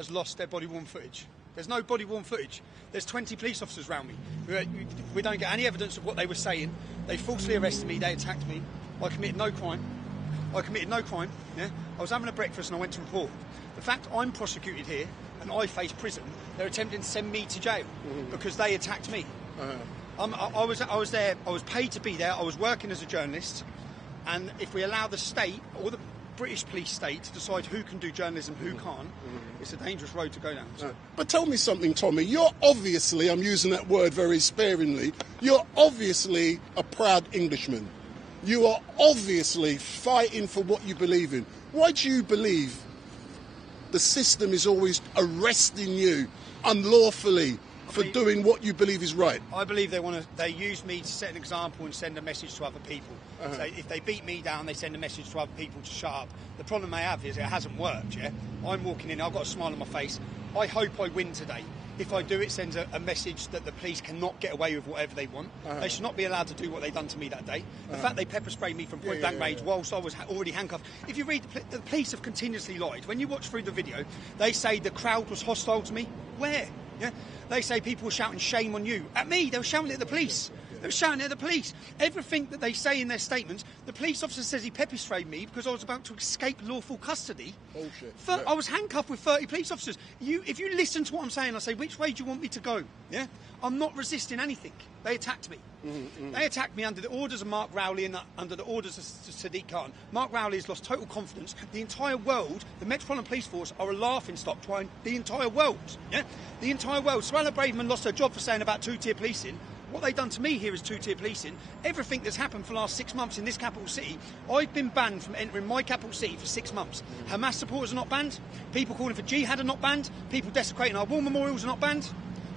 has lost their body-worn footage. There's no body-worn footage. There's 20 police officers around me. We don't get any evidence of what they were saying. They falsely arrested me. They attacked me. I committed no crime. Yeah? I was having a breakfast and I went to report. The fact I'm prosecuted here and I face prison, they're attempting to send me to jail because they attacked me. I was there. I was paid to be there. I was working as a journalist. And if we allow the state or the British police state to decide who can do journalism, who can't, it's a dangerous road to go down. So. But tell me something, Tommy. You're obviously, I'm using that word very sparingly, you're obviously a proud Englishman. You are obviously fighting for what you believe in. Why do you believe the system is always arresting you unlawfully for doing what you believe is right? I believe they use me to set an example and send a message to other people. So if they beat me down, they send a message to other people to shut up. The problem they have is it hasn't worked, yeah? I'm walking in, I've got a smile on my face. I hope I win today. If I do, it sends a message that the police cannot get away with whatever they want. They should not be allowed to do what they've done to me that day. The fact they pepper sprayed me from point blank range whilst I was already handcuffed. If you read, the police have continuously lied. When you watch through the video, they say the crowd was hostile to me. Where? Yeah? They say people were shouting shame on you. At me, they were shouting at the police. They were shouting at the police. Everything that they say in their statements, the police officer says he pepper sprayed me because I was about to escape lawful custody. Bullshit. I was handcuffed with 30 police officers. If you listen to what I'm saying, I say, which way do you want me to go? Yeah, I'm not resisting anything. They attacked me. They attacked me under the orders of Mark Rowley and under the orders of Sadiq Khan. Mark Rowley has lost total confidence. The entire world, the Metropolitan Police Force, are a laughingstock to the entire world. Yeah, the entire world. Suella Braverman lost her job for saying about two-tier policing. What they've done to me here is two-tier policing. Everything that's happened for the last 6 months in this capital city, I've been banned from entering my capital city for 6 months. Hamas supporters are not banned. People calling for jihad are not banned. People desecrating our war memorials are not banned.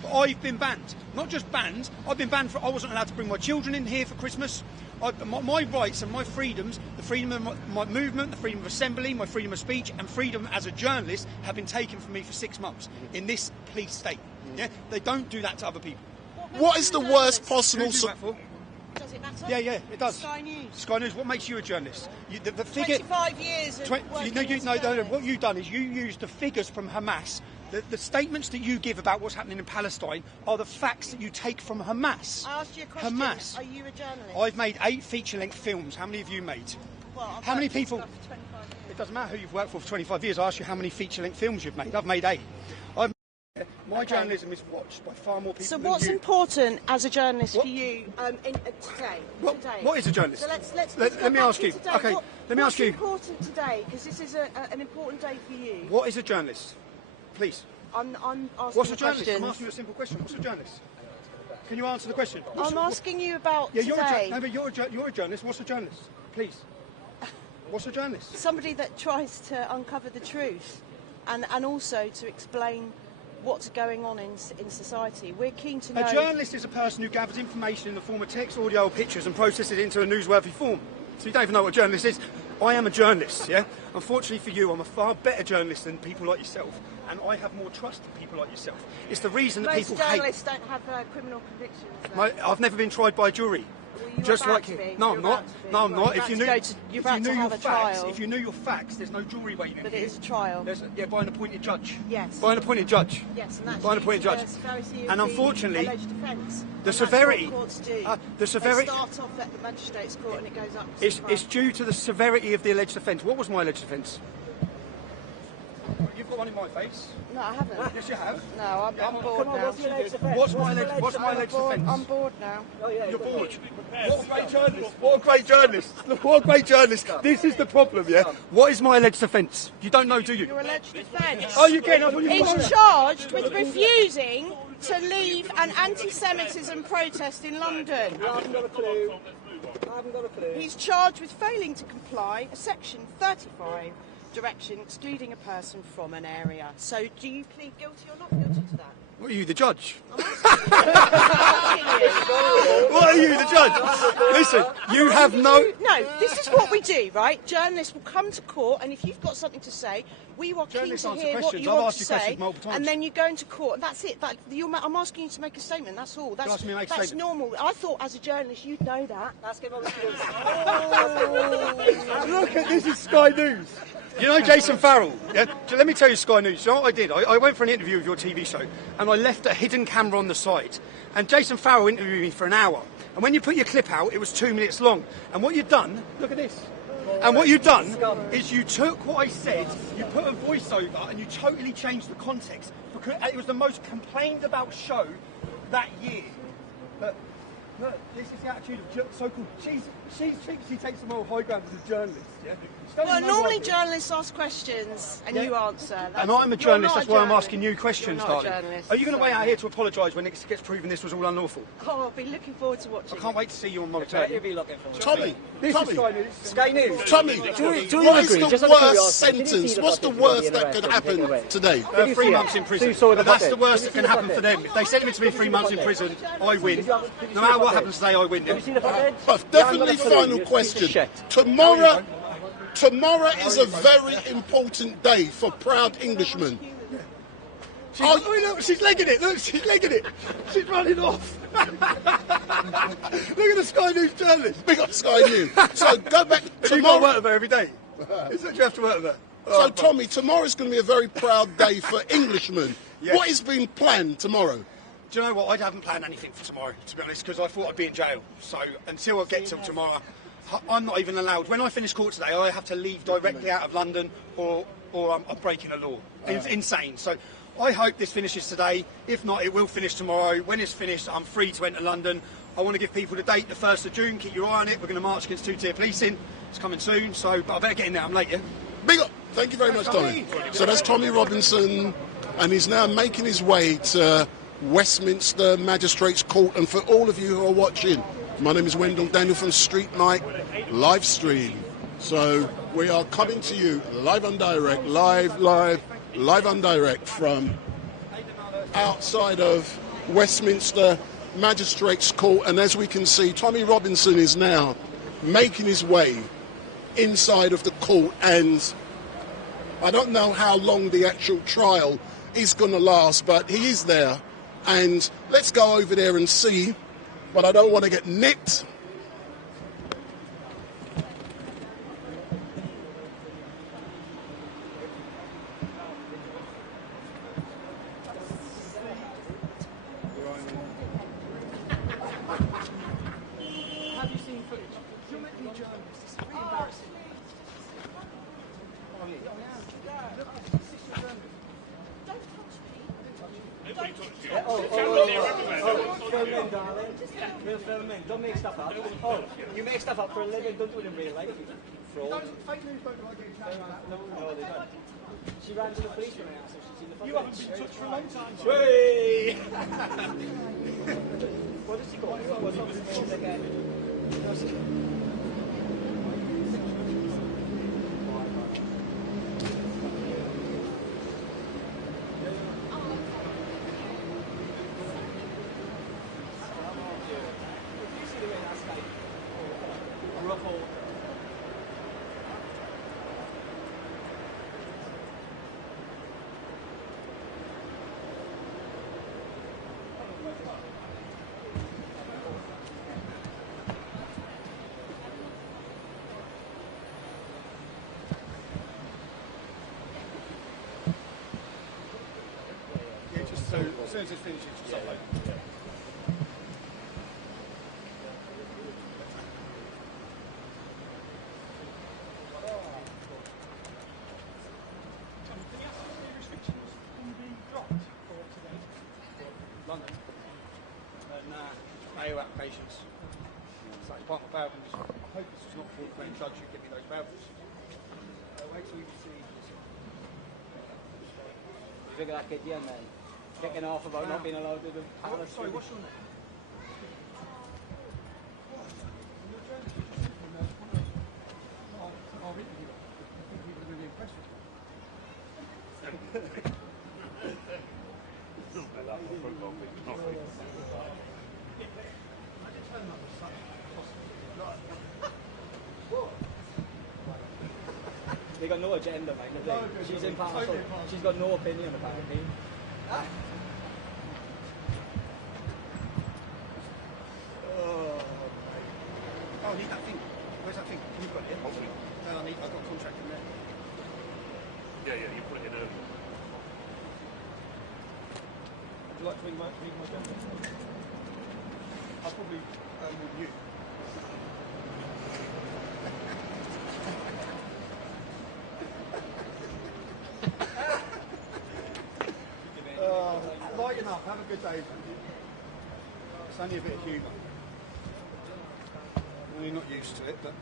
But I've been banned. Not just banned, I've been banned for I wasn't allowed to bring my children in here for Christmas. My rights and my freedoms, the freedom of my movement, the freedom of assembly, my freedom of speech and freedom as a journalist have been taken from me for 6 months in this police state. Yeah? They don't do that to other people. What is the worst possible... Does it matter? Yeah, it does. Sky News. Sky News. What makes you a journalist? The figure, 25 years of no. What you've done is you used the figures from Hamas. The statements that you give about what's happening in Palestine are the facts that you take from Hamas. I asked you a question. Hamas. Are you a journalist? I've made 8 feature-length films. How many have you made? Well, how many people? For 25 years. It doesn't matter who you've worked for 25 years. I asked you how many feature-length films you've made. I've made 8. My journalism is watched by far more people so than you. what's important as a journalist for you today? What is a journalist? So let me ask you. Today. Okay, let me ask you. What's important today? Because this is an important day for you. What is a journalist? Please. I'm asking What's a journalist? questions. I'm asking you a simple question. What's a journalist? Can you answer the question? I'm asking you about today. No, but you're a journalist. What's a journalist? Please. What's a journalist? Somebody that tries to uncover the truth and also to explain what's going on in society. We're keen to know... A journalist is a person who gathers information in the form of text, audio or pictures and processes it into a newsworthy form. So you don't even know what a journalist is. I am a journalist, yeah? Unfortunately for you, I'm a far better journalist than people like yourself. And I have more trust in people like yourself. It's the reason that people hate... Most journalists don't have criminal convictions. I've never been tried by a jury. Just like you. No, I'm not. No, I'm not. If you knew your facts, there's no jury waiting. But it is a trial. By an appointed judge. Yes. By an appointed judge. Yes, and that's by an appointed judge. And unfortunately, the severity. The severity. They start off at the Magistrates Court and it goes up. It's due to the severity of the alleged offence. What was my alleged offence? You've got one in my face. No, I haven't. Yes, you have. No, I'm bored now. What's my alleged offence? I'm bored now. You're bored. What a great journalist. What a great journalist. What a great journalist. This is the problem, yeah? What is my alleged offence? You don't know, do you? Your alleged offence. Oh, you can. He's charged with refusing to leave an anti-Semitism protest in London. I haven't got a clue. He's charged with failing to comply with Section 35 direction excluding a person from an area. So do you plead guilty or not guilty to that? What are you, the judge? I'm asking you. What are you, the judge? Listen, you have no... No, this is what we do, right? Journalists will come to court and if you've got something to say, we are keen to hear what you want to say, and then you go into court and that's it. I'm asking you to make a statement, that's all. That's normal. I thought as a journalist you'd know that. Ask him on the Look at this, is Sky News. You know Jason Farrell? Yeah? Let me tell you, Sky News. You know what I did? I went for an interview with your TV show, and I left a hidden camera on the side. And Jason Farrell interviewed me for an hour. And when you put your clip out, it was 2 minutes long. And what you've done, look at this. And what you've done is you took what I said, you put a voiceover, and you totally changed the context. Because it was the most complained about show that year. But look, this is the attitude of so-called. She thinks she takes the moral high ground as a journalist. Yeah. Well, normally journalists ask questions and you answer. And I'm a journalist. That's why I'm asking you questions, You're not darling. a journalist, Are you going to wait out here to apologise when it gets proven this was all unlawful? Oh, I'll be looking forward to watching. I can't wait to see you on monitor. You'll be looking forward. Tommy, This is Sky News. Sky News. Tommy, what is the worst sentence? What's the worst that could happen today? 3 months in prison. But that's the worst that can happen for them. If they sentence me 3 months in prison, I win. No matter what happens today, I win. But definitely final question. Tomorrow is a very important day for proud Englishmen. Look, she's legging it. Look, she's legging it. She's running off. Look at the Sky News journalist. Big up Sky News. So go back You've got to tomorrow. work with her every day. Is that you have to work with her? So Tommy, tomorrow's going to be a very proud day for Englishmen. Yes. What is being planned tomorrow? Do you know what? I haven't planned anything for tomorrow, to be honest, because I thought I'd be in jail. So until I get till tomorrow, I'm not even allowed. When I finish court today, I have to leave directly out of London, or I'm breaking a law. It's insane. So I hope this finishes today. If not, it will finish tomorrow. When it's finished, I'm free to enter London. I want to give people the date, the 1st of June. Keep your eye on it. We're going to march against two-tier policing. It's coming soon, so but I better get in there. I'm late, yeah? Big up. Thank you very much, Tommy. So that's Tommy Robinson, and he's now making his way to Westminster Magistrates Court. And for all of you who are watching, my name is Wendell Daniel from StreetMic LiveStream. So we are coming to you live and direct, live and direct from outside of Westminster Magistrates Court. And as we can see, Tommy Robinson is now making his way inside of the court, and I don't know how long the actual trial is going to last, but he is there. And let's go over there and see, but I don't want to get nicked. Have you seen footage? You're meant to be a journalist. It's really embarrassing. Oh, yeah. Look, this is your journalist. Don't touch me. Film in, darling. We'll film in. Don't make stuff up. Oh, you make stuff up for a living. Don't do it in real life. Fraud. Fake news don't like getting carried out. No, they don't. She ran to the police when I asked her. She's seen the footage. You haven't been touched for a long time. Hey! What does she call it? What's on the phone again? So as soon as it finishes, just upload. London. AO applications. So it's part of my bail. I hope this is not before the Queen Judge should give me those bails. Wait till you see. You look at that kid, yeah, man. Kicking off about not being allowed to do Palestinian. Sorry, what's your name? I'll interview her. I think people are really impressed with They got no agenda, mate. She's impartial. She's got no opinion, apparently. I need that thing. Where's that thing? Can you put it in? No, I've got a contract in there. Yeah, you put it in a... Would you like to read my agenda? I'll probably with you. Lighten up, have a good day. It's only a bit of humour. I'm really not used to it, but...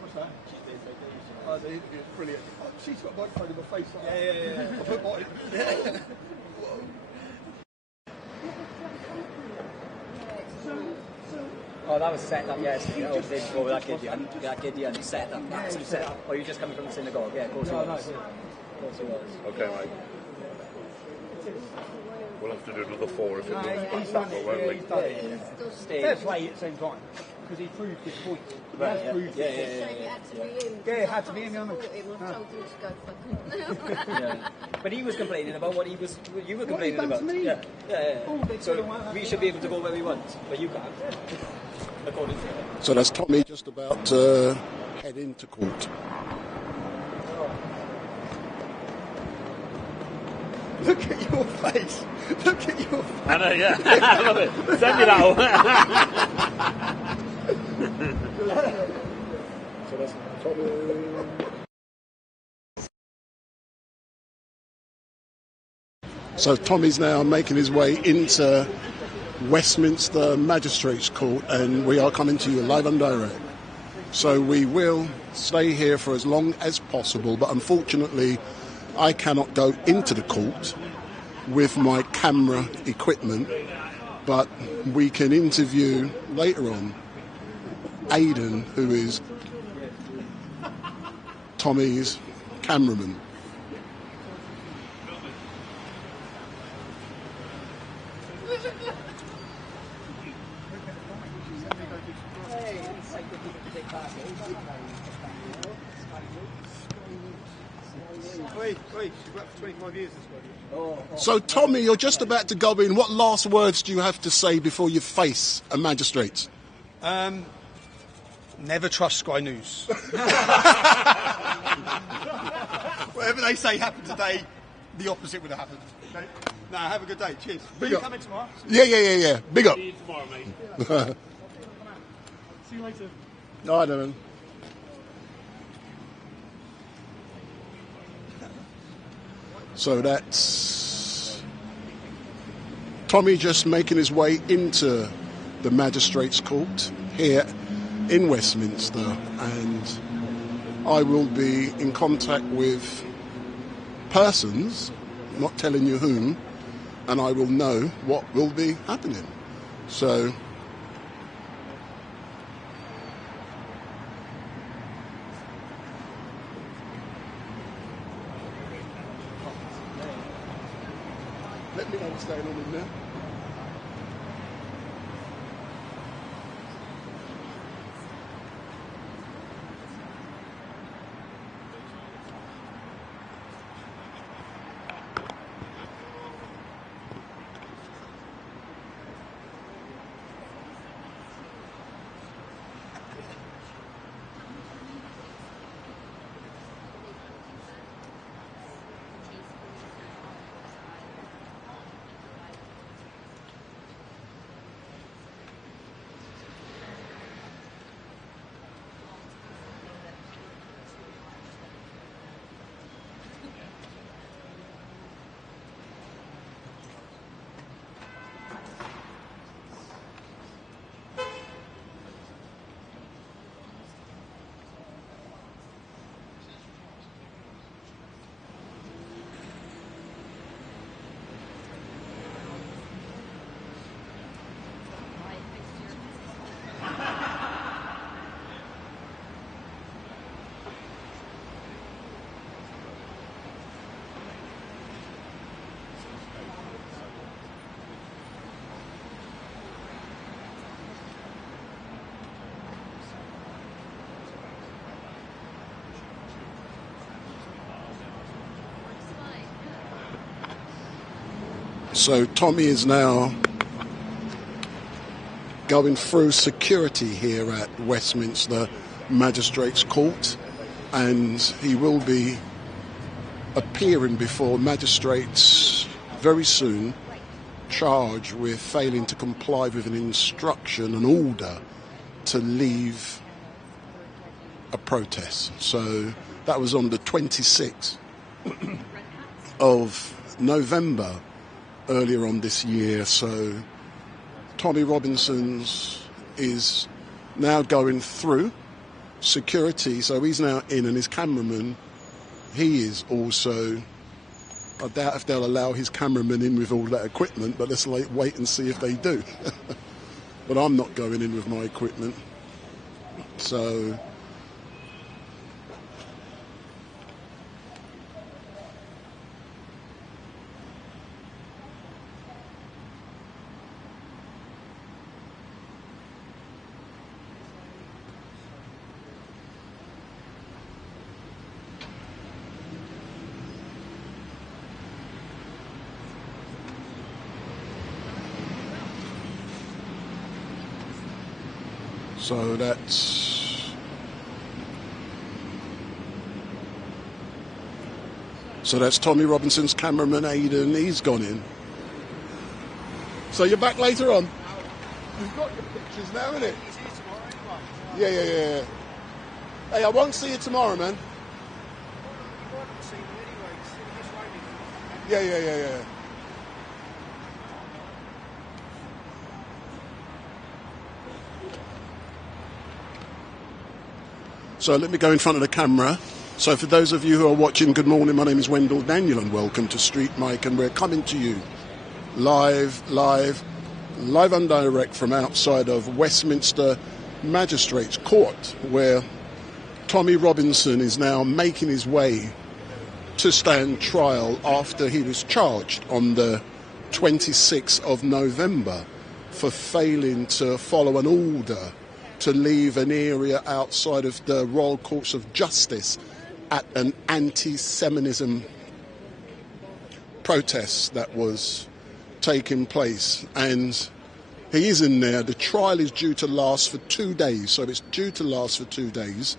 What's that? Oh, the interview's brilliant. Oh, she's got a microphone in my face. Like yeah. I put mine. Oh, that was set up, yes. Oh, that Gideon set up. Set up. Oh, you're just coming from the synagogue? Yeah, of course it was. Of course it was. Okay, mate. We'll have to do another 4 if it does. He's done it. Won't we? He's done it. Fair play at the same time, because he proved his point. He has proved it. Yeah, it had to be in on the... Yeah. But he was complaining about what you were complaining about. Yeah. So we should be able to go where we want, but you can't. According to him. So that's Tommy just about to head into court. Look at your face. Look at your face. I know, yeah. I love it. Send me that one. So that's Tommy. So Tommy's now making his way into Westminster Magistrates Court, and we are coming to you live and direct. So we will stay here for as long as possible, but unfortunately I cannot go into the court with my camera equipment, but we can interview later on Aidan, who is Tommy's cameraman. Wait, she's worked for 25 years this way. So, Tommy, you're just about to go in. What last words do you have to say before you face a magistrate? Never trust Sky News. Whatever they say happened today, the opposite would have happened. Okay? Now, have a good day. Cheers. Are you coming tomorrow? Yeah. Big up. See you tomorrow, mate. See you later. No, I don't know. So that's Tommy just making his way into the Magistrates Court here in Westminster, and I will be in contact with persons, not telling you whom, and I will know what will be happening. So let me know what's going on in there. So Tommy is now going through security here at Westminster Magistrates Court, and he will be appearing before magistrates very soon, charged with failing to comply with an instruction, an order to leave a protest. So that was on the 26th of November earlier on this year. So Tommy Robinson's is now going through security, so he's now in, and his cameraman, he is also, I doubt if they'll allow his cameraman in with all that equipment, but let's wait and see if they do. But I'm not going in with my equipment. So that's Tommy Robinson's cameraman, Aidan. He's gone in. So you're back later on? You've got your pictures now, innit? Yeah. Hey, I won't see you tomorrow, man. Yeah. So let me go in front of the camera. So for those of you who are watching, good morning. My name is Wendell Daniel and welcome to StreetMic, and we're coming to you live and direct from outside of Westminster Magistrates Court, where Tommy Robinson is now making his way to stand trial after he was charged on the 26th of November for failing to follow an order to leave an area outside of the Royal Courts of Justice at an anti-Semitism protest that was taking place. And he is in there. The trial is due to last for 2 days, so it's due to last for 2 days.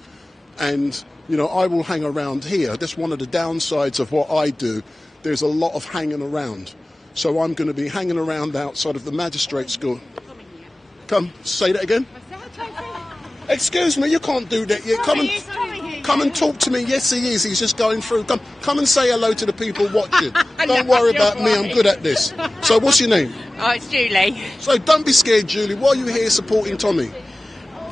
And, you know, I will hang around here. That's one of the downsides of what I do. There's a lot of hanging around. So I'm going to be hanging around outside of the magistrate's court. Come, say that again. Excuse me, you can't do that. You come and talk to me. Yes, he is. He's just going through. Come and say hello to the people watching. Don't worry about me. I'm good at this. So, what's your name? Oh, it's Julie. So, don't be scared, Julie. Why are you here supporting Tommy?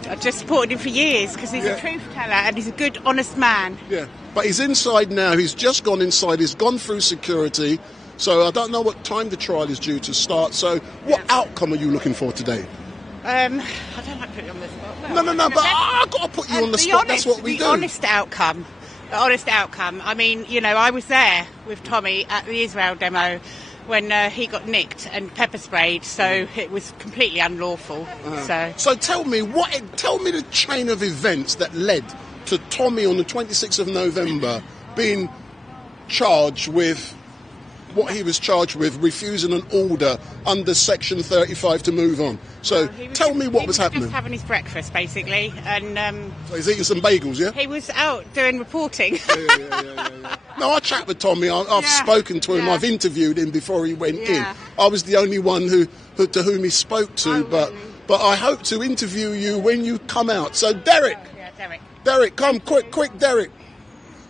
I've just supported him for years because he's a truth teller and he's a good, honest man. Yeah, but he's inside now. He's just gone inside. He's gone through security. So, I don't know what time the trial is due to start. So, what outcome are you looking for today? I don't like to put you on the spot. Well, no, but I've got to put you on the spot. That's what we do. The honest outcome. I mean, you know, I was there with Tommy at the Israel demo when he got nicked and pepper sprayed, so it was completely unlawful. So tell me the chain of events that led to Tommy on the 26th of November being charged with what he was charged with, refusing an order under Section 35 to move on. So tell me what was happening. He was just having his breakfast, basically, and so he's eating some bagels, yeah? He was out doing reporting. Yeah. No, I chat with Tommy. I've spoken to him. I've interviewed him before he went in. I was the only one to whom he spoke to, but I hope to interview you when you come out. So Derek. Yeah, Derek, come quick, Derek.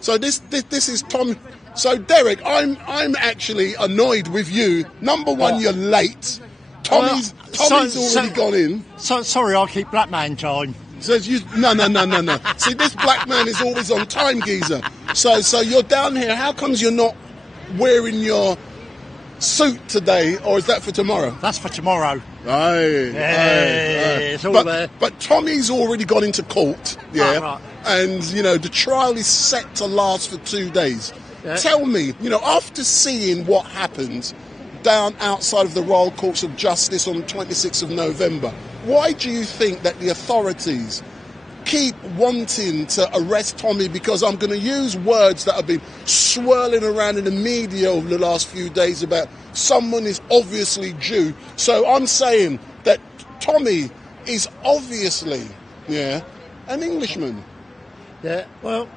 So this is Tom. So Derek, I'm actually annoyed with you. Number one, you're late. Tommy's already gone in. Sorry, I keep black man time. Says you no. See, this black man is always on time, geezer. So you're down here. How comes you're not wearing your suit today, or is that for tomorrow? That's for tomorrow. It's all there. But Tommy's already gone into court, right. And you know the trial is set to last for 2 days. Yeah. Tell me, you know, after seeing what happened down outside of the Royal Courts of Justice on the 26th of November, why do you think that the authorities keep wanting to arrest Tommy? Because I'm going to use words that have been swirling around in the media over the last few days about someone is obviously Jew. So I'm saying that Tommy is obviously, an Englishman. Yeah, well,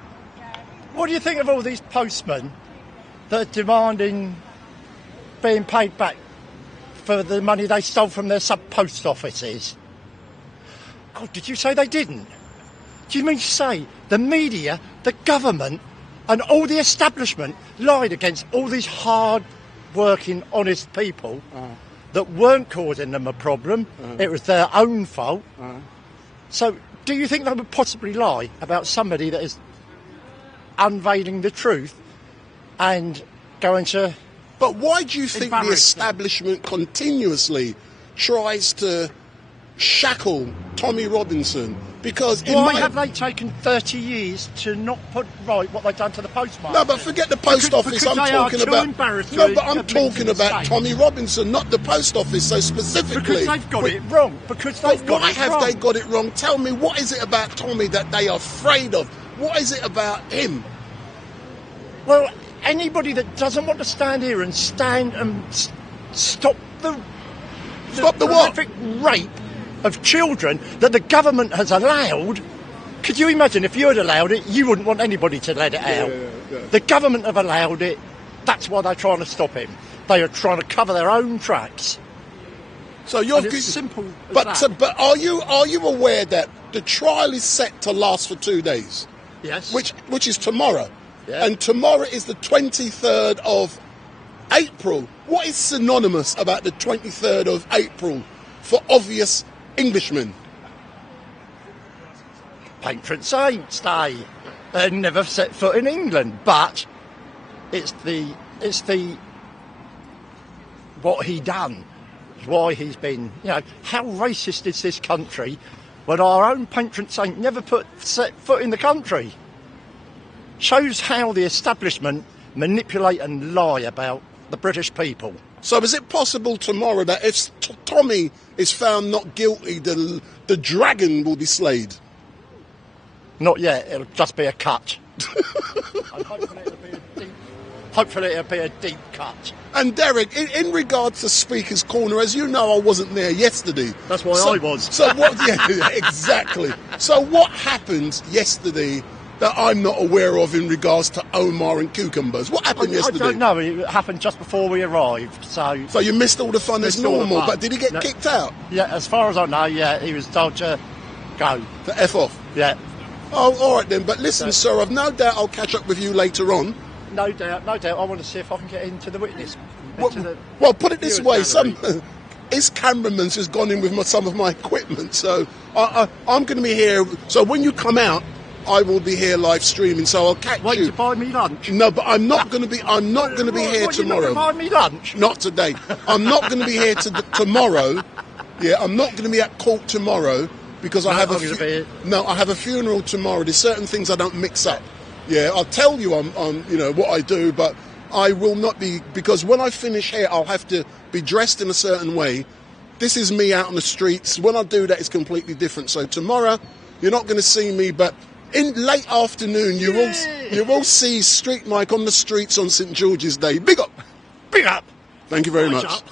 what do you think of all these postmen that are demanding being paid back for the money they stole from their sub-post offices? God, did you say they didn't? Do you mean to say the media, the government and all the establishment lied against all these hard-working, honest people that weren't causing them a problem? It was their own fault. So do you think they would possibly lie about somebody that is unveiling the truth and going to... But why do you think the establishment continuously tries to shackle Tommy Robinson? Because why have they taken 30 years to not put right what they've done to the postmaster? No, but forget the post office. I'm talking about. No, but I'm talking about Tommy Robinson, not the post office. So specifically, because they've got it wrong. Because they've got it wrong. Why have they got it wrong? Tell me, what is it about Tommy that they are afraid of? What is it about him? Well, anybody that doesn't want to stand here and stop the horrific rape of children that the government has allowed. Could you imagine if you had allowed it, you wouldn't want anybody to let it out. Yeah. The government have allowed it. That's why they're trying to stop him. They are trying to cover their own tracks. So you're simple. But are you aware that the trial is set to last for 2 days? Yes. Which is tomorrow. Yeah. And tomorrow is the 23rd of April. What is synonymous about the 23rd of April for obvious Englishmen? Patron Saints Day. They never set foot in England, but it's the what he done, why he's been. You know, how racist is this country when our own patron saint never set foot in the country? Shows how the establishment manipulate and lie about the British people. So is it possible tomorrow that if Tommy is found not guilty, the dragon will be slayed? Not yet. It'll just be a cut. And hopefully it'll be a deep cut. And Derek, in regards to Speaker's Corner, as you know, I wasn't there yesterday. That's why I was. So what? Yeah, exactly. So what happened yesterday that I'm not aware of in regards to Omar and cucumbers? What happened yesterday? I don't know. It happened just before we arrived. So you missed all the fun as normal, but did he get kicked out? Yeah, as far as I know, yeah, he was told to go. To F off? Yeah. Oh, all right then. But listen, sir, I've no doubt I'll catch up with you later on. No doubt, no doubt. I want to see if I can get into the witness. Well, put it this way, his cameraman's has gone in with some of my equipment, so I'm going to be here. So when you come out, I will be here live streaming, so I'll catch you. Wait to buy me lunch? No, but I'm not going to be. I'm not going to be here tomorrow. You're not going to buy me lunch? Not today. I'm not going to be here tomorrow. Yeah, I'm not going to be at court tomorrow because I have a funeral tomorrow. There's certain things I don't mix up. Yeah, I'll tell you I'm what I do, but I will not be, because when I finish here, I'll have to be dressed in a certain way. This is me out on the streets. When I do that, it's completely different. So tomorrow, you're not going to see me, but in late afternoon, you will see StreetMic on the streets on St George's Day. Big up! Big up! Thank you very much.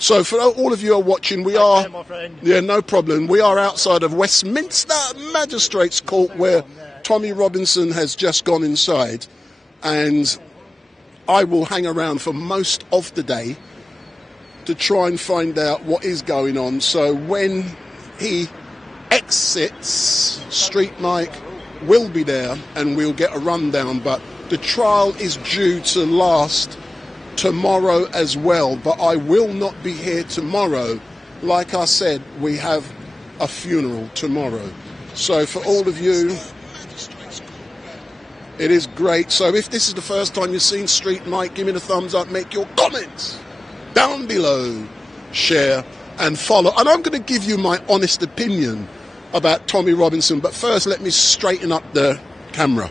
So for all of you who are watching, we are... my friend. Yeah, no problem. We are outside of Westminster Magistrates Court, where Tommy Robinson has just gone inside, and I will hang around for most of the day to try and find out what is going on. So when he exits, StreetMic will be there and we'll get a rundown. But the trial is due to last tomorrow as well, but I will not be here tomorrow. Like I said, we have a funeral tomorrow. So for all of you, it is great. So if this is the first time you've seen StreetMic, give me the thumbs up, make your comments down below, share and follow. And I'm going to give you my honest opinion about Tommy Robinson, but first let me straighten up the camera.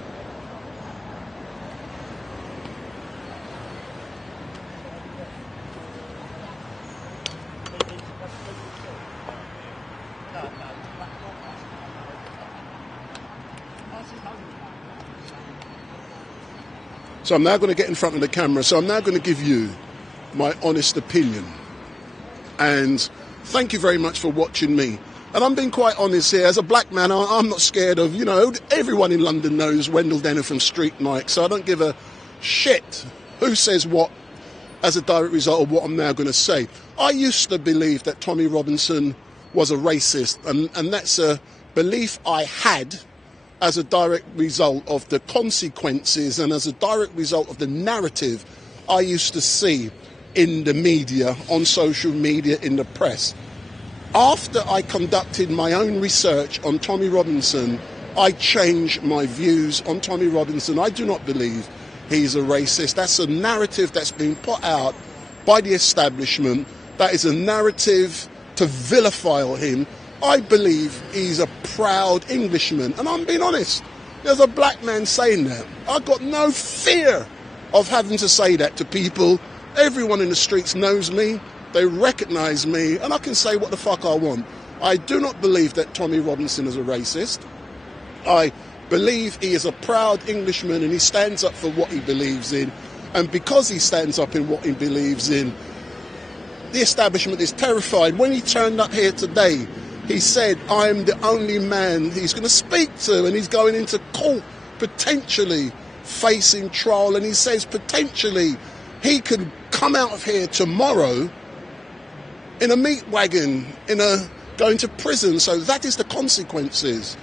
So I'm now going to get in front of the camera. So I'm now going to give you my honest opinion. And thank you very much for watching me. And I'm being quite honest here. As a black man, I'm not scared of, everyone in London knows Wendell Denner from StreetMic, so I don't give a shit who says what as a direct result of what I'm now going to say. I used to believe that Tommy Robinson was a racist, and that's a belief I had as a direct result of the consequences and as a direct result of the narrative I used to see in the media, on social media, in the press. After I conducted my own research on Tommy Robinson, I changed my views on Tommy Robinson. I do not believe he's a racist. That's a narrative that's been put out by the establishment. That is a narrative to vilify him. I believe he's a proud Englishman. And I'm being honest. There's a black man saying that. I've got no fear of having to say that to people. Everyone in the streets knows me. They recognise me. And I can say what the fuck I want. I do not believe that Tommy Robinson is a racist. I believe he is a proud Englishman and he stands up for what he believes in. And because he stands up in what he believes in, the establishment is terrified. When he turned up here today, he said, I'm the only man he's going to speak to, and he's going into court, potentially facing trial, and he says potentially he could come out of here tomorrow in a meat wagon, going to prison. So that is the consequences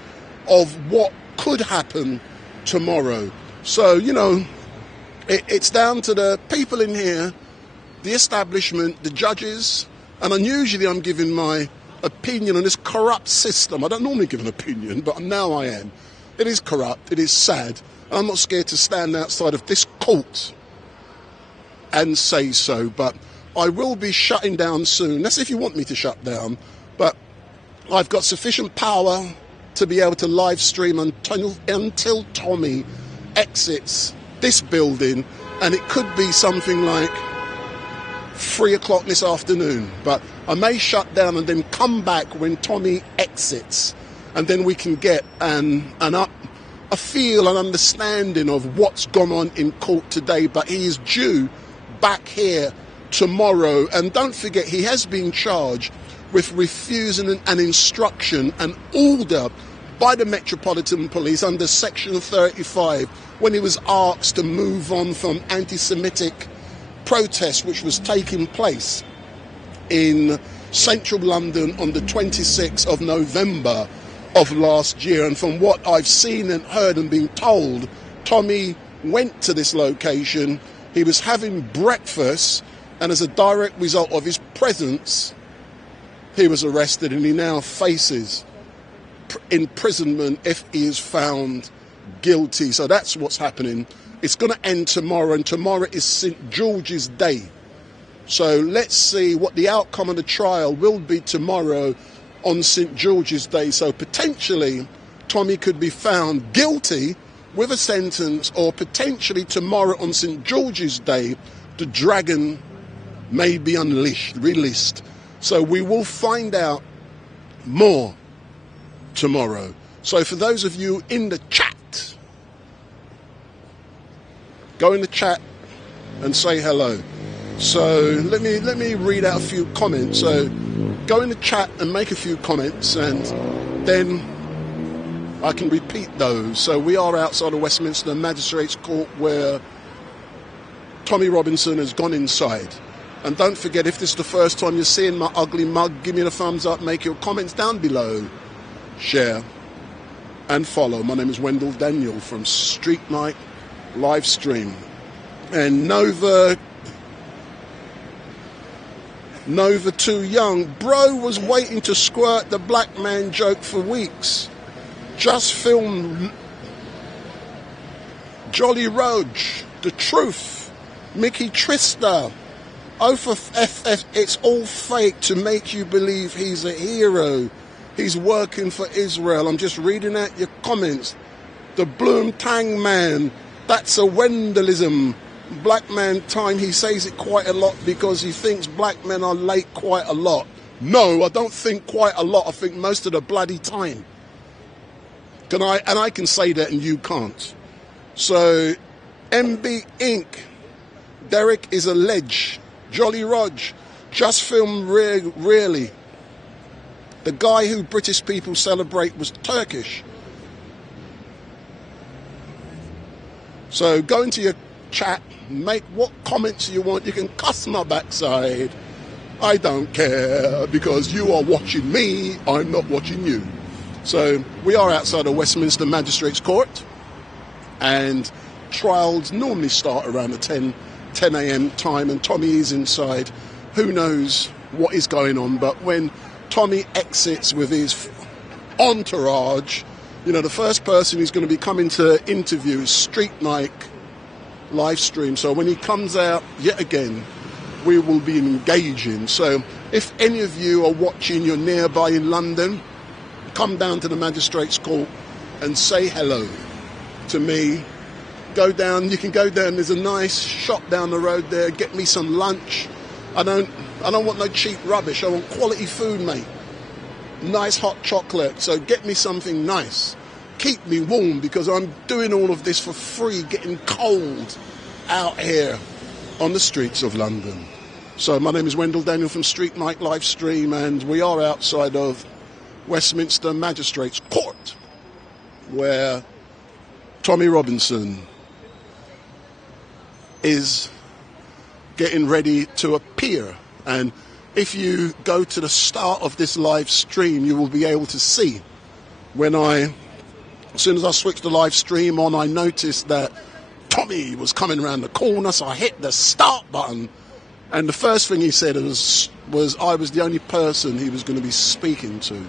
of what could happen tomorrow. So, it's down to the people in here, the establishment, the judges, and unusually I'm giving my opinion on this corrupt system. I don't normally give an opinion, but now I am. It is corrupt, it is sad, and I'm not scared to stand outside of this court and say so, but I will be shutting down soon. That's if you want me to shut down, but I've got sufficient power to be able to live stream until Tommy exits this building, and it could be something like 3 o'clock this afternoon, but I may shut down and then come back when Tommy exits, and then we can get a feel, an understanding of what's gone on in court today. But he is due back here tomorrow, and don't forget he has been charged with refusing an instruction, an order by the Metropolitan Police under Section 35 when he was asked to move on from anti-Semitic protest which was taking place in central London on the 26th of November of last year. And from what I've seen and heard and been told, Tommy went to this location, he was having breakfast, and as a direct result of his presence, he was arrested, and he now faces imprisonment if he is found guilty. So that's what's happening. It's going to end tomorrow, and tomorrow is St. George's Day. So let's see what the outcome of the trial will be tomorrow on St. George's Day. So potentially Tommy could be found guilty with a sentence, or potentially tomorrow on St. George's Day, the dragon may be released. So we will find out more tomorrow. So for those of you in the chat, go in the chat and say hello. So let me read out a few comments. So go in the chat and make a few comments, and then I can repeat those. So we are outside of Westminster Magistrates Court, where Tommy Robinson has gone inside. And don't forget, if this is the first time you're seeing my ugly mug, give me the thumbs up, make your comments down below, share and follow. My name is Wendell Daniel from StreetMic LiveStream. And Nova Too Young, bro was waiting to squirt the black man joke for weeks. Just film Jolly Roge, The Truth, Mickey Trista, OFF, it's all fake to make you believe he's a hero. He's working for Israel. I'm just reading out your comments. The Bloom Tang Man, that's a Wendellism. Black man time, he says it quite a lot because he thinks black men are late quite a lot. No, I don't think quite a lot. I think most of the bloody time. I can say that and you can't. So, MB Inc. Derek is a ledge. Jolly Rog, just film really. The guy who British people celebrate was Turkish. So go into your chat, make what comments you want. You can cuss my backside. I don't care, because you are watching me, I'm not watching you. So we are outside of Westminster Magistrates Court, and trials normally start around the 10 a.m. time, and Tommy is inside. Who knows what is going on, but when Tommy exits with his entourage, you know, the first person who's going to be coming to interview is StreetMic LiveStream. So when he comes out yet again, we will be engaging. So if any of you are watching, you're nearby in London, come down to the Magistrates Court and say hello to me. Go down, you can go down, there's a nice shop down the road there, get me some lunch. I don't want no cheap rubbish, I want quality food, mate. Nice hot chocolate, so get me something nice. Keep me warm, because I'm doing all of this for free, getting cold out here on the streets of London. So my name is Wendell Daniel from StreetMic LiveStream, and we are outside of Westminster Magistrates Court, where Tommy Robinson is getting ready to appear. And if you go to the start of this live stream, you will be able to see when as soon as I switched the live stream on, I noticed that Tommy was coming around the corner, so I hit the start button, and the first thing he said was I was the only person he was going to be speaking to.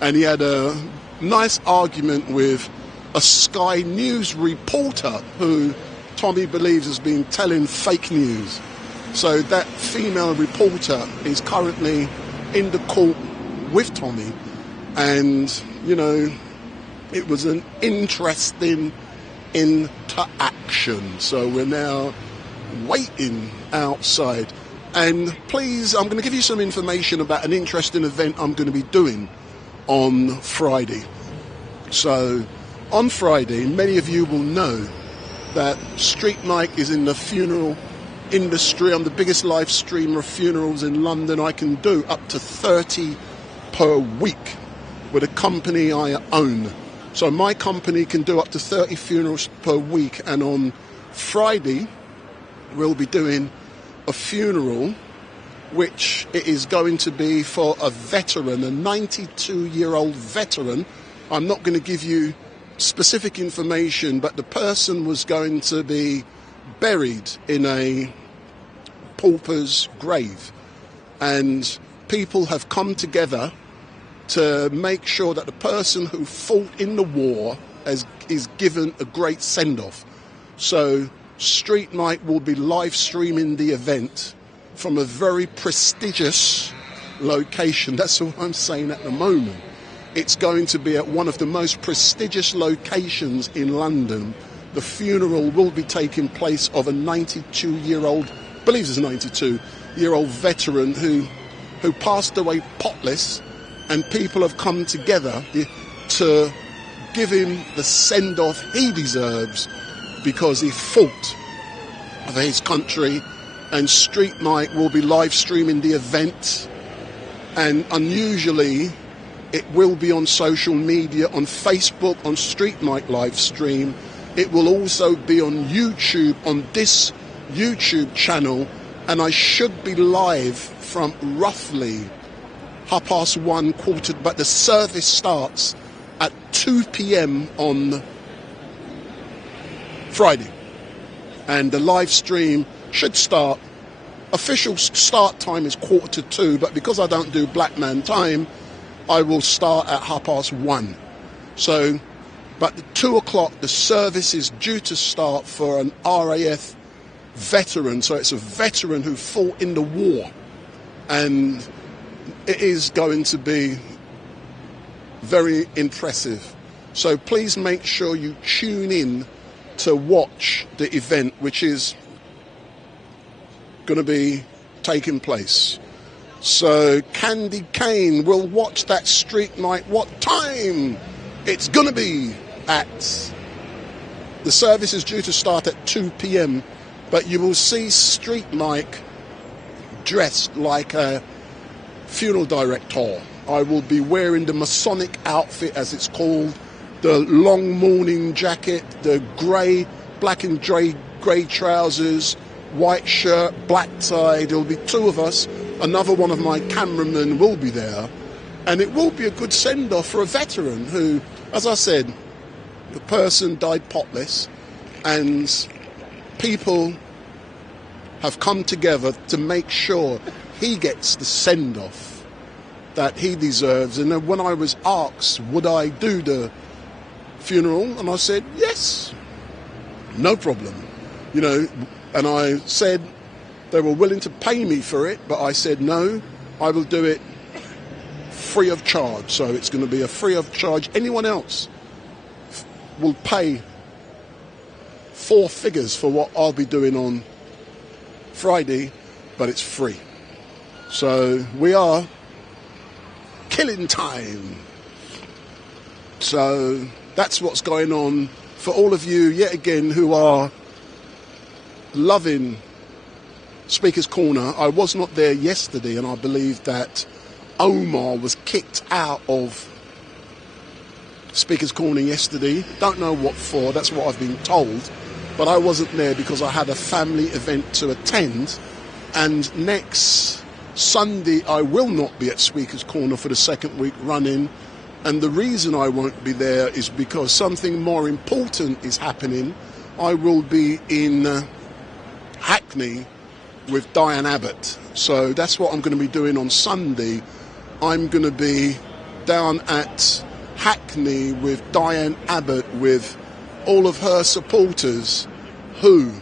And he had a nice argument with a Sky News reporter who Tommy believes has been telling fake news. So that female reporter is currently in the court with Tommy, and, you know, it was an interesting interaction. So we're now waiting outside. And please, I'm going to give you some information about an interesting event I'm going to be doing on Friday. So on Friday, many of you will know that StreetMic is in the funeral industry. I'm the biggest live streamer of funerals in London. I can do up to 30 per week with a company I own. So my company can do up to 30 funerals per week, and on Friday we'll be doing a funeral which it is going to be for a veteran, a 92-year-old veteran. I'm not going to give you specific information, but the person was going to be buried in a pauper's grave, and people have come together to make sure that the person who fought in the war is given a great send-off. So StreetMic will be live streaming the event from a very prestigious location. That's what I'm saying at the moment. It's going to be at one of the most prestigious locations in London. The funeral will be taking place of a 92-year-old, believes it's a 92-year-old veteran who passed away potless, and people have come together to give him the send-off he deserves because he fought for his country. And StreetMic will be live streaming the event, and unusually it will be on social media, on Facebook, on StreetMic LiveStream. It will also be on YouTube, on this YouTube channel, and I should be live from roughly 1:30, but the service starts at 2 p.m. on Friday, and the live stream should start. Official start time is 1:45, but because I don't do black man time, I will start at 1:30. So, but at 2 o'clock, the service is due to start for an RAF veteran. So it's a veteran who fought in the war, and it is going to be very impressive. So please make sure you tune in to watch the event, which is going to be taking place. So Candy Kane will watch that StreetMic. What time? It's going to be at... The service is due to start at 2 p.m, but you will see StreetMic dressed like a funeral director. I will be wearing the Masonic outfit, as it's called, the long morning jacket, the black and grey trousers, white shirt, black tie. There'll be two of us. Another one of my cameramen will be there. And it will be a good send-off for a veteran who, as I said, the person died potless, and people have come together to make sure he gets the send-off that he deserves. And then when I was asked, would I do the funeral? And I said, yes, no problem. You know, and I said they were willing to pay me for it, but I said, no, I will do it free of charge. So it's going to be a free of charge. Anyone else will pay 4 figures for what I'll be doing on Friday, but it's free. So we are killing time. So that's what's going on for all of you, yet again, who are loving Speaker's Corner. I was not there yesterday, and I believe that Omar was kicked out of Speaker's Corner yesterday. Don't know what for, that's what I've been told. But I wasn't there because I had a family event to attend. And next Sunday, I will not be at Speaker's Corner for the 2nd week running. And the reason I won't be there is because something more important is happening. I will be in Hackney with Diane Abbott. So that's what I'm going to be doing on Sunday. I'm going to be down at Hackney with Diane Abbott, with all of her supporters who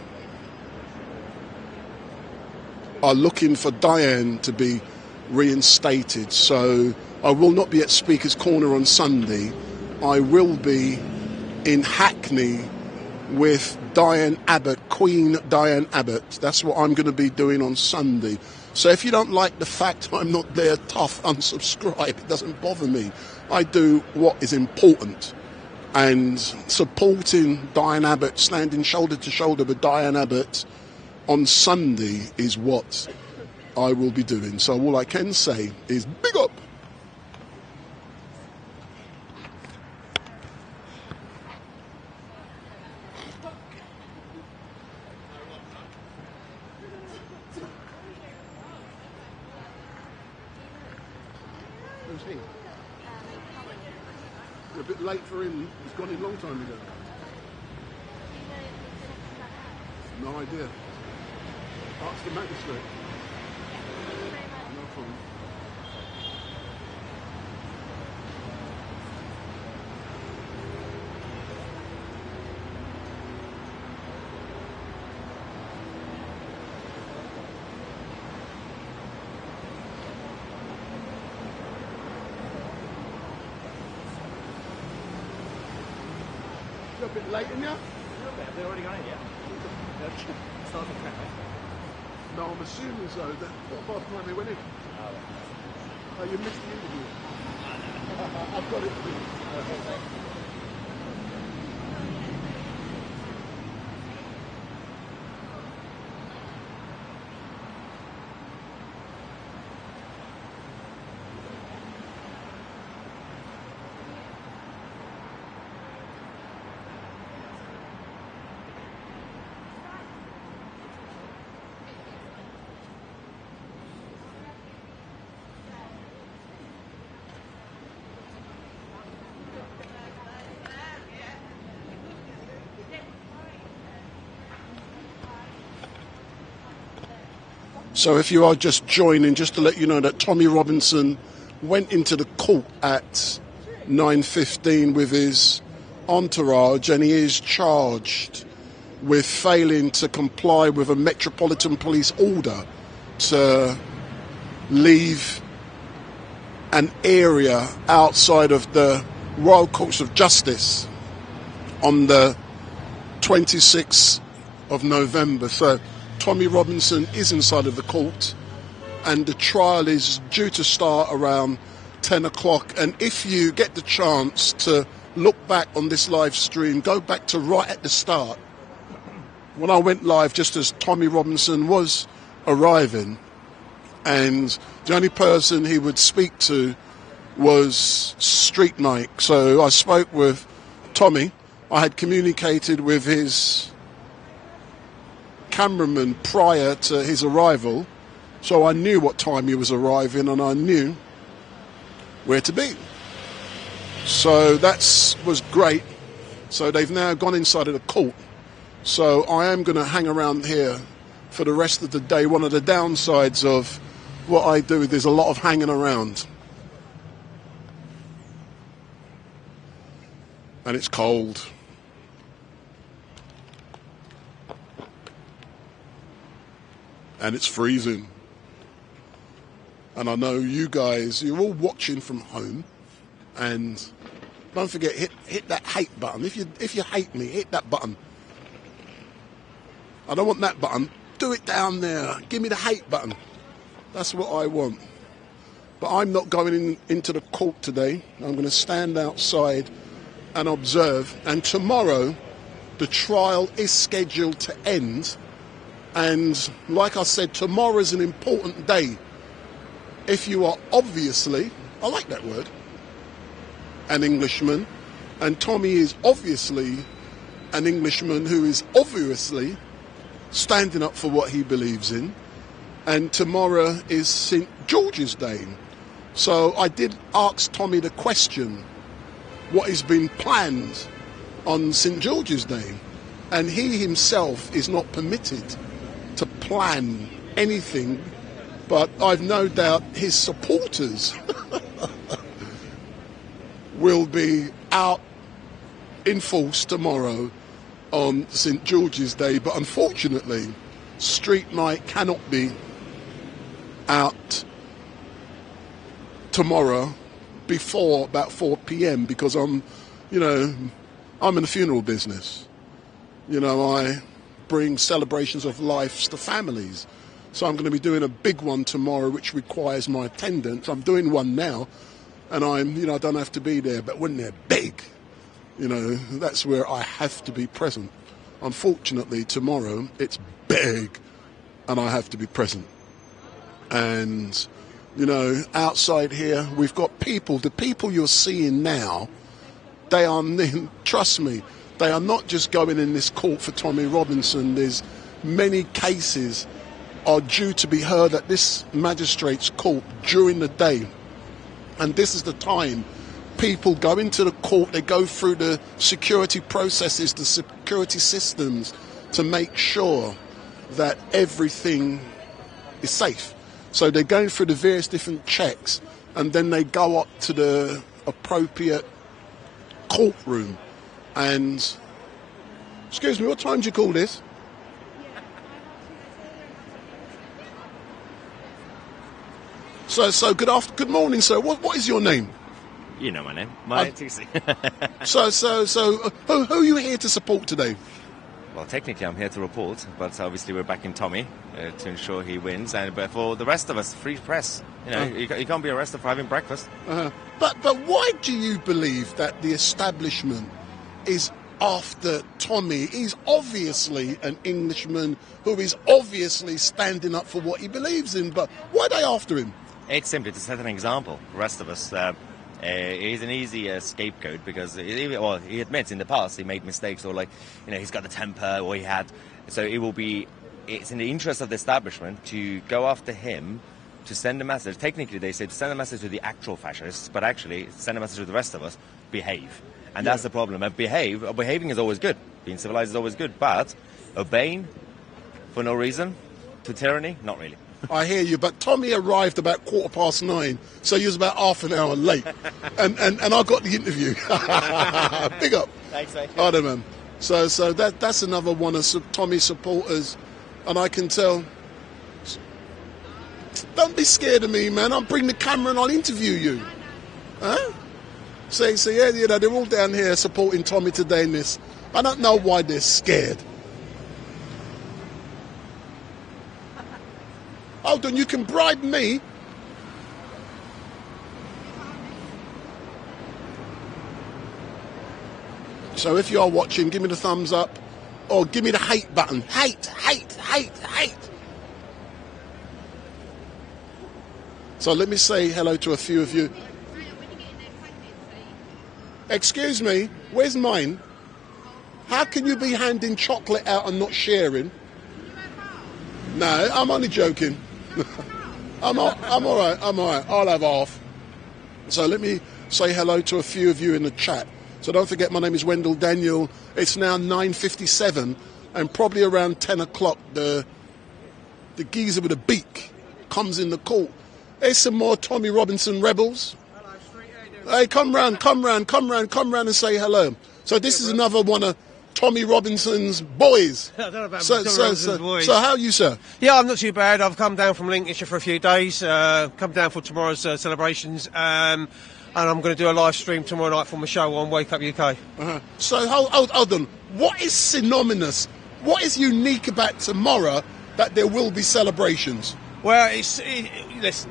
are looking for Diane to be reinstated. So I will not be at Speaker's Corner on Sunday. I will be in Hackney with Diane Abbott, Queen Diane Abbott. That's what I'm going to be doing on Sunday. So if you don't like the fact I'm not there, tough, unsubscribe. It doesn't bother me. I do what is important. And supporting Diane Abbott, standing shoulder to shoulder with Diane Abbott on Sunday is what I will be doing. So all I can say is big up. Who's he? You're a bit late for him. He's gone in a long time ago. No idea. Ask the magistrate. No problem. You're a bit late, isn't you? Have they already gone in yet? Start the track, No, I'm assuming so. That by the time they went in. Oh, you missed the interview. I've got it for you. So if you are just joining, just to let you know that Tommy Robinson went into the court at 9:15 with his entourage, and he is charged with failing to comply with a Metropolitan Police order to leave an area outside of the Royal Courts of Justice on the 26th of November. So Tommy Robinson is inside of the court, and the trial is due to start around 10 o'clock. And if you get the chance to look back on this live stream, go back to right at the start, when I went live just as Tommy Robinson was arriving, and the only person he would speak to was StreetMic. So I spoke with Tommy. I had communicated with his cameraman prior to his arrival, so I knew what time he was arriving and I knew where to be. So that was great. So they've now gone inside of the court. So I am going to hang around here for the rest of the day. One of the downsides of what I do, there's a lot of hanging around. And it's cold. And it's freezing. And I know you guys, you're all watching from home. And don't forget, hit that hate button. If you hate me, hit that button. I don't want that button. Do it down there. Give me the hate button. That's what I want. But I'm not going into the court today. I'm going to stand outside and observe. And tomorrow, the trial is scheduled to end. And like I said, tomorrow is an important day. If you are obviously, I like that word, an Englishman, and Tommy is obviously an Englishman who is obviously standing up for what he believes in, and tomorrow is St. George's Day. So I did ask Tommy the question, what has been planned on St. George's Day? And he himself is not permitted to plan anything, but I've no doubt his supporters will be out in force tomorrow on St. George's Day. But unfortunately, StreetMic cannot be out tomorrow before about 4 p.m. because I'm in the funeral business. I bring celebrations of life to families. So I'm going to be doing a big one tomorrow, which requires my attendance. I'm doing one now, and I don't have to be there. But when they're big, that's where I have to be present. Unfortunately, tomorrow it's big, and I have to be present. And, outside here, we've got people. The people you're seeing now, they are, trust me, they are not just going in this court for Tommy Robinson. There's many cases are due to be heard at this magistrates court during the day. And this is the time people go into the court, they go through the security processes, the security systems to make sure that everything is safe. So they're going through the various different checks, and then they go up to the appropriate courtroom. And, excuse me, what time do you call this? So good morning, sir. What is your name? You know my name. My TC. So who are you here to support today? Well, technically I'm here to report, but obviously we're backing Tommy to ensure he wins. But for the rest of us, free press. You can't be arrested for having breakfast. But why do you believe that the establishment is after Tommy? He's obviously an Englishman who is obviously standing up for what he believes in. But why are they after him? It's simply to set an example. The rest of us, he's an easy scapegoat because he admits in the past he made mistakes, or he's got the temper, or he had. So it's in the interest of the establishment to go after him, to send a message. Technically, they say to send a message to the actual fascists, but actually send a message to the rest of us: behave. And that's the problem. Behaving is always good. Being civilized is always good, but obeying for no reason to tyranny, not really. I hear you, but Tommy arrived about 9:15, so he was about half an hour late, and I got the interview. Big up. Thanks, mate. I don't know, man. So that's another one of Tommy's supporters, and I can tell. Don't be scared of me, man. I'll bring the camera and I'll interview you. Huh? So yeah, they're all down here supporting Tommy today in this. I don't know why they're scared. Hold on, you can bribe me. So if you are watching, give me the thumbs up or give me the hate button. Hate. So let me say hello to a few of you. Excuse me, where's mine? How can you be handing chocolate out and not sharing? No, I'm only joking. I'm all right. I'll have half. So let me say hello to a few of you in the chat. So don't forget, my name is Wendell Daniel. It's now 9:57, and probably around 10 o'clock, the geezer with a beak comes in the court. There's some more Tommy Robinson rebels. Hey, come round and say hello. So this is another one of Tommy Robinson's boys. I don't know about boys. So how are you, sir? Yeah, I'm not too bad. I've come down from Lincolnshire for a few days, come down for tomorrow's celebrations, and I'm going to do a live stream tomorrow night for my show on Wake Up UK. So hold on. What is synonymous? What is unique about tomorrow that there will be celebrations? Well, listen,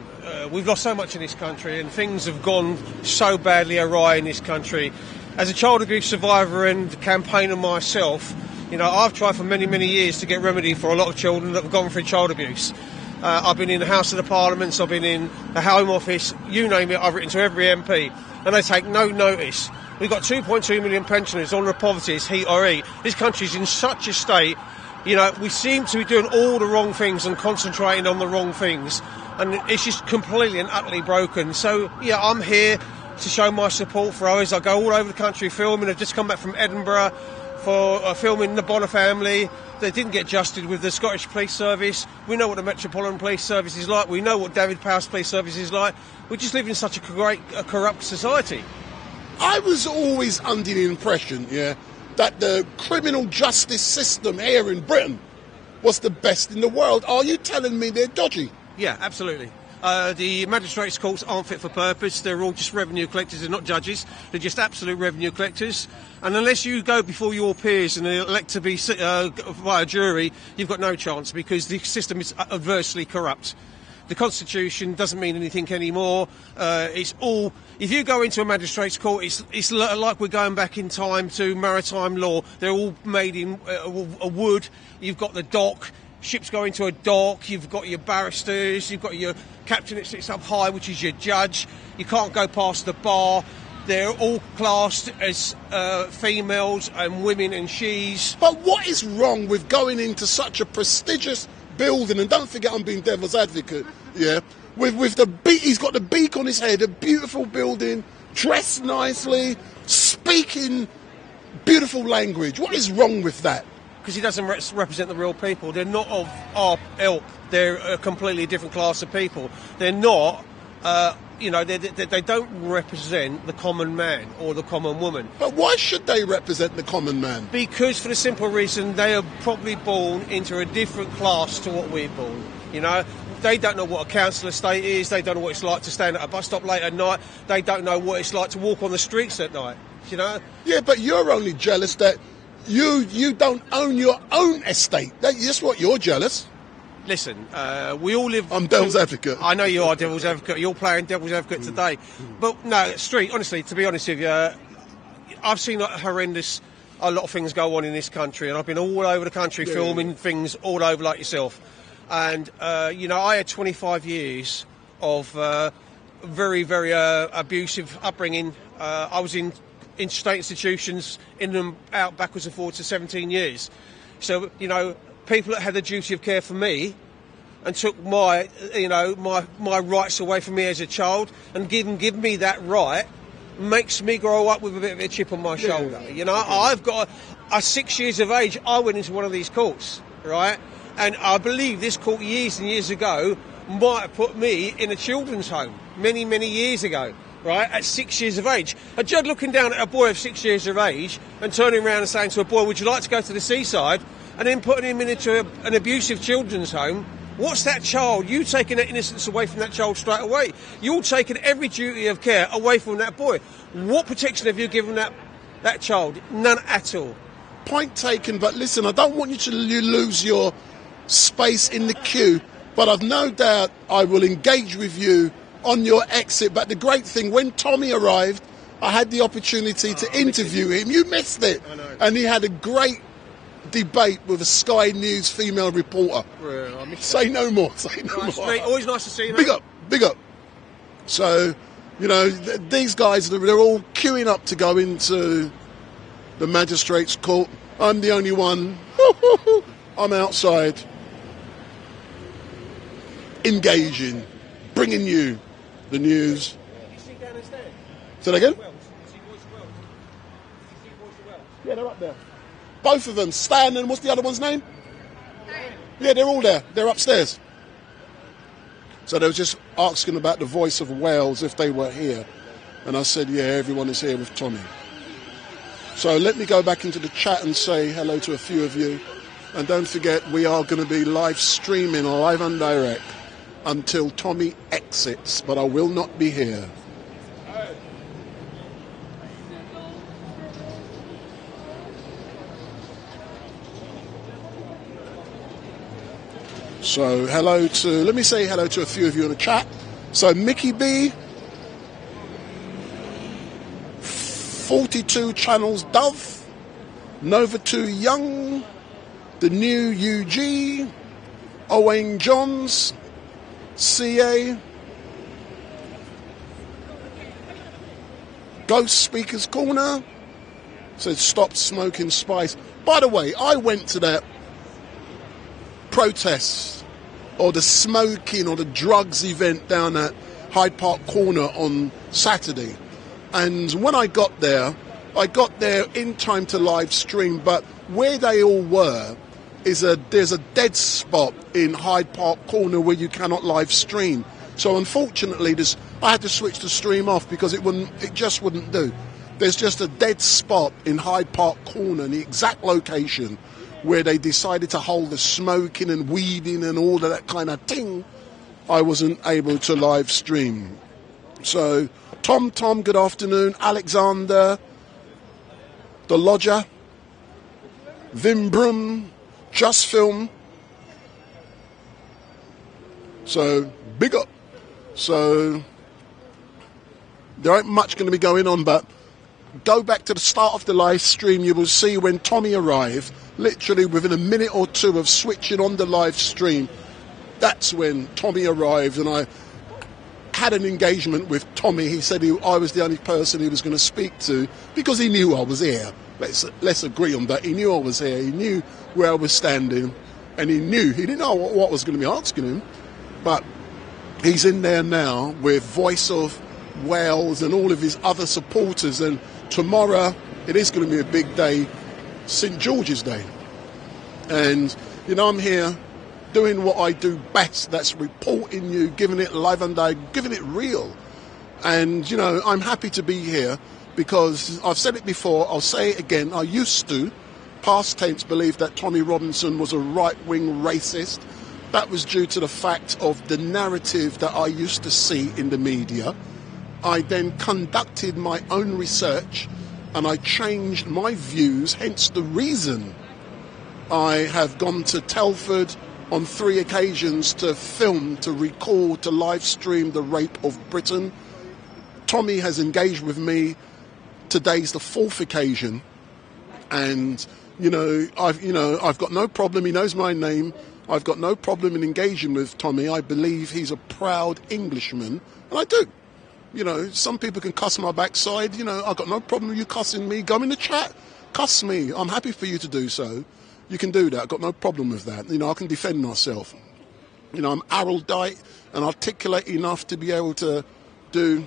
we've lost so much in this country, and things have gone so badly awry in this country. As a child abuse survivor and campaigner myself, you know, I've tried for many, many years to get remedy for a lot of children that have gone through child abuse. I've been in the House of the Parliaments, I've been in the Home Office, you name it, I've written to every MP, and they take no notice. We've got 2.2 million pensioners on the poverty, it's heat or eat. This country's in such a state, you know, we seem to be doing all the wrong things and concentrating on the wrong things, and it's just completely and utterly broken. So, yeah, I'm here to show my support for others. I go all over the country filming. I've just come back from Edinburgh for filming The Bonner Family. They didn't get adjusted with the Scottish Police Service. We know what the Metropolitan Police Service is like. We know what David Power's Police Service is like. We just live in such a corrupt society. I was always under the impression, that the criminal justice system here in Britain was the best in the world. Are you telling me they're dodgy? Yeah, absolutely. The magistrates' courts aren't fit for purpose. They're all just revenue collectors. They're not judges. They're just absolute revenue collectors. And unless you go before your peers and elect to be via jury, you've got no chance, because the system is adversely corrupt. The Constitution doesn't mean anything anymore. It's all. If you go into a magistrates' court, it's like we're going back in time to maritime law. They're all made in wood. You've got the dock. Ships go into a dock, you've got your barristers, you've got your captain that sits up high, which is your judge. You can't go past the bar. They're all classed as females and women and she's. But what is wrong with going into such a prestigious building, and don't forget I'm being devil's advocate, with the beak, he's got the beak on his head, a beautiful building, dressed nicely, speaking beautiful language. What is wrong with that? Because he doesn't represent the real people. They're not of our ilk. They're a completely different class of people. They're not, they don't represent the common man or the common woman. But why should they represent the common man? Because for the simple reason they are probably born into a different class to what we're born. You know, they don't know what a council estate is. They don't know what it's like to stand at a bus stop late at night. They don't know what it's like to walk on the streets at night. You know? Yeah, but you're only jealous that you don't own your own estate. That's what you're jealous. Listen, we all live. I'm devil's advocate. I know you are devil's advocate. You're playing devil's advocate today. But no, honestly, to be honest with you, I've seen a lot of things go on in this country, and I've been all over the country filming things all over like yourself. And I had 25 years of very, very abusive upbringing. I was in state institutions, in them out backwards and forwards for 17 years. So, people that had the duty of care for me and took my rights away from me as a child and give me that right makes me grow up with a bit of a chip on my shoulder. I've got at 6 years of age, I went into one of these courts, right? And I believe this court years and years ago might have put me in a children's home many, many years ago. Right, at 6 years of age. A judge looking down at a boy of 6 years of age and turning around and saying to a boy, would you like to go to the seaside? And then putting him into an abusive children's home. What's that child? You taking that innocence away from that child straight away. You're taking every duty of care away from that boy. What protection have you given that child? None at all. Point taken, but listen, I don't want you to lose your space in the queue, but I've no doubt I will engage with you on your exit. But the great thing, when Tommy arrived, I had the opportunity to interview him. You missed it. And he had a great debate with a Sky News female reporter. Say no more. Say no more. Mate, always nice to see you, mate. Big up. So You know, these guys, they're all queuing up to go into the Magistrates Court. I'm the only one. I'm outside, engaging, bringing you the news. Say that again? Yeah, they're up there. Both of them, Stan and what's the other one's name? Yeah, they're all there. They're upstairs. So they were just asking about the Voice of Wales if they were here. And I said, yeah, everyone is here with Tommy. So let me go back into the chat and say hello to a few of you. And don't forget, we are going to be live streaming, live and direct, until Tommy exits. But I will not be here. So let me say hello to a few of you in the chat. So Mickey B, 42 Channels Dove, Nova 2 Young, The New UG, Owain Johns, CA, Ghost Speakers Corner, says stop smoking spice. By the way, I went to that protest or the smoking or the drugs event down at Hyde Park Corner on Saturday, and when I got there in time to live stream, but where they all were is there's a dead spot in Hyde Park Corner where you cannot live stream. So unfortunately I had to switch the stream off because it just wouldn't do. There's just a dead spot in Hyde Park Corner, the exact location where they decided to hold the smoking and weeding and all of that kind of thing. I wasn't able to live stream. So, Tom, good afternoon. Alexander, The Lodger, Vim Brum, Just Film. So, big up. So, there ain't much going to be going on, but go back to the start of the live stream. You will see when Tommy arrived, literally within a minute or two of switching on the live stream, that's when Tommy arrived, and I had an engagement with Tommy. He said I was the only person he was going to speak to because he knew I was here. Let's agree on that. He knew I was here. He knew where I was standing, and he didn't know what was going to be asking him, but he's in there now with Voice of Wales and all of his other supporters, and tomorrow it is going to be a big day, St. George's Day. And, you know, I'm here doing what I do best, that's reporting you, giving it live and direct, giving it real. And, you know, I'm happy to be here because I've said it before, I'll say it again, I used to, past tense, believe that Tommy Robinson was a right-wing racist. That was due to the fact of the narrative that I used to see in the media. I then conducted my own research and I changed my views, hence the reason I have gone to Telford on 3 occasions to film, to record, to live stream the rape of Britain. Tommy has engaged with me. Today's the 4th occasion, and I've got no problem. He knows my name. I've got no problem in engaging with Tommy. I believe he's a proud Englishman, and I do. You know, some people can cuss my backside. You know, I've got no problem with you cussing me. Go in the chat, cuss me. I'm happy for you to do so. You can do that. I've got no problem with that. You know, I can defend myself. You know, I'm erudite and articulate enough to be able to do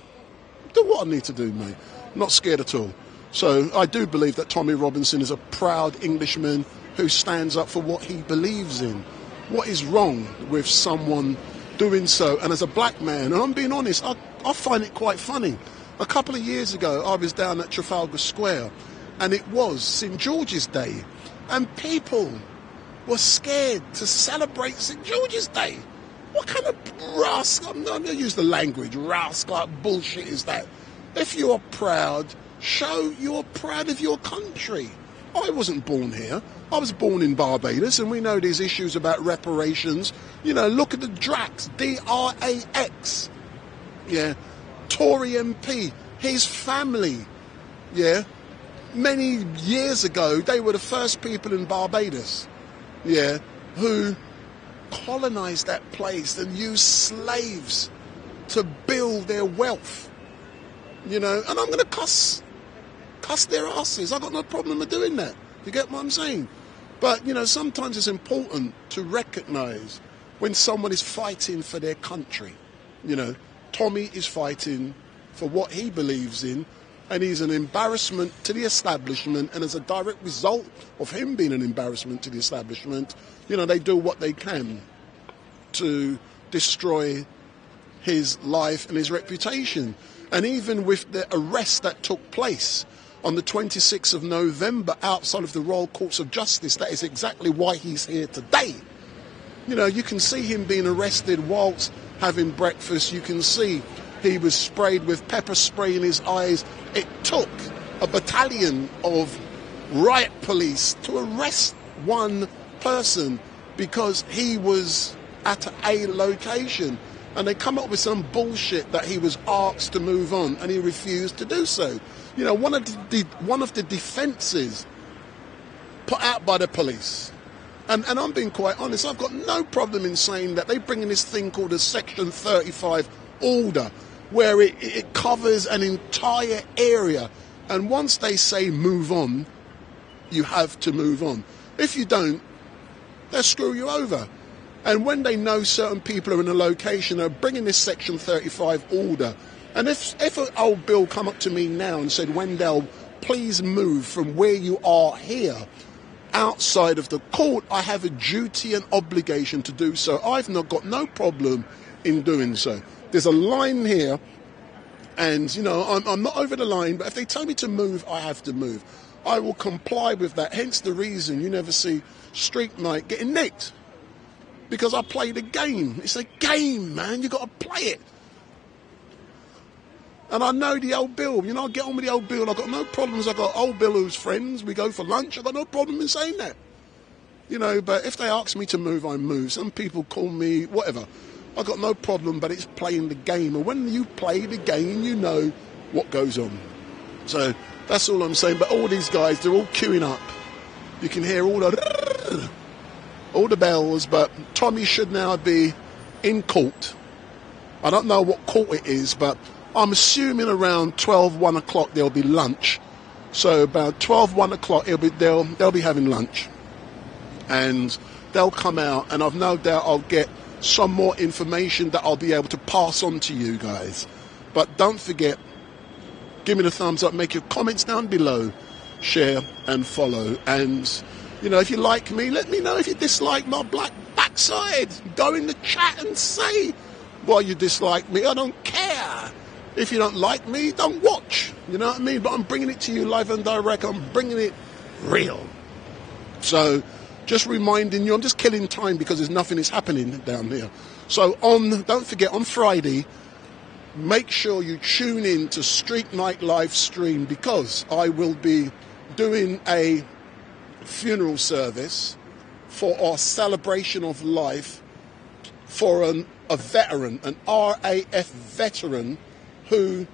what I need to do, mate. I'm not scared at all. So I do believe that Tommy Robinson is a proud Englishman who stands up for what he believes in. What is wrong with someone doing so? And as a black man, and I'm being honest, I find it quite funny. A couple of years ago, I was down at Trafalgar Square, and it was St. George's Day, and people were scared to celebrate St. George's Day. What kind of rascal, I'm going to use the language, rascal bullshit is that? If you're proud, show you're proud of your country. I wasn't born here. I was born in Barbados, and we know there's issues about reparations. You know, look at the Drax, D-R-A-X. Yeah, Tory MP, his family, yeah, many years ago, they were the first people in Barbados, yeah, who colonised that place and used slaves to build their wealth. you know, and I'm going to cuss their asses. I've got no problem with doing that. You get what I'm saying? But, you know, sometimes it's important to recognise when someone is fighting for their country. You know, Tommy is fighting for what he believes in, and he's an embarrassment to the establishment, and as a direct result of him being an embarrassment to the establishment, you know, they do what they can to destroy his life and his reputation. And even with the arrest that took place on the 26th of November outside of the Royal Courts of Justice, that is exactly why he's here today. You know, you can see him being arrested whilst having breakfast. You can see he was sprayed with pepper spray in his eyes. It took a battalion of riot police to arrest one person because he was at a location. And they come up with some bullshit that he was asked to move on, and he refused to do so. You know, one of the defences put out by the police, and I'm being quite honest, I've got no problem in saying that they bring in this thing called a Section 35 order, where it covers an entire area, and once they say move on, you have to move on. If you don't, they'll screw you over. And when they know certain people are in a location, they're bringing this Section 35 order. And if an old Bill come up to me now and said, Wendell, please move from where you are here outside of the court, I have a duty and obligation to do so. I've not got no problem in doing so. There's a line here, and, you know, I'm not over the line, but if they tell me to move, I have to move. I will comply with that. Hence the reason you never see StreetMic getting nicked. Because I play the game. It's a game, man. You got to play it. And I know the old Bill. You know, I get on with the old Bill. I've got no problems. I've got old Bill who's friends. We go for lunch. I've got no problem in saying that. You know, but if they ask me to move, I move. Some people call me whatever. I've got no problem, but it's playing the game. And when you play the game, you know what goes on. So that's all I'm saying. But all these guys, they're all queuing up. You can hear all the bells, but Tommy should now be in court. I don't know what court it is, but I'm assuming around 12, 1 o'clock there'll be lunch. So about 12, 1 o'clock they'll be having lunch. And they'll come out, and I've no doubt I'll get some more information that I'll be able to pass on to you guys. But don't forget, give me the thumbs up, make your comments down below, share and follow. And you know, if you like me, let me know. If you dislike my black backside, go in the chat and say why you dislike me. I don't care. If you don't like me, don't watch. You know what I mean? But I'm bringing it to you live and direct. I'm bringing it real. So just reminding you, I'm just killing time because there's nothing is happening down here. So don't forget, on Friday, make sure you tune in to StreetMic LiveStream, because I will be doing a funeral service for our celebration of life for a veteran, an RAF veteran who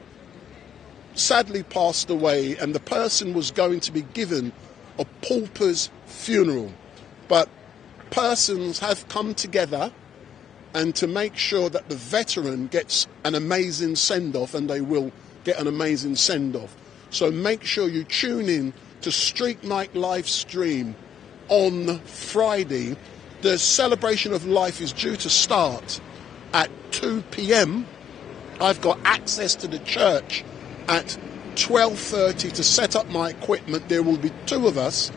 sadly passed away, and the person was going to be given a pauper's funeral. But persons have come together and to make sure that the veteran gets an amazing send-off, and they will get an amazing send-off. So make sure you tune in to StreetMic LiveStream on Friday. The celebration of life is due to start at 2 p.m. I've got access to the church at 12:30 to set up my equipment. There will be 2 of us,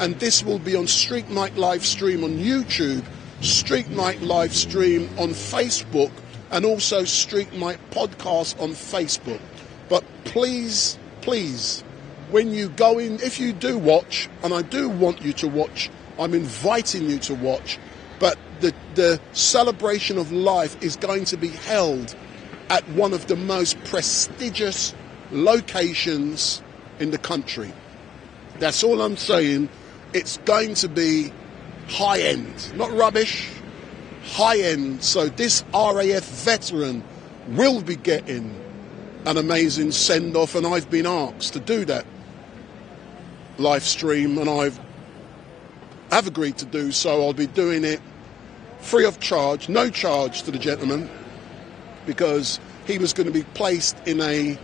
and this will be on StreetMic LiveStream on YouTube, StreetMic LiveStream on Facebook, and also StreetMic Podcast on Facebook. But please, please, when you go in, if you do watch, and I do want you to watch, I'm inviting you to watch, but the celebration of life is going to be held at one of the most prestigious locations in the country. That's all I'm saying. It's going to be high end, not rubbish, high end. So this RAF veteran will be getting an amazing send off, and I've been asked to do that live stream, and I've agreed to do so. I'll be doing it free of charge, no charge to the gentleman, because he was going to be placed in a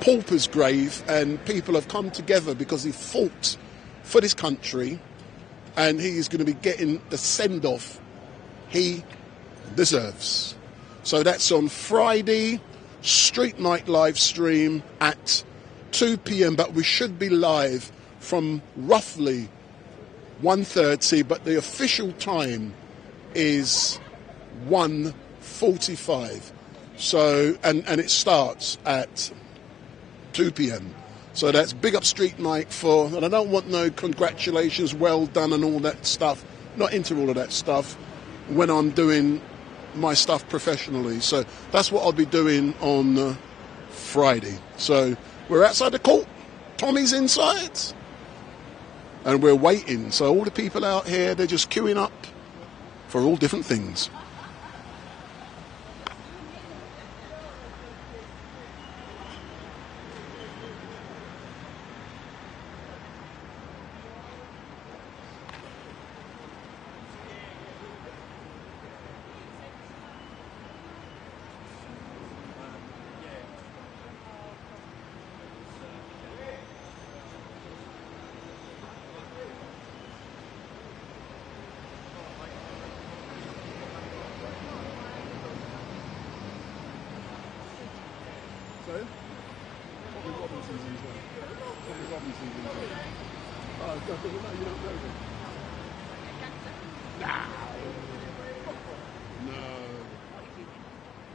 pauper's grave, and people have come together because he fought for this country, and he is going to be getting the send-off he deserves. So that's on Friday, StreetMic LiveStream at 2 p.m, but we should be live from roughly 1:30, but the official time is 1:45. So, and it starts at 2 p.m. So that's big up StreetMic for, and I don't want no congratulations, well done and all that stuff. Not into all of that stuff when I'm doing my stuff professionally. So that's what I'll be doing on Friday. So we're outside the court. Tommy's inside. And we're waiting. So all the people out here, they're just queuing up for all different things.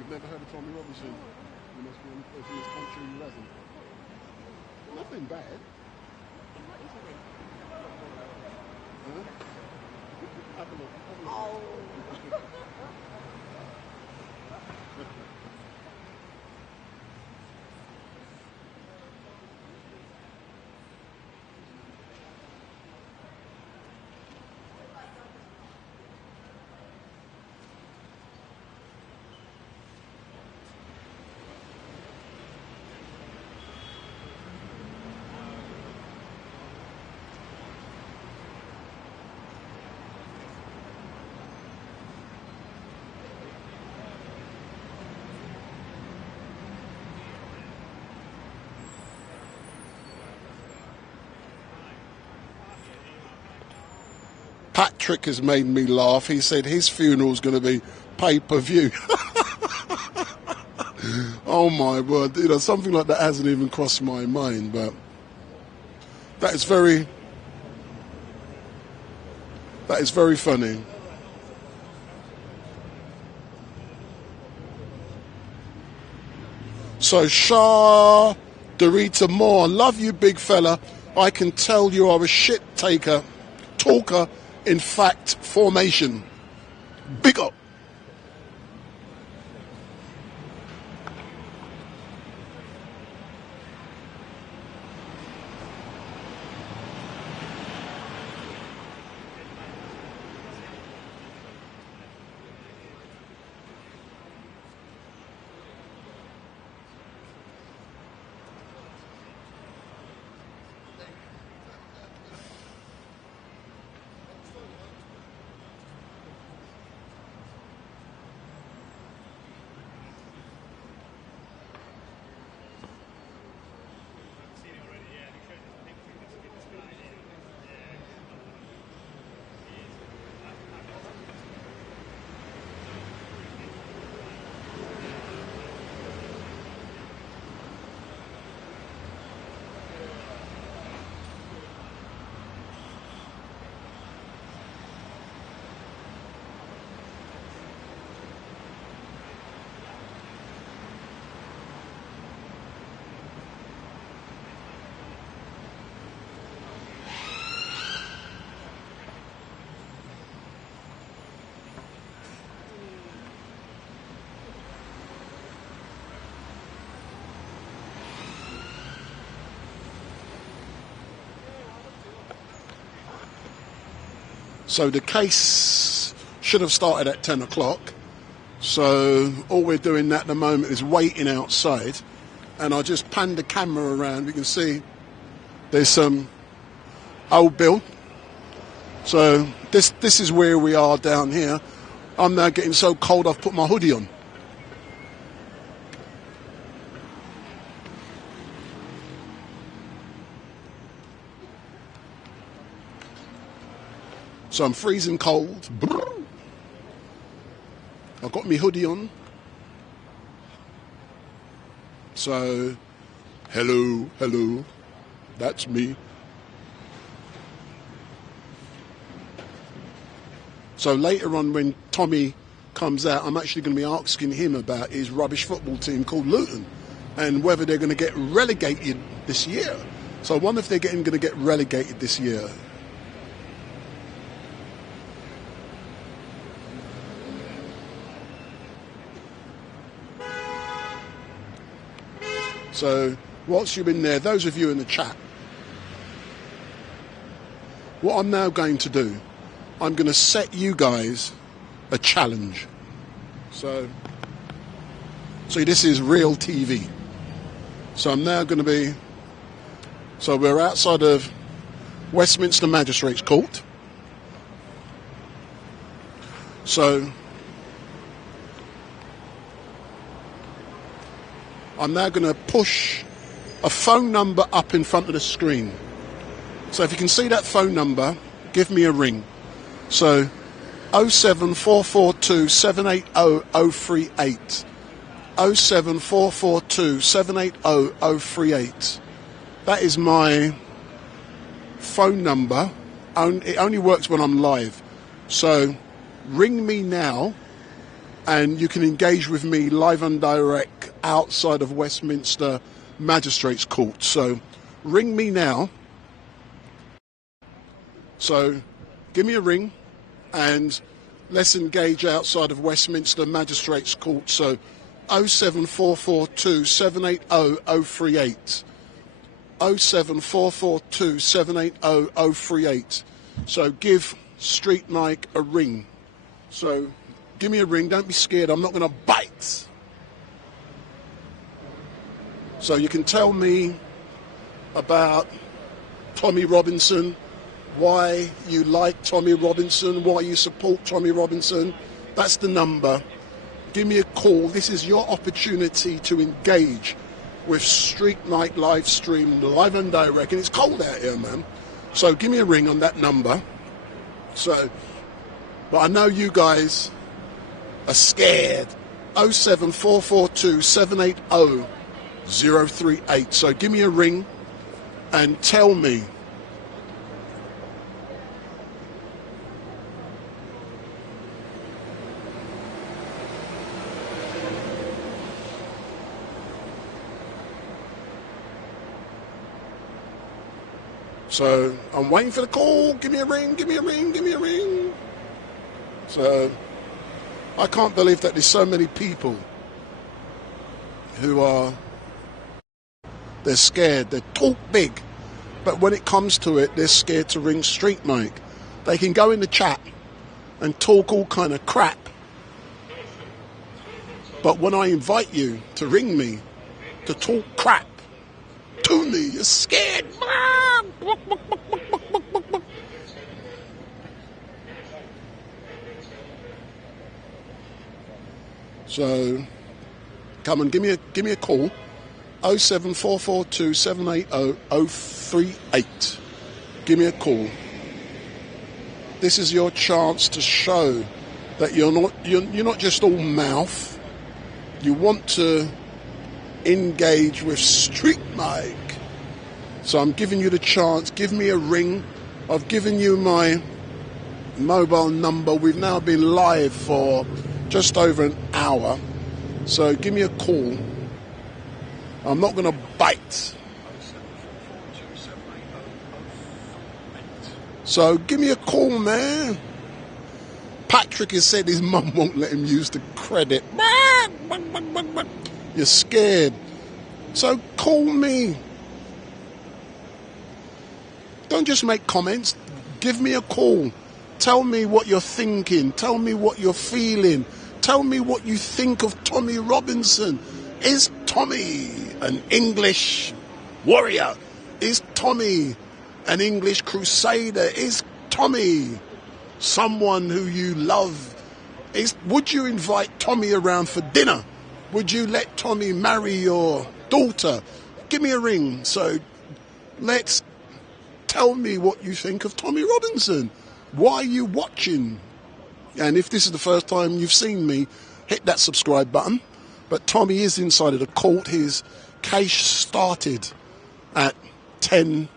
Never heard of Tommy Robinson. You must be the only person in this country who hasn't. Nothing bad. Huh? Have a look. Have a look. Oh. Patrick has made me laugh. He said his funeral's going to be pay-per-view. Oh my word, you know, something like that hasn't even crossed my mind, but that is very funny. So Shah Dorita Moore, love you big fella. I can tell you are a shit talker, in fact, formation. Big up. So the case should have started at 10 o'clock. So all we're doing at the moment is waiting outside. And I just panned the camera around. We can see there's some old Bill. So this is where we are down here. I'm now getting so cold I've put my hoodie on. So I'm freezing cold. I've got my hoodie on. So, hello, hello, that's me. So later on when Tommy comes out, I'm actually going to be asking him about his rubbish football team called Luton and whether they're going to get relegated this year. So I wonder if they're going to get relegated this year. So whilst you're in there, those of you in the chat, what I'm now going to do, I'm going to set you guys a challenge. So, see, this is real TV. So I'm now going to be, so we're outside of Westminster Magistrates Court. So I'm now going to push a phone number up in front of the screen. So if you can see that phone number, give me a ring. So 07442 780 038. 07442 780 038. That is my phone number. It only works when I'm live. So ring me now and you can engage with me live and direct outside of Westminster Magistrates Court. So ring me now. So give me a ring and let's engage outside of Westminster Magistrates Court. So 07442 780 038. 07442 780 038. So give StreetMic a ring. So give me a ring, don't be scared, I'm not going to bite. So you can tell me about Tommy Robinson, why you like Tommy Robinson, why you support Tommy Robinson. That's the number. Give me a call. This is your opportunity to engage with StreetMic LiveStream, live and direct. And it's cold out here, man. So give me a ring on that number. So, but I know you guys are scared. 07442 780 038. So give me a ring and tell me So I'm waiting for the call. Give me a ring, give me a ring, give me a ring. So I can't believe that there's so many people who they're scared. They talk big, but when it comes to it, they're scared to ring StreetMic. They can go in the chat and talk all kind of crap. But when I invite you to ring me, to talk crap to me, you're scared. So come on, give me a call. 07442 780 038. Give me a call. This is your chance to show that you're not just all mouth. You want to engage with StreetMic. So I'm giving you the chance. Give me a ring. I've given you my mobile number. We've now been live for just over an hour. So give me a call. I'm not going to bite. So give me a call, man. Patrick has said his mum won't let him use the credit. You're scared. So call me. Don't just make comments. Give me a call. Tell me what you're thinking. Tell me what you're feeling. Tell me what you think of Tommy Robinson. Is Tommy an English warrior? Is Tommy an English crusader? Is Tommy someone who you love? Would you invite Tommy around for dinner? Would you let Tommy marry your daughter? Give me a ring. So tell me what you think of Tommy Robinson. Why are you watching? And if this is the first time you've seen me, hit that subscribe button. But Tommy is inside of the court. His case started at 10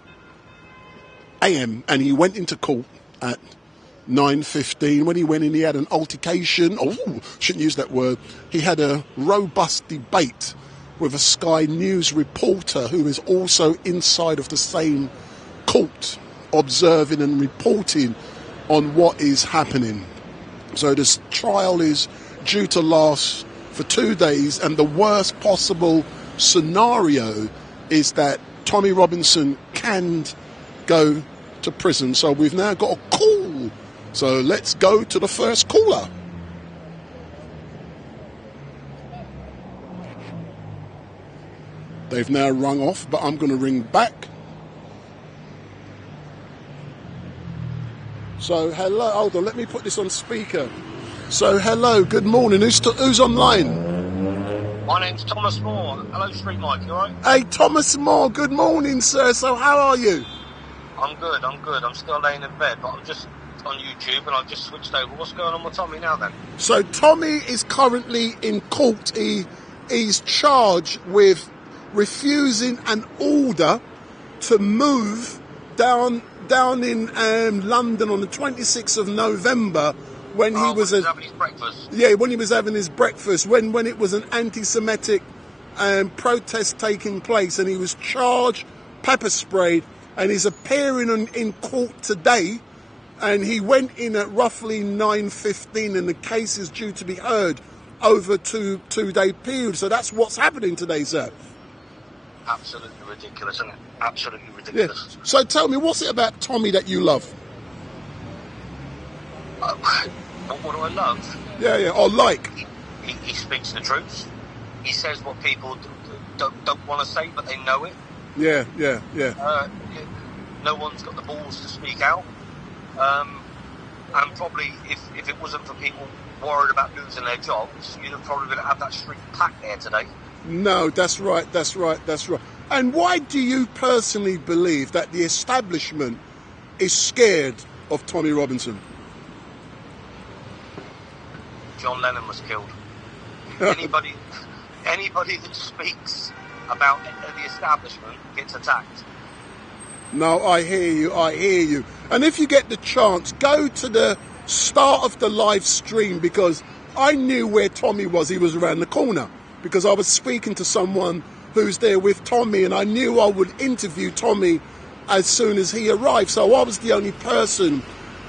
a.m. and he went into court at 9:15. When he went in, he had an altercation. Oh, shouldn't use that word. He had a robust debate with a Sky News reporter who is also inside of the same court, observing and reporting on what is happening. So this trial is due to last for 2 days, and the worst possible scenario is that Tommy Robinson can go to prison. So we've now got a call. So let's go to the first caller. They've now rung off, but I'm going to ring back. So hello, hold on, let me put this on speaker. So hello, good morning. Who's online? My name's Thomas Moore. Hello, StreetMic. You alright? Hey, Thomas Moore. Good morning, sir. So how are you? I'm good. I'm still laying in bed, but I'm just on YouTube and I've just switched over. What's going on with Tommy now then? So Tommy is currently in court. He's charged with refusing an order to move down in London on the 26th of November when he was having his breakfast. Yeah, when he was having his breakfast, when it was an anti-Semitic protest taking place, and he was charged, pepper sprayed, and he's appearing in court today, and he went in at roughly 9:15, and the case is due to be heard over two-day period. So that's what's happening today, sir. Absolutely ridiculous, isn't it? Absolutely ridiculous. Yeah. So tell me, what's it about Tommy that you love? What do I love? Yeah, or like? He speaks the truth. He says what people don't want to say, but they know it. Yeah. No one's got the balls to speak out. And probably if it wasn't for people worried about losing their jobs, you'd have probably been have that street packed there today. No, that's right. And why do you personally believe that the establishment is scared of Tommy Robinson? John Lennon was killed. Anybody that speaks about the establishment gets attacked. No, I hear you. And if you get the chance, go to the start of the live stream, because I knew where Tommy was. He was around the corner, because I was speaking to someone who's there with Tommy, and I knew I would interview Tommy as soon as he arrived. So I was the only person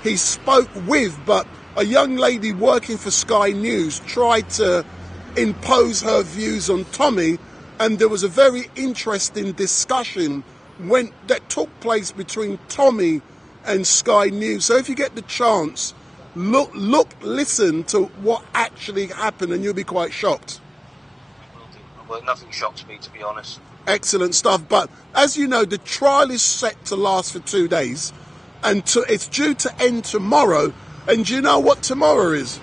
he spoke with, but a young lady working for Sky News tried to impose her views on Tommy, and there was a very interesting discussion that took place between Tommy and Sky News. So if you get the chance, listen to what actually happened, and you'll be quite shocked. Well, nothing shocks me, to be honest. Excellent stuff. But as you know, the trial is set to last for 2 days, and it's due to end tomorrow. And do you know what tomorrow is?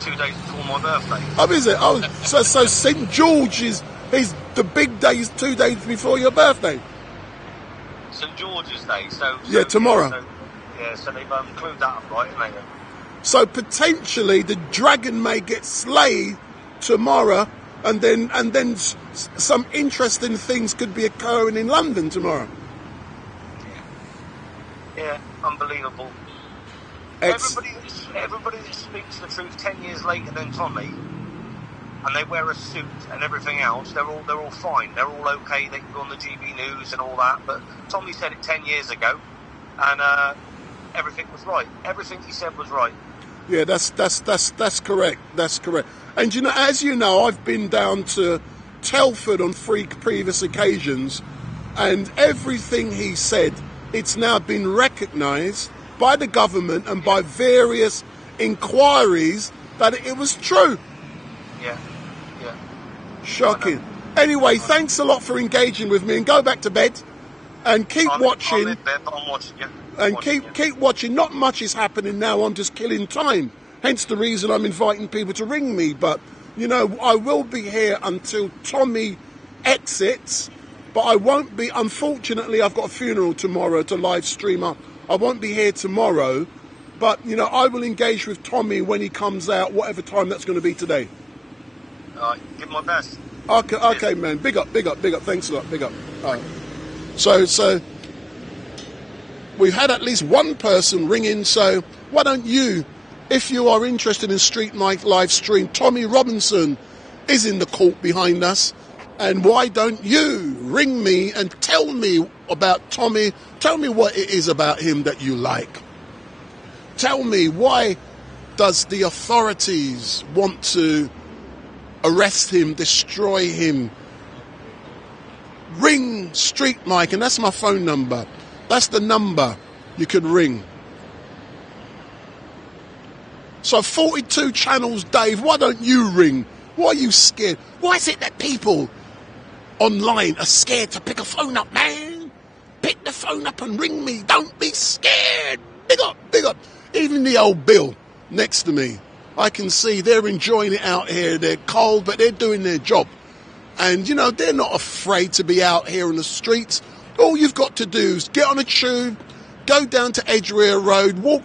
2 days before my birthday. Oh, is it? Oh, so St. George is the big day is 2 days before your birthday. St. George's Day. So yeah, tomorrow. So they've clued that up, right, haven't they? So potentially the dragon may get slayed tomorrow, and then some interesting things could be occurring in London tomorrow. Yeah, unbelievable. Everybody that speaks the truth 10 years later than Tommy, and they wear a suit and everything else, they're all fine. They're all okay. They can go on the GB News and all that. But Tommy said it 10 years ago, and everything was right. Everything he said was right. Yeah, that's correct. That's correct. And as you know, I've been down to Telford on 3 previous occasions, and everything he said, it's now been recognised by the government and by various inquiries that it was true. Yeah. Shocking. Anyway, thanks a lot for engaging with me, and go back to bed and keep watching. I'm in bed, but I'm watching you. And keep watching. Not much is happening now. I'm just killing time. Hence the reason I'm inviting people to ring me. But, I will be here until Tommy exits. But I won't be. Unfortunately, I've got a funeral tomorrow to live stream I won't be here tomorrow, but, you know, I will engage with Tommy when he comes out, whatever time that's going to be today. Give my best. Okay, man. Big up. Thanks a lot. Big up. So we've had at least one person ring in, so why don't you, if you are interested in StreetMic LiveStream, Tommy Robinson is in the court behind us, and why don't you ring me and tell me about Tommy? Tell me what it is about him that you like. Tell me, why does the authorities want to arrest him, destroy him? Ring StreetMic, and that's my phone number. That's the number you can ring. So 42 channels, Dave, why don't you ring? Why are you scared? Why is it that people online are scared to pick a phone up, man? Pick the phone up and ring me. Don't be scared. Big up. Even the old Bill next to me, I can see they're enjoying it out here. They're cold, but they're doing their job. And, you know, they're not afraid to be out here in the streets. All you've got to do is get on a tube, go down to Edgware Road, walk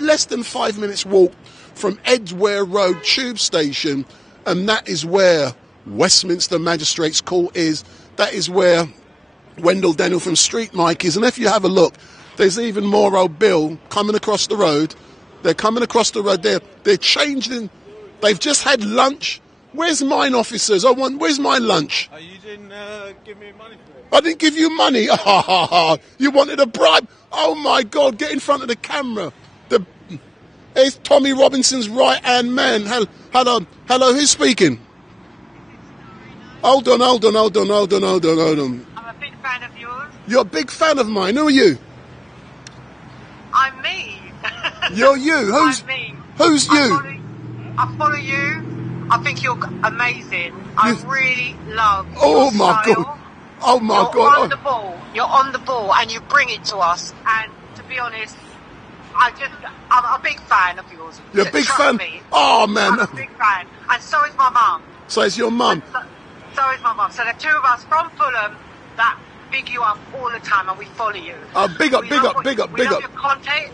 less than 5 minutes walk from Edgware Road tube station, and that is where Westminster Magistrates Court is. That is where Wendell Daniel from StreetMic is. And if you have a look, there's even more old Bill coming across the road. They're coming across the road. They're changing. They've just had lunch. Where's mine, officers? Where's my lunch? You didn't give me money for it. I didn't give you money. You wanted a bribe. Oh my God! Get in front of the camera. It's Tommy Robinson's right-hand man. Hello. Who's speaking? Hold on. I'm a big fan of yours. You're a big fan of mine. Who are you? I'm me. You're you. I'm me. Who's you? I follow you. I think you're amazing. I really love Oh your my style. God. Oh my You're God. on the ball. You're on the ball and you bring it to us. And to be honest, I'm a big fan of yours. You're a big Trust fan? me. Oh man. I'm a big fan. And so is my mum. So it's your mum. So is my mum. So the two of us from Fulham that big you up all the time and we follow you. Big up. We love your content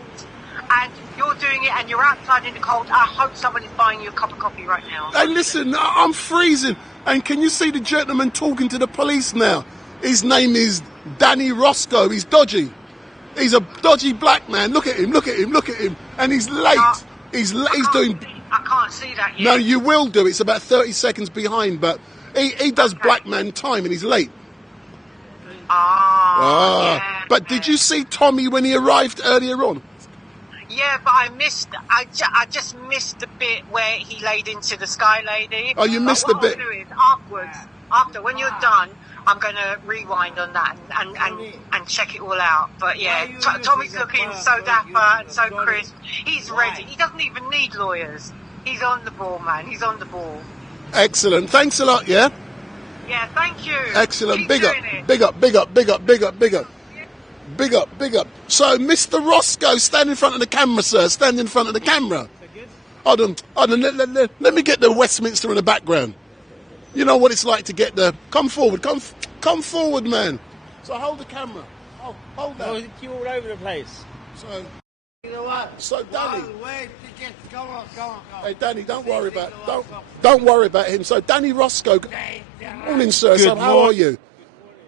and you're doing it and you're outside in the cold. I hope someone is buying you a cup of coffee right now. Hey, listen, I'm freezing. And can you see the gentleman talking to the police now? His name is Danny Roscoe. He's dodgy. He's a dodgy black man. Look at him. And he's late. He's doing... I can't see that yet. No, you will do. It's about 30 seconds behind, but he does black man time and he's late. Yeah. But did you see Tommy when he arrived earlier on? Yeah, but I just missed the bit where he laid into the Sky Lady. Oh, you missed the bit? What I'll do is after when you're done, I'm going to rewind on that and check it all out. But yeah, Tommy's looking so dapper and so crisp. He's ready. He doesn't even need lawyers. He's on the ball, man. He's on the ball. Excellent. Thanks a lot, yeah? Yeah, thank you. Excellent. Keep Big up. doing it. Big up. So, Mr. Roscoe, stand in front of the camera, sir. Stand in front of the camera. Hold on. Let me get the Westminster in the background. You know what it's like to get the... Come forward, man. So hold the camera. Hold that. Oh, you're all over the place. So, you know what? So, Danny... Go on. Hey, Danny, don't worry about him. So, Danny Roscoe... Morning, sir. So, how are you?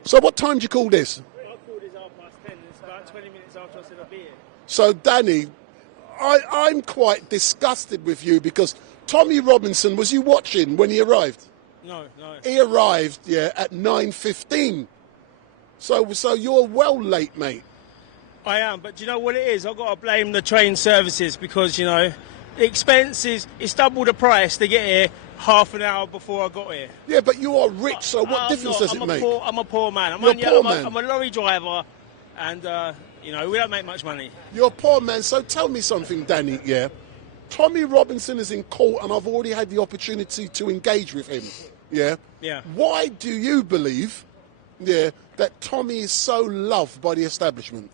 So, what time did you call this? I called this 10:30. It's about 20 minutes after I said I'd be here. So, Danny, I'm quite disgusted with you because Tommy Robinson, was you watching when he arrived? No. He arrived, at 9:15. So you're well late, mate. I am, but do you know what it is? I've got to blame the train services because, you know, the expenses, it's double the price to get here half an hour before I got here. Yeah, but you are rich, so what difference does it make? I'm a poor man. I'm a lorry driver, and, you know, we don't make much money. You're a poor man, so tell me something, Danny, yeah? Tommy Robinson is in court, and I've already had the opportunity to engage with him, yeah? Yeah. Why do you believe, that Tommy is so loved by the establishment?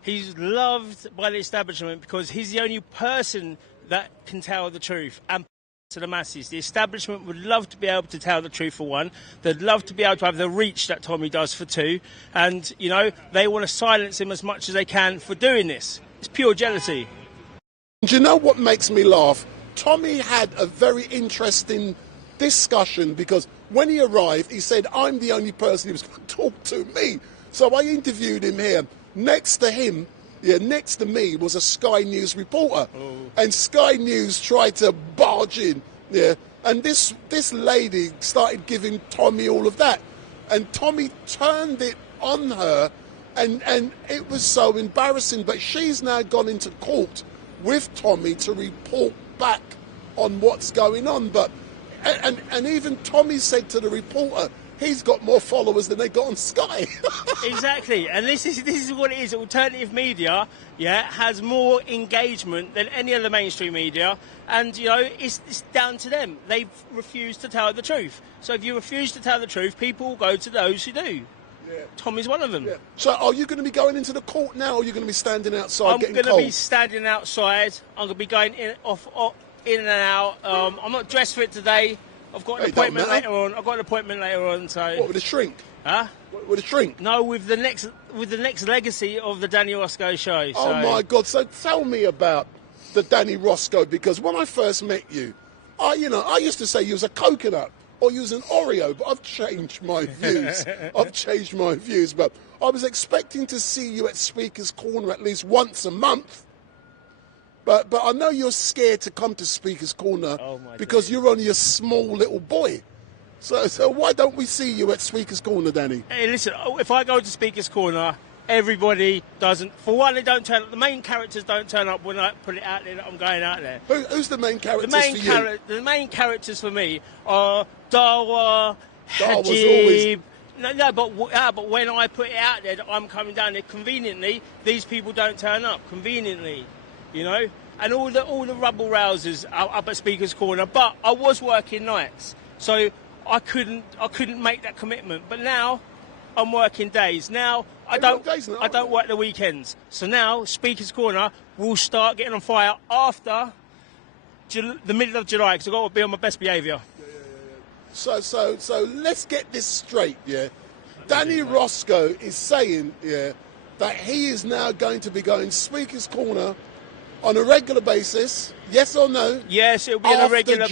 He's loved by the establishment because he's the only person that can tell the truth. And to the masses. The establishment would love to be able to tell the truth for one. They'd love to be able to have the reach that Tommy does for two. And, you know, they want to silence him as much as they can for doing this. It's pure jealousy. Do you know what makes me laugh? Tommy had a very interesting discussion because when he arrived, he said, I'm the only person who was going to talk to me. So I interviewed him here. Next to him, next to me was a Sky News reporter. Oh. And Sky News tried to barge in, and this lady started giving Tommy all of that. And Tommy turned it on her, and it was so embarrassing. But she's now gone into court with Tommy to report back on what's going on. But and even Tommy said to the reporter, he's got more followers than they got on Sky. Exactly, and this is what it is. Alternative media, has more engagement than any other mainstream media, and you know it's down to them. They've refused to tell the truth. So if you refuse to tell the truth, people will go to those who do. Yeah. Tommy's one of them. Yeah. So are you going to be going into the court now, or are you going to be standing outside I'm getting going to cold? be standing outside. I'm going to be going in and out. I'm not dressed for it today. I've got an appointment later on. So what, with a shrink? Huh? With a shrink? No, with the next legacy of the Danny Roscoe show. Oh my God! So tell me about the Danny Roscoe, because when I first met you, I used to say you was a coconut or you was an Oreo, but I've changed my views. But I was expecting to see you at Speaker's Corner at least once a month. But I know you're scared to come to Speaker's Corner because you're only a small little boy. So why don't we see you at Speaker's Corner, Danny? Hey, listen, if I go to Speaker's Corner, everybody doesn't. For one, they don't turn up. The main characters don't turn up when I put it out there that I'm going out there. Who's the main characters for you? The main characters for me are Darwa, Hajib. No, but when I put it out there that I'm coming down there, conveniently, these people don't turn up. Conveniently. You know, and all the rubble rousers up at Speaker's Corner. But I was working nights, so I couldn't make that commitment. But now I'm working days. Now I don't work the weekends. So now Speaker's Corner will start getting on fire after the middle of July, because I've got to be on my best behaviour. So let's get this straight. Danny Roscoe is saying that he is now going to be going Speaker's Corner on a regular basis, yes or no? Yes, it'll be on a regular.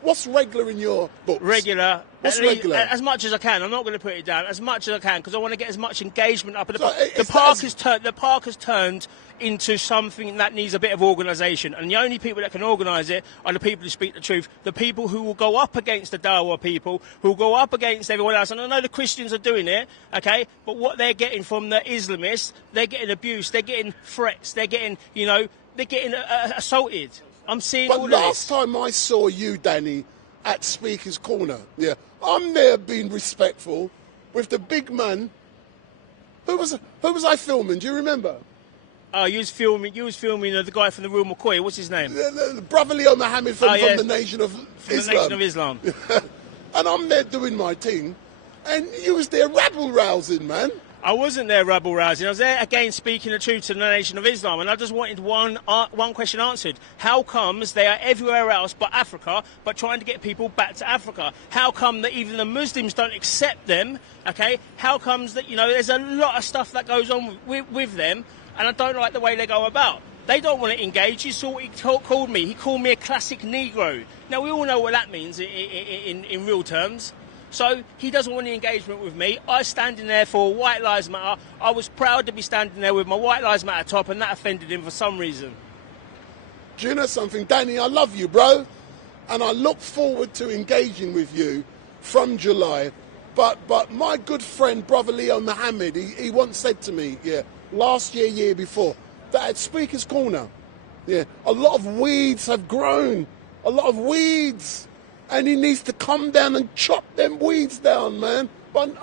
What's regular in your books? Regular. What's regular? As much as I can. I'm not going to put it down. As much as I can, because I want to get as much engagement up. The park has turned into something that needs a bit of organisation, and the only people that can organise it are the people who speak the truth. The people who will go up against the Dawa people, who will go up against everyone else. And I know the Christians are doing it, okay? But what they're getting from the Islamists, they're getting abuse, they're getting threats, they're getting, they're getting assaulted. I'm seeing all this. But last time I saw you, Danny, at Speaker's Corner, I'm there being respectful with the big man. Who was I filming? Do you remember? You was filming the guy from the Real McCoy. What's his name? The brother Leo Mohammed from the Nation of Islam. The Nation of Islam. And I'm there doing my thing, and you was there rabble-rousing, man. I wasn't there rabble-rousing. I was there, again, speaking the truth to the Nation of Islam, and I just wanted one question answered. How comes they are everywhere else but Africa, but trying to get people back to Africa? How come that even the Muslims don't accept them, okay? How comes that, there's a lot of stuff that goes on with them, and I don't like the way they go about. They don't want to engage. You saw what he called me. He called me a classic Negro. Now, we all know what that means in real terms. So he doesn't want any engagement with me. I was standing there for White Lives Matter. I was proud to be standing there with my White Lives Matter top, and that offended him for some reason. Do you know something, Danny? I love you, bro. And I look forward to engaging with you from July. But my good friend, brother Leo Mohammed, he once said to me, last year before, that at Speaker's Corner, a lot of weeds have grown. A lot of weeds. And he needs to come down and chop them weeds down, man. But,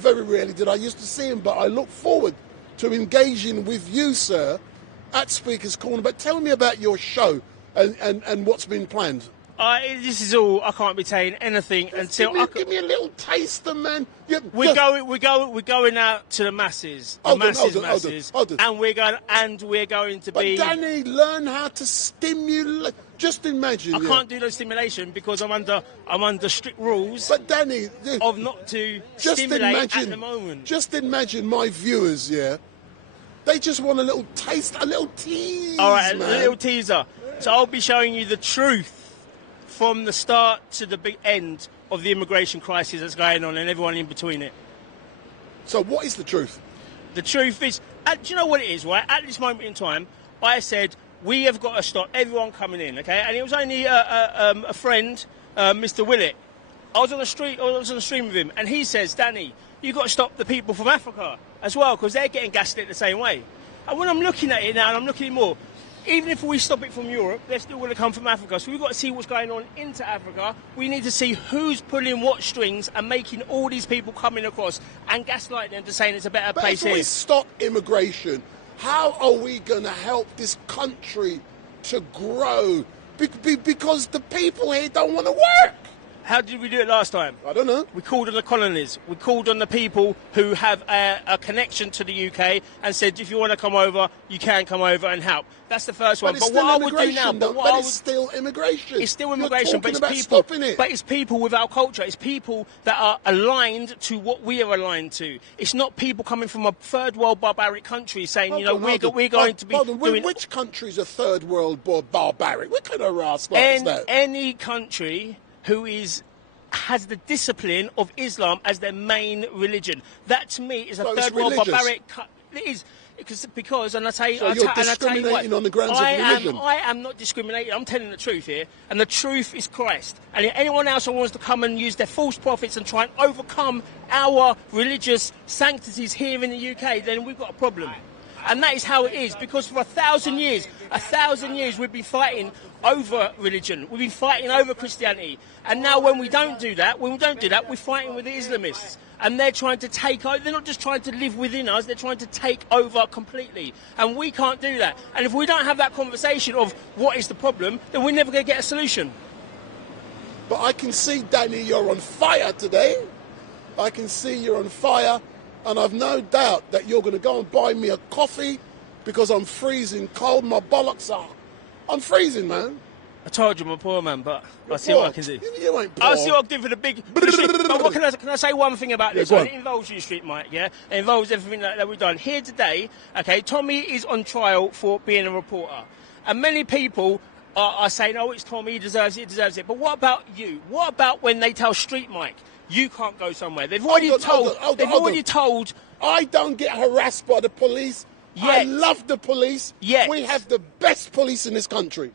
very rarely did I used to see him. But I look forward to engaging with you, sir, at Speaker's Corner. But tell me about your show and what's been planned. This is all. I can't be saying anything until give me a little taster, man. We're going out to the masses, and we're going to be. But Danny, learn how to stimulate. Just imagine. I can't do no stimulation because I'm under strict rules. But Danny, of not to stimulate at the moment. Just imagine my viewers, yeah. They just want a little taste, a little tease. All right, man. a little teaser. So I'll be showing you the truth from the start to the big end of the immigration crisis that's going on and everyone in between it. So what is the truth? The truth is, do you know what it is, right? At this moment in time, I said, we have got to stop everyone coming in, okay? And it was only a friend, Mr. Willett. I was on the stream with him, and he says, Danny, you've got to stop the people from Africa as well, because they're getting gaslit the same way. And when I'm looking at it now, and I'm looking more, even if we stop it from Europe, they're still going to come from Africa. So we've got to see what's going on into Africa. We need to see who's pulling what strings and making all these people coming across and gaslighting them to saying it's a better place here. If we stop immigration, how are we going to help this country to grow? Because the people here don't want to work. How did we do it last time? I don't know. We called on the colonies. We called on the people who have a connection to the UK and said, if you want to come over, you can come over and help. That's the first one. But what I would do now... But it's still immigration. It's still immigration, but it's people. But it's people with our culture. It's people that are aligned to what we are aligned to. It's not people coming from a third world barbaric country saying, we're going to be doing... Which country's a third world barbaric? What kind of rascal is that? Any country who has the discipline of Islam as their main religion. That to me is a third world barbaric. It is because, and I tell you, so you're discriminating on the grounds of religion. I am not discriminating. I'm telling the truth here, and the truth is Christ. And if anyone else who wants to come and use their false prophets and try and overcome our religious sanctities here in the UK, then we've got a problem. And that is how it is, because for 1,000 years, we've been fighting over religion. We've been fighting over Christianity. And now when we don't do that, we're fighting with the Islamists. And they're trying to take over. They're not just trying to live within us, they're trying to take over completely. And we can't do that. And if we don't have that conversation of what is the problem, then we're never going to get a solution. But I can see, Danny, you're on fire today. I can see you're on fire. And I've no doubt that you're going to go and buy me a coffee because I'm freezing cold. My bollocks are. I'm freezing, man. I told you I'm a poor man, but I'll see what I can do. You ain't poor. I'll see what I can do for the big... But what can I say one thing about this? It involves you, StreetMic, yeah? It involves everything that we've done. Here today, okay, Tommy is on trial for being a reporter. And many people are saying, oh, it's Tommy, he deserves it. But what about you? What about when they tell StreetMic, you can't go somewhere? They've already told... I don't get harassed by the police. I love the police. We have the best police in this country.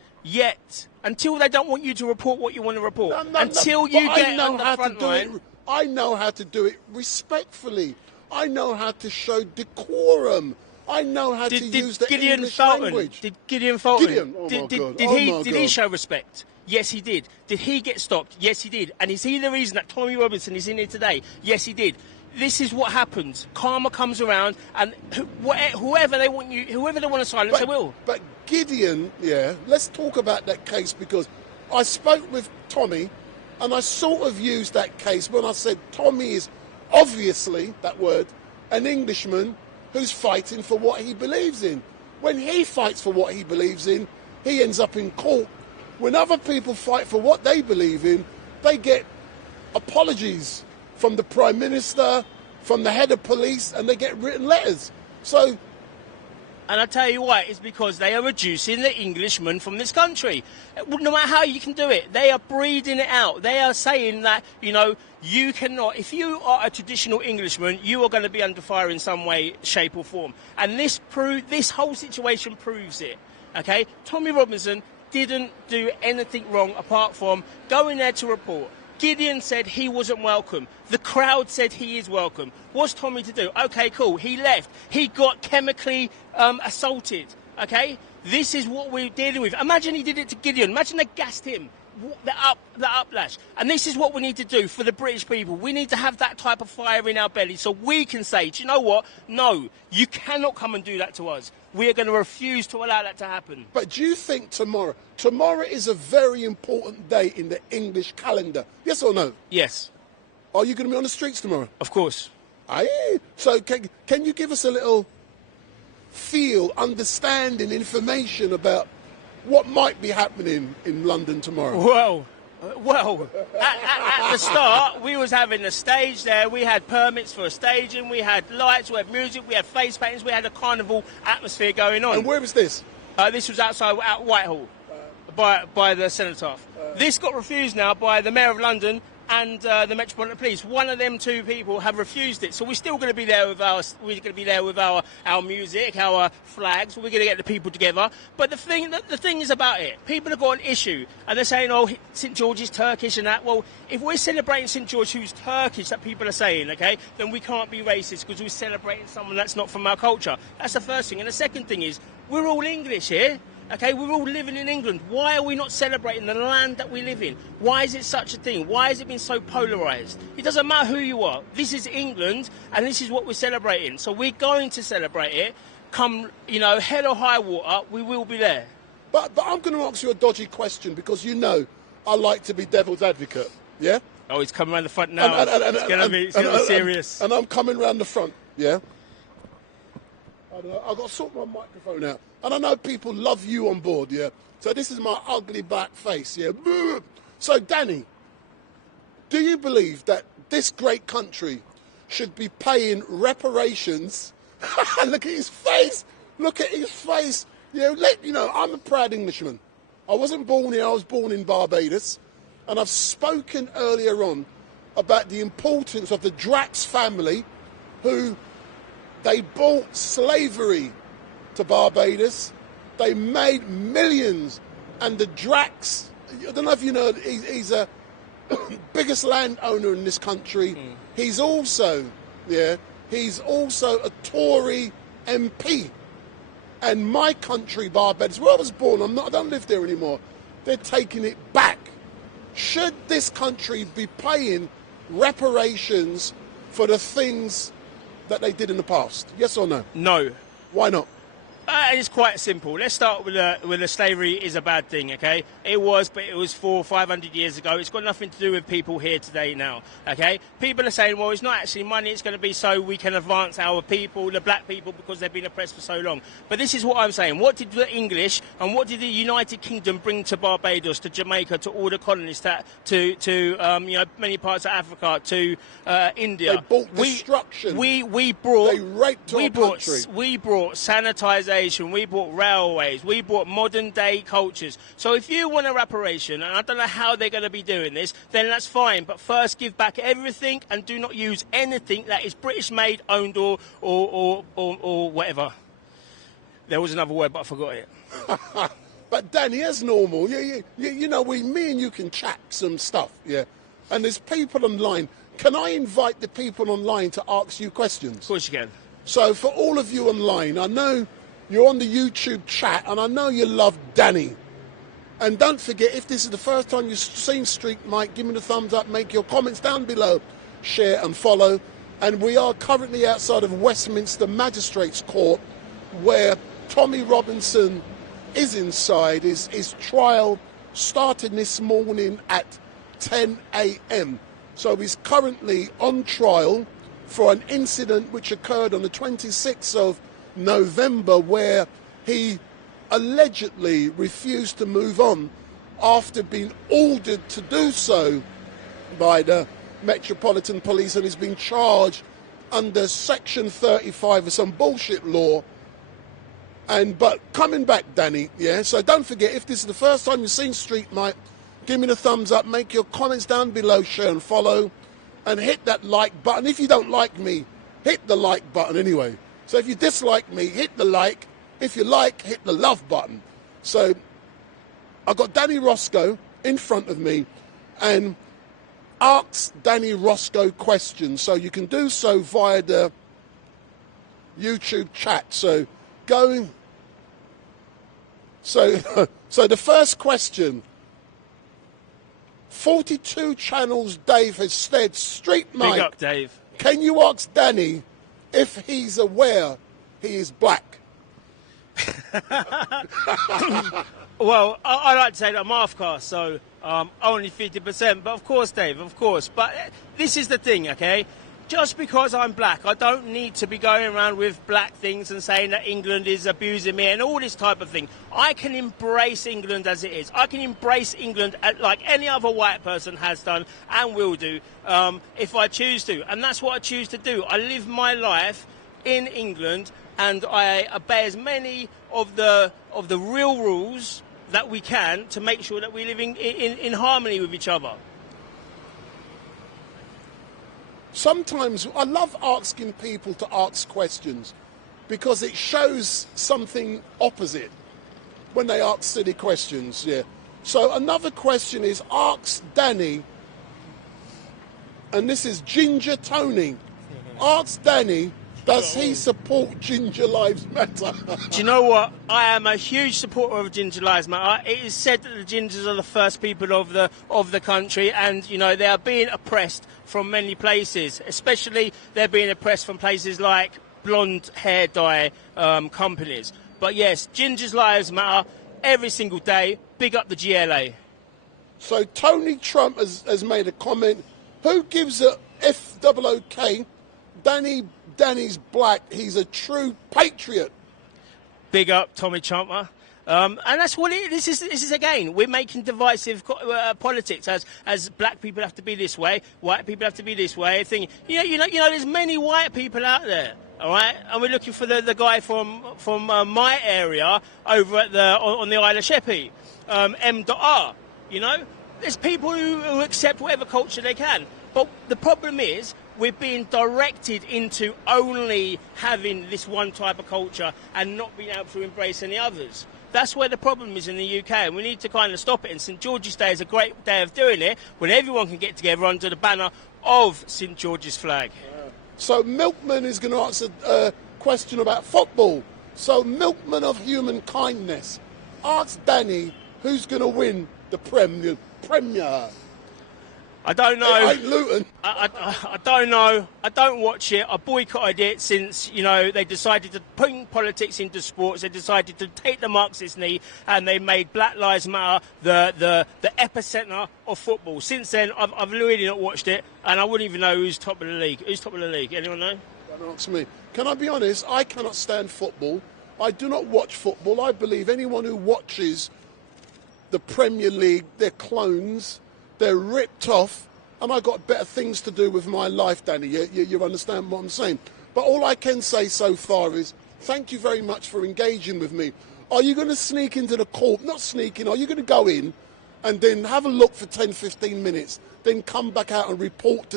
Until they don't want you to report what you want to report. Until you get on the front line. I know how to do it respectfully. I know how to show decorum. I know how to use the English language. Did Gideon Fulton? Did he show respect? Yes, he did. Did he get stopped? Yes, he did. And is he the reason that Tommy Robinson is in here today? Yes, he did. This is what happens. Karma comes around, and whoever they want to silence, they will. But Gideon, let's talk about that case, because I spoke with Tommy, and I sort of used that case when I said Tommy is obviously, that word, an Englishman who's fighting for what he believes in. When he fights for what he believes in, he ends up in court. When other people fight for what they believe in, they get apologies from the Prime Minister, from the head of police, and they get written letters. So... And I tell you why, it's because they are reducing the Englishmen from this country. No matter how you can do it, they are breeding it out. They are saying that, you cannot, if you are a traditional Englishman, you are going to be under fire in some way, shape or form. And this whole situation proves it, okay? Tommy Robinson didn't do anything wrong apart from going there to report. Gideon said he wasn't welcome. The crowd said he is welcome. What's Tommy to do? Okay, cool. He left. He got chemically assaulted. Okay? This is what we're dealing with. Imagine he did it to Gideon. Imagine they gassed him. the uplash. And this is what we need to do for the British people. We need to have that type of fire in our belly so we can say, do you know what? No, you cannot come and do that to us. We are going to refuse to allow that to happen. But do you think tomorrow is a very important day in the English calendar? Yes or no? Yes. Are you going to be on the streets tomorrow? Of course. Aye. So can you give us a little feel, understanding, information about what might be happening in London tomorrow? Well, at the start, we was having a stage there. We had permits for a staging. We had lights. We had music. We had face paintings. We had a carnival atmosphere going on. And where was this? This was outside at Whitehall, by the Cenotaph. This got refused now by the Mayor of London and the Metropolitan Police. One of them two people have refused it. So we're still going to be there with our music, our flags. We're going to get the people together. But the thing is about it, people have got an issue, and they're saying, oh, St George is Turkish and that. Well, if we're celebrating St George who's Turkish, that people are saying, okay, then we can't be racist because we're celebrating someone that's not from our culture. That's the first thing. And the second thing is, we're all English here. Okay, we're all living in England. Why are we not celebrating the land that we live in? Why is it such a thing? Why has it been so polarised? It doesn't matter who you are. This is England, and this is what we're celebrating. So we're going to celebrate it. Come, hell or high water, we will be there. But I'm going to ask you a dodgy question because I like to be devil's advocate. Yeah. Oh, he's coming around the front now. It's going to be serious. And I'm coming around the front. Yeah. I've got to sort my microphone out. And I know people love you on board, yeah? So this is my ugly black face, yeah? So, Danny, do you believe that this great country should be paying reparations? Look at his face. Look at his face. I'm a proud Englishman. I wasn't born here. I was born in Barbados. And I've spoken earlier on about the importance of the Drax family who... They brought slavery to Barbados. They made millions. And the Drax, I don't know if you know, he's a biggest landowner in this country. He's also a Tory MP. And my country, Barbados, where I was born, I don't live there anymore. They're taking it back. Should this country be paying reparations for the things that they did in the past? Yes or no? No. Why not? It's quite simple. Let's start with the slavery is a bad thing, okay? It was 500 years ago. It's got nothing to do with people here today now, okay? People are saying, well, it's not actually money. It's going to be so we can advance our people, the black people, because they've been oppressed for so long. But this is what I'm saying. What did the English and what did the United Kingdom bring to Barbados, to Jamaica, to all the colonies, to many parts of Africa, to India? They brought destruction. They raped our country. We brought sanitisation. We brought railways. We brought modern day cultures. So if you want a reparation, and I don't know how they're going to be doing this, then that's fine. But first, give back everything and do not use anything that is British made, owned, or whatever. There was another word, but I forgot it. But Danny, as normal, me and you can chat some stuff, yeah. And there's people online. Can I invite the people online to ask you questions? Of course you can. So for all of you online, I know you're on the YouTube chat, and I know you love Danny. And don't forget, if this is the first time you've seen StreetMic, give me the thumbs up, make your comments down below, share and follow. And we are currently outside of Westminster Magistrates Court, where Tommy Robinson is inside. His trial started this morning at 10 a.m. So he's currently on trial for an incident which occurred on the 26th of November, where he allegedly refused to move on after being ordered to do so by the Metropolitan Police, and he's been charged under Section 35 of some bullshit law. But coming back, Danny, yeah, so don't forget, if this is the first time you've seen StreetMic, give me the thumbs up, make your comments down below, share and follow, and hit that like button. If you don't like me, hit the like button anyway. So if you dislike me, hit the like. If you like, hit the love button. So I've got Danny Roscoe in front of me, and ask Danny Roscoe questions. So you can do so via the YouTube chat. So So the first question 42 channels, Dave has said, StreetMic. Big up, Dave. Can you ask Danny if he's aware he is black? Well, I like to say that I'm half caste, so only 50%. But of course, Dave, of course. But this is the thing, okay? Just because I'm black, I don't need to be going around with black things and saying that England is abusing me and all this type of thing. I can embrace England as it is. I can embrace England like any other white person has done and will do if I choose to. And that's what I choose to do. I live my life in England and I obey as many of the real rules that we can to make sure that we're living in harmony with each other. Sometimes I love asking people to ask questions because it shows something opposite when they ask silly questions. Yeah. So another question is, ask Danny, and this is Ginger Tony. Ask Danny, does he support Ginger Lives Matter? Do you know what? I am a huge supporter of Ginger Lives Matter. It is said that the Gingers are the first people of the country, and you know they are being oppressed from many places. Especially they're being oppressed from places like blonde hair dye companies. But yes, Gingers Lives Matter every single day. Big up the GLA. So Tony Trump has made a comment. Who gives a FOOK? Danny's black. He's a true patriot. Big up, Tommy Chomper. And that's what this is again. We're making divisive politics as black people have to be this way, white people have to be this way. You know, there's many white people out there. All right, and we're looking for the guy from my area over at on the Isle of Sheppey, M.R. You know, there's people who accept whatever culture they can, but the problem is, we're being directed into only having this one type of culture and not being able to embrace any others. That's where the problem is in the UK, and we need to kind of stop it. And St George's Day is a great day of doing it, when everyone can get together under the banner of St George's flag. So Milkman is going to answer a question about football. So Milkman of human kindness, ask Danny who's going to win the Premier. I don't know. It ain't Luton. I don't know. I don't watch it. I boycotted it since, you know, they decided to bring politics into sports. They decided to take the Marxist knee and they made Black Lives Matter the epicenter of football. Since then, I've really not watched it, and I wouldn't even know who's top of the league. Who's top of the league? Anyone know? Don't ask me. Can I be honest? I cannot stand football. I do not watch football. I believe anyone who watches the Premier League, they're clones. They're ripped off, and I've got better things to do with my life, Danny. You understand what I'm saying? But all I can say so far is thank you very much for engaging with me. Are you going to sneak into the court? Not sneaking. Are you going to go in and then have a look for 10, 15 minutes, then come back out and report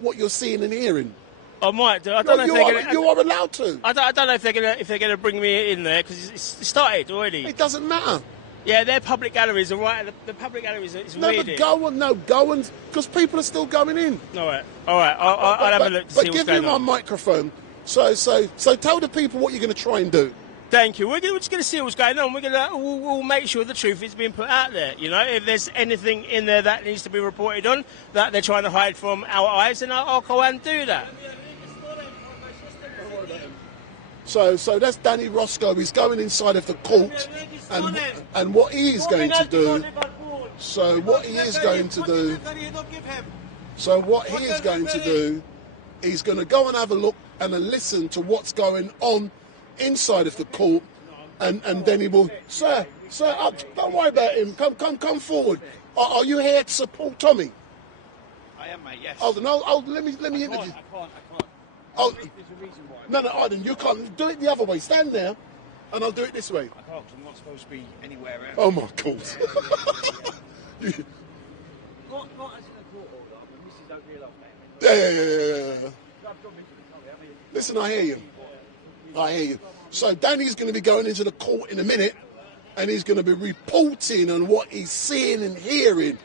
what you're seeing and hearing? I might do. I don't know if they're gonna, you are allowed to. I don't know if they're gonna bring me in there because it's started already. It doesn't matter. Yeah, their public galleries are right. The public galleries is weird. No, but go and because people are still going in. All right. I'll have a look to see what's going on. But give me my microphone. So tell the people what you're going to try and do. Thank you. We're just going to see what's going on. We'll make sure the truth is being put out there. You know, if there's anything in there that needs to be reported on that they're trying to hide from our eyes, then I'll go and do that. So that's Danny Roscoe. He's going inside of the court, and what he is going to do. So what he is going to do. So what he is going to do. He's going to go and have a look and listen to what's going on inside of the court, and then he will. Sir, don't worry about him. Come forward. Are you here to support Tommy? I am, mate. Yes. Oh no. Oh, let me interview. I can't. Oh, there's a reason why. no, Arden, you can't do it the other way. Stand there, and I'll do it this way. I can't, because I'm not supposed to be anywhere else. Oh my God. Not as in a court order. I mean, Mrs. don't realise, mate. Yeah. Listen, I hear you. So Danny's going to be going into the court in a minute, and he's going to be reporting on what he's seeing and hearing,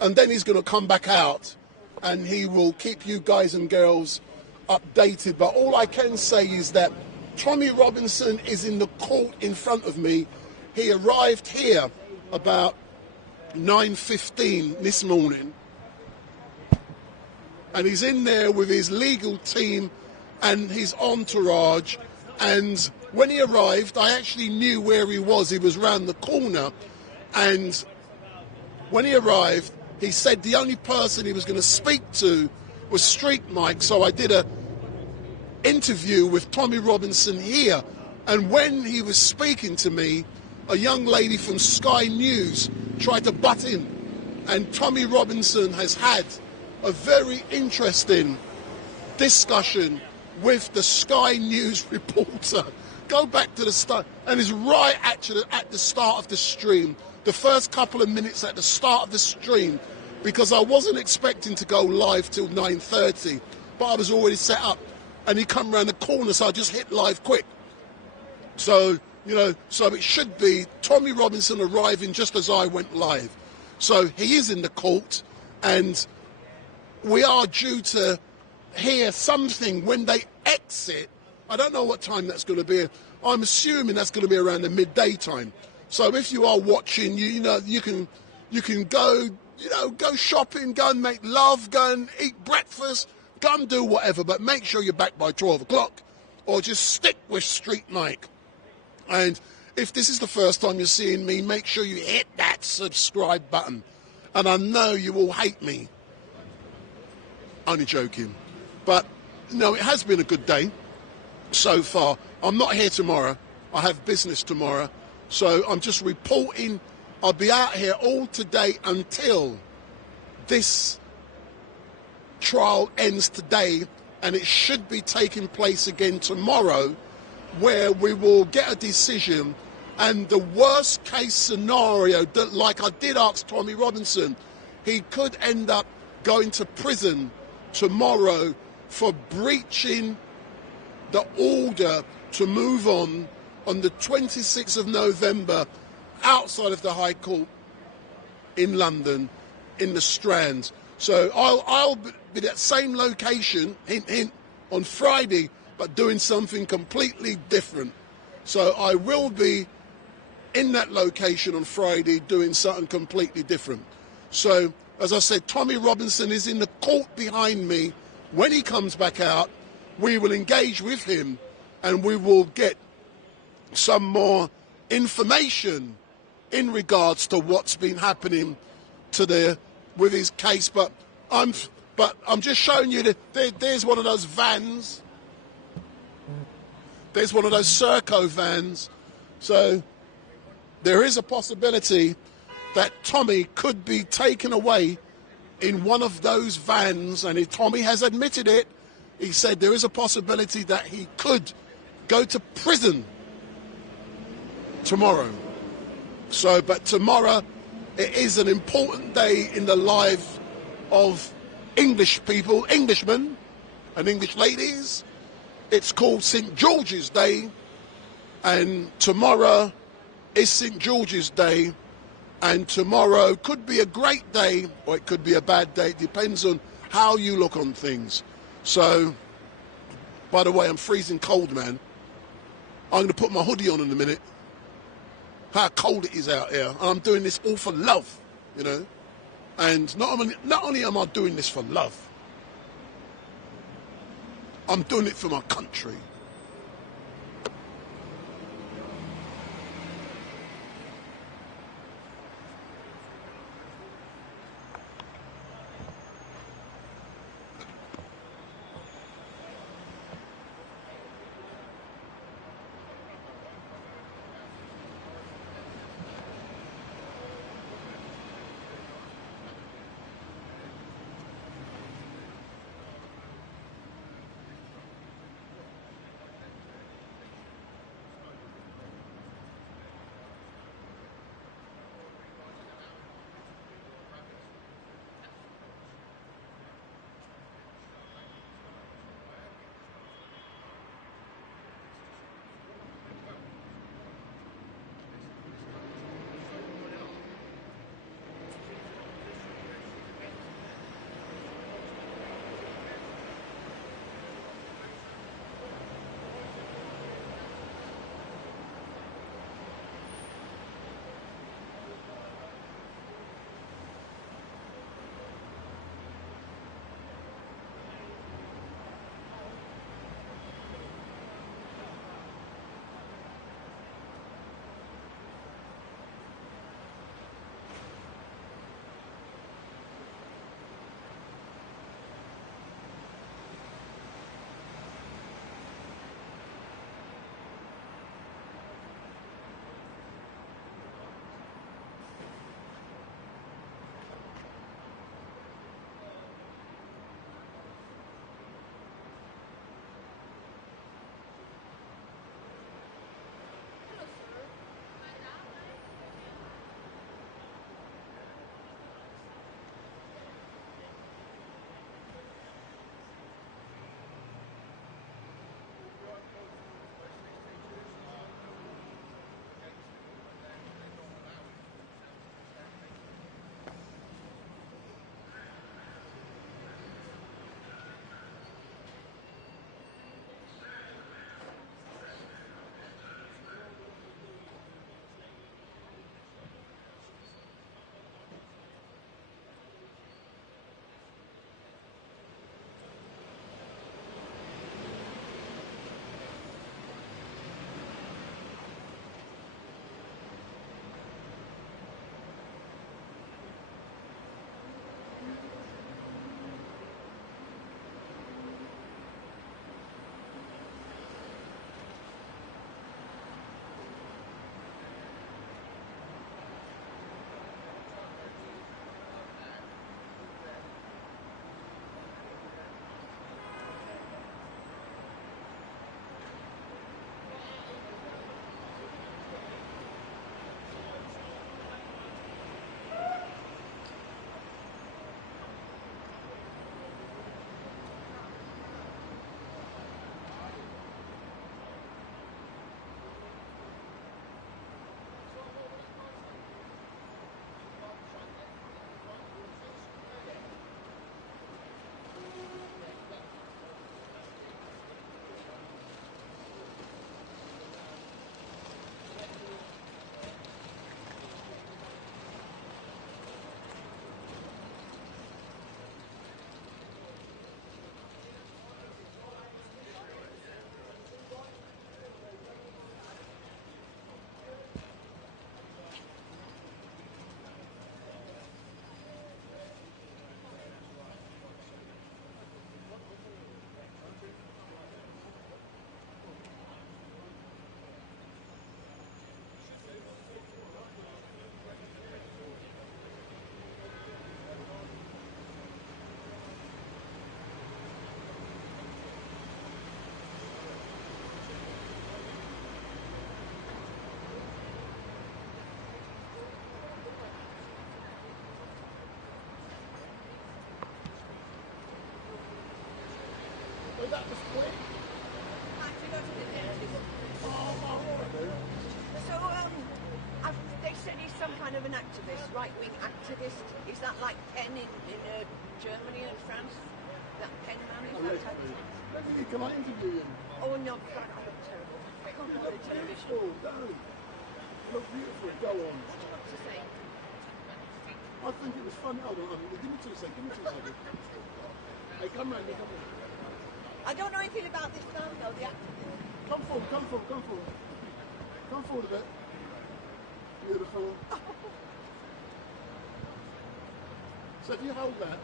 and then he's going to come back out, and he will keep you guys and girls updated. But all I can say is that Tommy Robinson is in the court in front of me. He arrived here about 9:15 this morning, and he's in there with his legal team and his entourage, and when he arrived, I actually knew where he was. He was round the corner, and when he arrived, he said the only person he was going to speak to was StreetMic, so I did a interview with Tommy Robinson here, and when he was speaking to me, a young lady from Sky News tried to butt in, and Tommy Robinson has had a very interesting discussion with the Sky News reporter. Go back to the start, and it's right actually at the start of the stream, the first couple of minutes at the start of the stream, because I wasn't expecting to go live till 9:30, but I was already set up, and he come around the corner, so I just hit live quick. So, you know, so it should be Tommy Robinson arriving just as I went live. So he is in the court, and we are due to hear something when they exit. I don't know what time that's going to be. I'm assuming that's going to be around the midday time. So if you are watching, you know, you can go, you know, go shopping, go and make love, go and eat breakfast, go and do whatever, but make sure you're back by 12 o'clock, or just stick with StreetMic. And if this is the first time you're seeing me, make sure you hit that subscribe button. And I know you all hate me. Only joking. But, no, it has been a good day so far. I'm not here tomorrow. I have business tomorrow. So I'm just reporting. I'll be out here all today until this trial ends today, and it should be taking place again tomorrow, where we will get a decision. And the worst case scenario, that, like I did ask Tommy Robinson, he could end up going to prison tomorrow for breaching the order to move on the 26th of November outside of the High Court in London, in the Strand. So I'll be at that same location, hint, hint, on Friday, but doing something completely different. So I will be in that location on Friday doing something completely different. So, as I said, Tommy Robinson is in the court behind me. When he comes back out, we will engage with him and we will get some more information in regards to what's been happening with his case. But I'm just showing you that there's one of those vans. There's one of those Serco vans. So there is a possibility that Tommy could be taken away in one of those vans, and Tommy has admitted it. He said there is a possibility that he could go to prison tomorrow. So, but tomorrow, it is an important day in the life of English people, Englishmen and English ladies. It's called St. George's Day, and tomorrow is St. George's Day, and tomorrow could be a great day or it could be a bad day. It depends on how you look on things. So, by the way, I'm freezing cold, man. I'm going to put my hoodie on in a minute. How cold it is out here. And I'm doing this all for love, you know. And not only am I doing this for love, I'm doing it for my country. Oh, that was quick. So, they said he's some kind of an activist, right-wing activist. Is that like Penn in Germany and France? That Penn man is that type of thing? Can I interview him? Oh no, God, I look terrible. I can't go to television. Oh, no. You look beautiful. Go on. What do you want to say? I think it was fun. Hold on. Give me 2 seconds. Hey, come round. I don't know anything about this man though, the activist. Come forward. Come forward a bit. Beautiful. So if you hold that.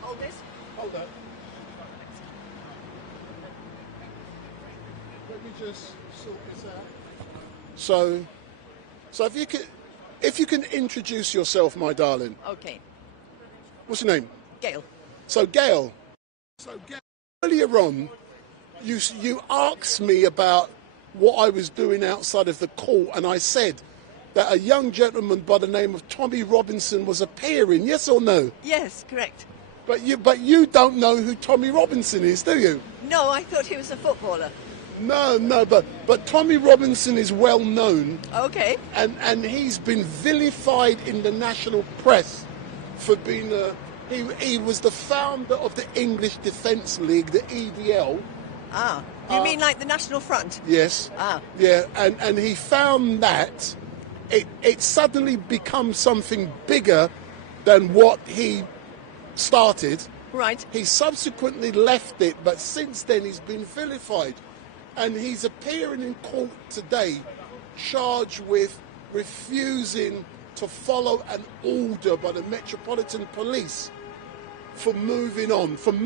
Hold this? Hold that. Let me just sort this out. So if you can introduce yourself, my darling. Okay. What's your name? Gail. So Gail, earlier on, you asked me about what I was doing outside of the court, and I said that a young gentleman by the name of Tommy Robinson was appearing. Yes or no? Yes, correct. But you don't know who Tommy Robinson is, do you? No, I thought he was a footballer. No, but Tommy Robinson is well known. Okay. And he's been vilified in the national press for being he was the founder of the English Defence League, the EDL. Ah, you mean like the National Front? Yes. Ah. Yeah, and he found that it suddenly becomes something bigger than what he started. Right. He subsequently left it, but since then he's been vilified. And he's appearing in court today, charged with refusing to follow an order by the Metropolitan Police for moving from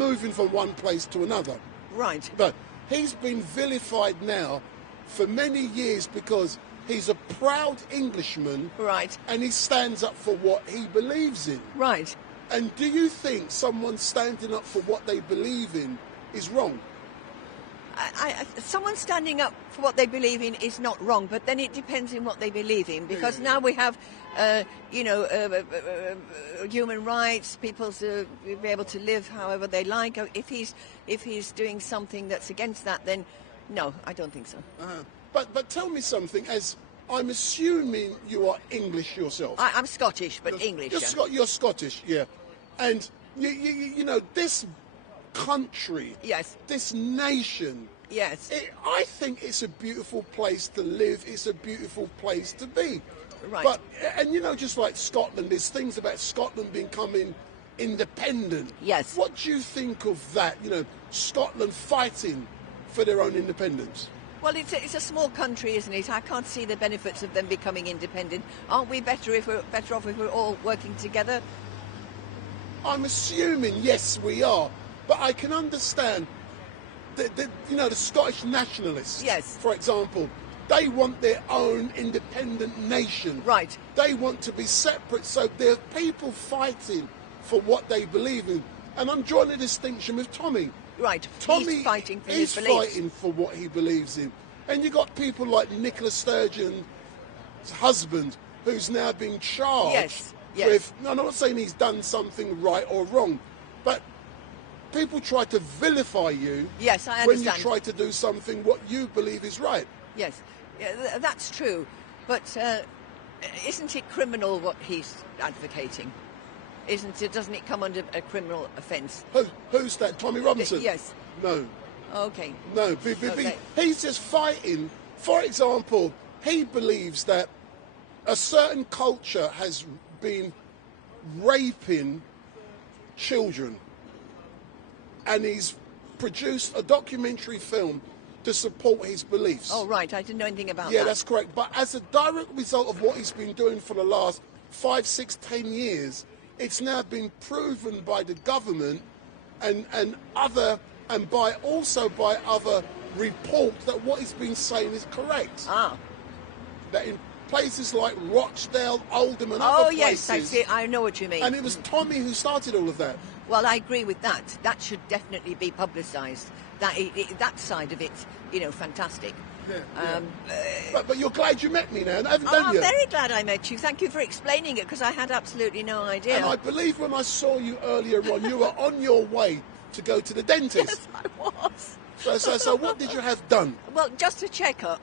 one place to another. Right. But he's been vilified now for many years because he's a proud Englishman. Right. And he stands up for what he believes in. Right. And do you think someone standing up for what they believe in is wrong? Someone standing up for what they believe in is not wrong, but then it depends on what they believe in, because now we have, human rights, people to be able to live however they like. If he's doing something that's against that, then no, I don't think so. But tell me something, as I'm assuming you are English yourself. I'm Scottish, but English. You're Scottish, yeah. And you know this country, yes, this nation, yes, I think it's a beautiful place to live. It's a beautiful place to be. Right. But and you know, just like Scotland, there's things about Scotland becoming independent. Yes. What do you think of that? You know, Scotland fighting for their own independence. Well, it's a small country, isn't it? I can't see the benefits of them becoming independent. Aren't we better off if we're all working together? I'm assuming yes, we are. But I can understand the Scottish nationalists. Yes. For example, they want their own independent nation. Right. They want to be separate. So there are people fighting for what they believe in. And I'm drawing a distinction with Tommy. Right. Tommy He's fighting for is his beliefs. fighting for what he believes in. And you got people like Nicola Sturgeon's husband, who's now being charged. Yes. With, no, I'm not saying he's done something right or wrong, but people try to vilify you. Yes, I when understand. you try to do something what you believe is right. Yes, that's true. But isn't it criminal what he's advocating? Doesn't it come under a criminal offence? Who's that? Tommy Robinson? Yes. No. Okay. No. Okay. He's just fighting. For example, he believes that a certain culture has been raping children, and he's produced a documentary film to support his beliefs. Oh, right. I didn't know anything about that. Yeah, that's correct. But as a direct result of what he's been doing for the last 5, 6, 10 years, it's now been proven by the government and other reports that what he's been saying is correct. Ah. That in places like Rochdale, Oldham and other places... yes, I see. I know what you mean. And it was Tommy who started all of that. Well, I agree with that. That should definitely be publicised. That side of it, fantastic. Yeah. But you're glad you met me now, haven't you? I'm very glad I met you. Thank you for explaining it, because I had absolutely no idea. And I believe when I saw you earlier on, you were on your way to go to the dentist. Yes, I was. So what did you have done? Well, just a checkup.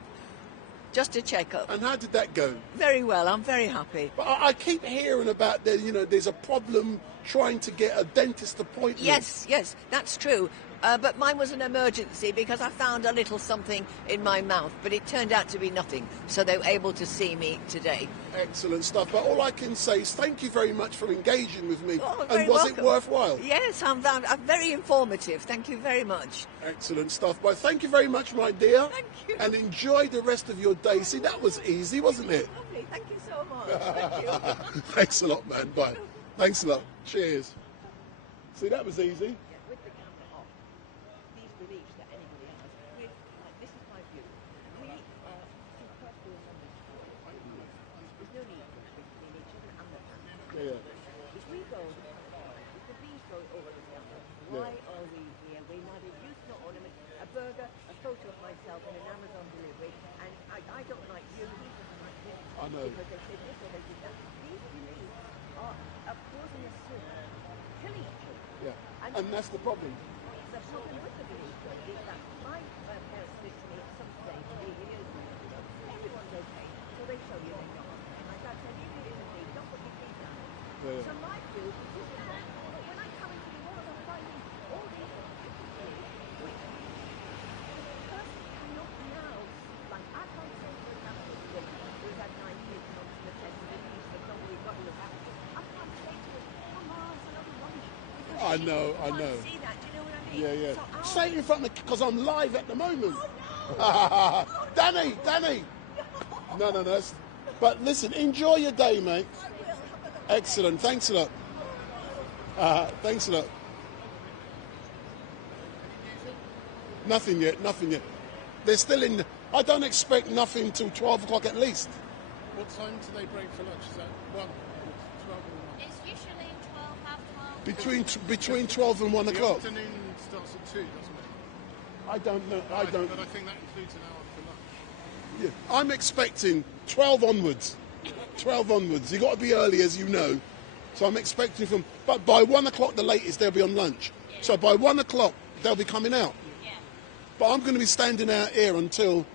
Just a checkup. And how did that go? Very well. I'm very happy. But I keep hearing about there's a problem trying to get a dentist appointment. Yes, that's true. But mine was an emergency because I found a little something in my mouth, but it turned out to be nothing. So they were able to see me today. Excellent stuff. But all I can say is thank you very much for engaging with me. Oh, and was it worthwhile? Yes, I'm very informative. Thank you very much. Excellent stuff. But thank you very much, my dear. Thank you. And enjoy the rest of your day. See, that was easy, wasn't it? Lovely. Thank you so much. Thank you. Thanks a lot, man. Bye. Thanks a lot. Cheers. See, that was easy. With the camera off, these beliefs that anybody has, this is my view. We see personal numbers. There's no need for between each other and the camera. If we go, if the bees go over the camera, why are we here? We neither use nor ornament. A burger, a photo of myself in an Amazon delivery, and I don't like you, he doesn't like this. I know. Because they said this or they did that. These beliefs are causing us to killing each other. Yeah, and that's the problem. The problem with the belief is that my parents said to me at some stage, everyone's okay, so they show you they're not. And my dad said, you did it with me, don't put your feet down. So my view is that when I come into the world, I'm finding all these different beliefs, which the person cannot now, like I can't say, for example, this woman who's had 9 years on the test and he said, no, we've got to look after it. I can't say to her, come on, it's another rubbish. I know. See that? Do you know what I mean? Yeah. So Say it in front of me, because I'm live at the moment. Oh, no. Danny. No. But listen, enjoy your day, mate. Excellent. Thanks a lot. Thanks a lot. Nothing yet. They're still in. I don't expect nothing till 12 o'clock at least. What time do they break for lunch? Is that 1? 12 or 1? It's usually 12, half 12. Between 12 and 1 o'clock. The afternoon starts at 2, doesn't it? I don't know. But I think that includes an hour for lunch. Yeah, I'm expecting 12 onwards. 12 onwards. You've got to be early, as you know. So I'm expecting but by 1 o'clock the latest they'll be on lunch. So by 1 o'clock they'll be coming out. Yeah. But I'm going to be standing out here until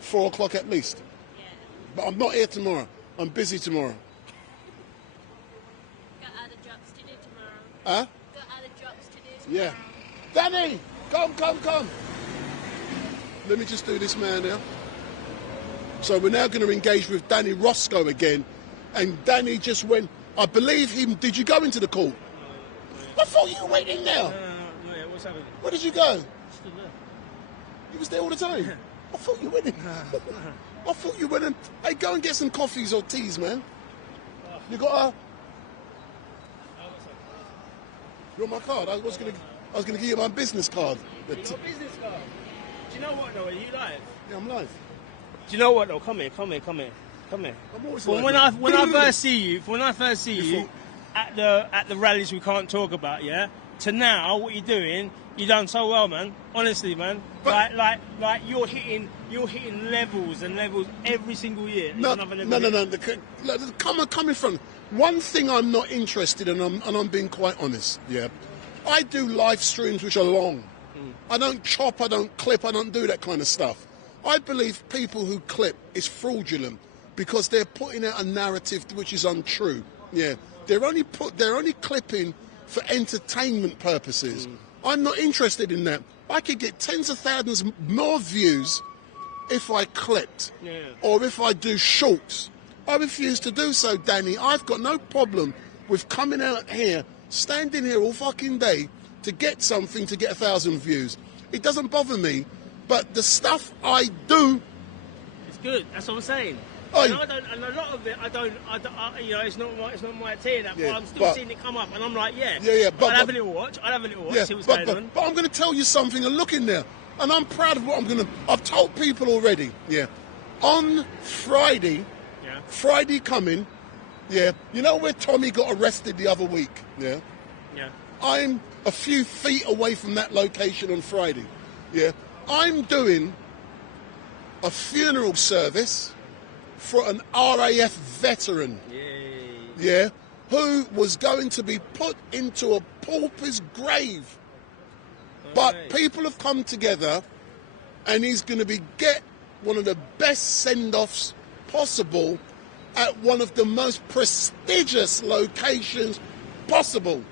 4 o'clock at least. Yeah. But I'm not here tomorrow. I'm busy tomorrow. Got other jobs to do tomorrow. Huh? Got other jobs to do tomorrow. Yeah. Danny, come. Let me just do this man now. So we're now going to engage with Danny Roscoe again. And Danny just went, I believe him. Did you go into the court? I thought you went in there. No, what's happening? Where did you go? Still there. You was there all the time? I thought you went in. I thought you went in. Hey, go and get some coffees or teas, man. You got a... You want my card? I was gonna give you my business card. You got a business card? Do you know what though? Are you live? Yeah, I'm live. Do you know what though? Come here. I'm always Well, live. when I first see you at the rallies we can't talk about, yeah. To now, what you're doing, you done so well, man. Honestly, man. Like you're hitting levels and levels every single year. No. Coming from one thing, I'm not interested in, and I'm being quite honest. Yeah, I do live streams which are long. I don't chop, I don't clip, I don't do that kind of stuff. I believe people who clip is fraudulent because they're putting out a narrative which is untrue. Yeah, they're only clipping for entertainment purposes. I'm not interested in that. I could get tens of thousands more views if I clipped or if I do shorts. I refuse to do so, Danny. I've got no problem with coming out here, standing here all fucking day to get something to get 1,000 views. It doesn't bother me, but the stuff I do... It's good, that's what I'm saying. Oh, And a lot of it, I don't it's not my team, but I'm still seeing it come up, and I'm like, I'll have a little watch, see what's going on. But I'm going to tell you something, and look in there, and I'm proud of what I'm going to... I've told people already, on Friday, Friday coming, you know where Tommy got arrested the other week, I'm a few feet away from that location on Friday, I'm doing a funeral service for an RAF veteran, who was going to be put into a pauper's grave But people have come together, and he's going to get one of the best send-offs possible at one of the most prestigious locations possible.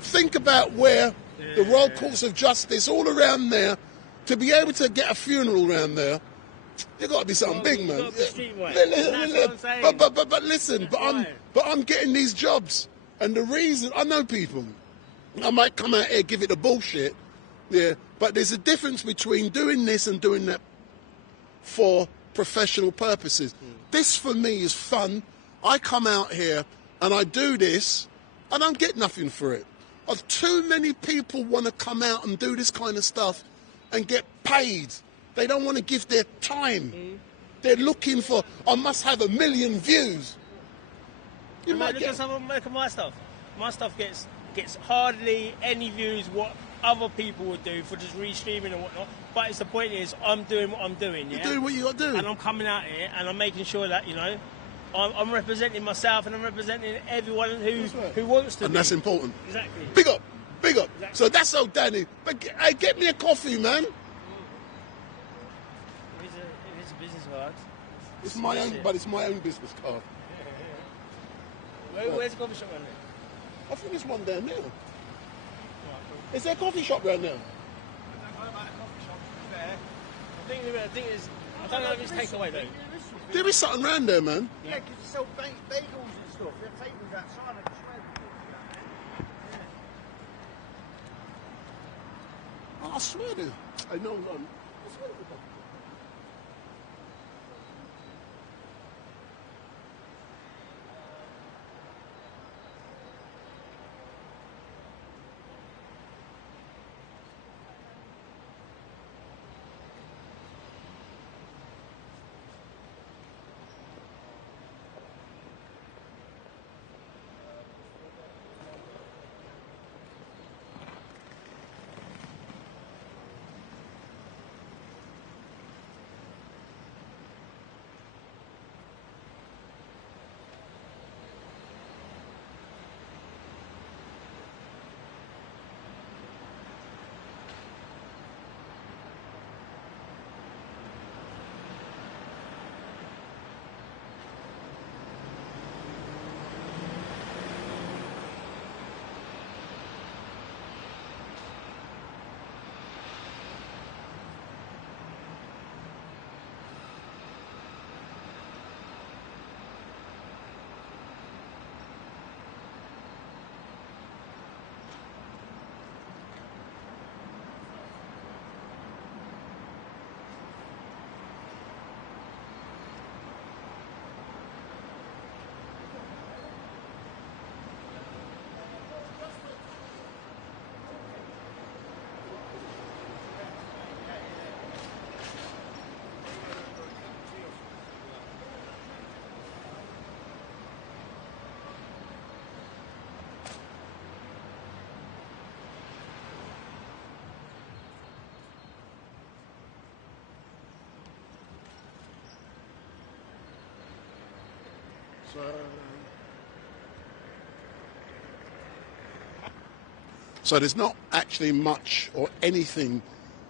Think about where the Royal Courts of Justice, all around there, to be able to get a funeral around there, there's got to be something big, man. But listen, but I'm getting these jobs, and the reason I know people, I might come out here give it the bullshit, yeah. But there's a difference between doing this and doing that for professional purposes. This for me is fun. I come out here and I do this. I don't get nothing for it. Too many people want to come out and do this kind of stuff and get paid. They don't want to give their time. They're looking for, I must have 1 million views. You might look at some of my stuff. My stuff gets hardly any views what other people would do for just restreaming and whatnot. But the point is, I'm doing what I'm doing. You're doing what you got to do. And I'm coming out here and I'm making sure that, you know, I'm representing myself and I'm representing everyone who wants to. And that's important. Exactly. Big up, big up. Exactly. So that's so Danny. But hey, get me a coffee, man. If it's a business card. It's my own, but it's my own business card. Where's the coffee shop around there? I think there's one down there. Is there a coffee shop around there? I don't know if it's takeaway though. There is something around there, man. Yeah, because you sell bagels and stuff. There are tables outside of the I swear to you. I know. I swear to God. So there's not actually much or anything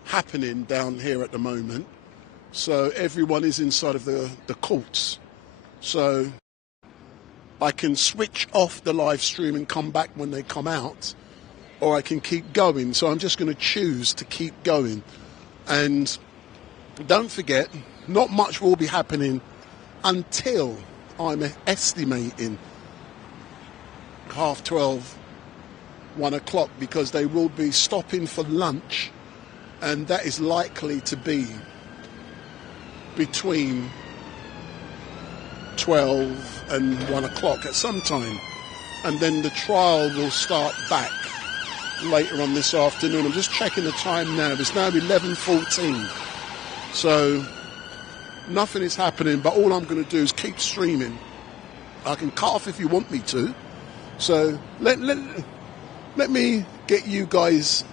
happening down here at the moment. So everyone is inside of the courts. So I can switch off the live stream and come back when they come out, or I can keep going. So I'm just going to choose to keep going. And don't forget, not much will be happening until I'm estimating 12:30, 1 o'clock, because they will be stopping for lunch, and that is likely to be between 12 and 1 o'clock at some time. And then the trial will start back later on this afternoon. I'm just checking the time now. It's now 11:14. So nothing is happening, but all I'm going to do is keep streaming. I can cut off if you want me to. So let me get you guys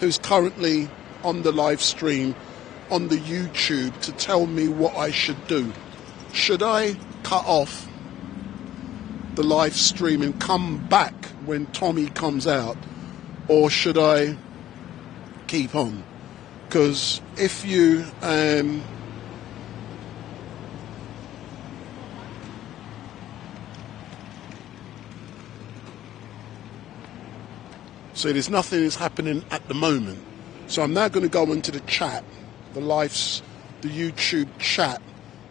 who's currently on the live stream on the YouTube to tell me what I should do. Should I cut off the live stream and come back when Tommy comes out, or should I keep on. Because if you... so there's nothing that's happening at the moment. So I'm now going to go into the chat, the YouTube chat,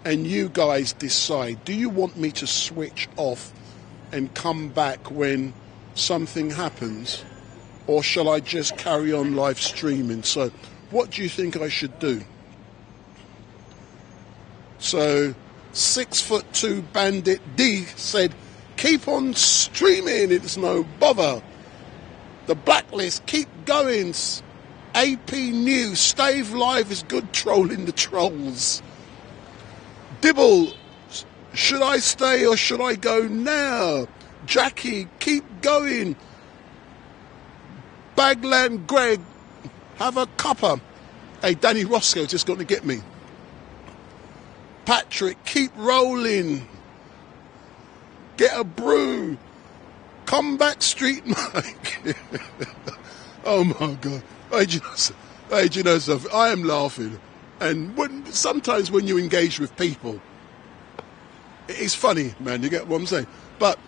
and you guys decide, do you want me to switch off and come back when something happens, or shall I just carry on live streaming? So what do you think I should do? So 6'2" Bandit D said, keep on streaming, it's no bother. The Blacklist, keep going. AP News, Stave Live is good trolling the trolls. Dibble, should I stay or should I go now? Jackie, keep going. Bagland Greg, have a cuppa. Hey, Danny Roscoe just got to get me. Patrick, keep rolling. Get a brew. Come back, StreetMic. Oh my God. Hey, do you know something? I am laughing. And sometimes when you engage with people, it's funny, man. You get what I'm saying? But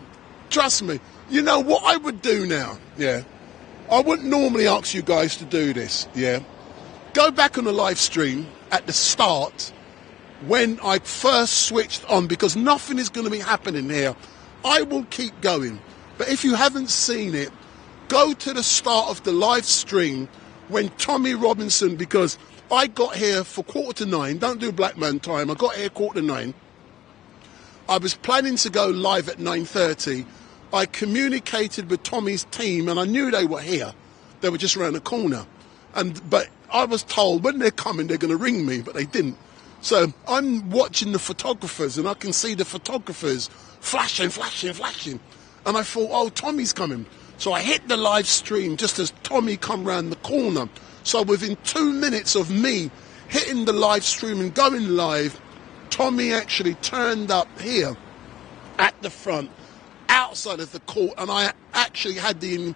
trust me, you know what I would do now? Yeah. I wouldn't normally ask you guys to do this. Yeah. Go back on the live stream at the start when I first switched on, because nothing is going to be happening here. I will keep going. But if you haven't seen it, go to the start of the live stream when Tommy Robinson, because I got here for 9:15. Don't do black man time. I got here 9:15. I was planning to go live at 9:30. I communicated with Tommy's team, and I knew they were here. They were just around the corner. But I was told when they're coming, they're going to ring me, but they didn't. So I'm watching the photographers, and I can see the photographers flashing. And I thought, oh, Tommy's coming. So I hit the live stream just as Tommy come round the corner. So within 2 minutes of me hitting the live stream and going live, Tommy actually turned up here at the front, outside of the court, and I actually had the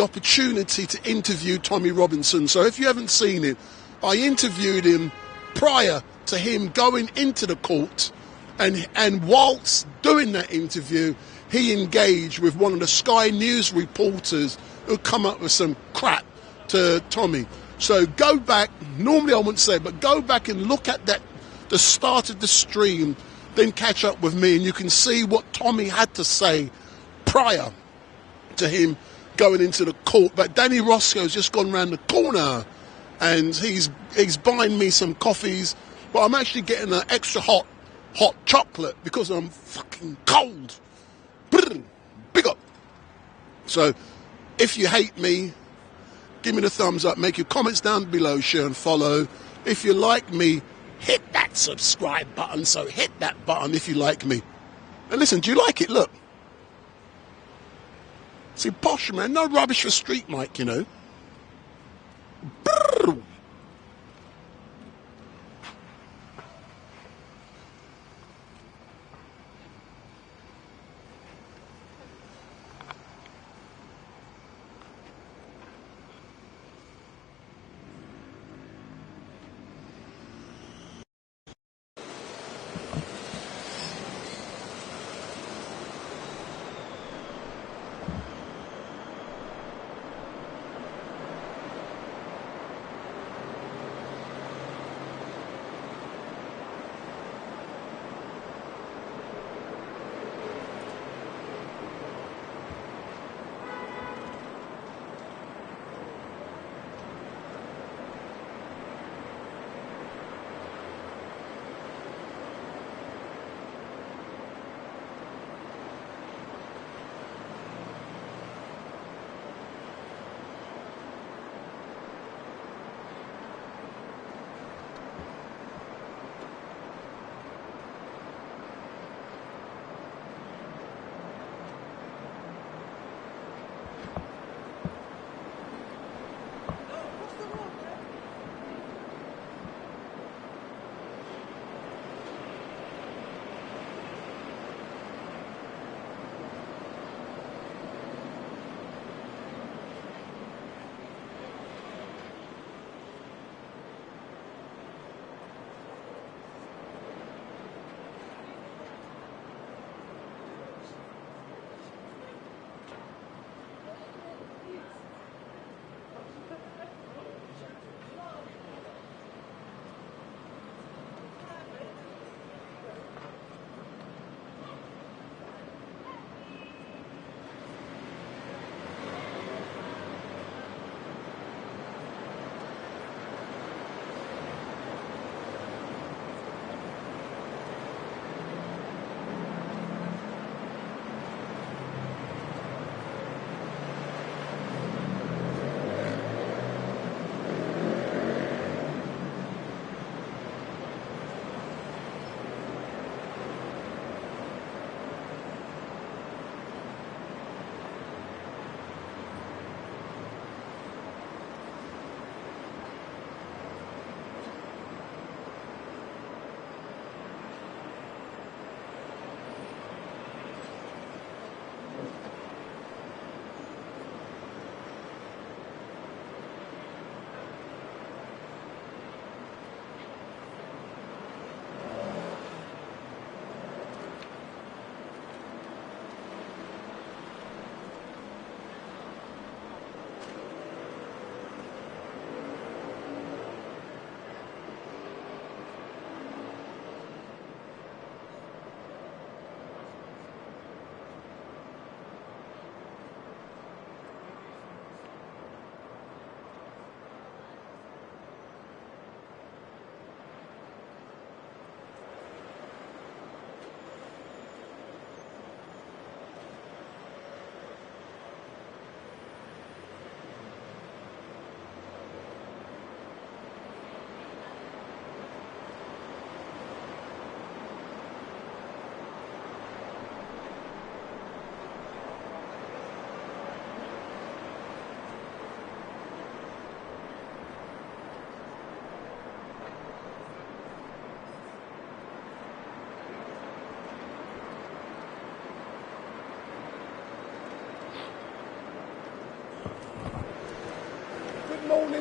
opportunity to interview Tommy Robinson. So if you haven't seen it, I interviewed him prior to him going into the court, and whilst doing that interview, he engaged with one of the Sky News reporters who come up with some crap to Tommy. So go back, normally I wouldn't say it, but go back and look at the start of the stream, then catch up with me, and you can see what Tommy had to say prior to him going into the court. But Danny Roscoe's just gone round the corner, and he's buying me some coffees, but I'm actually getting an extra hot chocolate because I'm fucking cold. Big up. So if you hate me, give me the thumbs up, make your comments down below, share and follow. If you like me, hit that subscribe button. So hit that button if you like me. And listen, do you like it? Look. See, posh, man. No rubbish for StreetMic, you know. Brrr.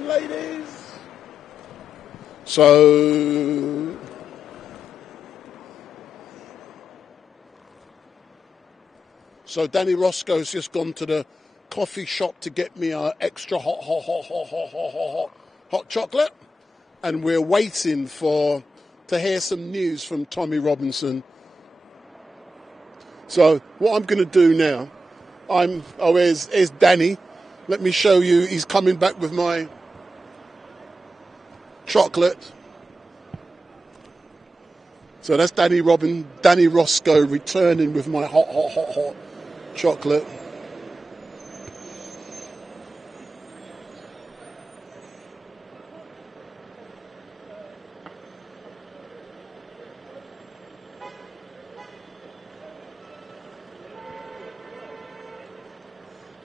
gentlemen, ladies. So Danny Roscoe's just gone to the coffee shop to get me a extra hot chocolate, and we're waiting to hear some news from Tommy Robinson. So what I'm going to do now, here's Danny. Let me show you. He's coming back with my chocolate. So that's Danny Roscoe returning with my hot chocolate.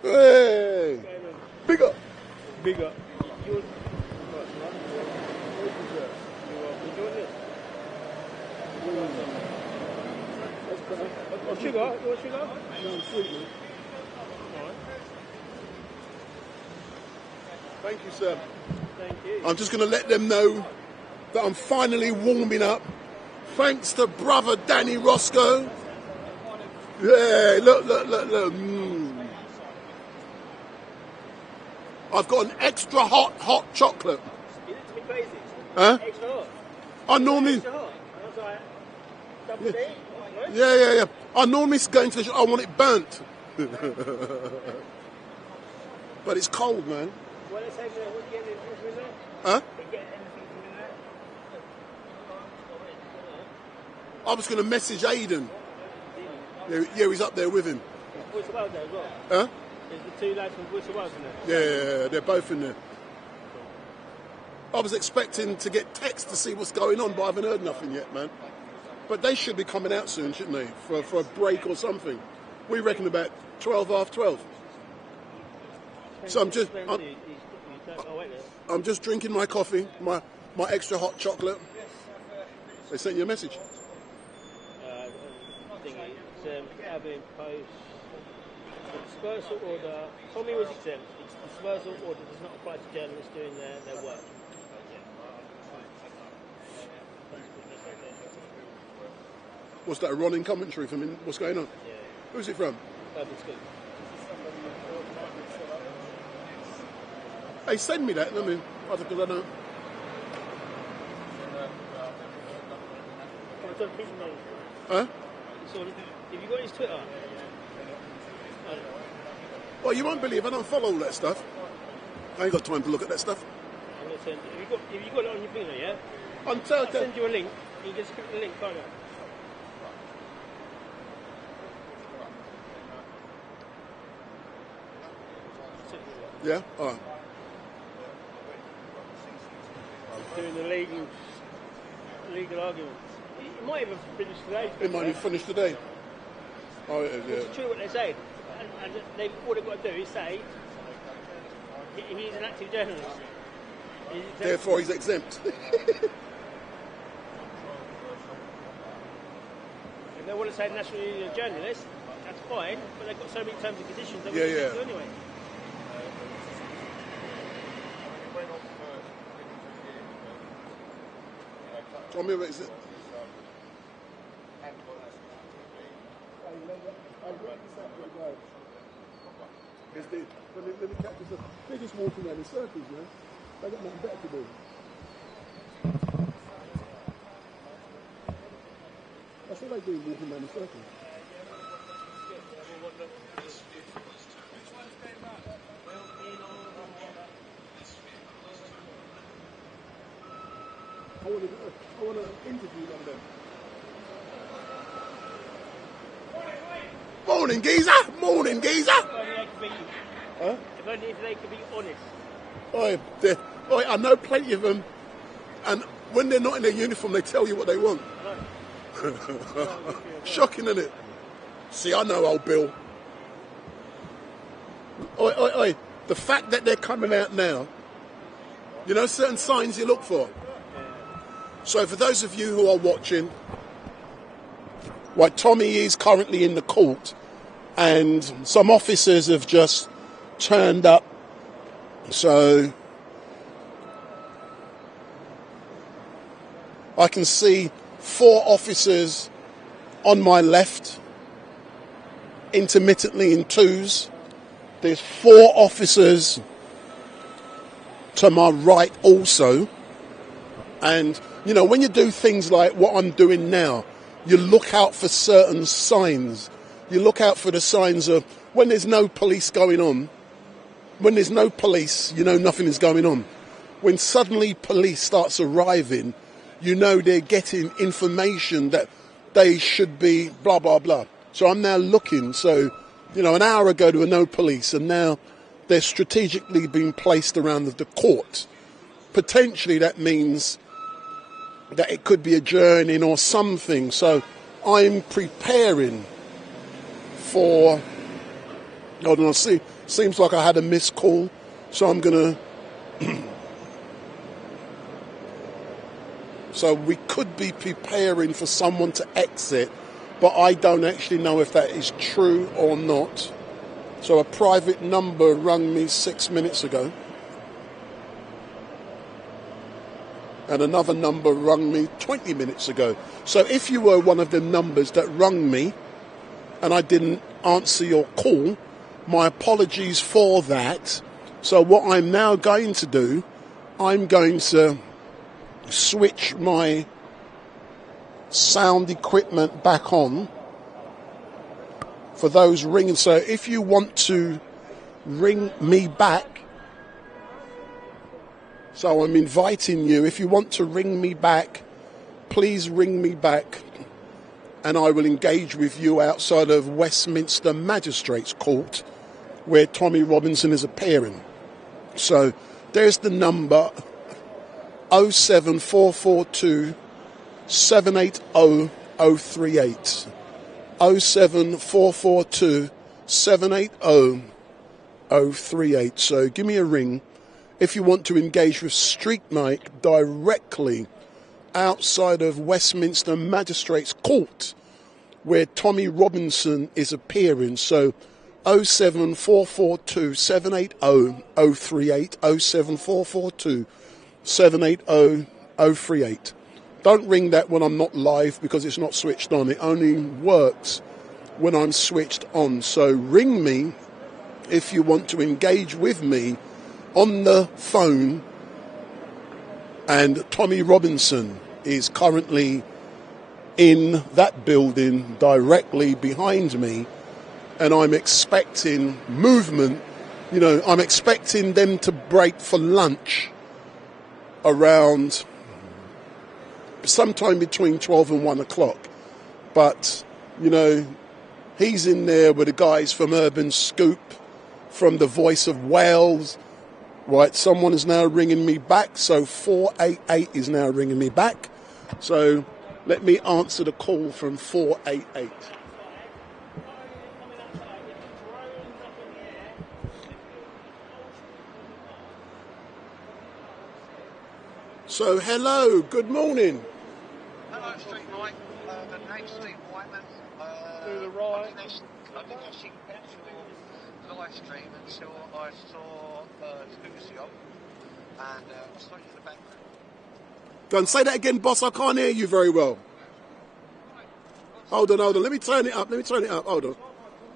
Hey! Bigger! Bigger. Sugar? You want sugar? No, I'm sweet. Thank you, sir. Thank you. I'm just going to let them know that I'm finally warming up. Thanks to brother Danny Roscoe. Yeah, look. I've got an extra hot chocolate. You look to me crazy. Huh? Extra hot. I normally... Extra hot. I was like, double D. Yeah. I normally go into the shop, I want it burnt. But it's cold, man. What are they saying there? What do you get anything from there? Huh? You get anything from there? I was going to message Aidan. Yeah, he's up there with him. Voice of Wales there as well? Huh? There's the two lads from Voice of Wales in there? Yeah, they're both in there. I was expecting to get text to see what's going on, but I haven't heard nothing yet, man. But they should be coming out soon, shouldn't they? For a break or something. We reckon about 12:30. So I'm just drinking my coffee, my extra hot chocolate. They sent you a message. Having post dispersal order. Tommy was exempt. Dispersal order does not apply to journalists doing their work. What's that, a running commentary from him? What's going on? Yeah. Who's it from? Urban Scoop. Hey, send me that, I mean, because I don't... Huh? Have you got his Twitter? Well, you won't believe I don't follow all that stuff. I ain't got time to look at that stuff. I'm going to send you. Have you got it on your finger, yeah? I'll send you a link. You just click the link, can't you? Yeah? All right. Doing the legal arguments. It might even finish today. It might even finish today. Oh, yeah. It's true what they say. And all they've got to do is say he's an active journalist. Therefore, he's exempt. If they want to say national union journalist, that's fine, but they've got so many terms and conditions that we have to do anyway. Tell me what is it? Let me catch this. They're just walking around in circles, man. They got nothing better to do. That's what they do, walking around in circles. I want to interview one of them. Morning, geezer! Morning, geezer! Huh? If only if they could be honest. I know plenty of them, and when they're not in their uniform, they tell you what they want. Shocking, isn't it? See, I know old Bill. The fact that they're coming out now, you know, certain signs you look for. So for those of you who are watching, Tommy is currently in the court, and some officers have just turned up. So I can see 4 officers on my left, intermittently in twos. There's 4 officers to my right also. And, you know, when you do things like what I'm doing now, you look out for certain signs. You look out for the signs of when there's no police going on. When there's no police, you know nothing is going on. When suddenly police starts arriving, you know they're getting information that they should be blah, blah, blah. So I'm now looking. So, you know, an hour ago there were no police, and now they're strategically being placed around the court. Potentially that means that it could be adjourning or something. So I'm preparing for... Hold on, see. Seems like I had a missed call, so I'm going to... So we could be preparing for someone to exit, but I don't actually know if that is true or not. So a private number rang me 6 minutes ago. And another number rang me 20 minutes ago. So if you were one of the numbers that rang me and I didn't answer your call, my apologies for that. So what I'm now going to do, I'm going to switch my sound equipment back on for those ringing. So if you want to ring me back, so I'm inviting you, if you want to ring me back, please ring me back and I will engage with you outside of Westminster Magistrates Court where Tommy Robinson is appearing. So there's the number 07442 780 038. 07442 780 038. So give me a ring if you want to engage with StreetMic directly outside of Westminster Magistrates Court where Tommy Robinson is appearing. So 07442 780 038, 07442 780 038. Don't ring that when I'm not live because it's not switched on. It only works when I'm switched on. So ring me if you want to engage with me on the phone. And Tommy Robinson is currently in that building directly behind me. And I'm expecting movement. You know, I'm expecting them to break for lunch around sometime between 12 and 1 o'clock. But, you know, he's in there with the guys from Urban Scoop, from The Voice of Wales. Right, someone is now ringing me back. So 488 is now ringing me back. So let me answer the call from 488. So, hello, good morning. Hello, StreetMic. The name's Steve Whiteman. To the right. I didn't actually get your live stream until I saw NEWSFLASH, and I saw you in the background. Go and say that again, boss. I can't hear you very well. Hold on. Let me turn it up. Hold on.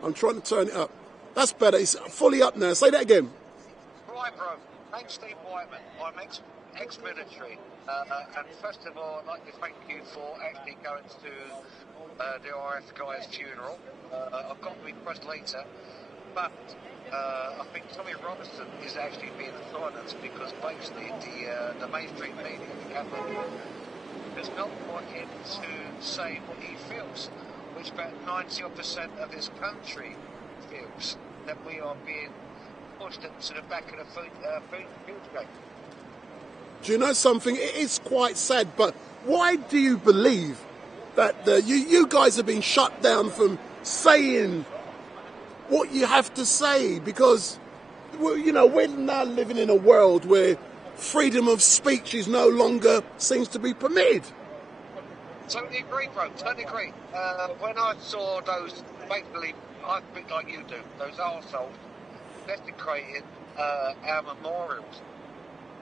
I'm trying to turn it up. That's better. It's fully up now. Say that again. Right, bro. Name's Steve Whiteman. I'm ex-military. And first of all, I'd like to thank you for actually going to the RF guy's funeral. I've got the request later, but I think Tommy Robinson is actually being silenced because basically the mainstream media, the Catholic, does not want him to say what he feels, which about 90% of this country feels, that we are being pushed into the back of the food gate. Do you know something? It is quite sad, but why do you believe that you guys have been shut down from saying what you have to say? Because, you know, we're now living in a world where freedom of speech is no longer seems to be permitted. Totally agree, bro. Totally agree. When I saw those, basically, I think like you do, those arseholes desecrating our memorials.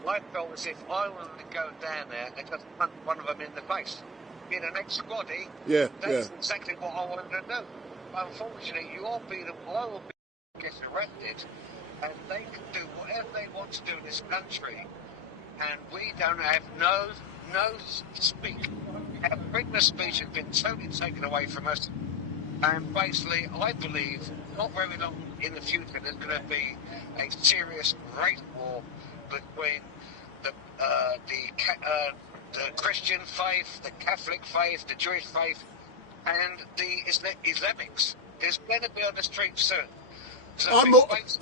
I felt as if I wanted to go down there and just punch one of them in the face. Being an ex-squaddy, that's exactly what I wanted to do. Unfortunately, you all be the lower gets arrested, and they can do whatever they want to do in this country, and we don't have no speak. Our freedom of speech has been totally taken away from us, and basically, I believe not very long in the future there's going to be a serious race war between the Christian faith, the Catholic faith, the Jewish faith, and the Islamics. There's going to be on the street soon. So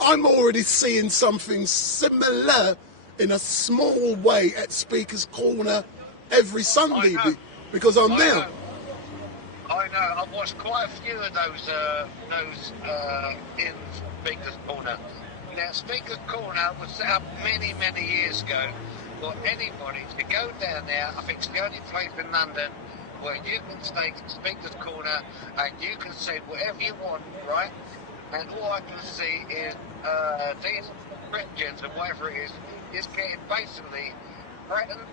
I'm already seeing something similar in a small way at Speaker's Corner every Sunday because I'm there. I know. I've watched quite a few of those in Speaker's Corner. Now, Speaker's Corner was set up many, many years ago for anybody to go down there. I think it's the only place in London where you can stay in Speaker's Corner and you can say whatever you want, right? And all I can see is these Christians and whatever it is getting basically threatened,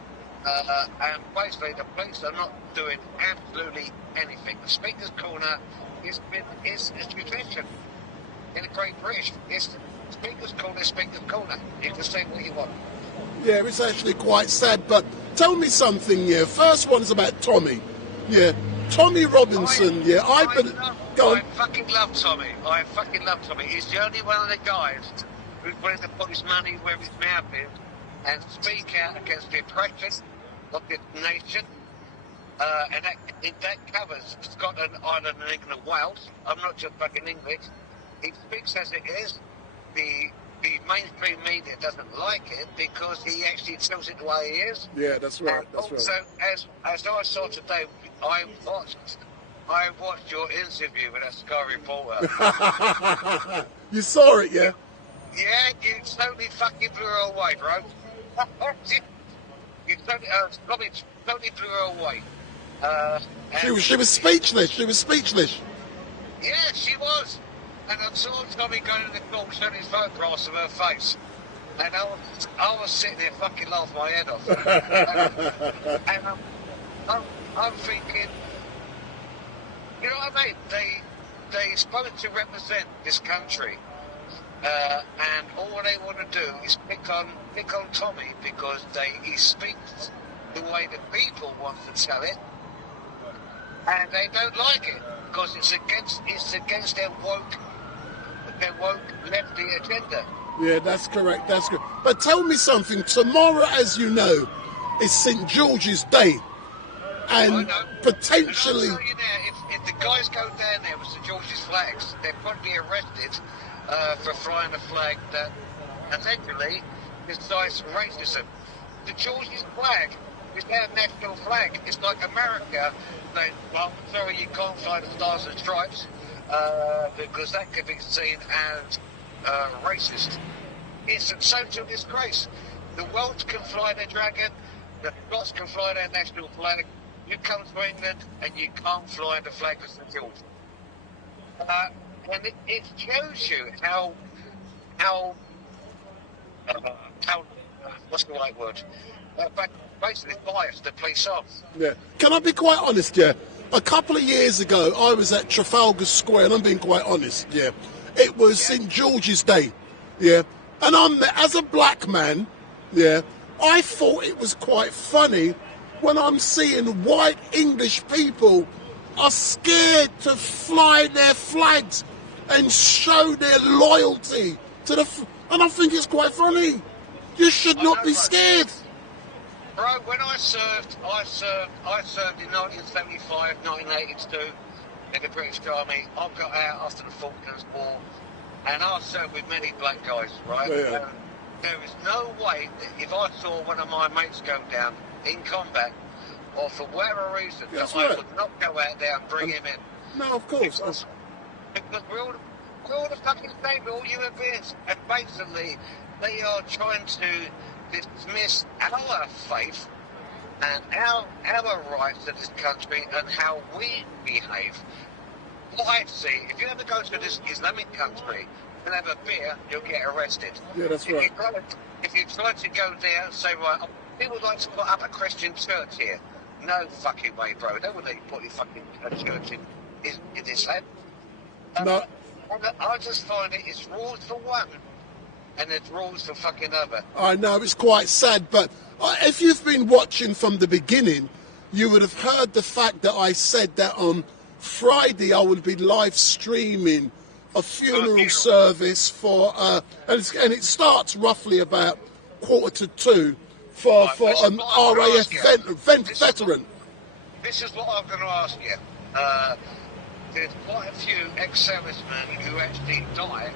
and basically the police are not doing absolutely anything. The Speaker's Corner is a tradition in the Great British. It's Speaker's Corner, Speaker's Corner. You can say what you want. Yeah, it's actually quite sad, but tell me something, First one's about Tommy. Tommy Robinson, I fucking love Tommy. I fucking love Tommy. He's the only one of the guys who's willing to put his money where his mouth is and speak out against the oppression of this nation. And that covers Scotland, Ireland, and England and Wales. I'm not just fucking English. He speaks as it is. The mainstream media doesn't like it because he actually tells it the way he is. Yeah, that's right. And also, as I saw today, I watched your interview with that Sky reporter. You saw it, yeah? Yeah, you totally fucking blew her away, bro. You totally blew her away. She was speechless. She was speechless. Yeah, she was. And I saw Tommy going to the court showing his photographs of her face. And I was sitting there fucking laughing my head off. and I'm thinking, you know what I mean? They're supposed to represent this country. And all they want to do is pick on Tommy because he speaks the way the people want to tell it. And they don't like it because it's against their woke lefty agenda. Yeah, that's correct. That's good. But tell me something. Tomorrow, as you know, is St. George's Day, and potentially. I'll tell you now, if the guys go down there with St. George's flags, they'll probably be arrested for flying a flag that essentially incites racism. The George's flag is their national flag. It's like America. Well, sorry, you can't fly the Stars and Stripes. Because that could be seen as racist. It's a total disgrace. The Welsh can fly their dragon, the Scots can fly their national flag. You come to England and you can't fly the flag of St. George. And it shows you how what's the right word? Basically biased the police are. Yeah. Can I be quite honest, A couple of years ago, I was at Trafalgar Square, and I'm being quite honest, It was St. George's Day, And I'm there, as a black man, I thought it was quite funny when I'm seeing white English people are scared to fly their flags and show their loyalty to and I think it's quite funny. You should not be scared. Bro, when I served in 1975, 1982 in the British Army. I got out after the Falklands War, and I served with many black guys, right? Yeah. There is no way that if I saw one of my mates go down in combat, or for whatever reason, that I would not go out there and bring him in. No, of course. Because we're all the fucking same, we're all human beings, and basically they are trying to dismiss our faith and our rights in this country and how we behave. What I see, if you ever go to this Islamic country, and have a beer, you'll get arrested. Yeah, that's right. If you try to go there and say, right, people like to put up a Christian church here. No fucking way, bro. They wouldn't let you put your fucking church in this land. No. I just find it's rules for one, and there's rules for fucking other. I know, it's quite sad, but if you've been watching from the beginning, you would have heard the fact that I said that on Friday I would be live streaming a funeral service for, and it starts roughly about 1:45 for an RAF veteran. This is what I'm going to ask you. There's quite a few ex-servicemen who actually die.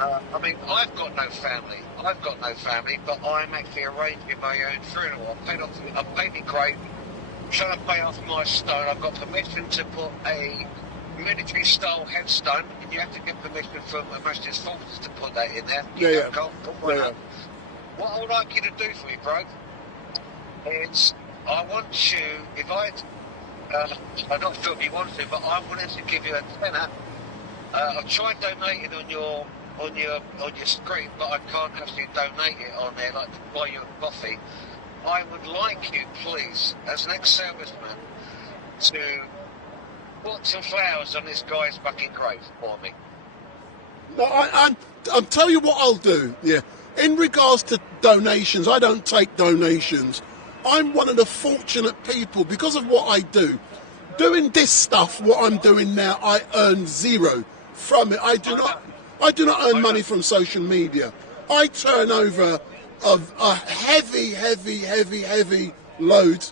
I mean, I've got no family, but I'm actually arranging my own funeral. I paid my grave, trying to pay off my stone. I've got permission to put a military-style headstone, and you have to get permission from the Majesty's Forces to put that in there. You can't put one up. What I would like you to do for me, bro, is I want you, I'm not sure if you want to, but I'm willing to give you a tenner. I'll try and donate it on your screen, but I can't actually donate it on there, like to buy you a coffee. I would like you, please, as an ex-serviceman, to put some flowers on this guy's fucking grave for me. No, I'll tell you what I'll do, yeah. In regards to donations, I don't take donations. I'm one of the fortunate people, because of what I do. Doing this stuff, what I'm doing now, I earn zero from it. I do not earn money from social media. I turn over a heavy load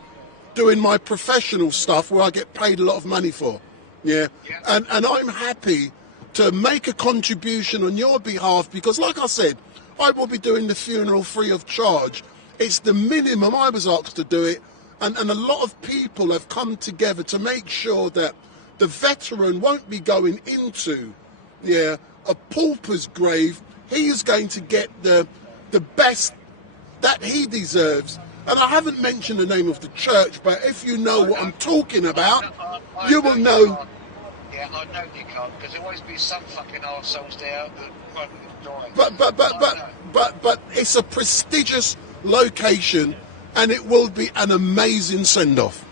doing my professional stuff where I get paid a lot of money for. Yeah. And I'm happy to make a contribution on your behalf because, like I said, I will be doing the funeral free of charge. It's the minimum. I was asked to do it, and a lot of people have come together to make sure that the veteran won't be going into a pauper's grave. He is going to get the best that he deserves. And I haven't mentioned the name of the church, but if you know what I'm talking about, you will know. Yeah, I know you can't, because there always be some fucking arseholes there that won't die. But it's a prestigious location, and it will be an amazing send-off.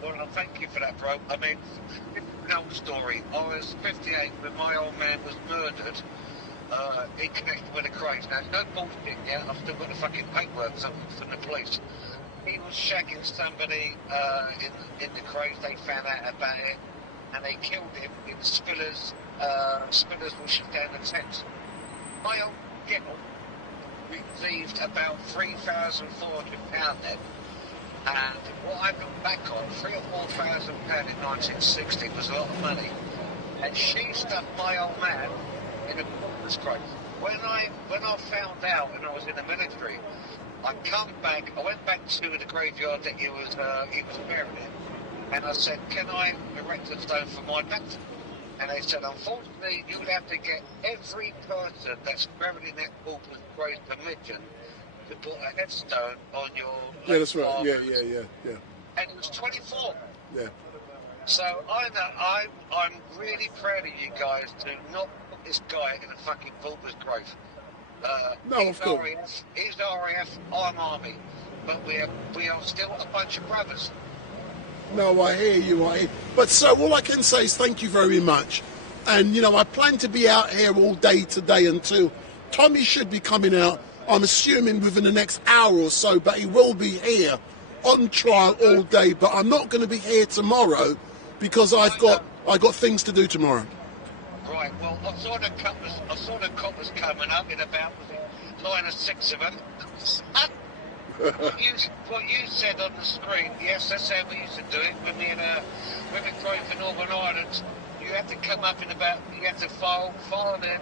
Well, thank you for that, bro. I mean, an old story. I was 58 when my old man was murdered in connection with a craze. Now, no bullshit, yeah? I've still got the fucking paperwork from the police. He was shagging somebody in the craze. They found out about it, and they killed him in Spillers. Spillers will shut down the tent. My old girl received about £3,400 then, and what I look back on, £3,000 or £4,000 in 1960 was a lot of money, and she stuffed my old man in a pauper's grave. When I found out when I was in the military, I went back to the graveyard that he was buried in, and I said, can I erect a stone for my dad? And they said, unfortunately, you would have to get every person that's buried in that pauper's grave permission to put a headstone on your... Yeah, that's right. Farm. Yeah. And it was 24. Yeah. So I'm really proud of you guys to not put this guy in a fucking pauper's grave. No, of course. He's RAF, I'm Army, but we are still a bunch of brothers. No, I hear you. But so all I can say is thank you very much. And, I plan to be out here all day today until Tommy should be coming out, I'm assuming within the next hour or so, but he will be here on trial all day. But I'm not going to be here tomorrow because I got things to do tomorrow. Right, well, I saw the coppers coming up in about 9 or 6 of them. What you said on the screen, yes, that's how we used to do it when we had women going for Northern Ireland. You had to come up you had to file them,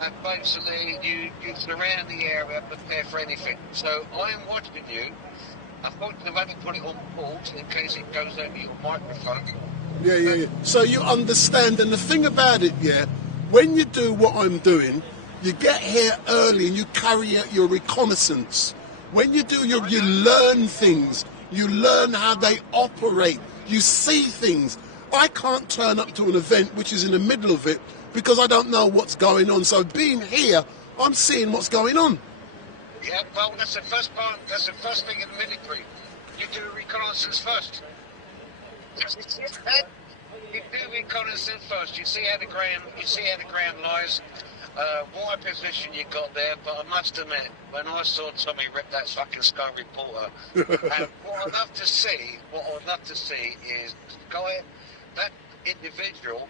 and basically you surround the area, prepare for anything. So I am watching you. Unfortunately, I've only put it on pause in case it goes over your microphone. Yeah. So you understand, and the thing about it, when you do what I'm doing, you get here early and you carry out your reconnaissance. When you do you learn things, you learn how they operate, you see things. I can't turn up to an event which is in the middle of it because I don't know what's going on. So being here, I'm seeing what's going on. Yeah, well, that's the first part. That's the first thing in the military. You do reconnaissance first. You do reconnaissance first. You see how the ground. You see how the ground lies. What position you got there, but I must admit, when I saw Tommy rip that fucking Sky Reporter, what I'd love to see is that individual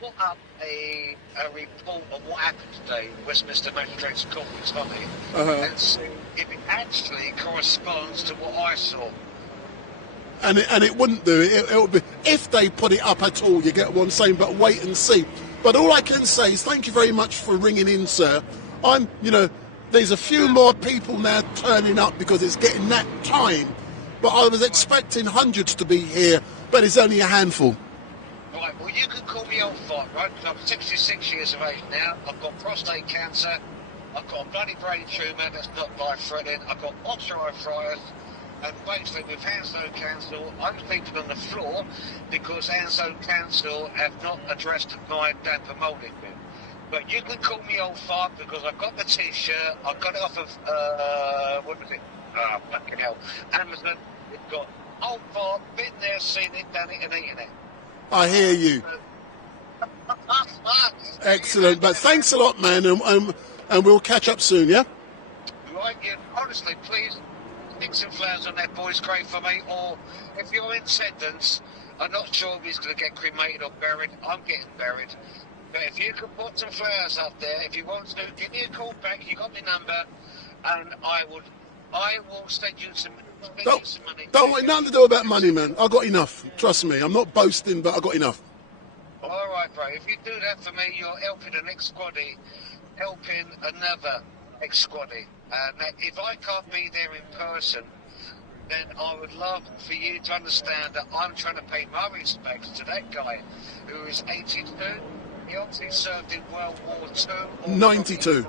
put up a report on what happened today in Westminster Magistrates Court with Tommy, and see if it actually corresponds to what I saw. And it wouldn't do. It would be, if they put it up at all, you get what I'm saying, but wait and see. But all I can say is thank you very much for ringing in, sir. There's a few more people now turning up because it's getting that time. But I was expecting hundreds to be here, but it's only a handful. Right, well, you can call me old fart, right? Because I'm 66 years of age now. I've got prostate cancer. I've got a bloody brain tumour that's not life-threatening. I've got osteoarthritis. And basically, with Hounslow Council, I'm sleeping on the floor because Hounslow Council have not addressed my damp and moulding bit. But you can call me old fart because I've got the T-shirt. I got it off of, what was it? Fucking hell. Amazon. It's got old fart, been there, seen it, done it, and eaten it. I hear you. Excellent. But thanks a lot, man, and we'll catch up soon, yeah? Right, yeah. Honestly, please. Stick some flowers on that boy's grave for me, or if you're in sentence, I'm not sure if he's going to get cremated or buried. I'm getting buried. But if you can put some flowers up there, if you want to, give me a call back. You got my number, and I will send you some money. Don't want nothing to do about money, man. I got enough. Trust me. I'm not boasting, but I got enough. All right, bro. If you do that for me, you're helping the next squaddy, helping another ex-squaddy. If I can't be there in person, then I would love for you to understand that I'm trying to pay my respects to that guy who is 82. He obviously served in World War II. 92.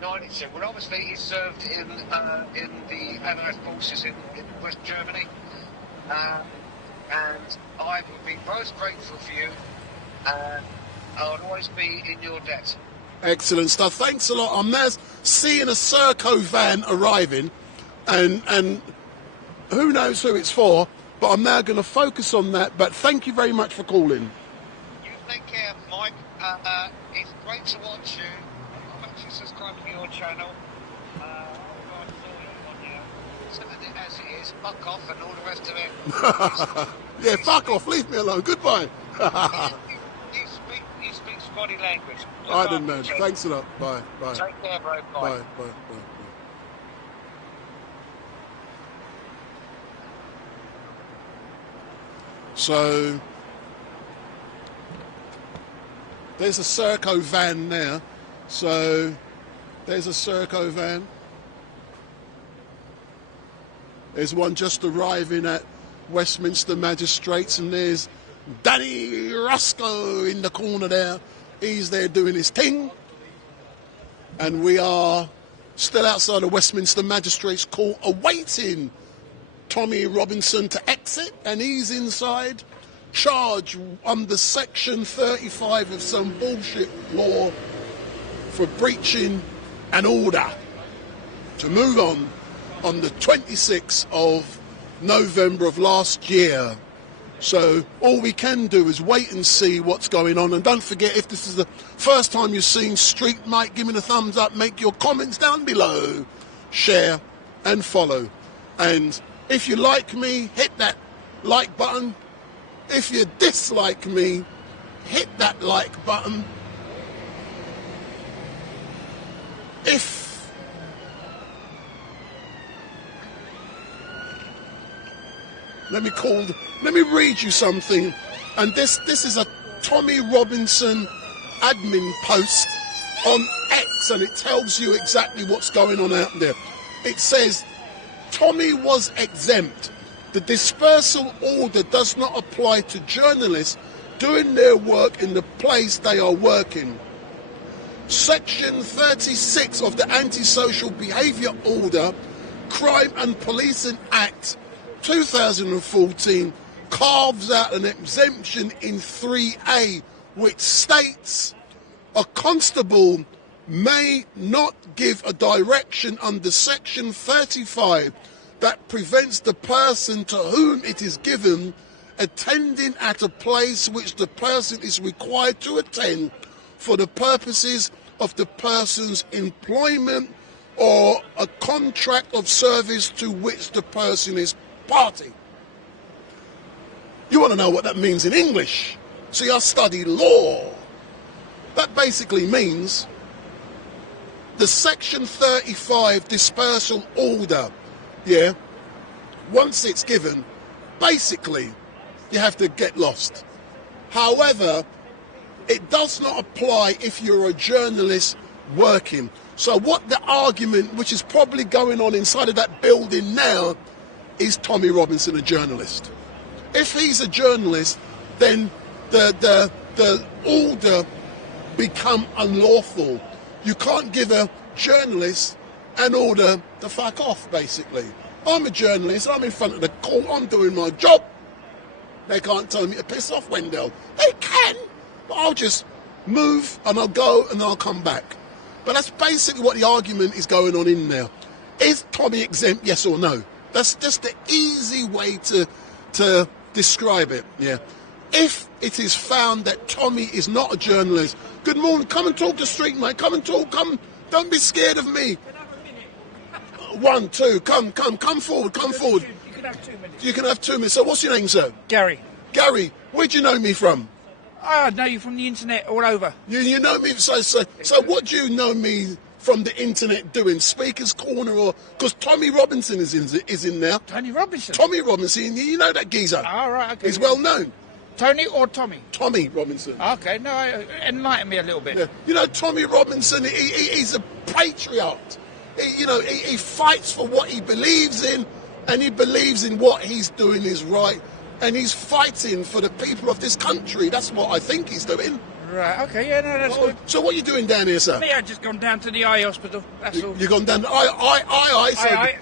Well, obviously he served in the Allied forces in West Germany. And I would be most grateful for you. I would always be in your debt. Excellent stuff. Thanks a lot. I'm now seeing a Serco van arriving, and who knows who it's for, but I'm now going to focus on that. But thank you very much for calling. You take care, Mike. It's great to watch you. I'm actually subscribed to your channel. Some of it as it is, fuck off and all the rest of it. Yeah, fuck off. Leave me alone. Goodbye. You speak body language. I didn't know. Thanks a lot. Bye. Bye. Take care, bro. Bye. Bye. Bye. Bye. So there's a Serco van now. So there's a Serco van. There's one just arriving at Westminster Magistrates, and there's Danny Roscoe in the corner there. He's there doing his thing. And we are still outside of Westminster Magistrates Court awaiting Tommy Robinson to exit, and he's inside, charged under Section 35 of some bullshit law for breaching an order to move on the 26th of November of last year. So all we can do is wait and see what's going on. And don't forget, if this is the first time you've seen StreetMic, give me the thumbs up, make your comments down below, share and follow. And if you like me, hit that like button. If you dislike me, hit that like button. Let me read you something. And this is a Tommy Robinson admin post on X, and it tells you exactly what's going on out there. It says, Tommy was exempt. The dispersal order does not apply to journalists doing their work in the place they are working. Section 36 of the Antisocial Behaviour Order, Crime and Policing Act 2014 carves out an exemption in 3A which states a constable may not give a direction under section 35 that prevents the person to whom it is given attending at a place which the person is required to attend for the purposes of the person's employment or a contract of service to which the person is party. You want to know what that means in English? See, I study law. That basically means the section 35 dispersal order, yeah, once it's given, basically you have to get lost. However, it does not apply if you're a journalist working. So what the argument, which is probably going on inside of that building now, is Tommy Robinson a journalist? If he's a journalist, then the order become unlawful. You can't give a journalist an order to fuck off, basically. I'm a journalist, I'm in front of the court, I'm doing my job. They can't tell me to piss off, Wendell. They can, but I'll just move and I'll go and I'll come back. But that's basically what the argument is going on in there. Is Tommy exempt, yes or no? That's just the easy way to describe it, yeah. If it is found that Tommy is not a journalist, good morning, come and talk to StreetMic, come and talk, come, don't be scared of me. 1, 2, come forward, come forward. You can have 2 minutes. You can have 2 minutes. So what's your name, sir? Gary. Gary, where'd you know me from? I know you from the internet all over. You know me, so what do you know me from the internet doing? Speaker's Corner or... Because Tommy Robinson is in there. Tommy Robinson? Tommy Robinson, you know that geezer. Oh, right, okay. He's well known. Tony or Tommy? Tommy Robinson. Okay, no, enlighten me a little bit. Yeah. You know, Tommy Robinson, he's a patriot. He fights for what he believes in, and he believes in what he's doing is right, and he's fighting for the people of this country. That's what I think he's doing. Right, okay, yeah, no, that's good. So what are you doing down here, sir? Me, I've just gone down to the eye hospital, that's all. You've gone down to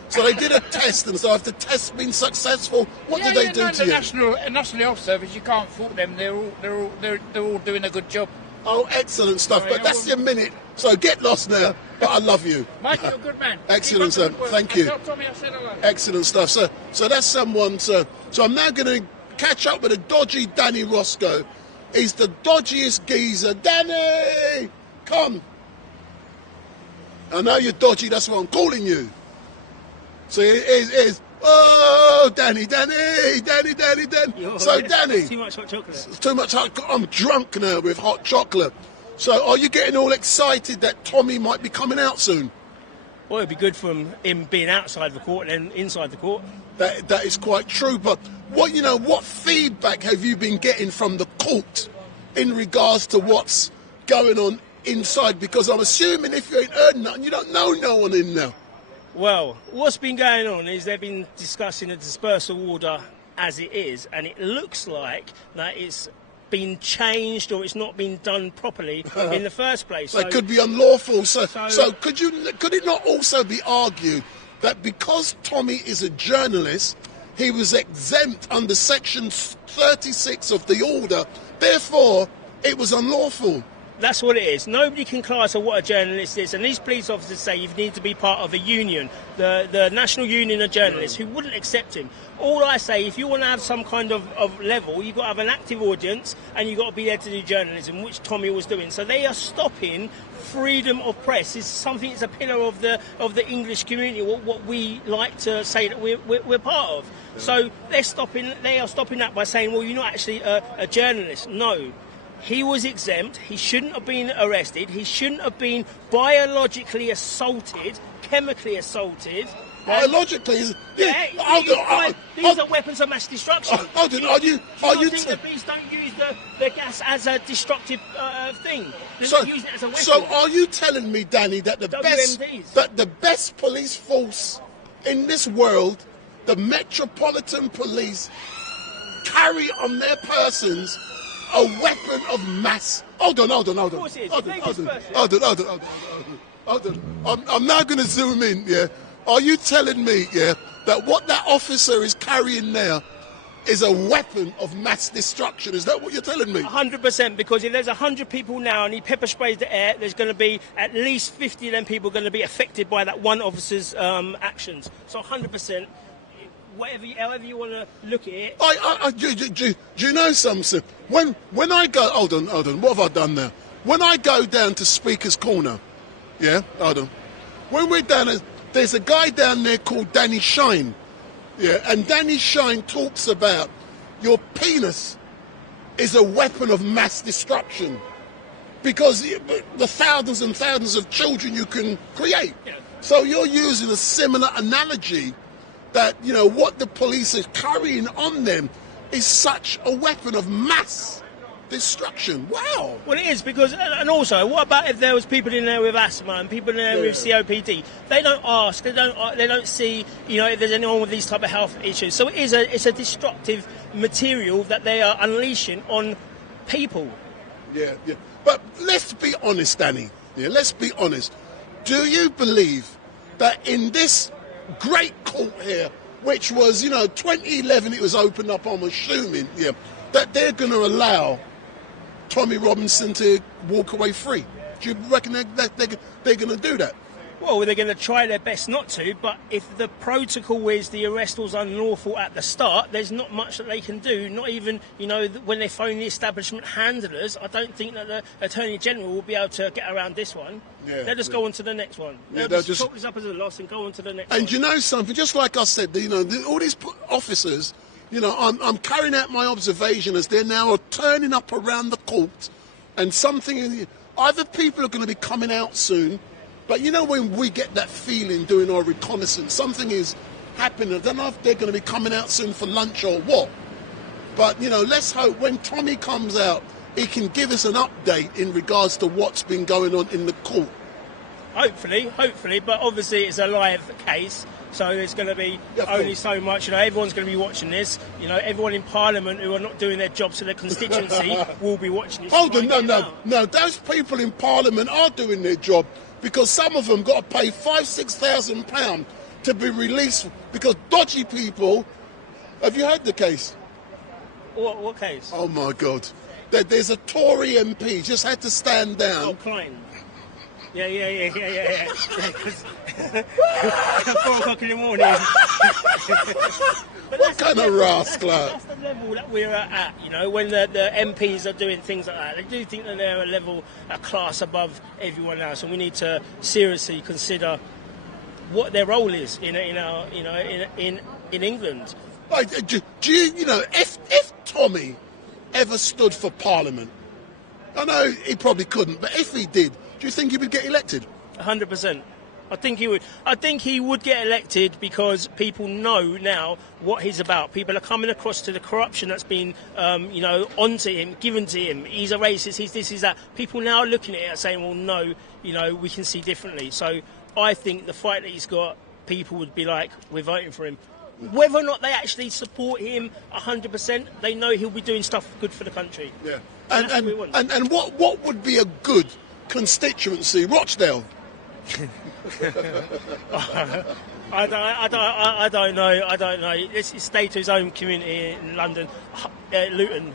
so they did a test, and so if the test's been successful, what did they do to you? The National Health Service, you can't fault them, they're all doing a good job. Oh, excellent stuff, but that's your minute, so get lost now, but I love you. Mike, you're a good man. Excellent, sir, thank you. Tell Tommy I said hello. Excellent stuff, sir. So that's someone, sir. So I'm now going to catch up with a dodgy Danny Roscoe. He's the dodgiest geezer. Danny! Come! I know you're dodgy, that's why I'm calling you. So here's oh, Danny. So, Danny. Too much hot chocolate. Too much hot. I'm drunk now with hot chocolate. So, are you getting all excited that Tommy might be coming out soon? Well, it'd be good for him being outside the court and then inside the court. That is quite true. But what feedback have you been getting from the court in regards to what's going on inside? Because I'm assuming if you ain't heard nothing, you don't know no one in there. Well, what's been going on is they've been discussing a dispersal order as it is, and it looks like that it's been changed or it's not been done properly in the first place. That could be unlawful. So could it not also be argued that because Tommy is a journalist, he was exempt under section 36 of the order, therefore it was unlawful? That's what it is. Nobody can class what a journalist is, and these police officers say you need to be part of a union, the National Union of Journalists, who wouldn't accept him. All I say, if you want to have some kind of level, you've got to have an active audience, and you've got to be there to do journalism, which Tommy was doing. So they are stopping freedom of press. It's something. It's a pillar of the English community. What we like to say that we're part of. So they are stopping that by saying, well, you're not actually a journalist. No. He was exempt. He shouldn't have been arrested. He shouldn't have been biologically assaulted, chemically assaulted. Biologically? These are weapons of mass destruction. The police don't use the gas as a destructive thing. They don't use it as a weapon. So are you telling me, Danny, that the best police force in this world, the Metropolitan Police, carry on their persons a weapon of mass? Hold on. Of course it is. Hold on. I'm now going to zoom in, yeah? Are you telling me, yeah, that what that officer is carrying now is a weapon of mass destruction. Is that what you're telling me? 100%, because if there's 100 people now and he pepper sprays the air, there's going to be at least 50 of them people going to be affected by that one officer's actions. So 100%, however you want to look at it. Do you know something? When I go, hold on, what have I done now? When I go down to Speaker's Corner, yeah, hold on. When we're down, there's a guy down there called Danny Shine, yeah, and Danny Shine talks about your penis is a weapon of mass destruction because the thousands and thousands of children you can create. Yeah. So you're using a similar analogy that, you know, what the police are carrying on them is such a weapon of mass destruction. Wow. Well, it is, because, and also, what about if there was people in there with asthma and people in there with COPD? They don't ask, they don't see, you know, if there's anyone with these type of health issues. So it's a destructive material that they are unleashing on people. Yeah. But let's be honest, Danny. Yeah, let's be honest. Do you believe that in this great court here, which was, you know, 2011, it was opened up, I'm assuming, yeah, that they're going to allow Tommy Robinson to walk away free? Do you reckon that they're going to do that? Well, they're going to try their best not to, but if the protocol is the arrest was unlawful at the start, there's not much that they can do, not even, you know, when they phone the establishment handlers. I don't think that the Attorney General will be able to get around this one. Yeah, they'll just go on to the next one. They'll just chalk this up as a loss and go on to the next one. And you know something, just like I said, you know, all these officers, you know, I'm carrying out my observation as they're now turning up around the court, and either people are going to be coming out soon, but you know when we get that feeling doing our reconnaissance, something is happening. I don't know if they're going to be coming out soon for lunch or what, but, you know, let's hope when Tommy comes out, he can give us an update in regards to what's been going on in the court. Hopefully, but obviously it's a live case. So there's going to be only so much, you know, everyone's going to be watching this. You know, everyone in Parliament who are not doing their jobs to their constituency will be watching this. Hold on, no, those people in Parliament are doing their job, because some of them got to pay £5,000-6,000 to be released because dodgy people. Have you heard the case? What case? Oh my God. There's a Tory MP just had to stand down. Oh, Klein. Yeah. 4 o'clock in the morning. What kind of rascal? That's the level that we're at, you know, when the MPs are doing things like that. They do think that they're a class above everyone else, and we need to seriously consider what their role is in England. Do you know, if Tommy ever stood for Parliament, I know he probably couldn't, but if he did, do you think he would get elected? 100%. I think he would. I think he would get elected because people know now what he's about. People are coming across to the corruption that's been, you know, onto him, given to him. He's a racist. He's this, he's that. People now are looking at it and saying, well, no, you know, we can see differently. So I think the fight that he's got, people would be like, we're voting for him. Whether or not they actually support him 100%, they know he'll be doing stuff good for the country. Yeah. And what would be a good constituency? Rochdale? I don't know. Let's stay to his own community in London. Luton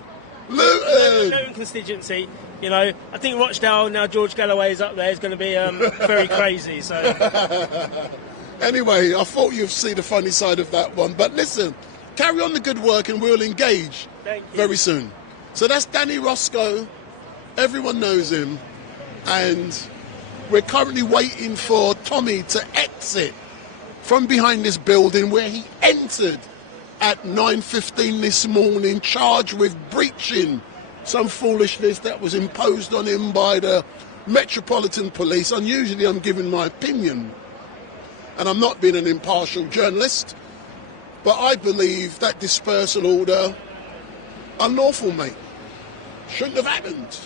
constituency. You know, I think Rochdale, now George Galloway is up there, is going to be very crazy. So anyway, I thought you'd see the funny side of that one. But listen, carry on the good work and we'll engage very soon. So that's Danny Roscoe. Everyone knows him. And we're currently waiting for Tommy to exit from behind this building where he entered at 9:15 this morning, charged with breaching some foolishness that was imposed on him by the Metropolitan Police. And usually I'm giving my opinion, and I'm not being an impartial journalist, but I believe that dispersal order, unlawful, mate. Shouldn't have happened.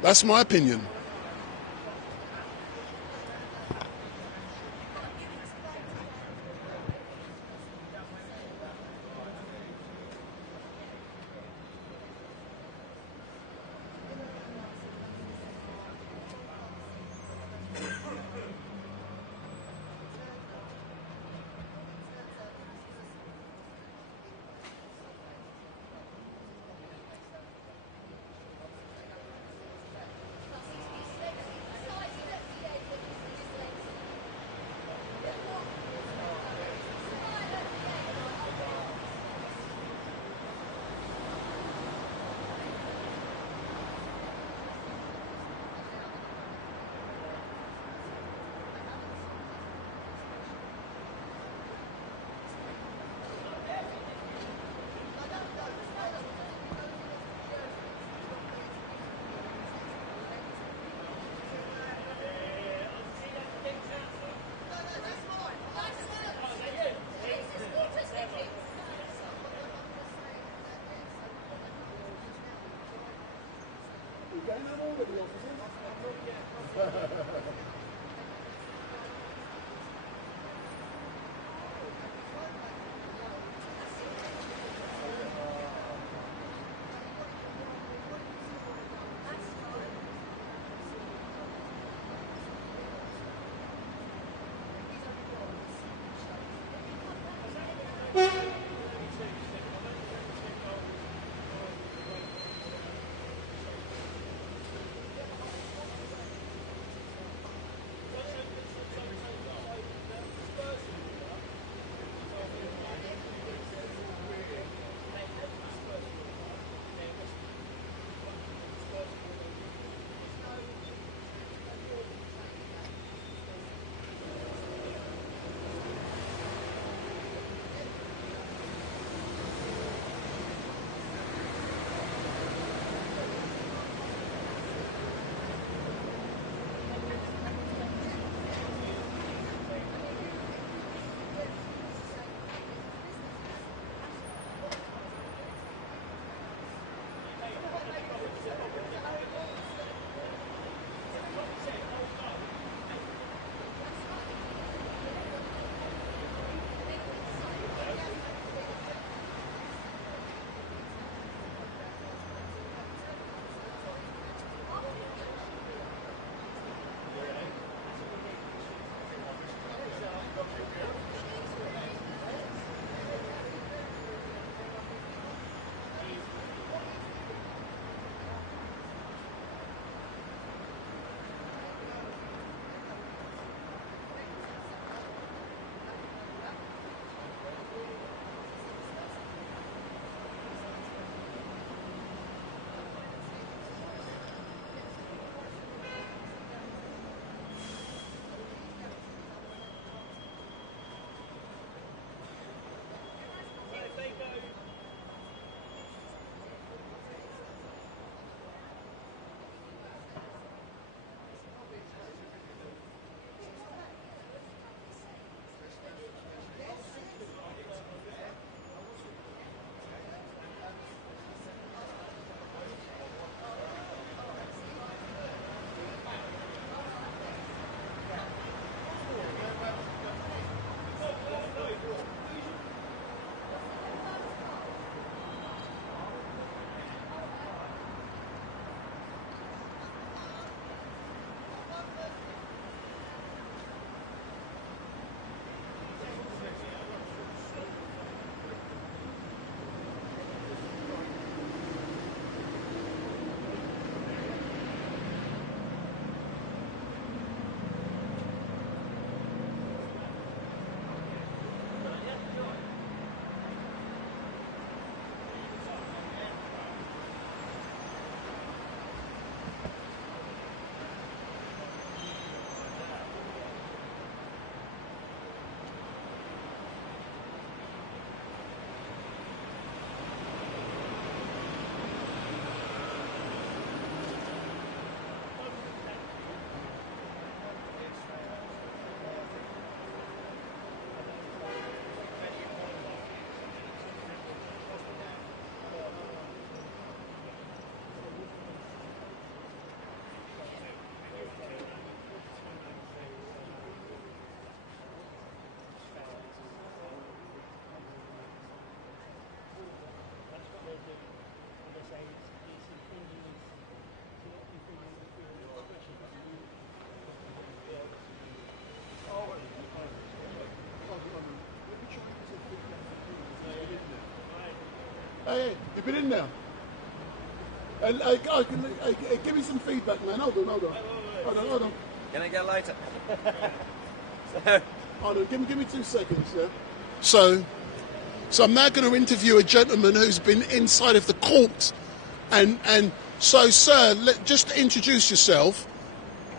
That's my opinion. Hey, you been in there? Give me some feedback, man. Hold on. Can I get a lighter? Hold on, give me 2 seconds, yeah? So I'm now going to interview a gentleman who's been inside of the court. And so, sir, just introduce yourself.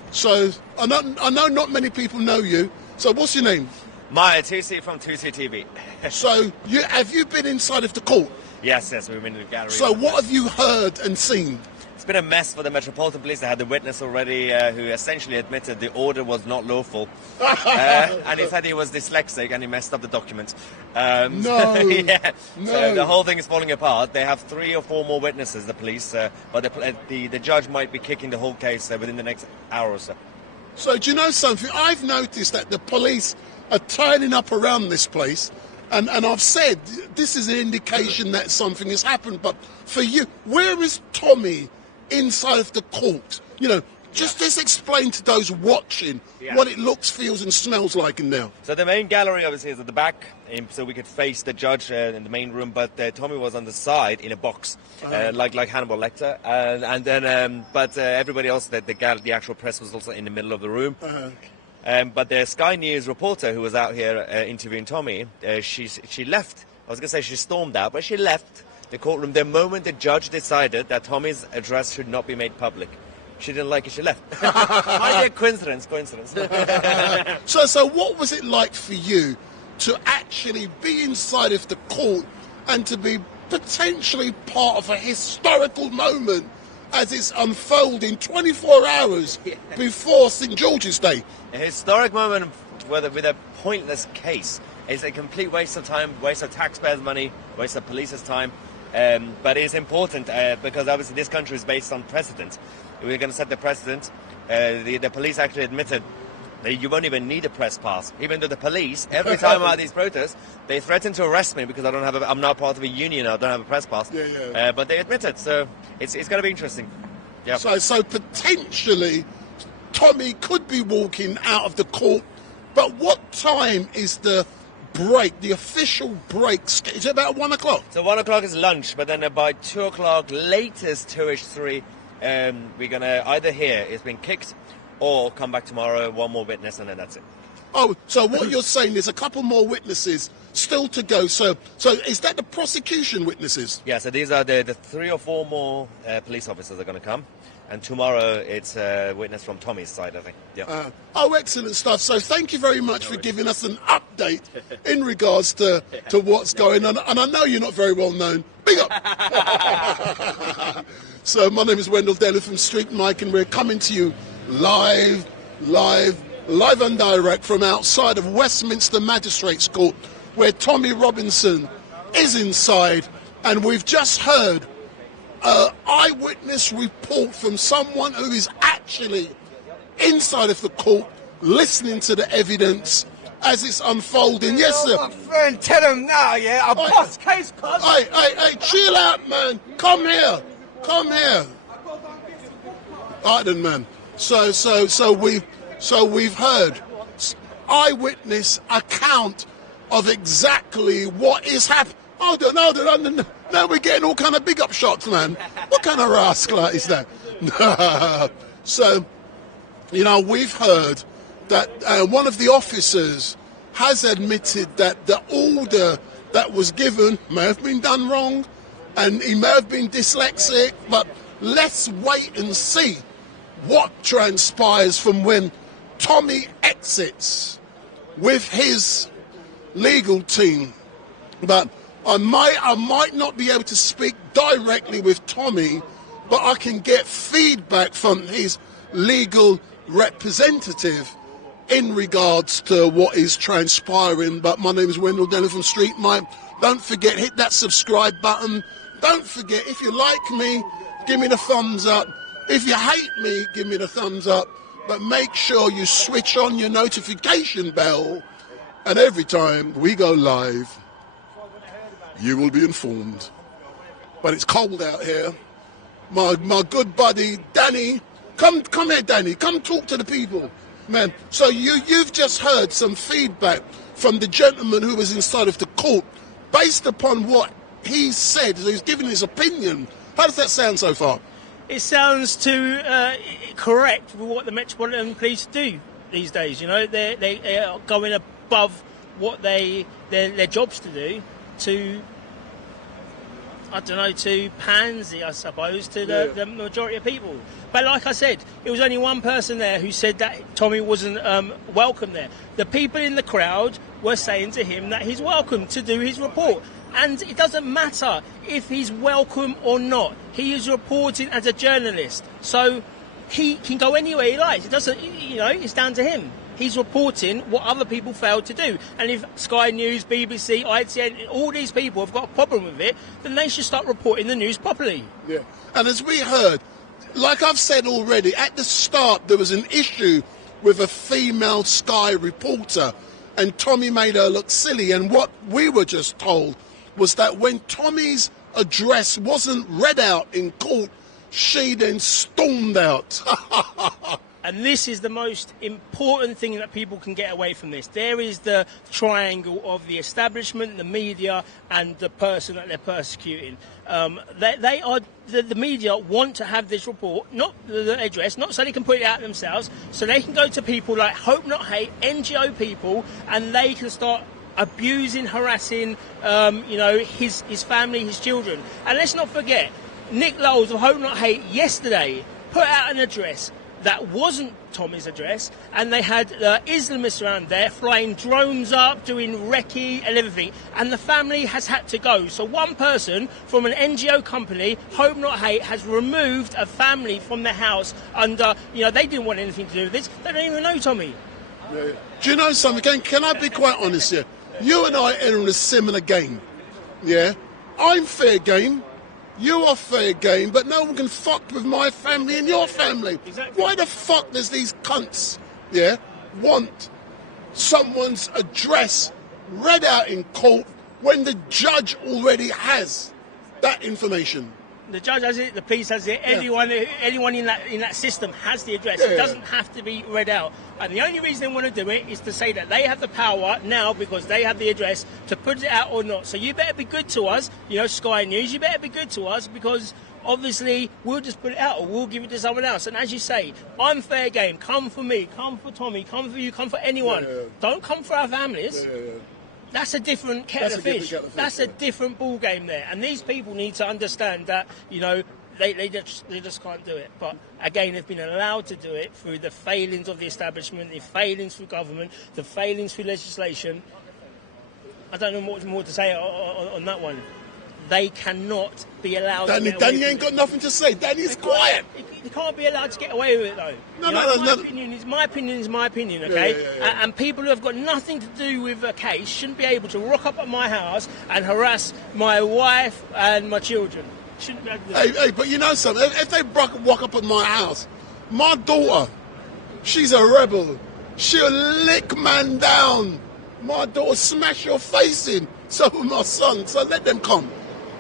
So, I know not many people know you. So, what's your name? Maya, 2C from 2C TV. So, have you been inside of the court? Yes, we've been in the gallery. So, what have you heard and seen? It's been a mess for the Metropolitan Police. They had the witness already who essentially admitted the order was not lawful. And he said he was dyslexic and he messed up the document. No. Yeah. No. So the whole thing is falling apart. They have 3 or 4 more witnesses, the police, but the judge might be kicking the whole case within the next hour or so. So do you know something? I've noticed that the police are turning up around this place, and I've said this is an indication that something has happened. But for you, where is Tommy inside of the court? You know, just explain to those watching what it looks, feels and smells like in there. So the main gallery obviously is at the back, so we could face the judge in the main room, but Tommy was on the side in a box, like Hannibal Lecter, and then but everybody else, the actual press was also in the middle of the room. But the Sky News reporter who was out here interviewing Tommy, she left. I was going to say she stormed out, but she left the courtroom the moment the judge decided that Tommy's address should not be made public. She didn't like it, she left. Might be a coincidence. So what was it like for you to actually be inside of the court and to be potentially part of a historical moment as it's unfolding 24 hours before St. George's Day? A historic moment with a pointless case. It's a complete waste of time, waste of taxpayers' money, waste of police's time. But it is important because obviously this country is based on precedent. We're going to set the precedent. The police actually admitted that you won't even need a press pass. Even though the police, every time I'm at these protests, they threaten to arrest me because I'm not part of a union. I don't have a press pass. But they admitted, so it's going to be interesting. Yeah. So potentially, Tommy could be walking out of the court. But what time is the break, the official break? Is it about 1 o'clock? So 1 o'clock is lunch, but then by 2 o'clock, latest 2ish, 3, we're going to either hear it's been kicked or come back tomorrow, 1 more witness, and then that's it. Oh, so what you're saying, there's a couple more witnesses still to go. So is that the prosecution witnesses? Yeah, so these are the 3 or 4 more police officers are going to come. And tomorrow it's a witness from Tommy's side, I think. Yeah. Excellent stuff. So thank you very much for giving us an update in regards to what's going on. And I know you're not very well known. Big up. So my name is Wendell Delley from StreetMic, and we're coming to you live and direct from outside of Westminster Magistrates Court, where Tommy Robinson is inside. And we've just heard eyewitness report from someone who is actually inside of the court, listening to the evidence as it's unfolding. Yes, sir. My friend, tell him now, yeah. I bust case, cuz. Hey, chill out, man. Come here. Alright then, man. So we've heard eyewitness account of exactly what is happening. Hold on. Now we're getting all kind of big up shots, man. What kind of rascal is that? So, you know, we've heard that one of the officers has admitted that the order that was given may have been done wrong, and he may have been dyslexic, but let's wait and see what transpires from when Tommy exits with his legal team. But I might not be able to speak directly with Tommy, but I can get feedback from his legal representative in regards to what is transpiring. But my name is Wendell Delley from StreetMic. Don't forget, hit that subscribe button. Don't forget, if you like me, give me the thumbs up. If you hate me, give me the thumbs up. But make sure you switch on your notification bell, and every time we go live, you will be informed. But it's cold out here. My good buddy Danny, come here, Danny. Come talk to the people, man. So you've just heard some feedback from the gentleman who was inside of the court, based upon what he said. So he's giving his opinion. How does that sound so far? It sounds correct with what the Metropolitan Police do these days. You know, they are going above what their jobs to do. To pansy, I suppose, to the majority of people. But like I said, it was only one person there who said that Tommy wasn't welcome there. The people in the crowd were saying to him that he's welcome to do his report. And it doesn't matter if he's welcome or not. He is reporting as a journalist. So he can go anywhere he likes. It doesn't, you know, it's down to him. He's reporting what other people failed to do. And if Sky News, BBC, ITN, all these people have got a problem with it, then they should start reporting the news properly. Yeah. And as we heard, like I've said already, at the start there was an issue with a female Sky reporter, and Tommy made her look silly. And what we were just told was that when Tommy's address wasn't read out in court, she then stormed out. And this is the most important thing that people can get away from this. There is the triangle of the establishment, the media, and the person that they're persecuting. The media want to have this report, not the address, not so they can put it out themselves, so they can go to people like Hope Not Hate, NGO people, and they can start abusing, harassing, his family, his children. And let's not forget, Nick Lowles of Hope Not Hate yesterday put out an address that wasn't Tommy's address, and they had Islamists around there flying drones up, doing recce and everything, and the family has had to go. So one person from an NGO company, Hope Not Hate, has removed a family from their house under, they didn't want anything to do with this. They don't even know Tommy. Yeah. Do you know something? Can I be quite honest here? You and I are in a similar game, yeah? I'm fair game. You are fair game, but no one can fuck with my family and your family. Exactly. Why the fuck does these cunts, want someone's address read out in court when the judge already has that information? The judge has it, the police has it, anyone in that system has the address. Yeah. It doesn't have to be read out. And the only reason they want to do it is to say that they have the power now, because they have the address, to put it out or not. So you better be good to us, Sky News, you better be good to us, because obviously we'll just put it out or we'll give it to someone else. And as you say, I'm fair game. Come for me, come for Tommy, come for you, come for anyone. Yeah. Don't come for our families. Yeah. That's a different kettle of fish. That's a different ball game there. And these people need to understand that, they just can't do it. But again, they've been allowed to do it through the failings of the establishment, the failings through government, the failings through legislation. I don't know what more to say on that one. They cannot be allowed to get away Danny ain't got nothing to say. Danny's quiet. They can't be allowed to get away with it, though. My opinion is my opinion, okay? Yeah. And people who have got nothing to do with a case shouldn't be able to rock up at my house and harass my wife and my children. Shouldn't be able to do that. Hey, but you know something? If they walk up at my house, my daughter, she's a rebel. She'll lick man down. My daughter smash your face in. So will my son. So let them come.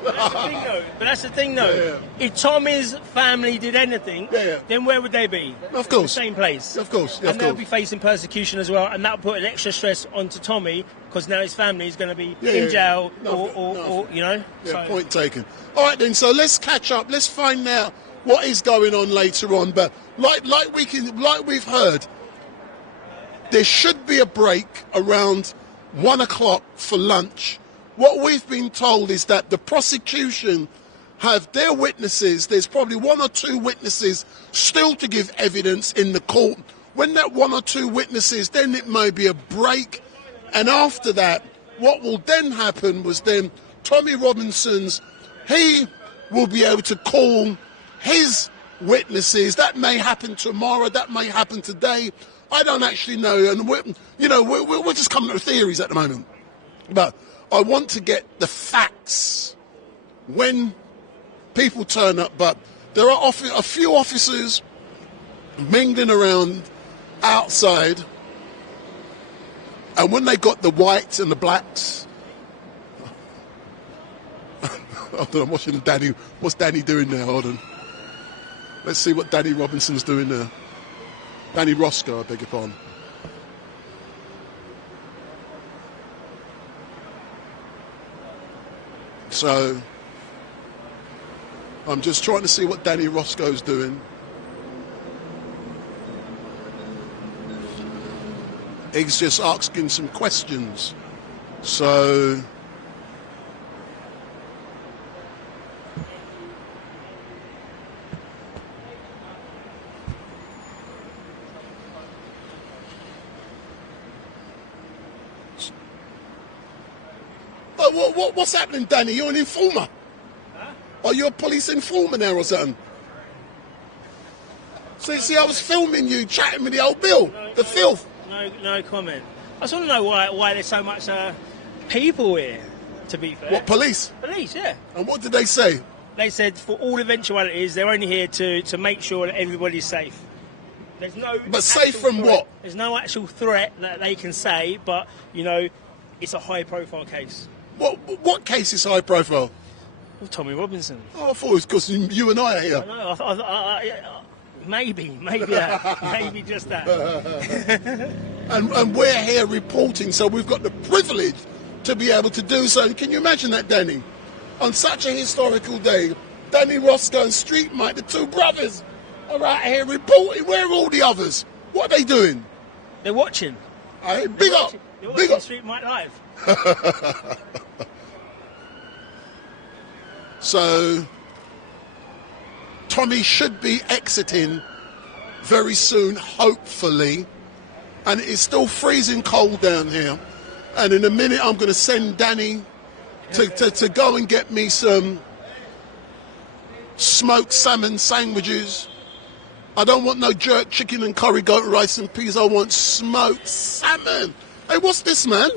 That's the thing, though. Yeah. If Tommy's family did anything, then where would they be? Of course. The same place. Of course. And they'll be facing persecution as well, and that'll put an extra stress onto Tommy, because now his family is going to be in jail or. Yeah, so. Point taken. All right, then, so let's catch up. Let's find out what is going on later on. But like we've heard, there should be a break around 1 o'clock for lunch. What we've been told is that the prosecution have their witnesses. There's probably 1 or 2 witnesses still to give evidence in the court. When that 1 or 2 witnesses, then it may be a break. And after that, what will then happen was then Tommy Robinson's, he will be able to call his witnesses. That may happen tomorrow. That may happen today. I don't actually know. And we're just coming to theories at the moment. But I want to get the facts when people turn up, but there are a few officers mingling around outside, and when they got the whites and the blacks, hold on, I'm watching Danny. What's Danny doing now? Hold on. Let's see what Danny Robinson's doing now. Danny Roscoe, I beg your pardon. So I'm just trying to see what Danny Roscoe's doing. He's just asking some questions. So What's happening, Danny? You're an informer. Huh? Are you a police informer now or something? See, I was filming you chatting with the old Bill, the filth. No comment. I just want to know why there's so much people here, to be fair. What, police? Police, yeah. And what did they say? They said for all eventualities, they're only here to make sure that everybody's safe. There's no. But safe from threat. what? There's no actual threat that they can say, but you know, it's a high-profile case. What case is high profile? With Tommy Robinson. Oh, I thought it was because you and I are here. I know. Maybe that. Maybe just that. and we're here reporting, so we've got the privilege to be able to do so. And can you imagine that, Danny? On such a historical day, Danny Roscoe and StreetMic, the two brothers, are out here reporting. Where are all the others? What are they doing? They're watching. Big up. They're Big watching up. StreetMic Live. So, Tommy should be exiting very soon, hopefully. And it's still freezing cold down here. And in a minute, I'm going to send Danny to go and get me some smoked salmon sandwiches. I don't want no jerk chicken and curry goat rice and peas. I want smoked salmon. Hey, what's this, man?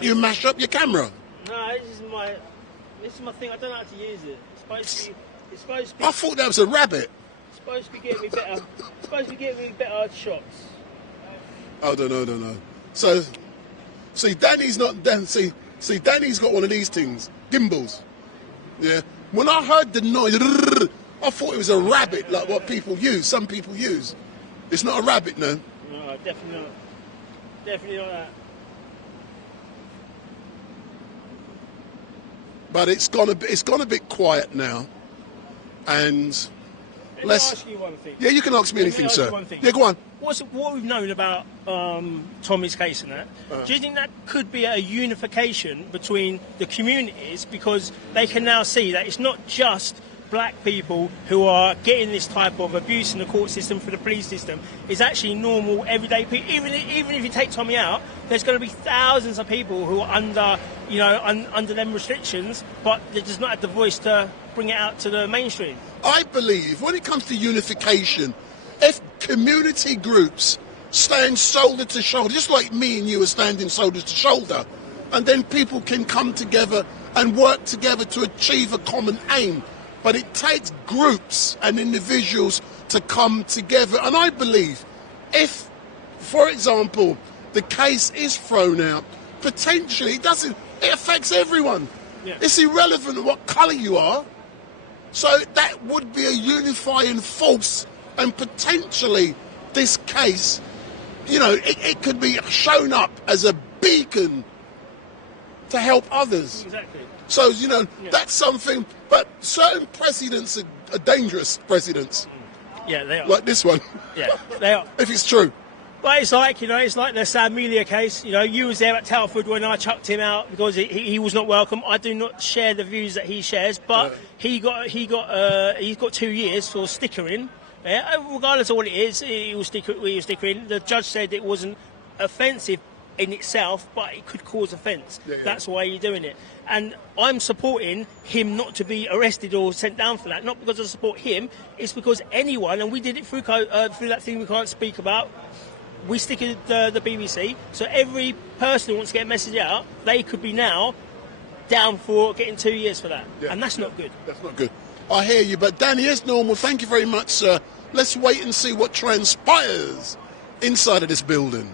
You mash up your camera. No, this is my thing. I don't know how to use it. It's supposed to be. I thought that was a rabbit. It's supposed to be getting me better. It's supposed to be getting me better shots. I don't know. So, see, Danny's not. See, Danny's got one of these things, gimbals. Yeah. When I heard the noise, I thought it was a rabbit, like what people use. Some people use. It's not a rabbit, no. No, definitely not. Definitely not that. But it's gone a bit quiet now, and Let me ask you one thing. Yeah, you can ask me anything, sir. Yeah, go on. What we've known about Tommy's case and that, do you think that could be a unification between the communities, because they can now see that it's not just black people who are getting this type of abuse in the court system, for the police system? It's actually normal, everyday people. Even if you take Tommy out, there's going to be thousands of people who are under, under them restrictions, but they just not have the voice to bring it out to the mainstream. I believe when it comes to unification, if community groups stand shoulder to shoulder, just like me and you are standing shoulder to shoulder, and then people can come together and work together to achieve a common aim. But it takes groups and individuals to come together. And I believe if, for example, the case is thrown out, potentially it affects everyone. Yeah. It's irrelevant what colour you are. So that would be a unifying force, and potentially this case, it could be shown up as a beacon to help others. Exactly. So, that's something, but certain precedents are dangerous precedents. Yeah, they are. Like this one. Yeah, they are. If it's true. But it's like, it's like the Sam Melia case. You was there at Telford when I chucked him out because he was not welcome. I do not share the views that he shares, but he's got 2 years for stickering. Yeah, regardless of what it is, he will sticker in. The judge said it wasn't offensive in itself, but it could cause offence. Yeah. That's why you're doing it. And I'm supporting him not to be arrested or sent down for that. Not because I support him, it's because anyone, and we did it through that thing we can't speak about. We stickered the BBC, so every person who wants to get a message out, they could be now down for getting 2 years for that. Yeah. And that's not good. That's not good. I hear you, but Danny, as normal, thank you very much, sir. Let's wait and see what transpires inside of this building.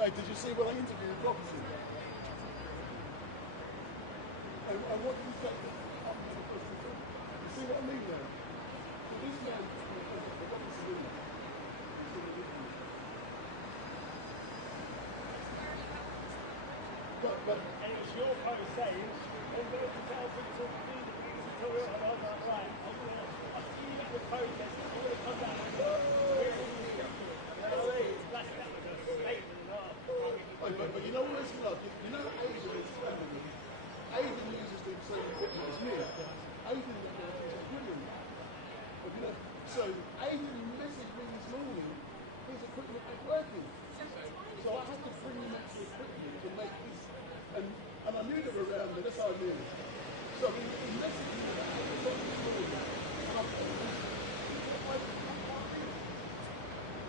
Did you see when I interviewed Robinson? And what did he say? You see what I mean now? This man, Robinson, and it's your post saying, I'm going to tell people to do the tutorial, and I was like, right, I'll see you at the protest, I'm going to come down and go, where is the but you know what it's like? You know Aidan is telling me. Aidan uses the same equipment as me. Aidan is brilliant. But you know, so Aidan messaged me this morning, his equipment ain't working. So I had to bring him extra equipment to make this, and I knew they were around there, that's how I knew. So he messaged me about 8 o'clock this morning, and I thought,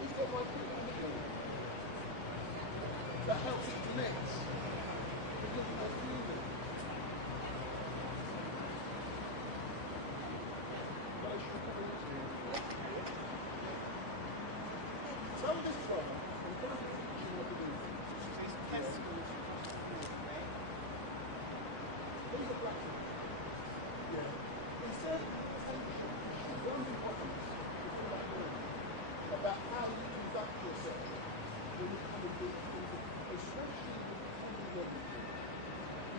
he's got my equipment in the room. That helps it connect. Because of my feeling. But I should come into it. Tell this one, I'm going to teach you what to do. These are black ones. Yeah. Instead, one important about how you conduct yourself when you come and do things, especially with everything.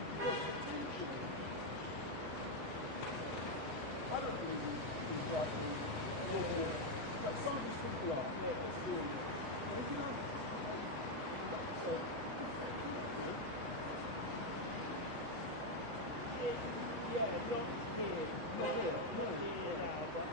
Because potentially, I don't believe in right normal, but some of these people are. That's doing it. And if you don't conduct yourself, yeah, not here. Not here, no. Now, but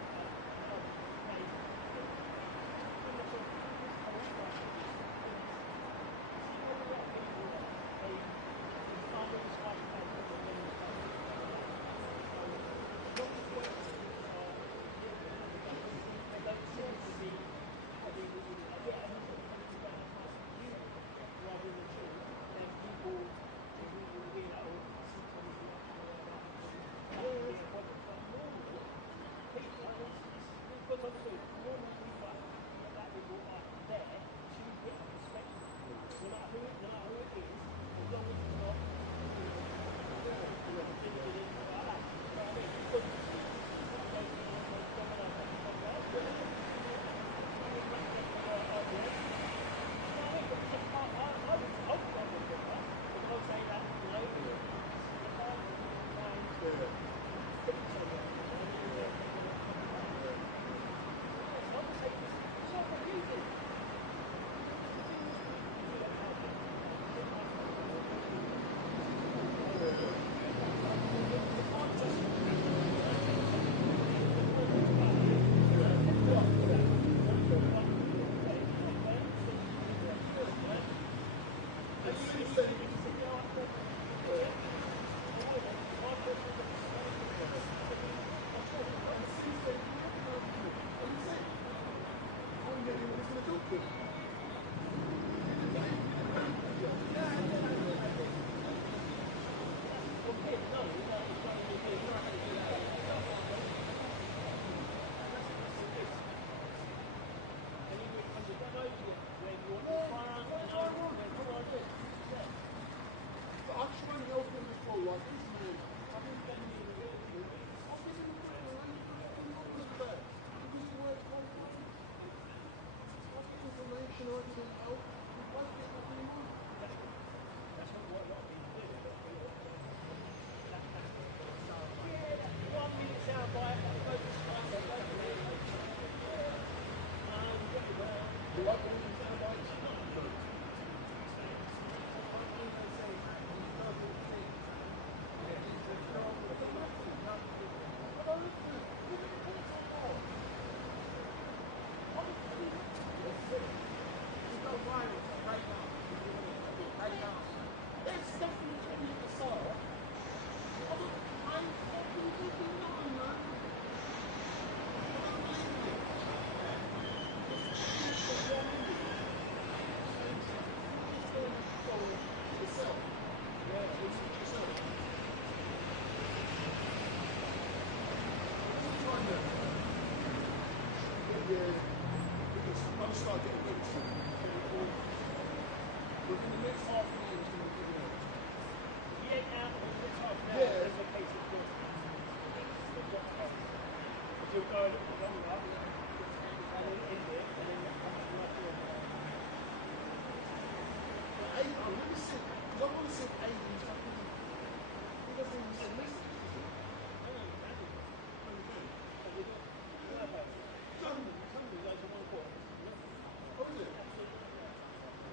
Within the next half an hour, it's going to be good.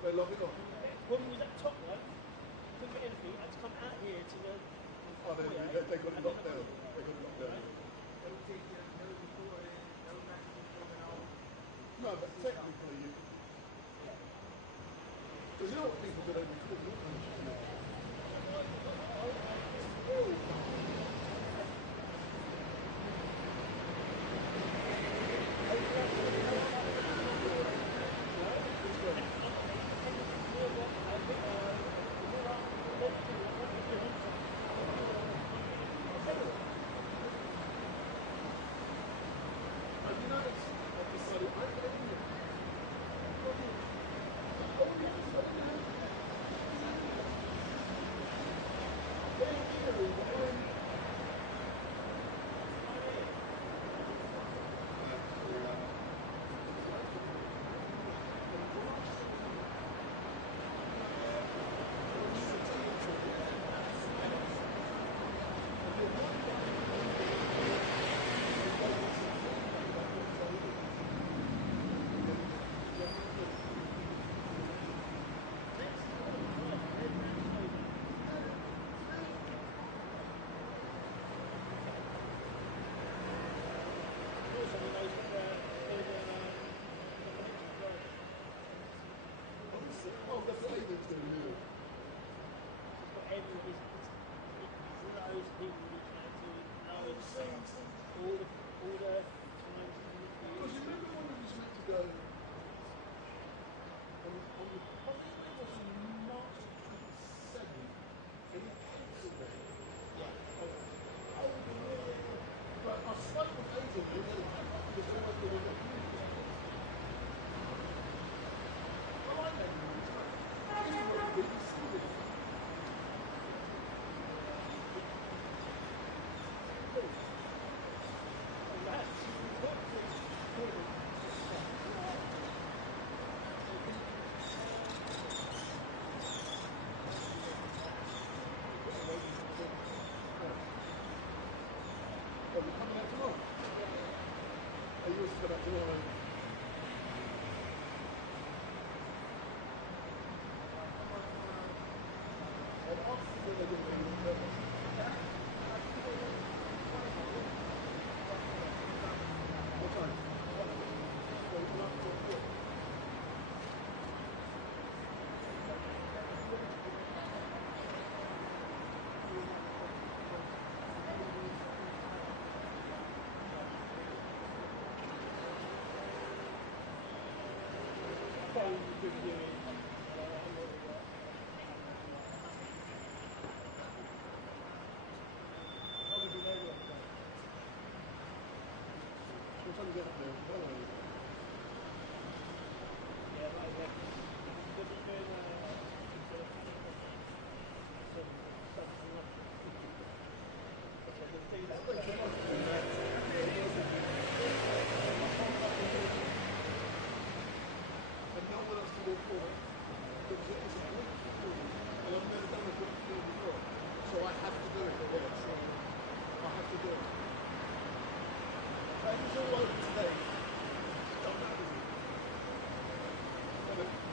They love it off. When we was at the top, right? Couldn't get anything. I had to come out here to the. Oh, they got it locked down. They got it locked down. No, but technically, because you know what people do, they record all kinds of shit.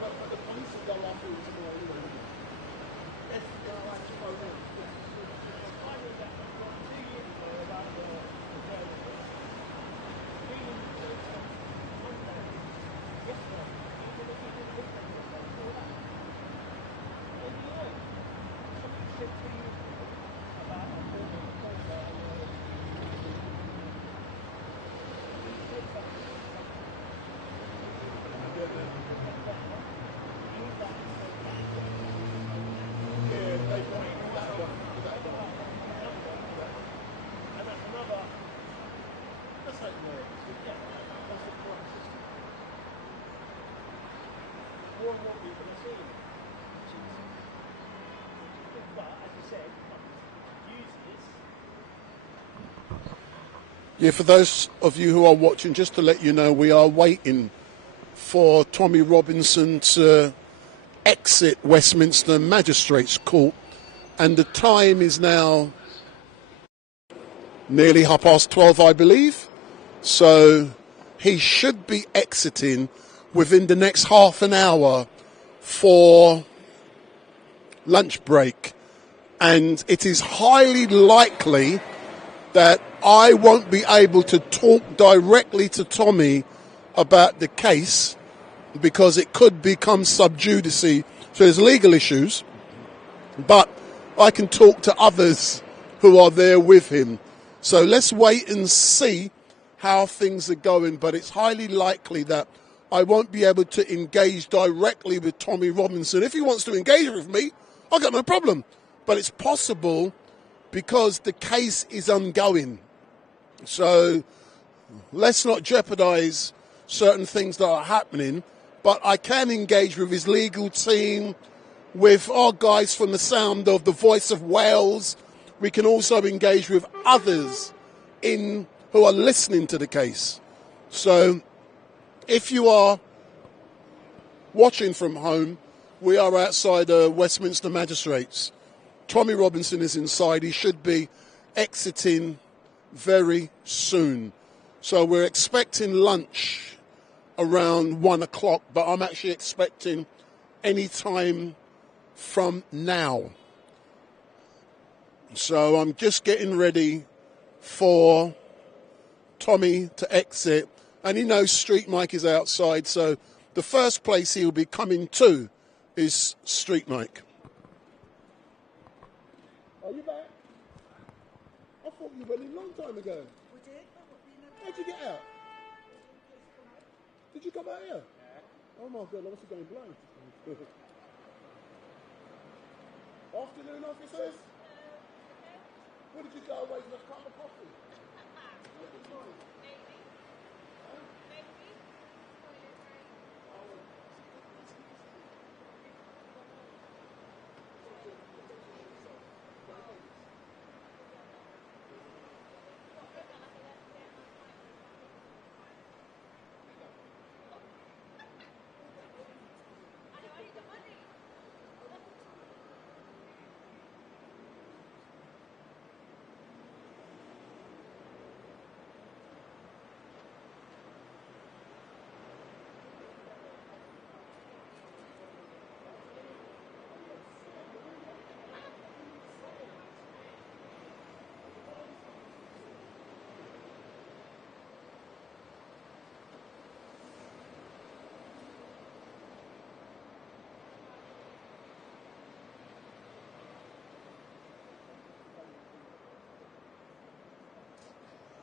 But the police will go after what we're going to see. But as you said, Yeah, for those of you who are watching, just to let you know, we are waiting for Tommy Robinson to exit Westminster Magistrates Court, and the time is now nearly 12:30, I believe. So he should be exiting within the next half an hour for lunch break, and it is highly likely that I won't be able to talk directly to Tommy about the case because it could become sub judice, so there's legal issues, but I can talk to others who are there with him. So let's wait and see how things are going, but it's highly likely that I won't be able to engage directly with Tommy Robinson. If he wants to engage with me, I've got no problem, but it's possible because the case is ongoing. So let's not jeopardize certain things that are happening, but I can engage with his legal team, with our guys from the sound of the Voice of Wales. We can also engage with others who are listening to the case. So if you are watching from home, we are outside Westminster Magistrates. Tommy Robinson is inside. He should be exiting very soon. So we're expecting lunch around 1 o'clock, but I'm actually expecting any time from now. So I'm just getting ready for Tommy to exit, and he knows StreetMic is outside, so the first place he'll be coming to is StreetMic. Are you back? I thought you went in a long time ago. We did. How'd you get out? Did you come out here? Yeah. Oh my God, I must have gone blind. Afternoon, officers? Where did you go away for a cup of coffee?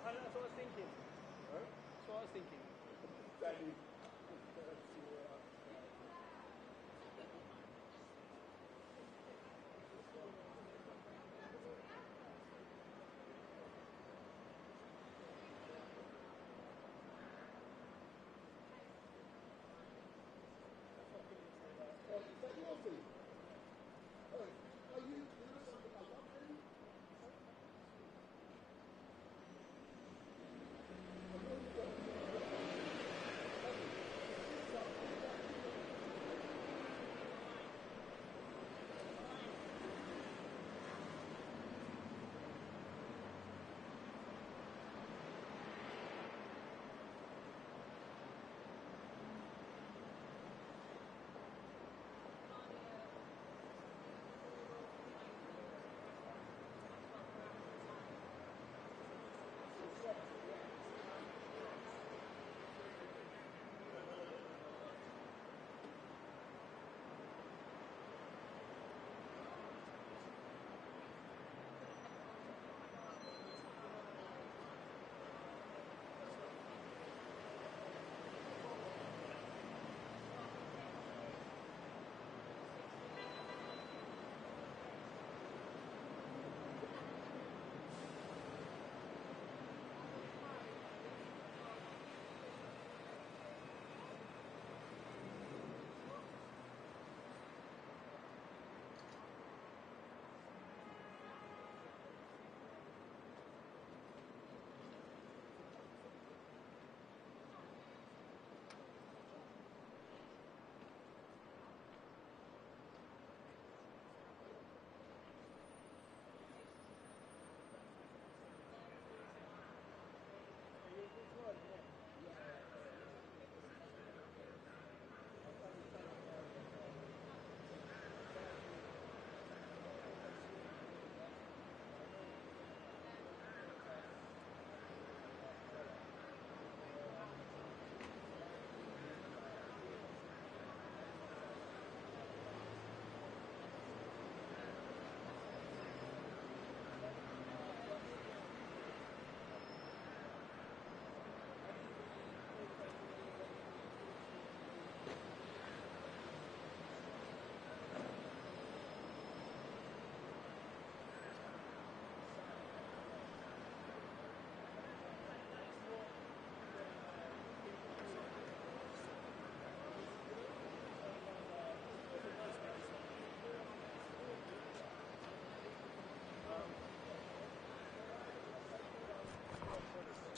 That's what I was thinking. That's what I was thinking.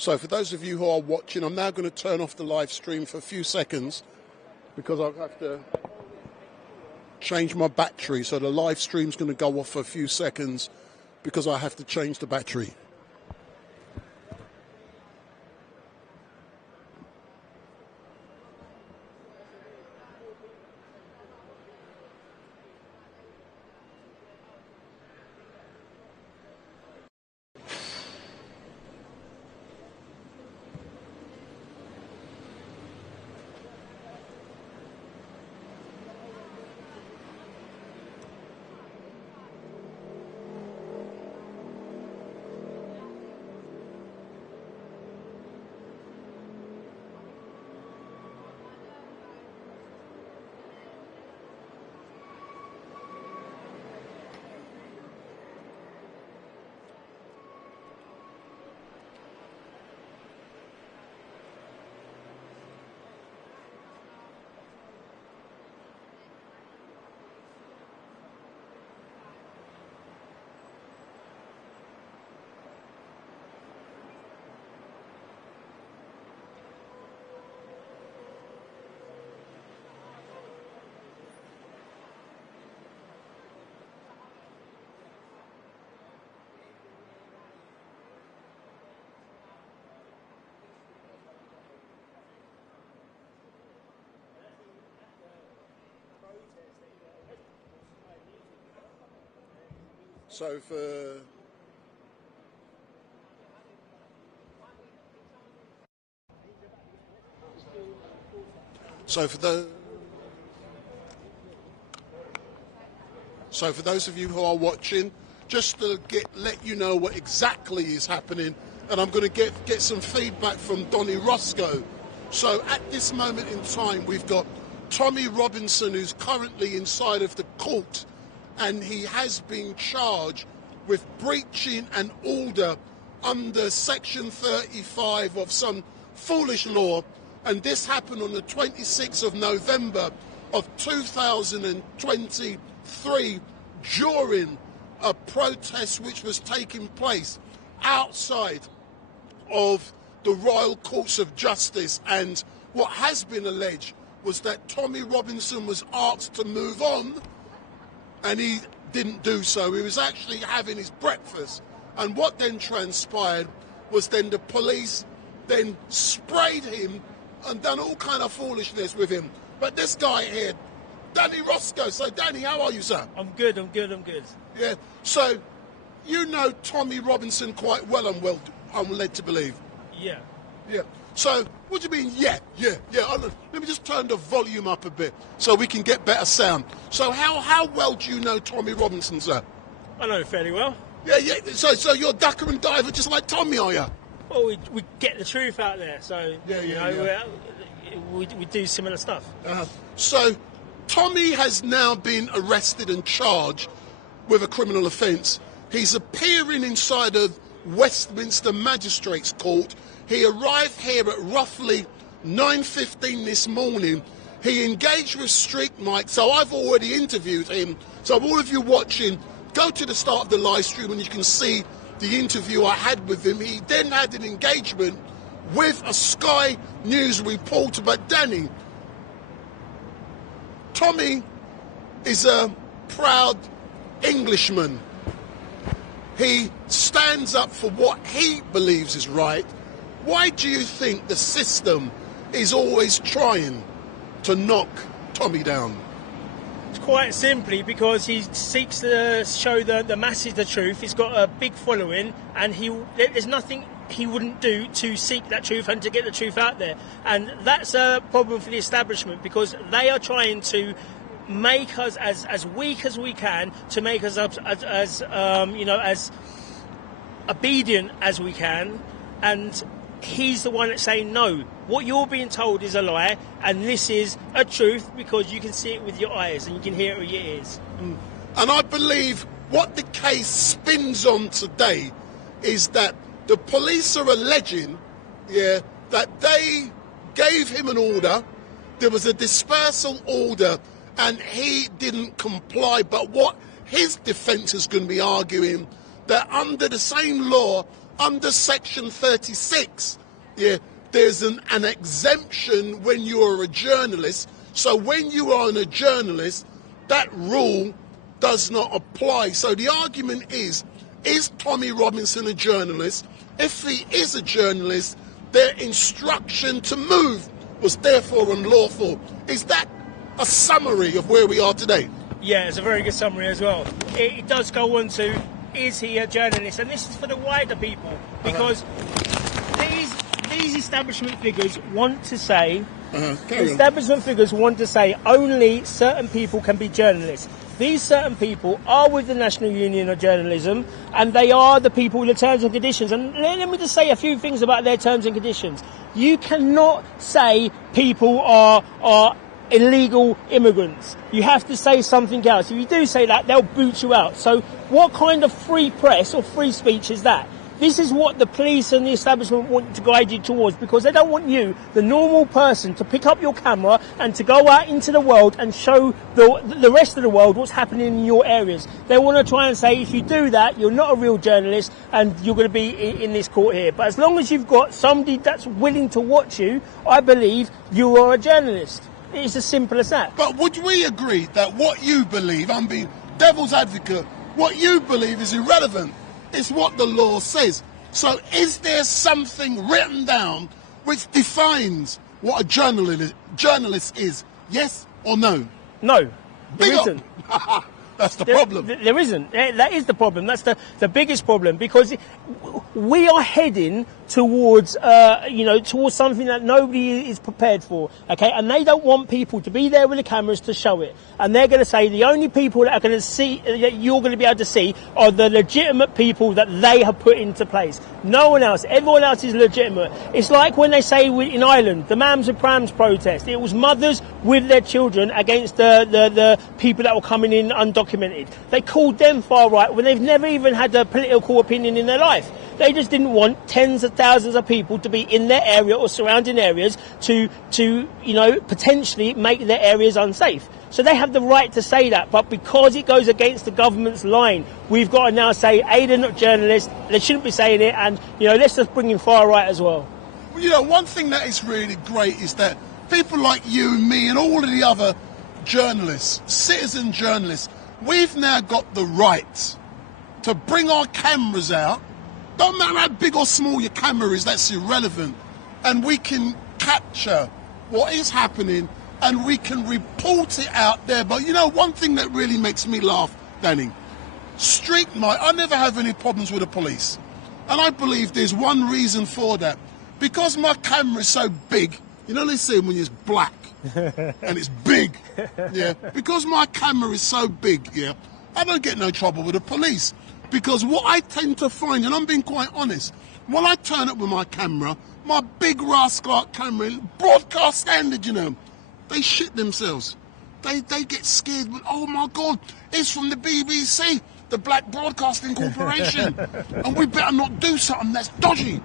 So for those of you who are watching, I'm now going to turn off the live stream for a few seconds because I'll have to change my battery. So the live stream's going to go off for a few seconds because I have to change the battery. So for those of you who are watching, just to let you know what exactly is happening, and I'm going to get some feedback from Donnie Roscoe. So at this moment in time, we've got Tommy Robinson, who's currently inside of the court, and he has been charged with breaching an order under Section 35 of some foolish law, and this happened on the 26th of November of 2023 during a protest which was taking place outside of the Royal Courts of Justice. And what has been alleged was that Tommy Robinson was asked to move on, and he didn't do so. He was actually having his breakfast. And what then transpired was then the police then sprayed him and done all kind of foolishness with him. But this guy here, Danny Roscoe. So, Danny, how are you, sir? I'm good. Yeah. So, you know Tommy Robinson quite well, I'm led to believe. Yeah. Yeah. So, what do you mean, yeah? Let me just turn the volume up a bit so we can get better sound. So, how well do you know Tommy Robinson, sir? I know him fairly well. Yeah. So you're a ducker and diver just like Tommy, are you? Well, we get the truth out there, so we do similar stuff. So, Tommy has now been arrested and charged with a criminal offence. He's appearing inside of Westminster Magistrates Court. He arrived here at roughly 9:15 this morning. He engaged with StreetMic, so I've already interviewed him. So all of you watching, go to the start of the live stream and you can see the interview I had with him. He then had an engagement with a Sky News reporter. But Danny, Tommy is a proud Englishman. He stands up for what he believes is right. Why do you think the system is always trying to knock Tommy down? It's quite simply because he seeks to show the masses the truth. He's got a big following, and there's nothing he wouldn't do to seek that truth and to get the truth out there. And that's a problem for the establishment, because they are trying to make us as weak as we can, to make us as obedient as we can. And he's the one that's saying no. What you're being told is a lie, and this is a truth because you can see it with your eyes and you can hear it with your ears. And I believe what the case spins on today is that the police are alleging, that they gave him an order, there was a dispersal order, and he didn't comply. But what his defence is going to be arguing, that under the same law under Section 36, yeah, there's an exemption when you're a journalist. So when you are a journalist, that rule does not apply. So the argument is Tommy Robinson a journalist? If he is a journalist, their instruction to move was therefore unlawful. Is that a summary of where we are today? Yeah, it's a very good summary as well. It does go on to, is he a journalist? And this is for the wider people, because these establishment figures want to say, only certain people can be journalists. These certain people are with the National Union of Journalism, and they are the people with the terms and conditions. And let me just say a few things about their terms and conditions. You cannot say people are illegal immigrants. You have to say something else. If you do say that, they'll boot you out. So what kind of free press or free speech is that? This is what the police and the establishment want to guide you towards, because they don't want you, the normal person, to pick up your camera and to go out into the world and show the rest of the world what's happening in your areas. They want to try and say, if you do that, you're not a real journalist and you're going to be in this court here. But as long as you've got somebody that's willing to watch you, I believe you are a journalist. It's as simple as that. But would we agree that what you believe, I'm being devil's advocate, what you believe is irrelevant? It's what the law says. So is there something written down which defines what a journalist is? Yes or no? No, there isn't. That's the problem. There isn't. That is the problem. That's the biggest problem, because we are heading towards, towards something that nobody is prepared for. Okay, and they don't want people to be there with the cameras to show it. And they're going to say the only people that are going to see, that you're going to be able to see, are the legitimate people that they have put into place. No one else. Everyone else is legitimate. It's like when they say in Ireland, the Mams and Prams protest. It was mothers with their children against the people that were coming in undocumented. They called them far right when they've never even had a political opinion in their life. They just didn't want tens of thousands of people to be in their area or surrounding areas to potentially make their areas unsafe. So they have the right to say that, but because it goes against the government's line, we've got to now say, A, they're not journalists, they shouldn't be saying it, and, let's just bring in far right as well. One thing that is really great is that people like you, me, and all of the other journalists, citizen journalists, we've now got the right to bring our cameras out. Don't matter how big or small your camera is, that's irrelevant. And we can capture what is happening and we can report it out there. But one thing that really makes me laugh, Danny, StreetMic, I never have any problems with the police. And I believe there's one reason for that. Because my camera is so big, they say when it's black and it's big, yeah. Because my camera is so big, yeah, I don't get no trouble with the police. Because what I tend to find, and I'm being quite honest, when I turn up with my camera, my big rascal camera, broadcast standard, they shit themselves. They get scared. Oh my God, it's from the BBC, the Black Broadcasting Corporation, and we better not do something that's dodgy.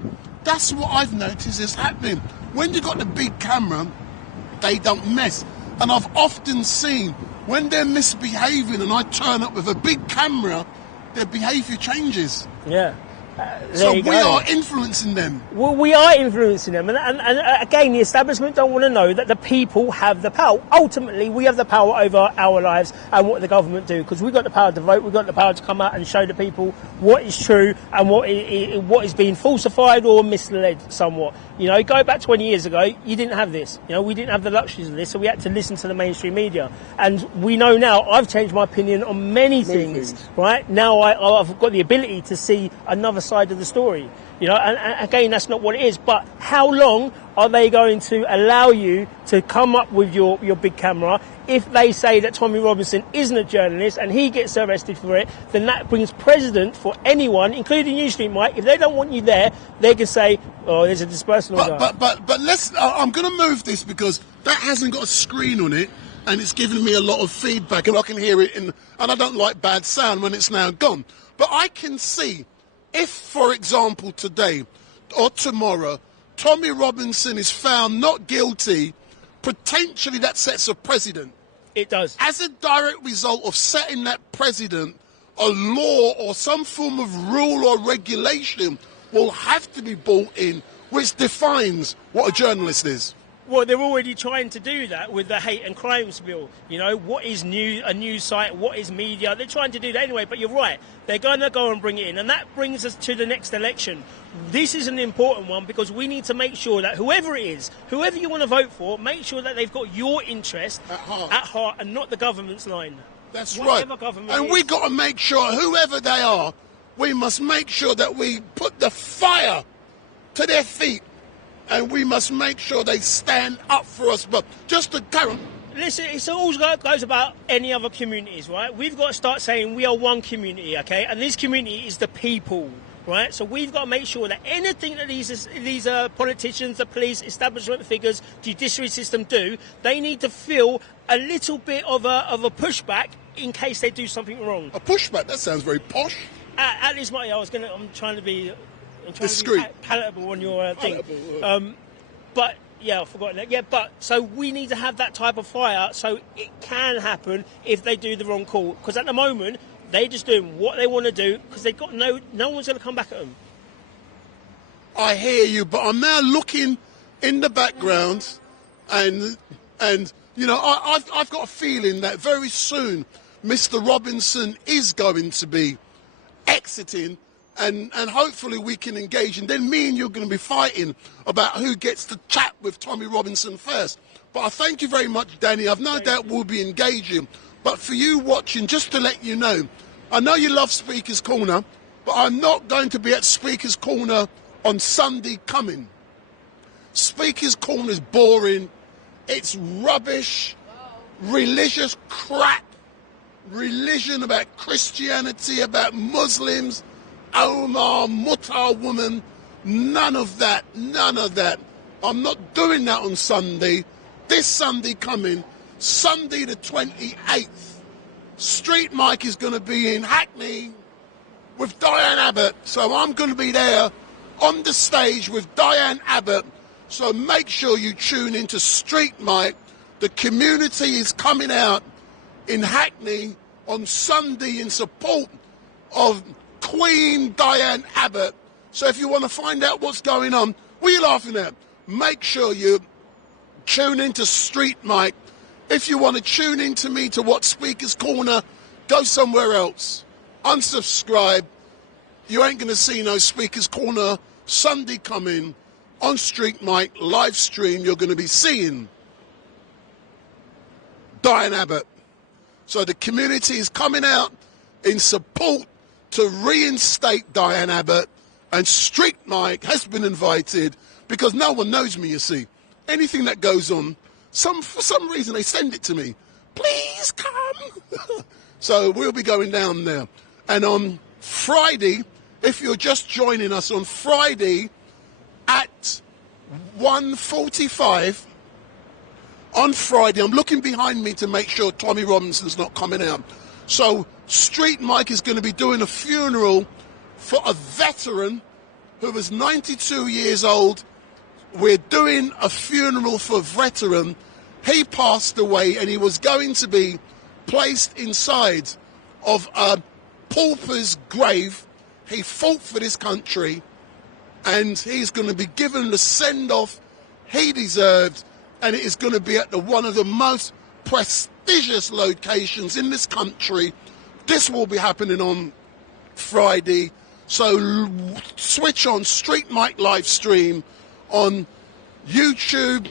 That's what I've noticed is happening. When you got the big camera, they don't mess. And I've often seen when they're misbehaving and I turn up with a big camera, their behaviour changes. Yeah. So we are influencing them. Well, we are influencing them. And again, the establishment don't want to know that the people have the power. Ultimately, we have the power over our lives and what the government do. Because we've got the power to vote, we've got the power to come out and show the people what is true and what is being falsified or misled somewhat. Go back 20 years ago, you didn't have this. We didn't have the luxuries of this, so we had to listen to the mainstream media. And we know now, I've changed my opinion on many things, right? Now I've got the ability to see another side of the story. And again, that's not what it is. But how long are they going to allow you to come up with your big camera? If they say that Tommy Robinson isn't a journalist and he gets arrested for it, then that brings precedent for anyone, including you, StreetMic. If they don't want you there, they can say, oh, there's a dispersal order. But let's. I'm going to move this because that hasn't got a screen on it, and it's giving me a lot of feedback, and I can hear it. And I don't like bad sound when it's now gone. But I can see if, for example, today or tomorrow, Tommy Robinson is found not guilty, potentially that sets a precedent. It does. As a direct result of setting that precedent, a law or some form of rule or regulation will have to be brought in, which defines what a journalist is. Well, they're already trying to do that with the hate and crimes bill. You know, what is a news site? What is media? They're trying to do that anyway, but you're right. They're going to go and bring it in. And that brings us to the next election. This is an important one because we need to make sure that whoever it is, whoever you want to vote for, make sure that they've got your interest at heart and not the government's line. That's Whatever right. Government And we've got to make sure, whoever they are, we must make sure that we put the fire to their feet. And we must make sure they stand up for us. But just to carry. Listen, it all goes about any other communities, right? We've got to start saying we are one community, okay? And this community is the people, right? So we've got to make sure that anything that these politicians, the police, establishment figures, judiciary system do, they need to feel a little bit of a pushback in case they do something wrong. A pushback? That sounds very posh. At least, I'm trying to be... Discreet. Palatable on your thing. But, yeah, I've forgotten that. Yeah, but, so we need to have that type of fire so it can happen if they do the wrong call. Because at the moment, they're just doing what they want to do because they've got no one's going to come back at them. I hear you, but I'm now looking in the background and you know, I've got a feeling that very soon Mr. Robinson is going to be exiting. And hopefully we can engage. And then me and you are going to be fighting about who gets to chat with Tommy Robinson first. But I thank you very much, Danny. I've no doubt we'll be engaging. But for you watching, just to let you know, I know you love Speaker's Corner, but I'm not going to be at Speaker's Corner on Sunday coming. Speaker's Corner is boring. It's rubbish, religious crap, religion about Christianity, about Muslims, Omar, Mutar woman, none of that. I'm not doing that on Sunday. This Sunday coming, Sunday the 28th, StreetMic is going to be in Hackney with Diane Abbott. So I'm going to be there on the stage with Diane Abbott. So make sure you tune into StreetMic. The community is coming out in Hackney on Sunday in support of Queen Diane Abbott. So if you want to find out what's going on, what are you laughing at? Make sure you tune into StreetMic. If you want to tune into me to watch Speaker's Corner, go somewhere else. Unsubscribe. You ain't going to see no Speaker's Corner Sunday coming on StreetMic Livestream. You're going to be seeing Diane Abbott. So the community is coming out in support to reinstate Diane Abbott, and StreetMic has been invited because no one knows me, you see. Anything that goes on, for some reason they send it to me. Please come. So we'll be going down there. And on Friday, if you're just joining us on Friday at 1:45, on Friday, I'm looking behind me to make sure Tommy Robinson's not coming out. So StreetMic is going to be doing a funeral for a veteran who was 92 years old. We're doing a funeral for a veteran. He passed away and he was going to be placed inside of a pauper's grave. He fought for this country and he's going to be given the send-off he deserved, and it is going to be at one of the most prestigious locations in this country. This will be happening on Friday. So switch on StreetMic Livestream on YouTube,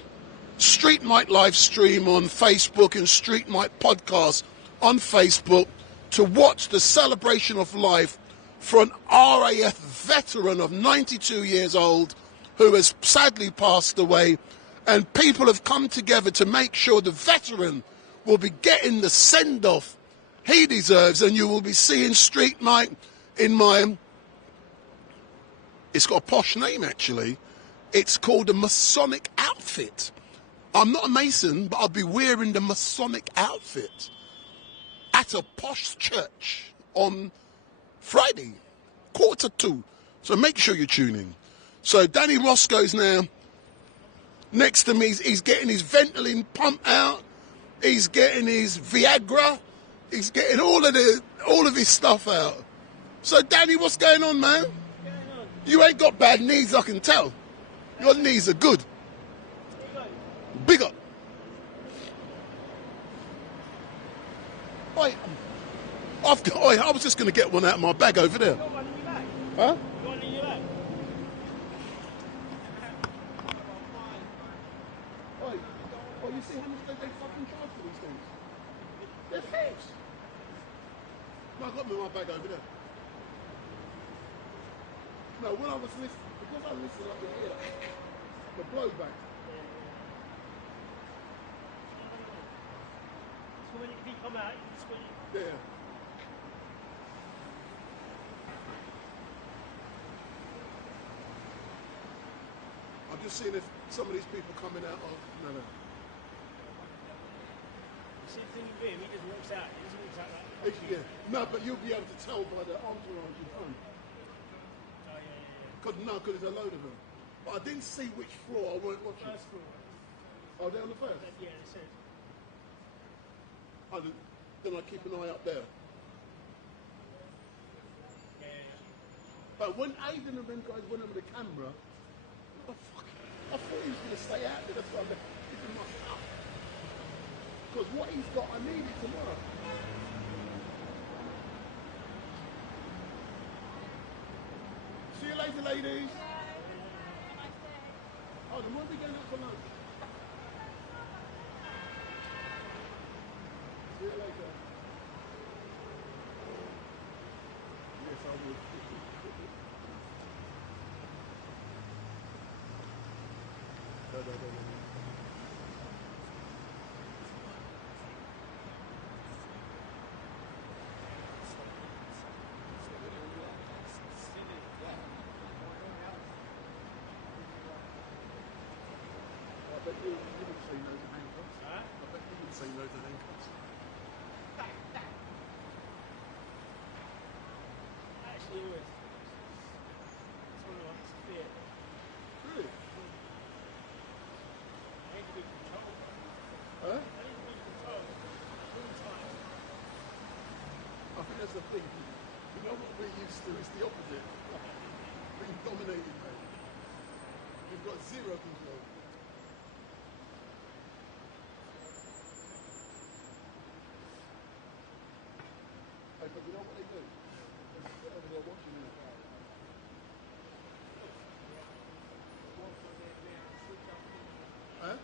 StreetMic Livestream on Facebook, and StreetMic Podcast on Facebook to watch the celebration of life for an RAF veteran of 92 years old who has sadly passed away. And people have come together to make sure the veteran will be getting the send-off he deserves. And you will be seeing StreetMic in my... It's got a posh name, actually. It's called a Masonic outfit. I'm not a Mason, but I'll be wearing the Masonic outfit at a posh church on Friday, 1:45. So make sure you're tuning. So Danny Roscoe's now next to me. He's getting his Ventolin pump out. He's getting his Viagra. He's getting all of his stuff out. So Danny, what's going on, man? You ain't got bad knees, I can tell. Your knees are good. Big up. Oi, I was just going to get one out of my bag over there. Huh? Oh, you see how much they fucking charge for these things? They're fakes. No, I got them in my bag over there. No, when I was listening, because I listened up in here, the blowback. So when you come out, you can swing. Yeah. I'm just seeing if some of these people coming out of... No. See the thing with him, he just walks out. He just walks out like that. Yeah. No, but you'll be able to tell by the entourage in front. Oh, yeah. Because there's a load of them. But I didn't see which floor I weren't watching. First floor. Oh, they're on the first? Yeah, it says. Oh, then I keep an eye up there. Yeah. But when Aidan and them guys went over the camera, I thought he was going to stay out there. That's why I'm keeping my stuff. Because what he's got, I need it tomorrow. See you later, ladies. Oh, then when are we going out for lunch? See you later. Yes, I will. No. I bet you wouldn't say no to handcuffs. I bet you wouldn't say no to handcuffs. Actually, always. It's one of the ones to fear. Really? I need to be controlled. Huh? I need to be controlled all the time. I think that's the thing. You know what we're used to is the opposite. Being dominated, mate. We've got zero control. Hey, but you know what they do? They're watching you. Huh?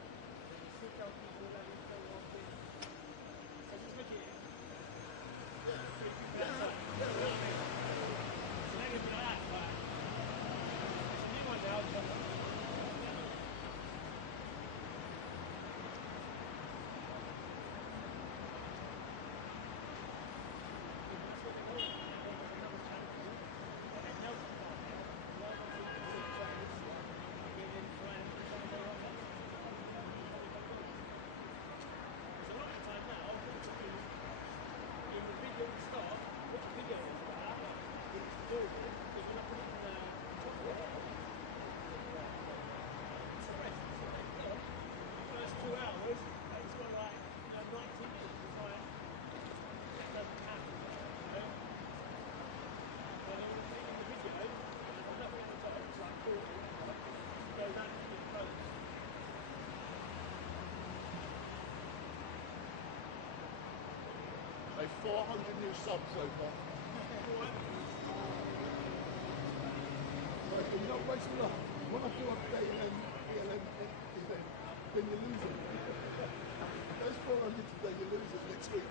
Like 400 new subs so far. Like, you know, basically, when I do a BLM event, then you lose it. Those 400 today, you lose it next week.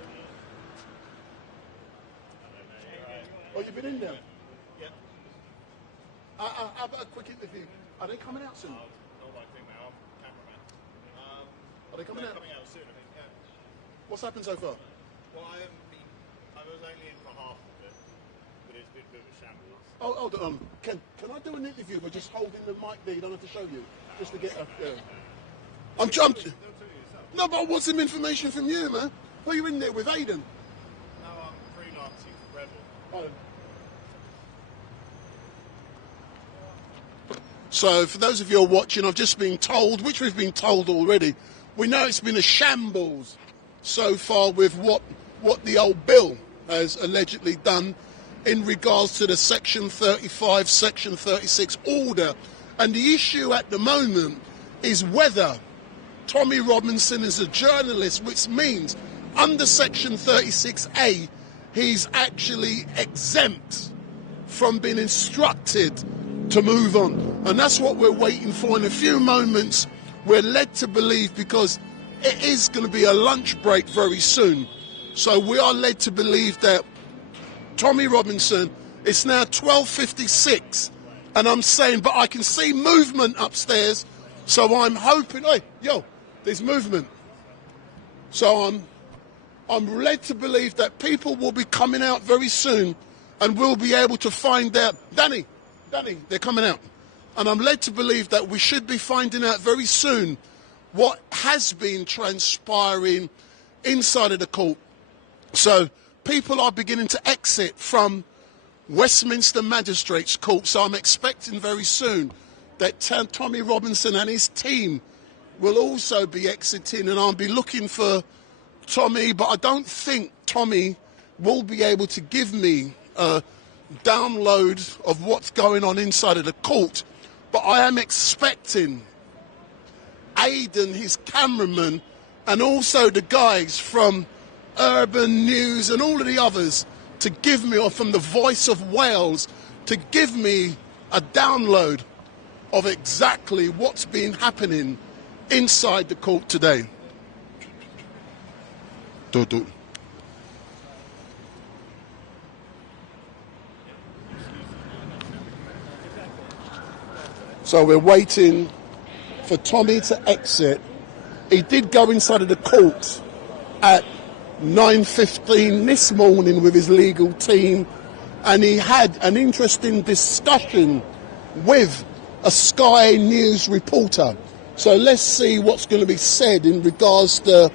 Oh, you've been in there? Yeah. How about a quick interview? Are they coming out soon? No, I think they are. Cameraman. Are they coming out? Coming out soon, I think, yeah. What's happened so far? Well, I was only in for half of it, but it's been a bit of a shambles. Oh, can I do an interview by just holding the mic there? You don't have to show you, just to get up there. I'm jumping. No, but I want some information from you, man. Who are you in there with, Aidan? No, I'm freelancing for Rebel. Oh. So, for those of you who are watching, I've just been told, which we've been told already, we know it's been a shambles so far with what the old Bill has allegedly done. in regards to the Section 35, Section 36 order. And the issue at the moment is whether Tommy Robinson is a journalist, which means under Section 36A, he's actually exempt from being instructed to move on. And that's what we're waiting for. In a few moments, we're led to believe, because it is going to be a lunch break very soon. So we are led to believe that Tommy Robinson, it's now 12:56, and I'm saying, but I can see movement upstairs, so I'm hoping, hey, yo, there's movement. So I'm led to believe that people will be coming out very soon, and we'll be able to find out. Danny, they're coming out. And I'm led to believe that we should be finding out very soon what has been transpiring inside of the court. So people are beginning to exit from Westminster Magistrates Court. So I'm expecting very soon that Tommy Robinson and his team will also be exiting, and I'll be looking for Tommy, but I don't think Tommy will be able to give me a download of what's going on inside of the court. But I am expecting Aidan, his cameraman, and also the guys from Urban News and all of the others to give me, or from the Voice of Wales, to give me a download of exactly what's been happening inside the court today. So we're waiting for Tommy to exit. He did go inside of the court at 9:15 this morning with his legal team, and he had an interesting discussion with a Sky News reporter. So let's see what's going to be said in regards to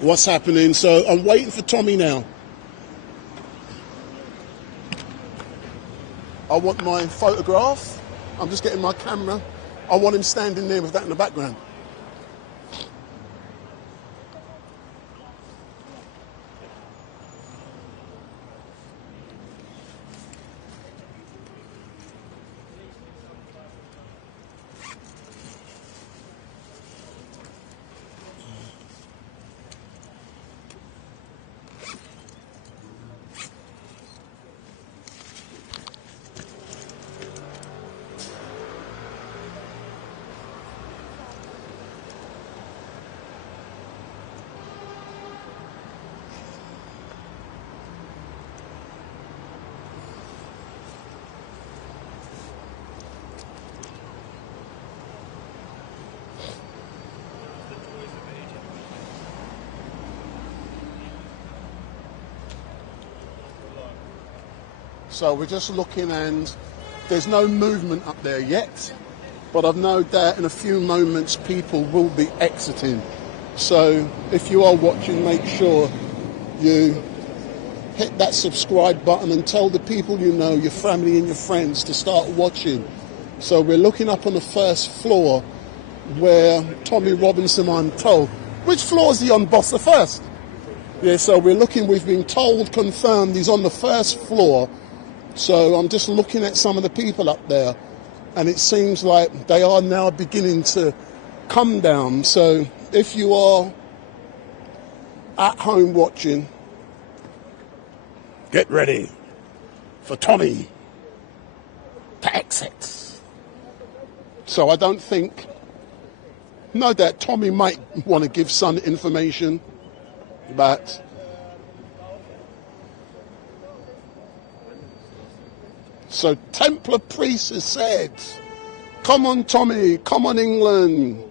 what's happening. So I'm waiting for Tommy now. I want my photograph. I'm just getting my camera. I want him standing there with that in the background. So we're just looking, and there's no movement up there yet, but I've no doubt in a few moments people will be exiting. So if you are watching, make sure you hit that subscribe button and tell the people you know, your family and your friends, to start watching. So we're looking up on the first floor where Tommy Robinson, I'm told. Which floor is he on, boss? The first? Yeah, so we're looking, we've been told, confirmed, he's on the first floor. So I'm just looking at some of the people up there, and it seems like they are now beginning to come down. So if you are at home watching, get ready for Tommy to exit. So I don't think, no doubt Tommy might want to give some information, but so Templar priest has said, come on Tommy, come on England.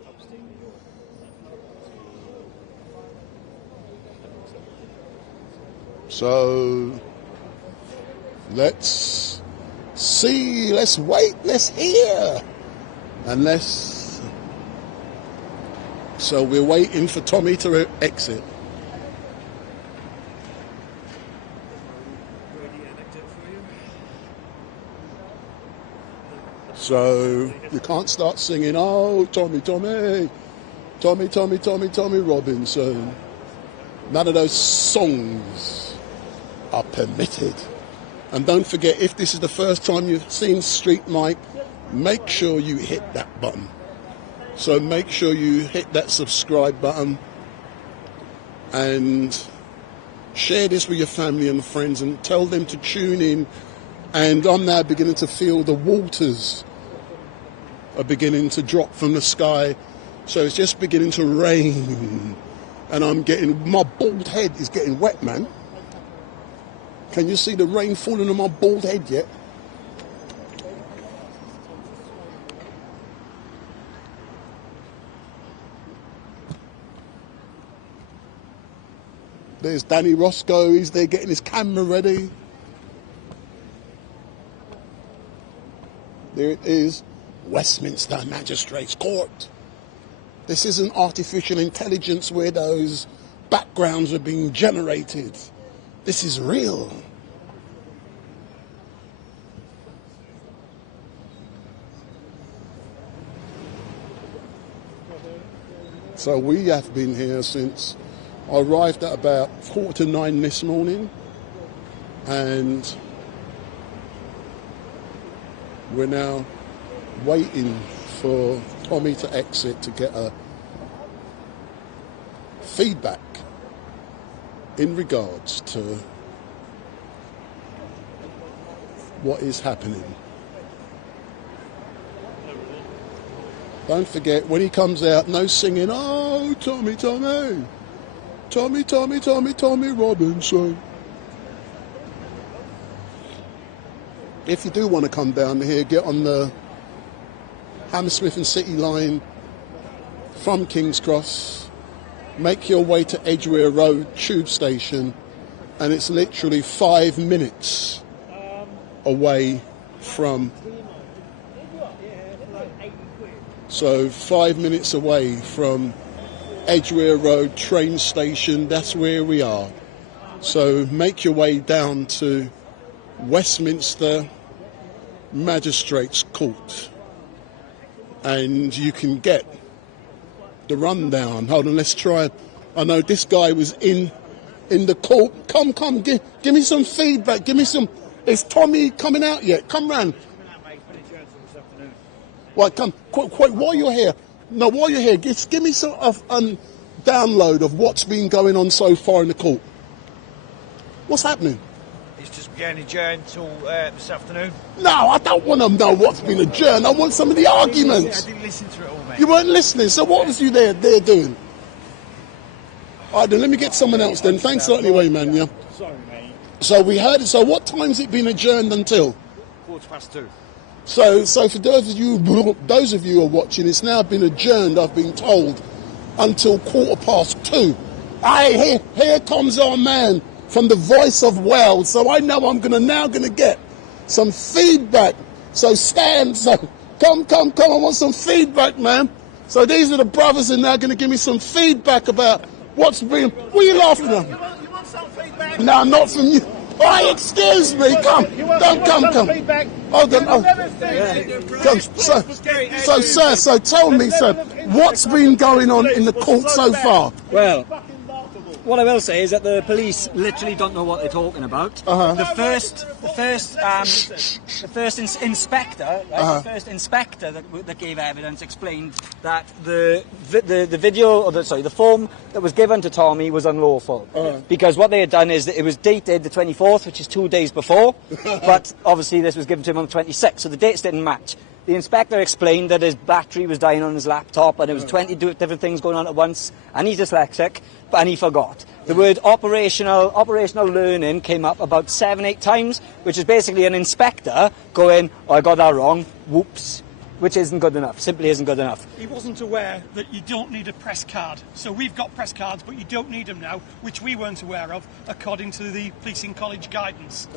So let's see, let's wait, let's hear, and let's, so we're waiting for Tommy to exit. So you can't start singing, oh, Tommy, Tommy, Tommy, Tommy, Tommy, Tommy Robinson. None of those songs are permitted. And don't forget, if this is the first time you've seen StreetMic, make sure you hit that button. So make sure you hit that subscribe button and share this with your family and friends and tell them to tune in. And I'm now beginning to feel the waters are beginning to drop from the sky. So it's just beginning to rain. And I'm getting, my bald head is getting wet, man. Can you see the rain falling on my bald head yet? There's Danny Roscoe, he's there getting his camera ready. There it is, Westminster Magistrates Court. This isn't artificial intelligence where those backgrounds are being generated. This is real. So we have been here since I arrived at about 8:45 this morning, and we're now waiting for Tommy to exit to get a feedback in regards to what is happening. Don't forget, when he comes out, no singing, oh, Tommy, Tommy. Tommy, Tommy, Tommy, Tommy Robinson. If you do want to come down here, get on the Hammersmith and City line from King's Cross, make your way to Edgware Road tube station, and it's literally 5 minutes away from. So 5 minutes away from Edgware Road train station, that's where we are. So make your way down to Westminster Magistrates Court and you can get the rundown. Hold on, let's try it. I know this guy was in the court. Come, give me some feedback. Give me some. Is Tommy coming out yet? Come round. Right, come, quick, while you're here. No, while you're here, give me some download of what's been going on so far in the court. What's happening? It's just getting adjourned till this afternoon. No, I don't want to know what's been adjourned. I want some of the arguments. I didn't listen to it all, mate. You weren't listening, so what was you there doing? All right, then let me get someone else then. Thanks a lot anyway, man, yeah. Sorry, mate. So we heard it. So what time's it been adjourned until? 2:15. So for those of you who are watching, it's now been adjourned, I've been told, until 2:15. Hey, here comes our man from the Voice of Wales. So I know I'm now gonna get some feedback. So stand, so come, I want some feedback, man. So these are the brothers and they're gonna give me some feedback about what's been. What are you laughing at? You want some feedback? No, not from you. Oh, excuse me, come. Don't come. Hold on, come. So tell me, sir, what's been going on in the court so far? Well, what I will say is that the police literally don't know what they're talking about. The first inspector that gave evidence explained that the video, or the form that was given to Tommy was unlawful because what they had done is that it was dated the 24th, which is 2 days before, but obviously this was given to him on the 26th, so the dates didn't match. The inspector explained that his battery was dying on his laptop and there was 20 different things going on at once, and he's dyslexic, and he forgot. The word operational learning came up about 7-8 times, which is basically an inspector going, oh, I got that wrong, whoops, which isn't good enough, simply isn't good enough. He wasn't aware that you don't need a press card. So we've got press cards, but you don't need them now, which we weren't aware of, according to the Policing College guidance.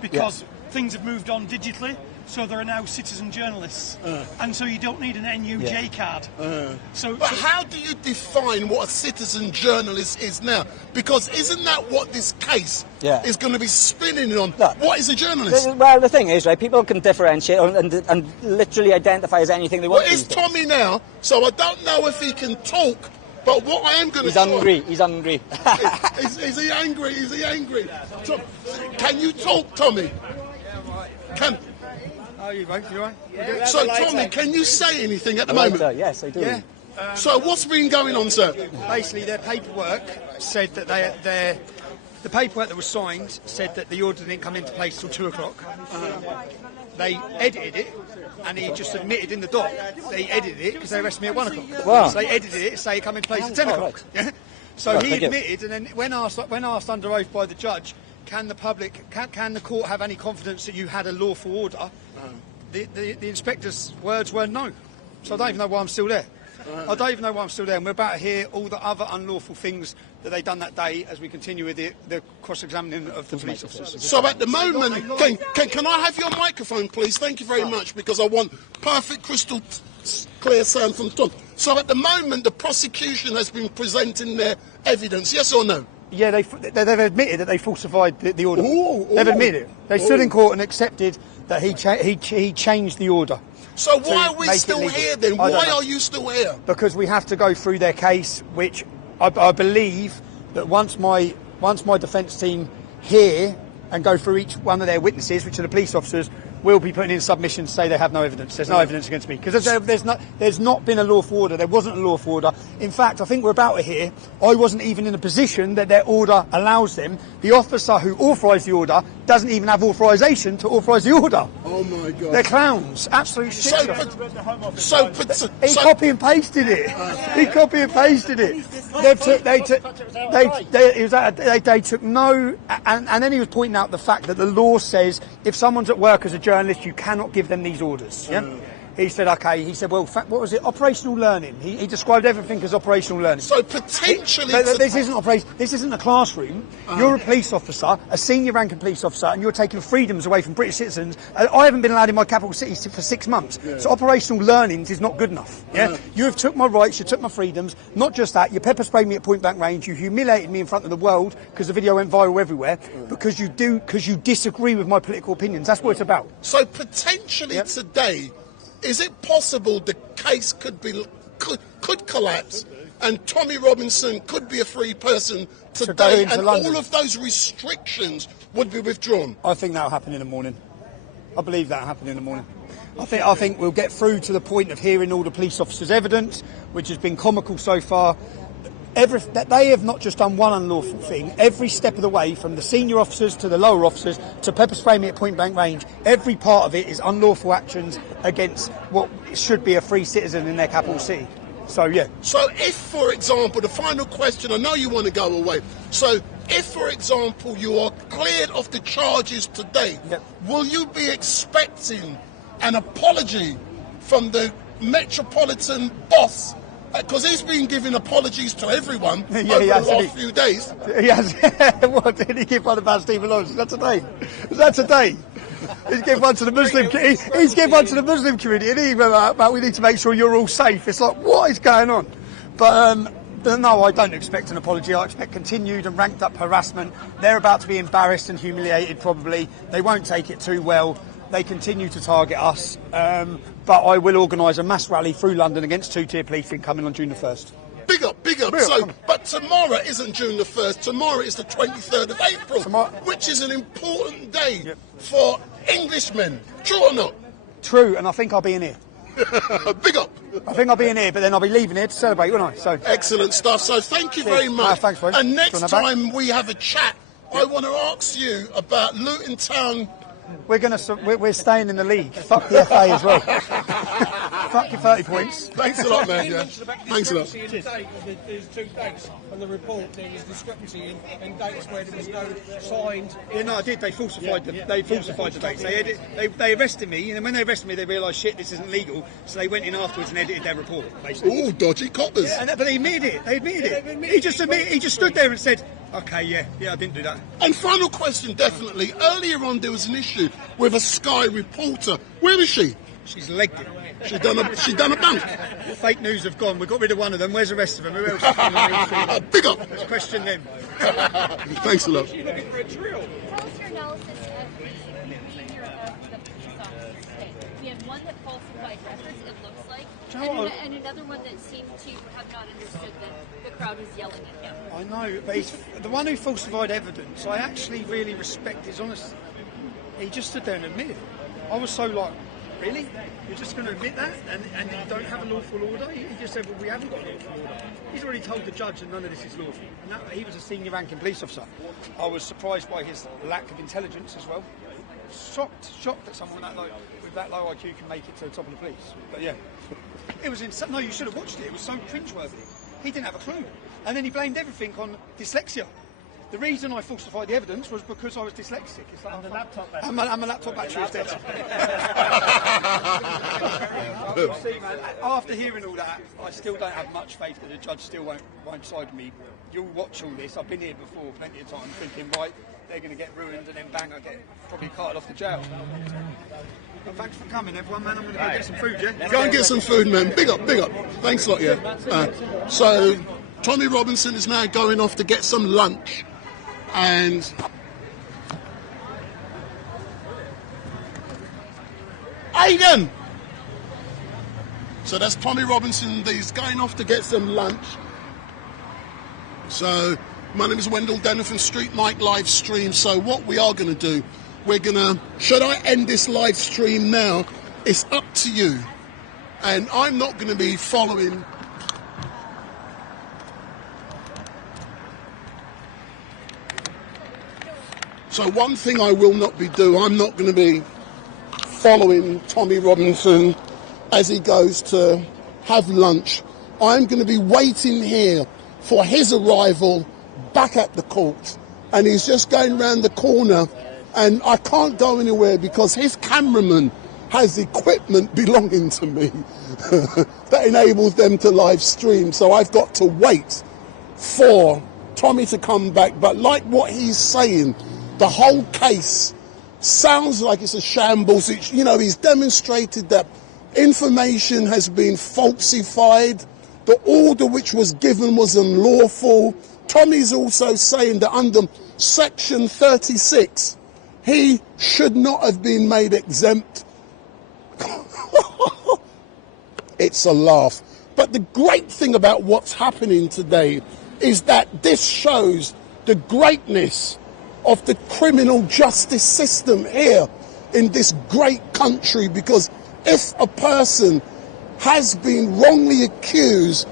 Because things have moved on digitally, so there are now citizen journalists. And so you don't need an NUJ card. But how do you define what a citizen journalist is now? Because isn't that what this case is going to be spinning on? What is a journalist? Well, the thing is, right, people can differentiate and literally identify as anything they want. Well, it's Tommy now, so I don't know if he can talk But what I am going to... He's hungry. He's hungry. Is he angry? Is he angry? Can you talk, Tommy? Can... How are you, mate? You all right? Yeah. So, Tommy, can you say anything at the moment? Yes, I do. Yeah. So, what's been going on, sir? Basically, their paperwork said that the paperwork that was signed said that the order didn't come into place till 2 o'clock. They edited it, and he just admitted in the doc they edited it because they arrested me at 1 o'clock. Wow. So they edited it to say it come into place at 10 o'clock. Yeah? So he admitted, and then when asked under oath by the judge, can the court have any confidence that you had a lawful order? The inspector's words were no. So I don't even know why I'm still there. I don't even know why I'm still there. And we're about to hear all the other unlawful things that they done that day as we continue with the cross-examining of the police officers. So at the moment, can I have your microphone, please? Thank you very much, because I want perfect, crystal clear sound from Tom. So at the moment, the prosecution has been presenting their evidence, yes or no? Yeah, they've admitted that they falsified the order. They've admitted it. They stood in court and accepted that he changed the order. So why are we still here then? Why are you still here? Because we have to go through their case, which I believe that once my defence team hear and go through each one of their witnesses, which are the police officers, will be putting in submissions to say they have no evidence. There's no evidence against me. Because there's not been a lawful order. There wasn't a lawful order. In fact, I think we're about to hear, I wasn't even in a position that their order allows them. The officer who authorised the order doesn't even have authorisation to authorise the order. Oh my God. They're clowns. Absolute shit. He copy and pasted it. He copy and pasted it. They took no... And then he was pointing out the fact that the law says if someone's at work as a journalist, you cannot give them these orders. Yeah? He said, okay. He said, well, what was it? Operational learning. He described everything as operational learning. So potentially... This isn't a classroom. You're a police officer, a senior ranking police officer, and you're taking freedoms away from British citizens. I haven't been allowed in my capital city for 6 months. Yeah. So operational learnings is not good enough. Yeah? You have took my rights, you took my freedoms. Not just that, you pepper sprayed me at point blank range. You humiliated me in front of the world because the video went viral everywhere. Because you disagree with my political opinions. That's what it's about. So potentially today... Is it possible the case could collapse and Tommy Robinson could be a free person today and London. All of those restrictions would be withdrawn? I think that'll happen in the morning. I believe that'll happen in the morning. I think we'll get through to the point of hearing all the police officers' evidence, which has been comical so far. They have not just done one unlawful thing. Every step of the way, from the senior officers to the lower officers to pepper spray me at point blank range, every part of it is unlawful actions against what should be a free citizen in their capital city. So, yeah. So if, for example, the final question, I know you want to go away. So if, for example, you are cleared of the charges today, will you be expecting an apology from the Metropolitan boss? Because he's been giving apologies to everyone over the last few days. He has. What did he give one about Stephen Lawrence? Is that today? Is that today? He's given one to the Muslim. He's given one to the Muslim community, and he went about, we need to make sure you're all safe. It's like, what is going on? But no, I don't expect an apology. I expect continued and ranked up harassment. They're about to be embarrassed and humiliated. Probably they won't take it too well. They continue to target us, but I will organise a mass rally through London against two-tier policing coming on June the 1st. Big up. So, but tomorrow isn't June the 1st. Tomorrow is the 23rd of April, which is an important day for Englishmen. True or not? True, and I think I'll be in here. Big up. I think I'll be in here, but then I'll be leaving here to celebrate, won't I? So excellent stuff. So thank you very much. Thanks, Brian. And next time we have a chat, I want to ask you about Luton Town. We're staying in the league. Fuck the FA as well. Fuck your 30 points. Thanks a lot, man. Thanks a lot. There's 2 dates on the report. There was discrepancy in dates where there was no signed. Yeah, no, I did. They falsified them. They falsified the dates. They arrested me, and when they arrested me, they realised shit, this isn't legal. So they went in afterwards and edited their report. Oh, dodgy coppers! Yeah, but they admitted it. They admitted it. He just stood there and said, "Okay, yeah, I didn't do that." And final question, definitely. Earlier on, there was an issue with a Sky reporter. Where is she? She's legged it. She done a bank. Fake news have gone. We got rid of one of them. Where's the rest of them? Who else is big up. Let's question them. Thanks a lot. Tell us your analysis of the behavior of the police officers today. We had one that falsified records, it looks like, And another one that seemed to have not understood that the crowd was yelling at him. I know, but he's, the one who falsified evidence, I actually really respect his honesty. He just stood there and admitted it. I was so like, really? You're just going to admit that? And you don't have a lawful order? He just said, well, we haven't got a lawful order. He's already told the judge that none of this is lawful. And that, he was a senior ranking police officer. I was surprised by his lack of intelligence as well. Shocked that someone with that low IQ can make it to the top of the police. But yeah, it was insane. No, you should have watched it. It was so cringeworthy. He didn't have a clue. And then he blamed everything on dyslexia. The reason I falsified the evidence was because I was dyslexic. It's like, the laptop battery. I'm a laptop battery is dead. See, man, after hearing all that, I still don't have much faith that the judge still won't side with me. You'll watch all this. I've been here before plenty of times thinking, right, they're going to get ruined, and then bang, I get probably carted off to jail. Well, thanks for coming, everyone, man. I'm going to go get some food, yeah? Go and get some food, man. Big up. Thanks a lot, yeah. So, Tommy Robinson is now going off to get some lunch. And Aidan! So that's Tommy Robinson. He's going off to get some lunch. So my name is Wendell Denner from StreetMic LiveStream. So what we are going to do, we're going to... Should I end this live stream now? It's up to you. And I'm not going to be following... So one thing I will not be doing, I'm not going to be following Tommy Robinson as he goes to have lunch. I'm going to be waiting here for his arrival back at the court. And he's just going round the corner, and I can't go anywhere because his cameraman has equipment belonging to me that enables them to live stream. So I've got to wait for Tommy to come back. But like what he's saying, the whole case sounds like it's a shambles. He's demonstrated that information has been falsified. The order which was given was unlawful. Tommy's also saying that under Section 36, he should not have been made exempt. It's a laugh. But the great thing about what's happening today is that this shows the greatness of the criminal justice system here in this great country, because if a person has been wrongly accused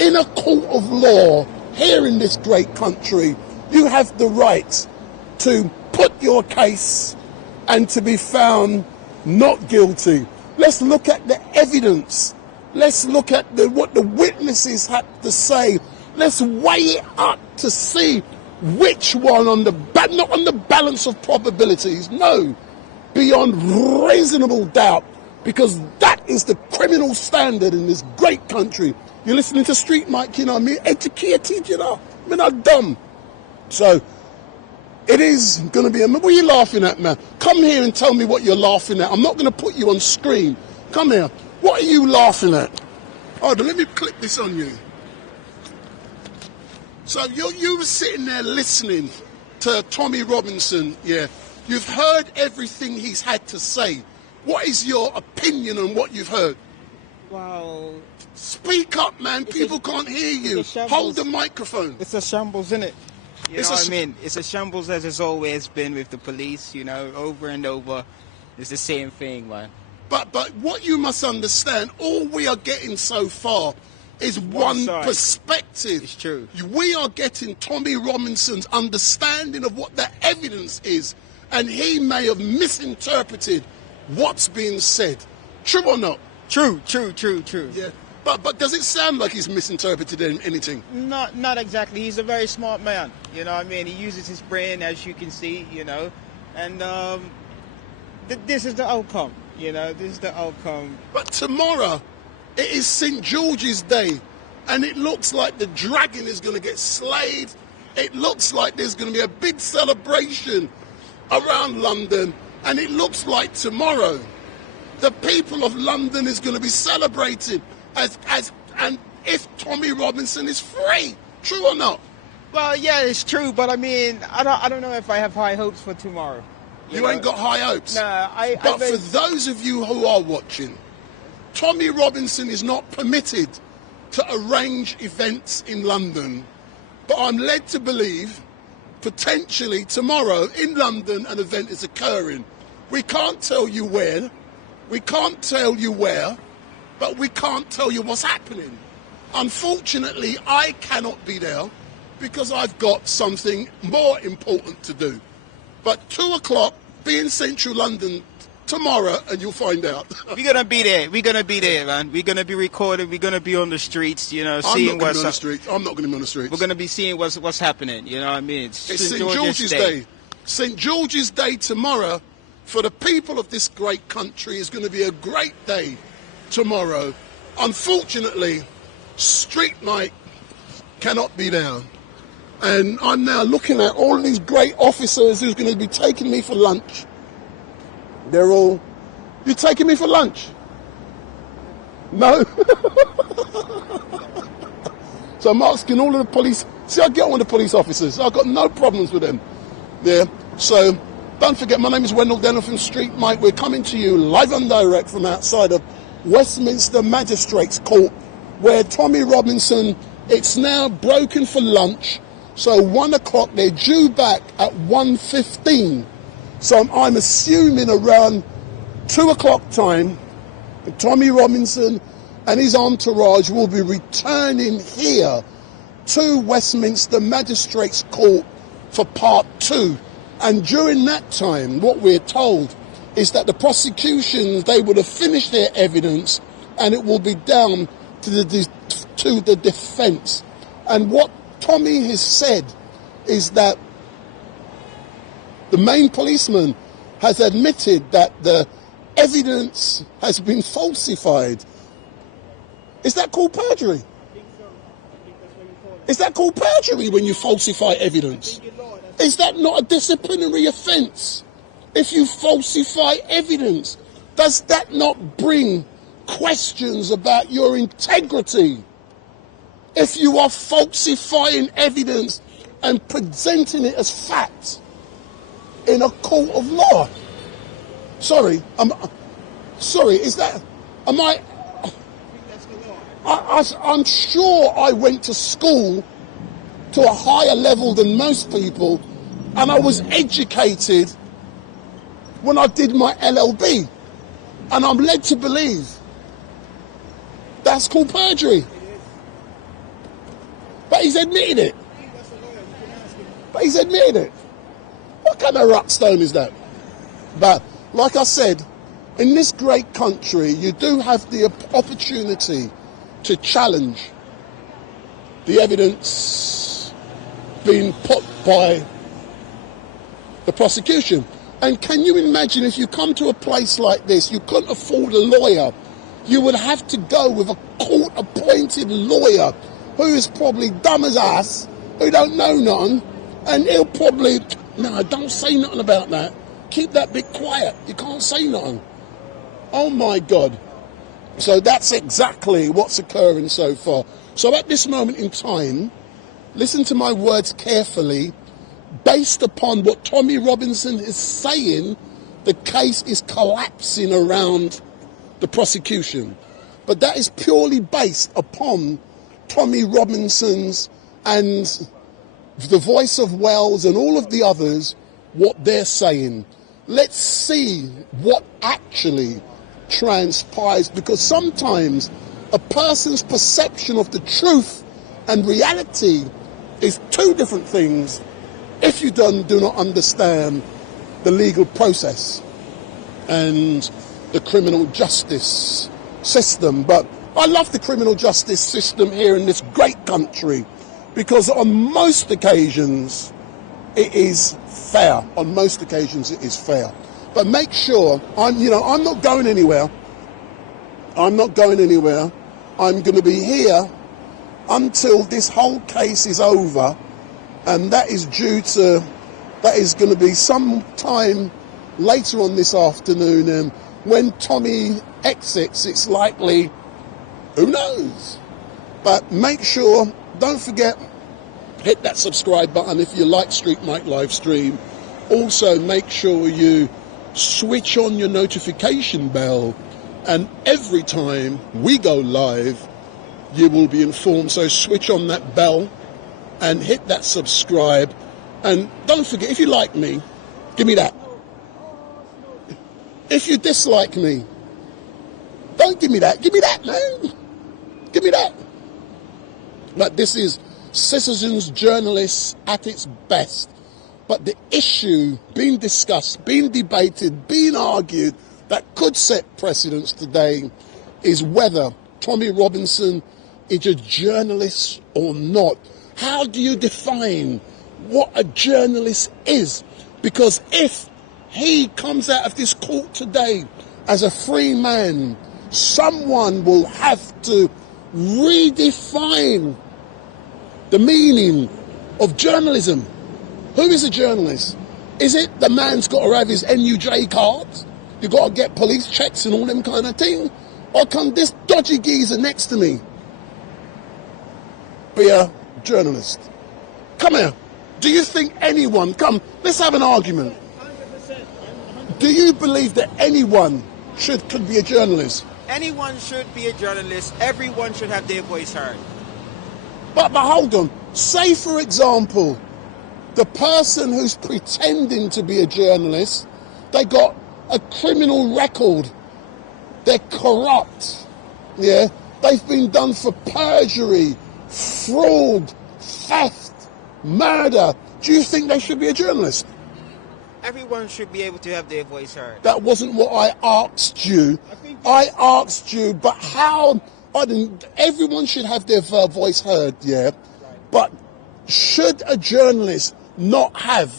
in a court of law here in this great country, you have the right to put your case and to be found not guilty. Let's look at the evidence. Let's look at what the witnesses had to say. Let's weigh it up to see which one not on the balance of probabilities, no, beyond reasonable doubt, because that is the criminal standard in this great country. You're listening to StreetMic, me educated, I'm not dumb. So it is going to be what are you laughing at, man? Come here and tell me what you're laughing at. I'm not going to put you on screen. Come here. What are you laughing at? Hold on, let me click this on you. So you were sitting there listening to Tommy Robinson, yeah. You've heard everything he's had to say. What is your opinion on what you've heard? Well... Speak up, man. People can't hear you. Hold the microphone. It's a shambles, isn't it? You know what I mean? It's a shambles as it's always been with the police, over and over. It's the same thing, man. But what you must understand, all we are getting so far is one perspective. It's true. We are getting Tommy Robinson's understanding of what the evidence is, and he may have misinterpreted what's being said. True or not? True. Yeah. But does it sound like he's misinterpreted anything? Not exactly. He's a very smart man. You know what I mean? He uses his brain, as you can see, and this is the outcome. This is the outcome. But tomorrow, it is St. George's Day, and it looks like the dragon is going to get slayed. It looks like there's going to be a big celebration around London, and it looks like tomorrow the people of London is going to be celebrating and if Tommy Robinson is free. True or not? Well, yeah, it's true, but I mean, I don't know if I have high hopes for tomorrow. You ain't got high hopes? No, But for those of you who are watching, Tommy Robinson is not permitted to arrange events in London, but I'm led to believe potentially tomorrow in London an event is occurring. We can't tell you where, we can't tell you where, but we can't tell you what's happening. Unfortunately, I cannot be there because I've got something more important to do. But 2 o'clock, be in central London tomorrow and you'll find out. We're going to be there. We're going to be there, man. We're going to be recording. We're going to be on the streets, you know, seeing what's up. I'm not going to be on the streets. We're going to be seeing what's happening, you know what I mean? It's St. George's Day. St. George's Day tomorrow for the people of this great country is going to be a great day tomorrow. Unfortunately, StreetMic cannot be there. And I'm now looking at all these great officers who's going to be taking me for lunch. They're all, you taking me for lunch? No? So I'm asking all of the police, see, I get on with the police officers. I've got no problems with them. Yeah. So don't forget, my name is Wendell Denham from StreetMic. We're coming to you live and direct from outside of Westminster Magistrates Court, where Tommy Robinson, it's now broken for lunch. So 1 o'clock, they're due back at 1:15. So I'm assuming around 2 o'clock time, Tommy Robinson and his entourage will be returning here to Westminster Magistrates Court for part 2. And during that time, what we're told is that the prosecution, they would have finished their evidence and it will be down to the defense. And what Tommy has said is that the main policeman has admitted that the evidence has been falsified. Is that called perjury? Is that called perjury when you falsify evidence? Is that not a disciplinary offence? If you falsify evidence, does that not bring questions about your integrity? If you are falsifying evidence and presenting it as fact in a court of law. Sorry, is that, I'm sure I went to school to a higher level than most people, and I was educated when I did my LLB, and I'm led to believe that's called perjury. But he's admitted it. What kind of rockstone is that? But like I said, in this great country, you do have the opportunity to challenge the evidence being put by the prosecution. And can you imagine if you come to a place like this, you couldn't afford a lawyer, you would have to go with a court-appointed lawyer who is probably dumb as ass, who don't know nothing, and he'll probably, no, don't say nothing about that. Keep that bit quiet. You can't say nothing. Oh my God. So that's exactly what's occurring so far. So at this moment in time, listen to my words carefully. Based upon what Tommy Robinson is saying, the case is collapsing around the prosecution. But that is purely based upon Tommy Robinson's and the Voice of Wales and all of the others, what they're saying. Let's see what actually transpires, because sometimes a person's perception of the truth and reality is two different things if you do not understand the legal process and the criminal justice system. But I love the criminal justice system here in this great country, because on most occasions it is fair. On most occasions it is fair. But make sure, I'm not going anywhere. I'm not going anywhere. I'm going to be here until this whole case is over, and that is going to be some time later on this afternoon. And when Tommy exits, it's likely, who knows? But make sure, don't forget, hit that subscribe button if you like StreetMic Livestream. Also, make sure you switch on your notification bell And every time we go live, you will be informed. So switch on that bell and hit that subscribe. And don't forget, if you like me, give me that. If you dislike me, don't give me that. Give me that, man. Give me that. But this is citizens, journalists at its best. But the issue being discussed, being debated, being argued that could set precedents today is whether Tommy Robinson is a journalist or not. How do you define what a journalist is? Because if he comes out of this court today as a free man, someone will have to redefine the meaning of journalism. Who is a journalist? Is it the man's got to have his NUJ cards? You got to get police checks and all them kind of thing? Or can this dodgy geezer next to me be a journalist? Come here. Do you think anyone, let's have an argument. Do you believe that anyone could be a journalist? Anyone should be a journalist. Everyone should have their voice heard. But hold on. Say, for example, the person who's pretending to be a journalist, they got a criminal record. They're corrupt. Yeah? They've been done for perjury, fraud, theft, murder. Do you think they should be a journalist? Everyone should be able to have their voice heard. That wasn't what I asked you. I asked you, but how? Everyone should have their voice heard, yeah? But should a journalist not have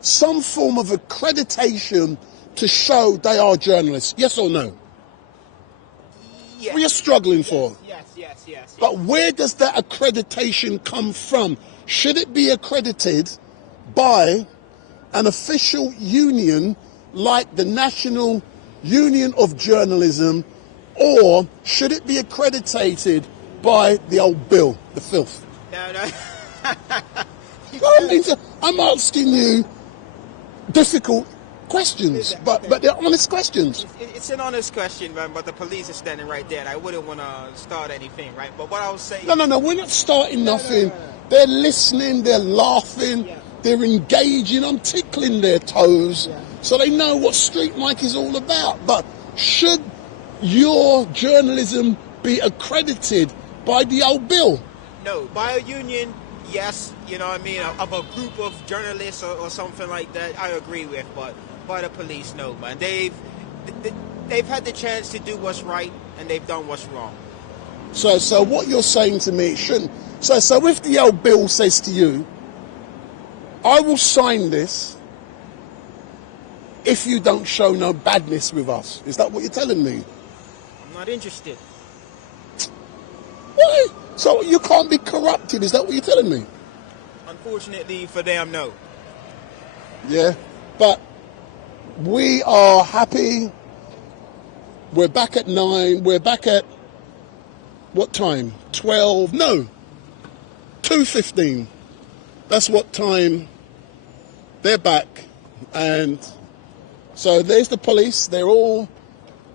some form of accreditation to show they are journalists? Yes or no? Yes. What are you struggling for? Yes. But where does that accreditation come from? Should it be accredited by an official union like the National Union of Journalism, or should it be accredited by the old bill, the filth? No. I'm asking you difficult questions, but they're honest questions. It's an honest question, man, but the police are standing right there, and I wouldn't want to start anything, right? But what I was saying... No, we're not starting nothing. They're listening, they're laughing, they're engaging, I'm tickling their toes, so they know what Street Mic is all about. But should your journalism be accredited by the old bill? No, by a union, yes, you know what I mean, of a group of journalists or something like that, I agree with, but by the police, no, man. They've had the chance to do what's right, and they've done what's wrong. So what you're saying to me, it shouldn't... So if the old bill says to you, I will sign this if you don't show no badness with us, is that what you're telling me? I'm not interested. Why? So you can't be corrupted, is that what you're telling me? Unfortunately for them, no. Yeah, but we are happy. We're back at 9. We're back at what time? 12? No, 2:15. That's what time they're back. And so there's the police. They're all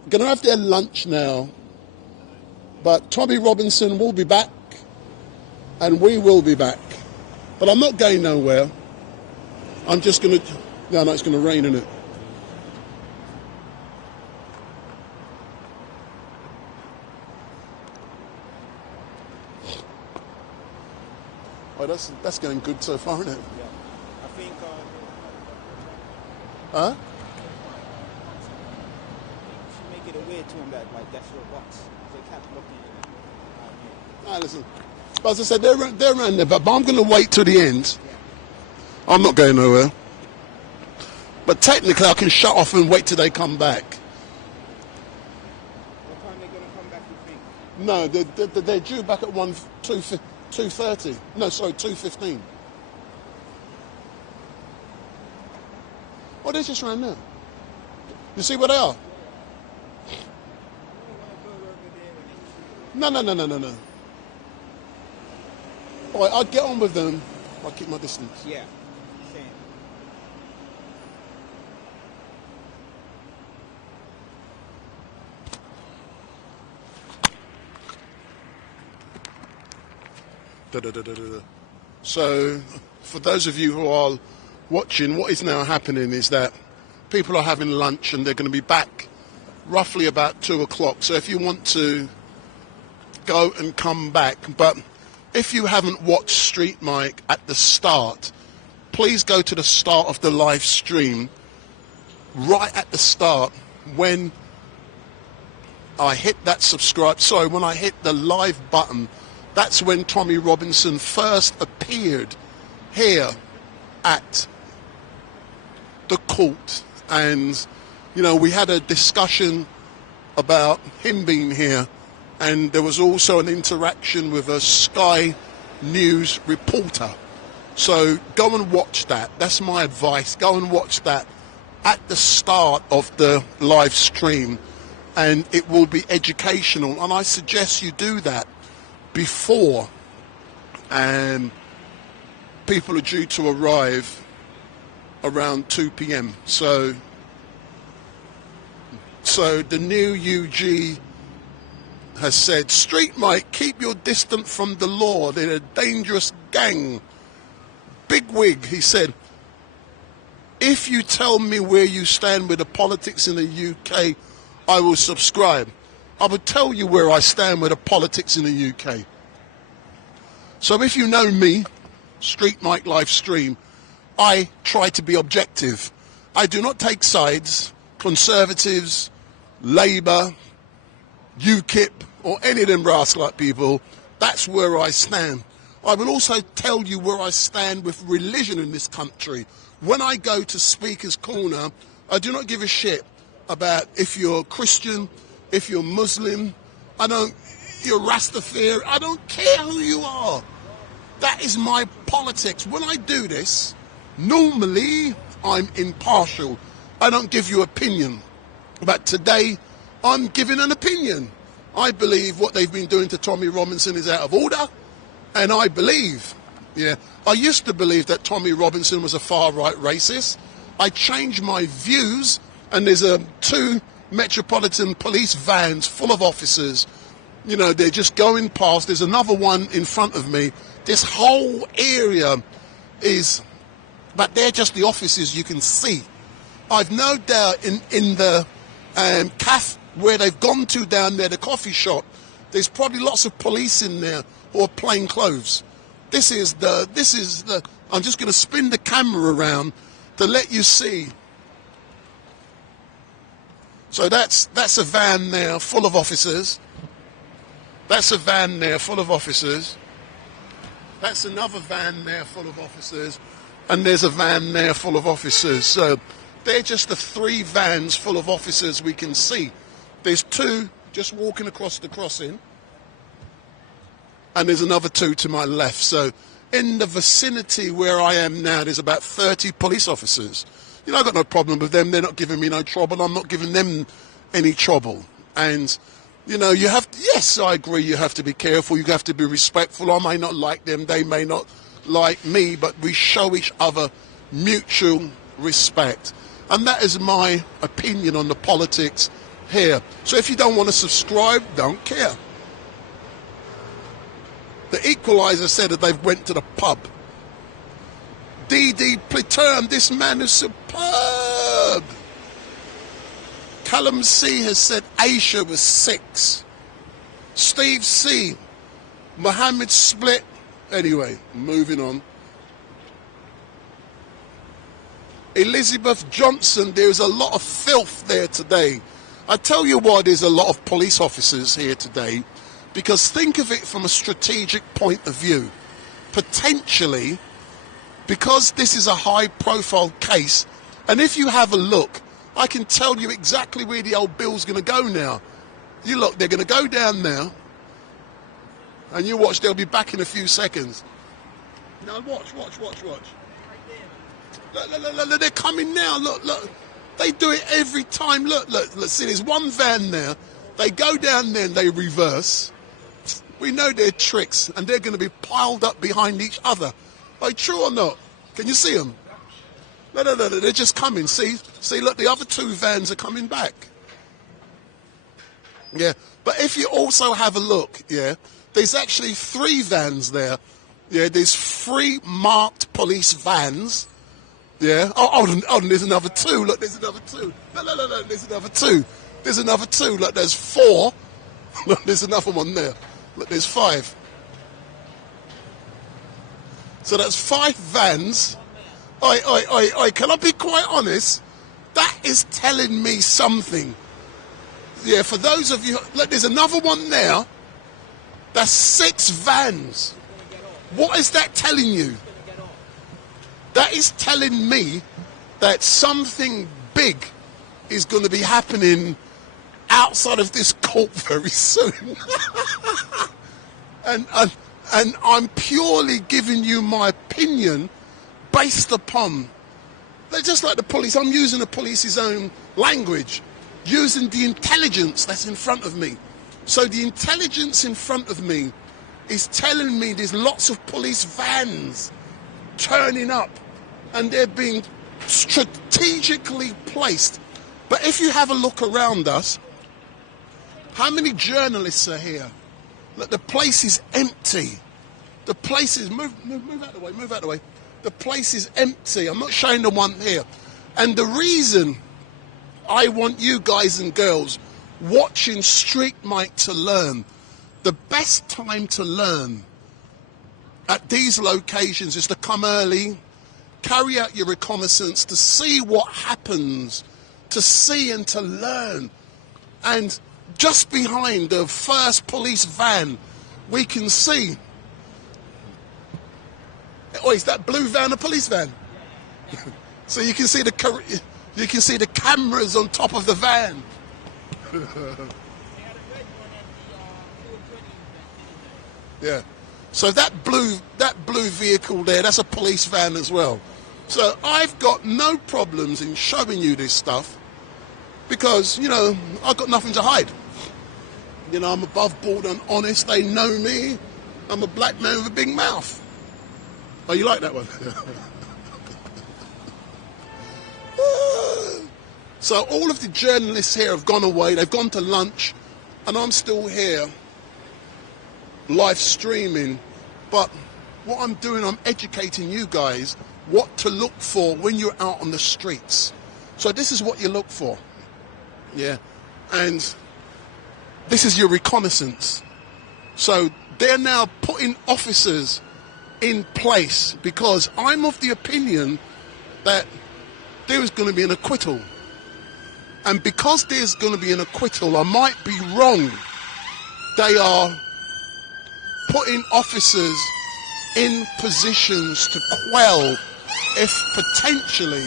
going to have their lunch now. But Tommy Robinson will be back, and we will be back. But I'm not going nowhere. I'm just going to... No, it's going to rain, isn't it? Oh, that's going good so far, isn't it? Yeah. I think... Huh? You should make it aware to him that, like, that's your box. They kept looking at it. Nah, listen. But as I said, they're around there, but I'm going to wait till the end. I'm not going nowhere. But technically, I can shut off and wait till they come back. What time are they going to come back, you think? No, they're due back at 2:30. No, sorry, 2:15. Oh, they're just around there. You see where they are? No. All right, I'll get on with them. I'll keep my distance. Yeah. Same. So, for those of you who are watching, what is now happening is that people are having lunch and they're going to be back roughly about 2 o'clock. So if you want to go and come back, but if you haven't watched StreetMic at the start, please go to the start of the live stream. Right at the start, when I hit that when I hit the live button, that's when Tommy Robinson first appeared here at the court. And, you know, we had a discussion about him being here, and there was also an interaction with a Sky News reporter. So go and watch that. That's my advice. Go and watch that at the start of the live stream, and it will be educational. And I suggest you do that before people are due to arrive around 2 p.m. So the new UG has said, StreetMic, keep your distance from the law. They're a dangerous gang. Bigwig, he said, if you tell me where you stand with the politics in the UK, I will subscribe. I will tell you where I stand with the politics in the UK. So if you know me, StreetMic LiveStream, I try to be objective. I do not take sides, Conservatives, Labour, UKIP, or any of them rascal-like people. That's where I stand. I will also tell you where I stand with religion in this country. When I go to Speaker's Corner, I do not give a shit about if you're Christian, if you're Muslim, you're Rastafari, I don't care who you are. That is my politics. When I do this, normally I'm impartial. I don't give you opinion. But today, I'm giving an opinion. I believe what they've been doing to Tommy Robinson is out of order. And I believe, I used to believe that Tommy Robinson was a far-right racist. I changed my views, and there's 2 Metropolitan Police vans full of officers. You know, they're just going past. There's another one in front of me. This whole area but they're just the officers you can see. I've no doubt in the cafe where they've gone to down there, the coffee shop, there's probably lots of police in there who are plain clothes. This is the, I'm just going to spin the camera around to let you see. So that's a van there full of officers. That's a van there full of officers. That's another van there full of officers. And there's a van there full of officers. So they're just the 3 vans full of officers we can see. There's 2 just walking across the crossing. And there's another 2 to my left. So in the vicinity where I am now, there's about 30 police officers. You know, I've got no problem with them. They're not giving me no trouble. I'm not giving them any trouble. And, you know, yes, I agree, you have to be careful. You have to be respectful. I may not like them. They may not like me. But we show each other mutual respect. And that is my opinion on the politics here. So if you don't want to subscribe, don't care. The Equalizer said that they've went to the pub. D.D. Platoon, this man is superb. Callum C. has said Aisha was 6. Steve C. Mohammed split. Anyway, moving on. Elizabeth Johnson, there's a lot of filth there today. I tell you why there's a lot of police officers here today. Because think of it from a strategic point of view. Potentially, because this is a high-profile case, and if you have a look, I can tell you exactly where the old bill's going to go now. You look, they're going to go down now, and you watch, they'll be back in a few seconds. Now watch. Look, they're coming now, look. They do it every time, look, see, there's one van there, they go down there and they reverse. We know their tricks, and they're going to be piled up behind each other. Are you true or not? Can you see them? No, they're just coming. See, look, the other 2 vans are coming back. Yeah, but if you also have a look, there's actually 3 vans there Yeah, there's 3 marked police vans. Yeah. Oh, hold on, there's another 2. Look, there's another 2. Look, there's another 2. There's another 2. Look, there's 4. Look, there's another one there. Look, there's 5. So that's 5 vans. Oi, can I be quite honest? That is telling me something. Yeah, for those of you, look, there's another one there. That's 6 vans. What is that telling you? That is telling me that something big is going to be happening outside of this court very soon. and I'm purely giving you my opinion based upon, just like the police, I'm using the police's own language, using the intelligence that's in front of me. So the intelligence in front of me is telling me there's lots of police vans turning up and they're being strategically placed. But if you have a look around us, how many journalists are here? Look, the place is empty. The place is, move out of the way, move out of the way. The place is empty. I'm not showing the one here. And the reason I want you guys and girls watching StreetMic to learn, the best time to learn at these locations is to come early, carry out your reconnaissance, to see what happens, to see and to learn. And just behind the first police van, we can see, oh, is that blue van a police van? So you can see the cameras on top of the van. Yeah. So that blue vehicle there, that's a police van as well. So I've got no problems in showing you this stuff because, you know, I've got nothing to hide. You know, I'm above board and honest. They know me. I'm a black man with a big mouth. Oh, you like that one? So all of the journalists here have gone away. They've gone to lunch, and I'm still here live streaming. But what I'm doing, I'm educating you guys what to look for when you're out on the streets. So this is what you look for. Yeah. And this is your reconnaissance. So they're now putting officers in place because I'm of the opinion that there is going to be an acquittal. And because there's going to be an acquittal, I might be wrong. They are putting officers in positions to quell if potentially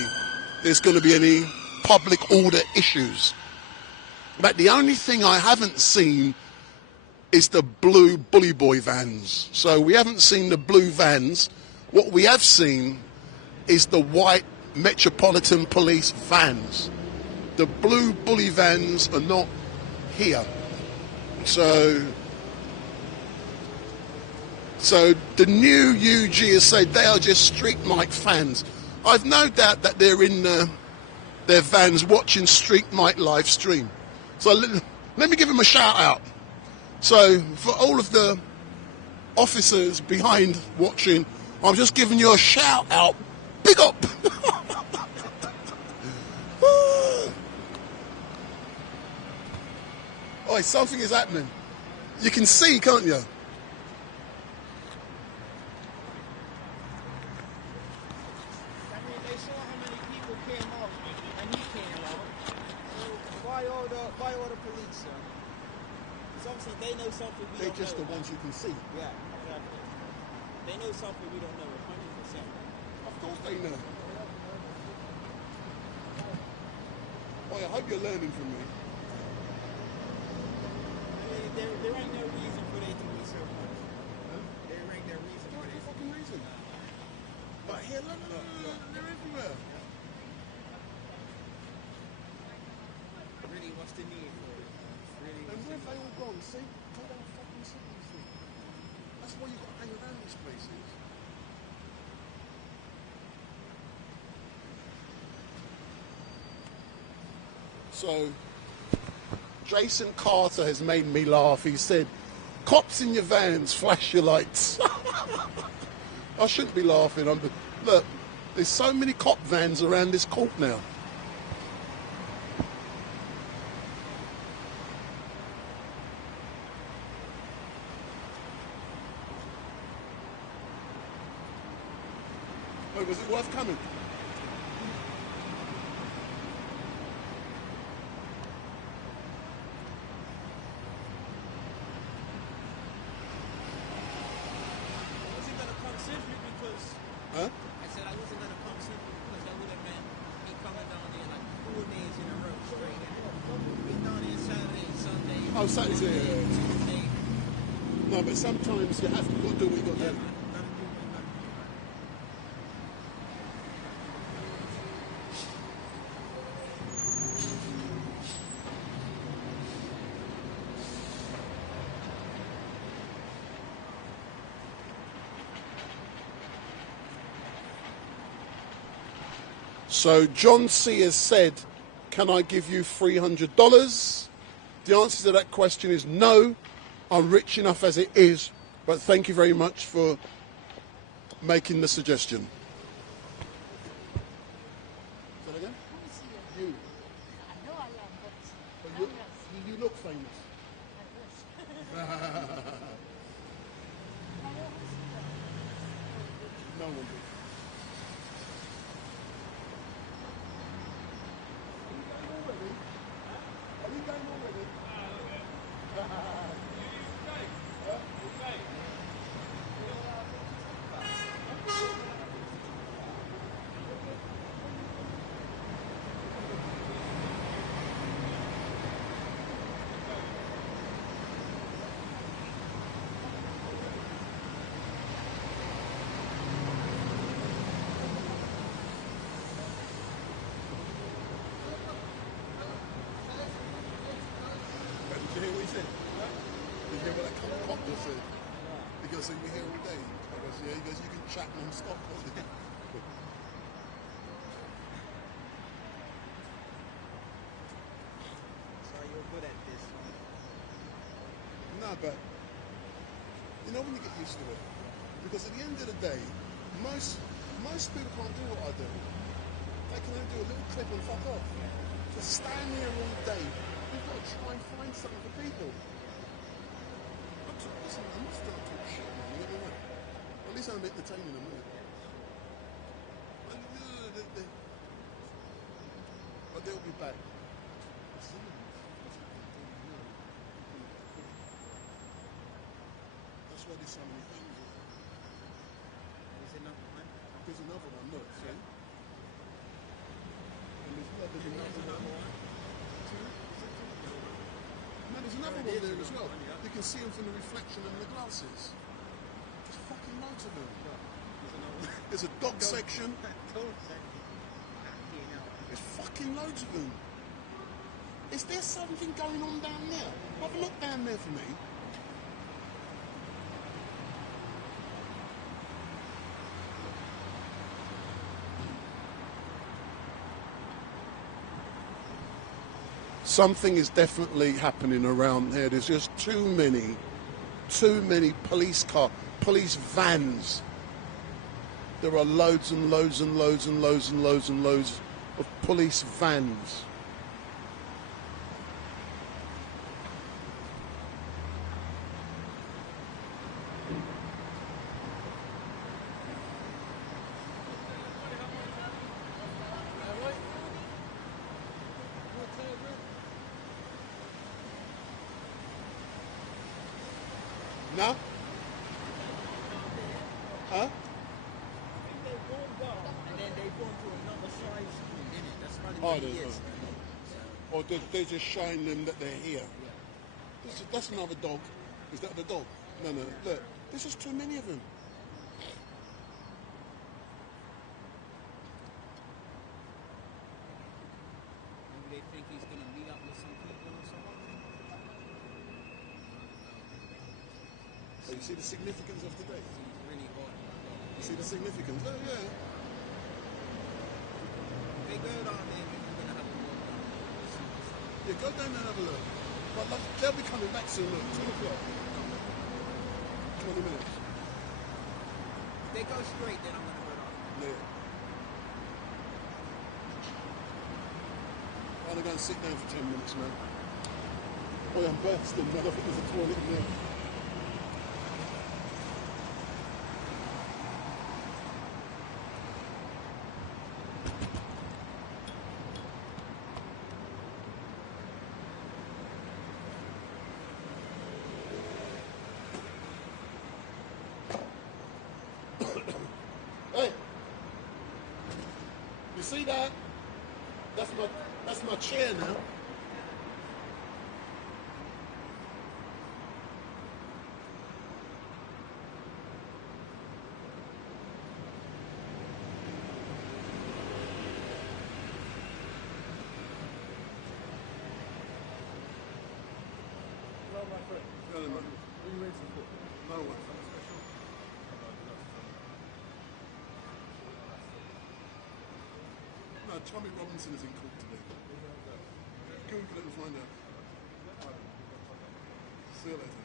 there's going to be any public order issues. But the only thing I haven't seen is the blue bully boy vans. So we haven't seen the blue vans. What we have seen is the white Metropolitan Police vans. The blue bully vans are not here. So the new UG has said they are just StreetMic fans. I've no doubt that they're in their vans watching StreetMic LiveStream. So let me give them a shout out. So for all of the officers behind watching, I'm just giving you a shout out. Big up! Oh, something is happening. You can see, can't you? They're just the ones you can see. Yeah, exactly. They know something we don't know 100%. Of course they know. Oh, I hope you're learning from me. I mean, there ain't no reason for they to be so much. There ain't no reason for they fucking reason. But here, look, they're everywhere. Really, what's the need for it? Really, and where have they all gone? See? They don't fucking see these things. That's why you've got to hang around these places. So, Jason Carter has made me laugh. He said, cops in your vans, flash your lights. I shouldn't be laughing. Look, there's so many cop vans around this court now. Oh, was it worth coming? Huh? I said I wasn't going to come simply because that would have meant me coming down there like 4 days in a row straight. Been down there Saturday and Sunday. Oh, Saturday, yeah. No, but sometimes you have to go do what you got to do. So John C. has said, can I give you $300? The answer to that question is no. I'm rich enough as it is, but thank you very much for making the suggestion. Say that again? You. I know I am, But you look famous. No one did. Did you hear what he said? Did you hear what that cop just said? He goes, so you're here all day? I goes, yeah. He goes, you can chat non-stop. So you're good at this. No, but you know when you get used to it, because at the end of the day, most people can't do what I do. They can only do a little clip and fuck off. To stand here all day, we've got to try and find something for people. I'm not talking shit, man. You know what? At least I'm entertaining them, isn't it? But they'll be back. That's why there's so many things. There's another one. There's another one, look, see? And there's another one. No, there's another one there as well. You can see them from the reflection in the glasses. There's fucking loads of them. There's a dog section. There's fucking loads of them. Is there something going on down there? Have a look down there for me. Something is definitely happening around here. There's just too many police vans. There are loads and loads and loads and loads and loads and loads of police vans. No? Huh? And then they go to another side street, innit? That's probably Oh, what it is. or they're just showing them that they're here. That's another dog. Is that the dog? No. Look, there's just too many of them. Maybe they think he's going to meet up with some people or something. So you see the significance of today? It's really hard. You see the significance? Oh, yeah. They go down there, we're going to have a walk down there. Yeah, go down there and have a look. But like, they'll be coming back soon, look, 2 o'clock. 20 minutes. they go straight, then I'm going to go down. Yeah. I'm going to go and sit down for 10 minutes, man. Boy, I'm bursting, man. I think there's a toilet in there. Hey, you see that? That's my chair now. Well, my friend. No, no, no. Who are you waiting for? No one. No, Tommy Robinson is in court today. Google it and find out. See you later.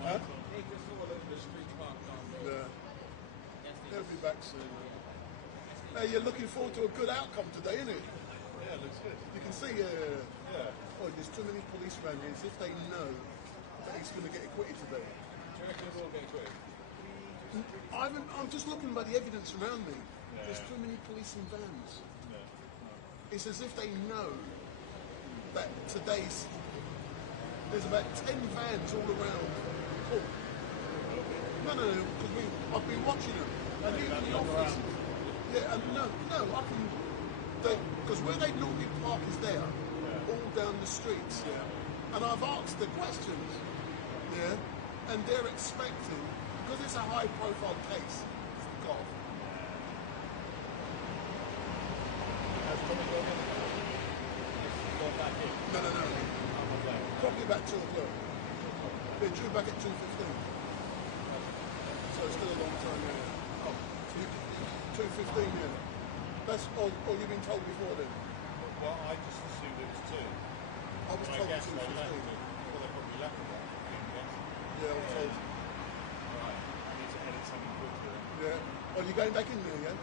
Huh? Yeah. They'll be back soon. Hey, you're looking forward to a good outcome today, isn't it? Yeah, looks good. You can see, Yeah. oh, there's too many police around here. As if they know that he's going to get acquitted today. Do you reckon they will get acquitted? I'm just looking by the evidence around me. Yeah. There's too many police and vans. No. It's as if they know that there's about 10 vans all around court. No, because I've been watching them. And even the office. Yeah, and no, I can, because where they normally park is there, all down the streets. Yeah. And I've asked the questions, yeah, and they're expecting, because it's a high profile case, fuck off. No. Probably about 2 o'clock. They're due back at 2:15. So it's still a long time, yeah. Oh, 2:15, yeah. That's all you've been told before then? Well, I just assumed it was 2. I was told 2:15. Well, they probably left it. Yeah, I was told. Right, I need to edit something quickly. Yeah. Oh, you going back in there, yeah?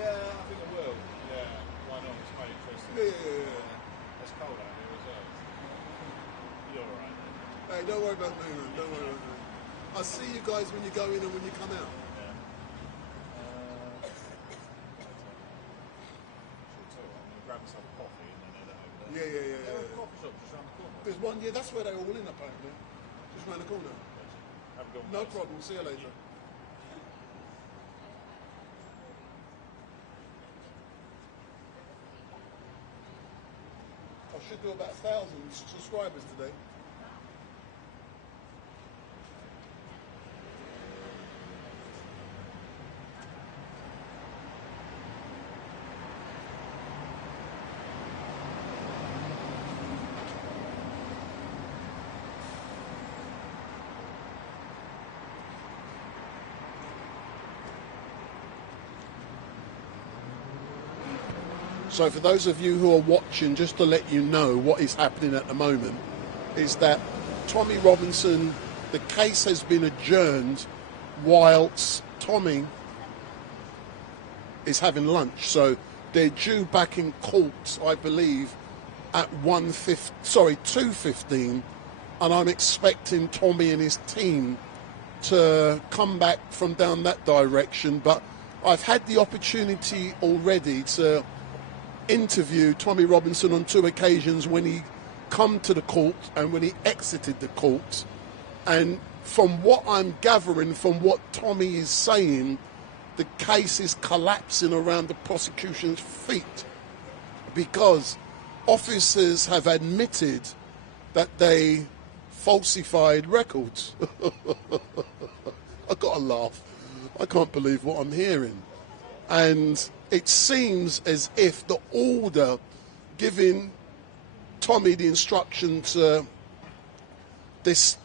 Yeah, I think I will. Yeah, why not? It's quite interesting. Yeah. It's cold out here as well. You're alright then. Hey, don't worry about me, man. Don't worry about me. I'll see you guys when you go in and when you come out. Yeah. Grab myself a coffee and then head over there. Yeah. There's a coffee shop just around the corner. There's one, yeah, that's where they're all in apparently. Just round the corner. Have a good one. No problem, see you later. I should do about 1,000 subscribers today. So for those of you who are watching, just to let you know what is happening at the moment, is that Tommy Robinson, the case has been adjourned whilst Tommy is having lunch. So they're due back in court, I believe, at 2:15, and I'm expecting Tommy and his team to come back from down that direction. But I've had the opportunity already to interview Tommy Robinson on 2 occasions when he come to the court and when he exited the court. And from what I'm gathering, from what Tommy is saying, the case is collapsing around the prosecution's feet because officers have admitted that they falsified records. I've got to laugh. I can't believe what I'm hearing. And it seems as if the order giving Tommy the instruction to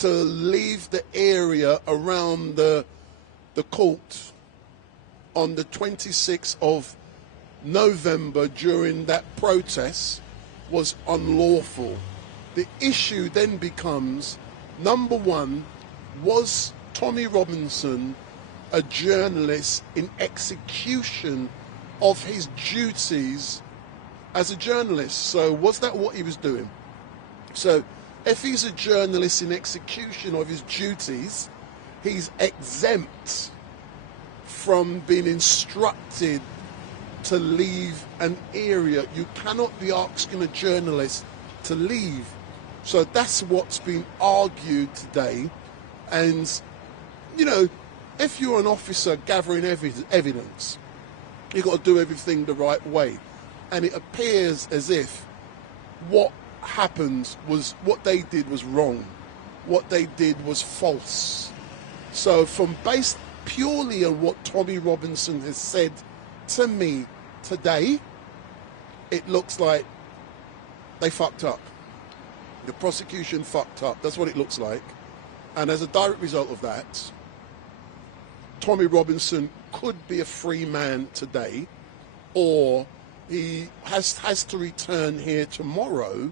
leave the area around the court on the 26th of November during that protest was unlawful. The issue then becomes, number one, was Tommy Robinson a journalist in execution of his duties as a journalist? So was that what he was doing? So if he's a journalist in execution of his duties, he's exempt from being instructed to leave an area. You cannot be asking a journalist to leave. So that's what's been argued today. And, you know, if you're an officer gathering evidence, you've got to do everything the right way. And it appears as if what happened was, what they did was wrong. What they did was false. So from based purely on what Tommy Robinson has said to me today, it looks like they fucked up. The prosecution fucked up. That's what it looks like. And as a direct result of that, Tommy Robinson could be a free man today, or he has to return here tomorrow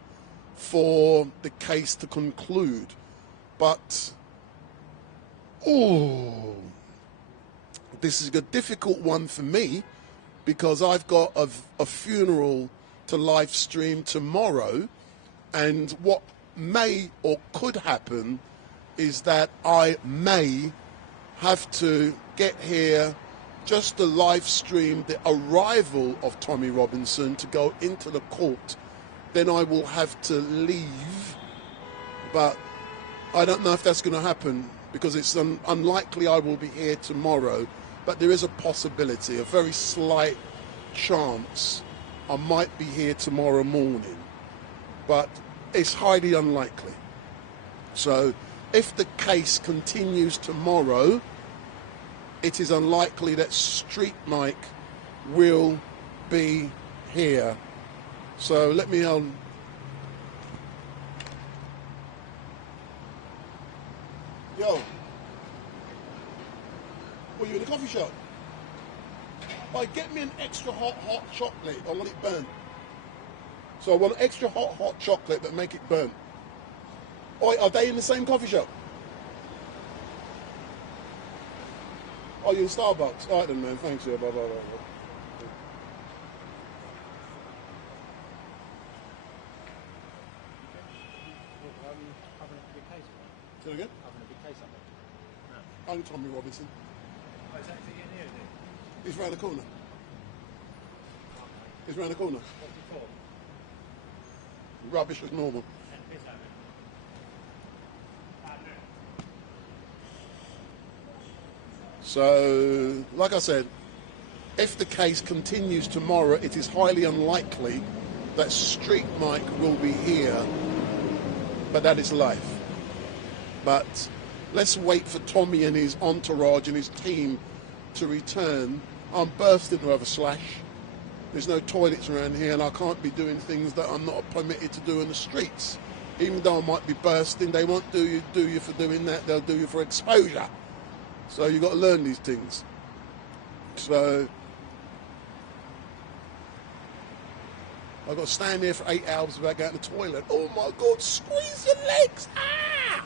for the case to conclude. But, this is a difficult one for me because I've got a funeral to live stream tomorrow, and what may or could happen is that I may have to get here just to live stream the arrival of Tommy Robinson to go into the court. Then I will have to leave, but I don't know if that's going to happen because it's unlikely I will be here tomorrow, but there is a possibility, a very slight chance I might be here tomorrow morning, but it's highly unlikely. So if the case continues tomorrow, it is unlikely that StreetMic will be here. So let me Yo, were you in a coffee shop? Right, get me an extra hot chocolate. I want it burnt. So I want an extra hot chocolate, but make it burnt. Oi, are they in the same coffee shop? Oh, you're in Starbucks? All right then, man. Thanks, yeah. Bye, bye, bye. Say again? I'm Tommy Robinson. Oh, is that the year near? He's round the corner. He's round the corner. What's it for? Rubbish as normal. So, like I said, if the case continues tomorrow, it is highly unlikely that StreetMic will be here, but that is life. But let's wait for Tommy and his entourage and his team to return. I'm bursting to have a slash. There's no toilets around here, and I can't be doing things that I'm not permitted to do in the streets. Even though I might be bursting, they won't do you for doing that. They'll do you for exposure. So you've got to learn these things. So I've got to stand there for 8 hours without going to the toilet. Oh my God, squeeze your legs. Ah!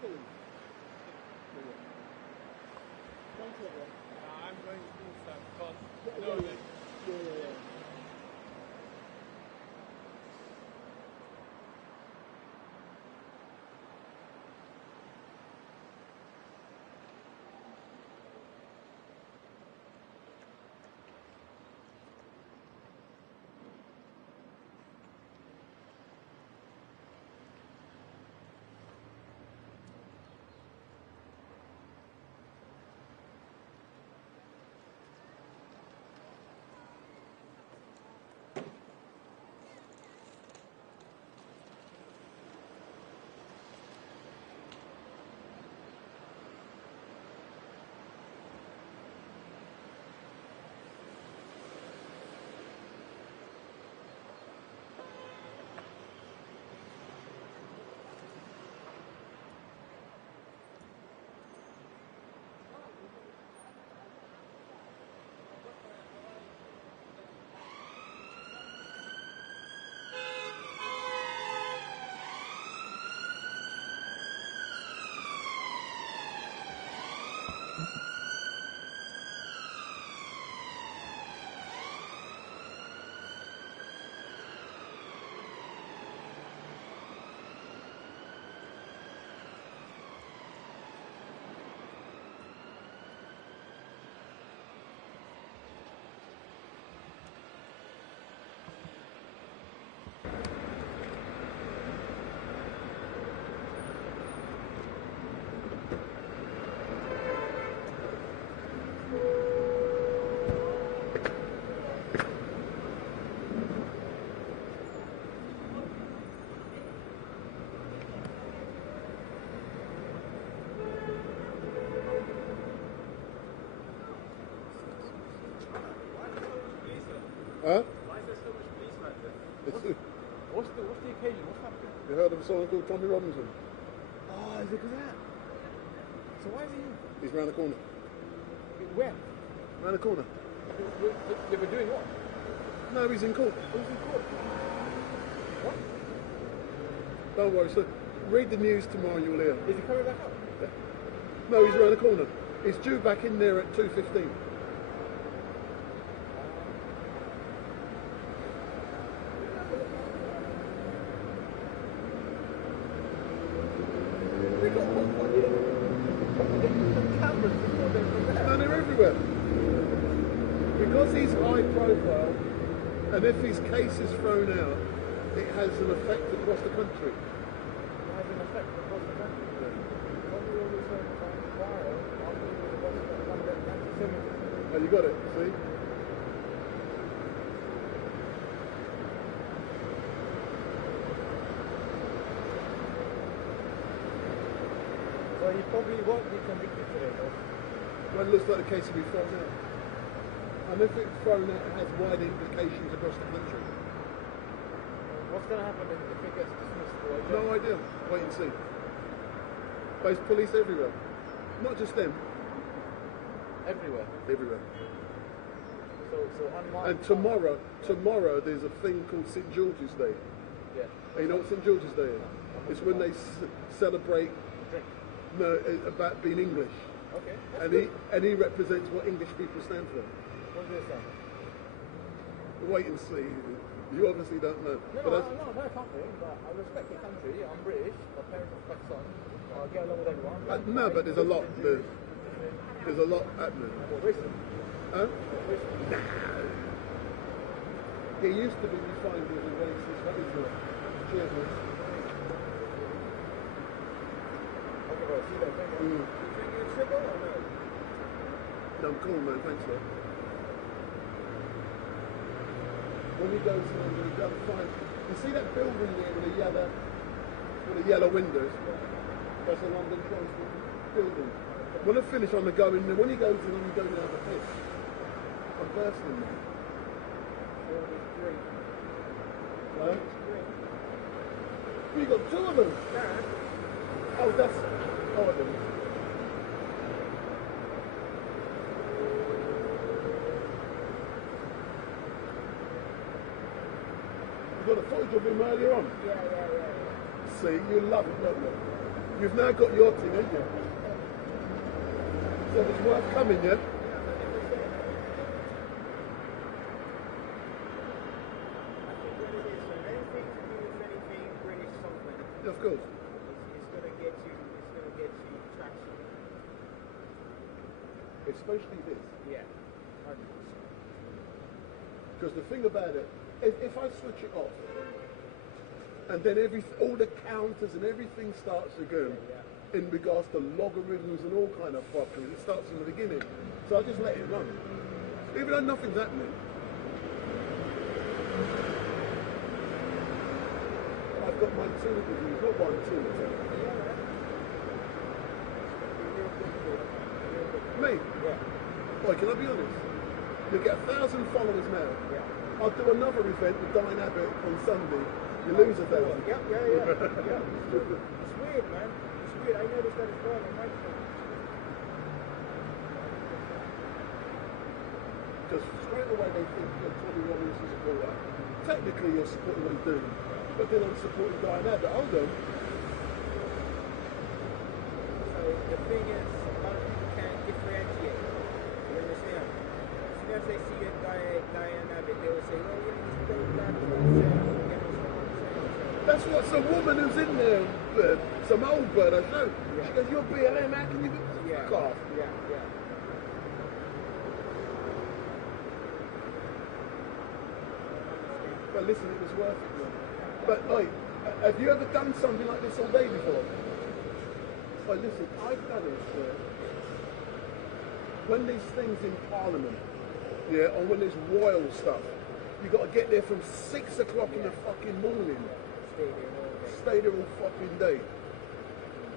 police? I'm going to do some because Yeah. Huh? Why is there so much police around here? What's the occasion? What's happening? You heard of someone called Tommy Robinson? Oh, is it because of that? So why is he here? He's round the corner. Where? Round the corner. They were doing what? No, he's in court. Oh, he's in court. What? Don't worry, sir. Read the news tomorrow and you'll hear. Is he coming back up? Yeah. No, he's round the corner. He's due back in there at 2:15. No, they're everywhere. Because he's high profile, and if his case is thrown out, it has an effect across the country. It has an effect across the country. Oh, you got it, see? So he probably won't be convicted today, though. Well, it looks like the case will be thrown out. And if it's thrown out, it has wide implications across the country. What's going to happen if it gets dismissed? No idea. Wait and see. But it's police everywhere. Not just them. Everywhere? Everywhere. So and tomorrow there's a thing called St. George's Day. Yeah. And you know what St. George's Day is? It's when they celebrate about being English. Okay. And he represents what English people stand for. What do they stand for? Wait and see. You obviously don't know. No, I can't be, but I respect the country. I'm British. My parents are Pakistan. I get along with everyone. No, but there's a lot. There's a lot happening. What, racism? Huh? Nah. He used to be defined as a racist. What is it? Cheers, man. Okay, bro. See you later. Thank you. You think you're a trigger or no? No, I'm cool, man. Thanks, man. When he goes in, he doesn't find. You see that building there with the yellow windows? That's a London Transport building. When I finish, I'm going in there. When he goes in, I'm going down the piss. I'm bursting there. Huh? You got two of them. Oh, that's. Oh, I don't know. You got a footage of him earlier on? Yeah. See, you love it, don't you? You've now got your thing, haven't you? So it's worth coming, yeah? Of course. It's gonna get you traction. Especially this. Yeah. 100%. Because the thing about it, if I switch it off, and then all the counters and everything starts again, in regards to logarithms and all kind of fuckery, it starts from the beginning. So I just let it run. Even though nothing's happening. I've got my two reviews, not one, two. Me? Yeah. Boy, can I be honest? You get 1,000 followers now. Yeah. I'll do another event with Dying Abbott on Sunday. You lose 1,000. Yeah. It's weird, man. It's weird. I noticed that as well on my phone. Because straight away they think you're Tommy Robinson supporter. Technically you're supporting what he's doing. But then I'm supporting Dying Abbott. Hold on. So the thing is, a lot of people can't differentiate. You understand? As soon as they see a Dying Abbott, they will say, oh, yeah, he's pro-black, That's what some woman who's in there, some old bird, I know. Yeah. She goes, you're BLM, how can you be fuck off? Yeah. But listen, it was worth it, man. But, like, have you ever done something like this all day before? But listen, I've done it, when there's things in Parliament, yeah, or when there's royal stuff, you got to get there from 6 o'clock in the fucking morning. Stay there all fucking day.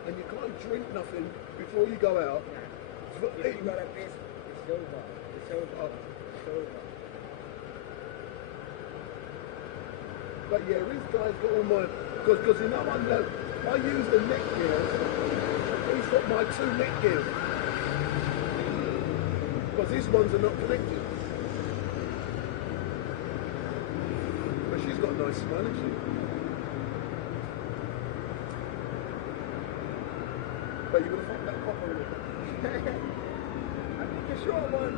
And you can't drink nothing before you go out. If you got a best, it's over. It's over. It's over. But yeah, this guy's got all my... Because you know I use the neck gears. He's got my 2 neck gears. Because these ones are not connected. But she's got a nice smile, hasn't she? But you're going to fuck that copper in it. I think the short one.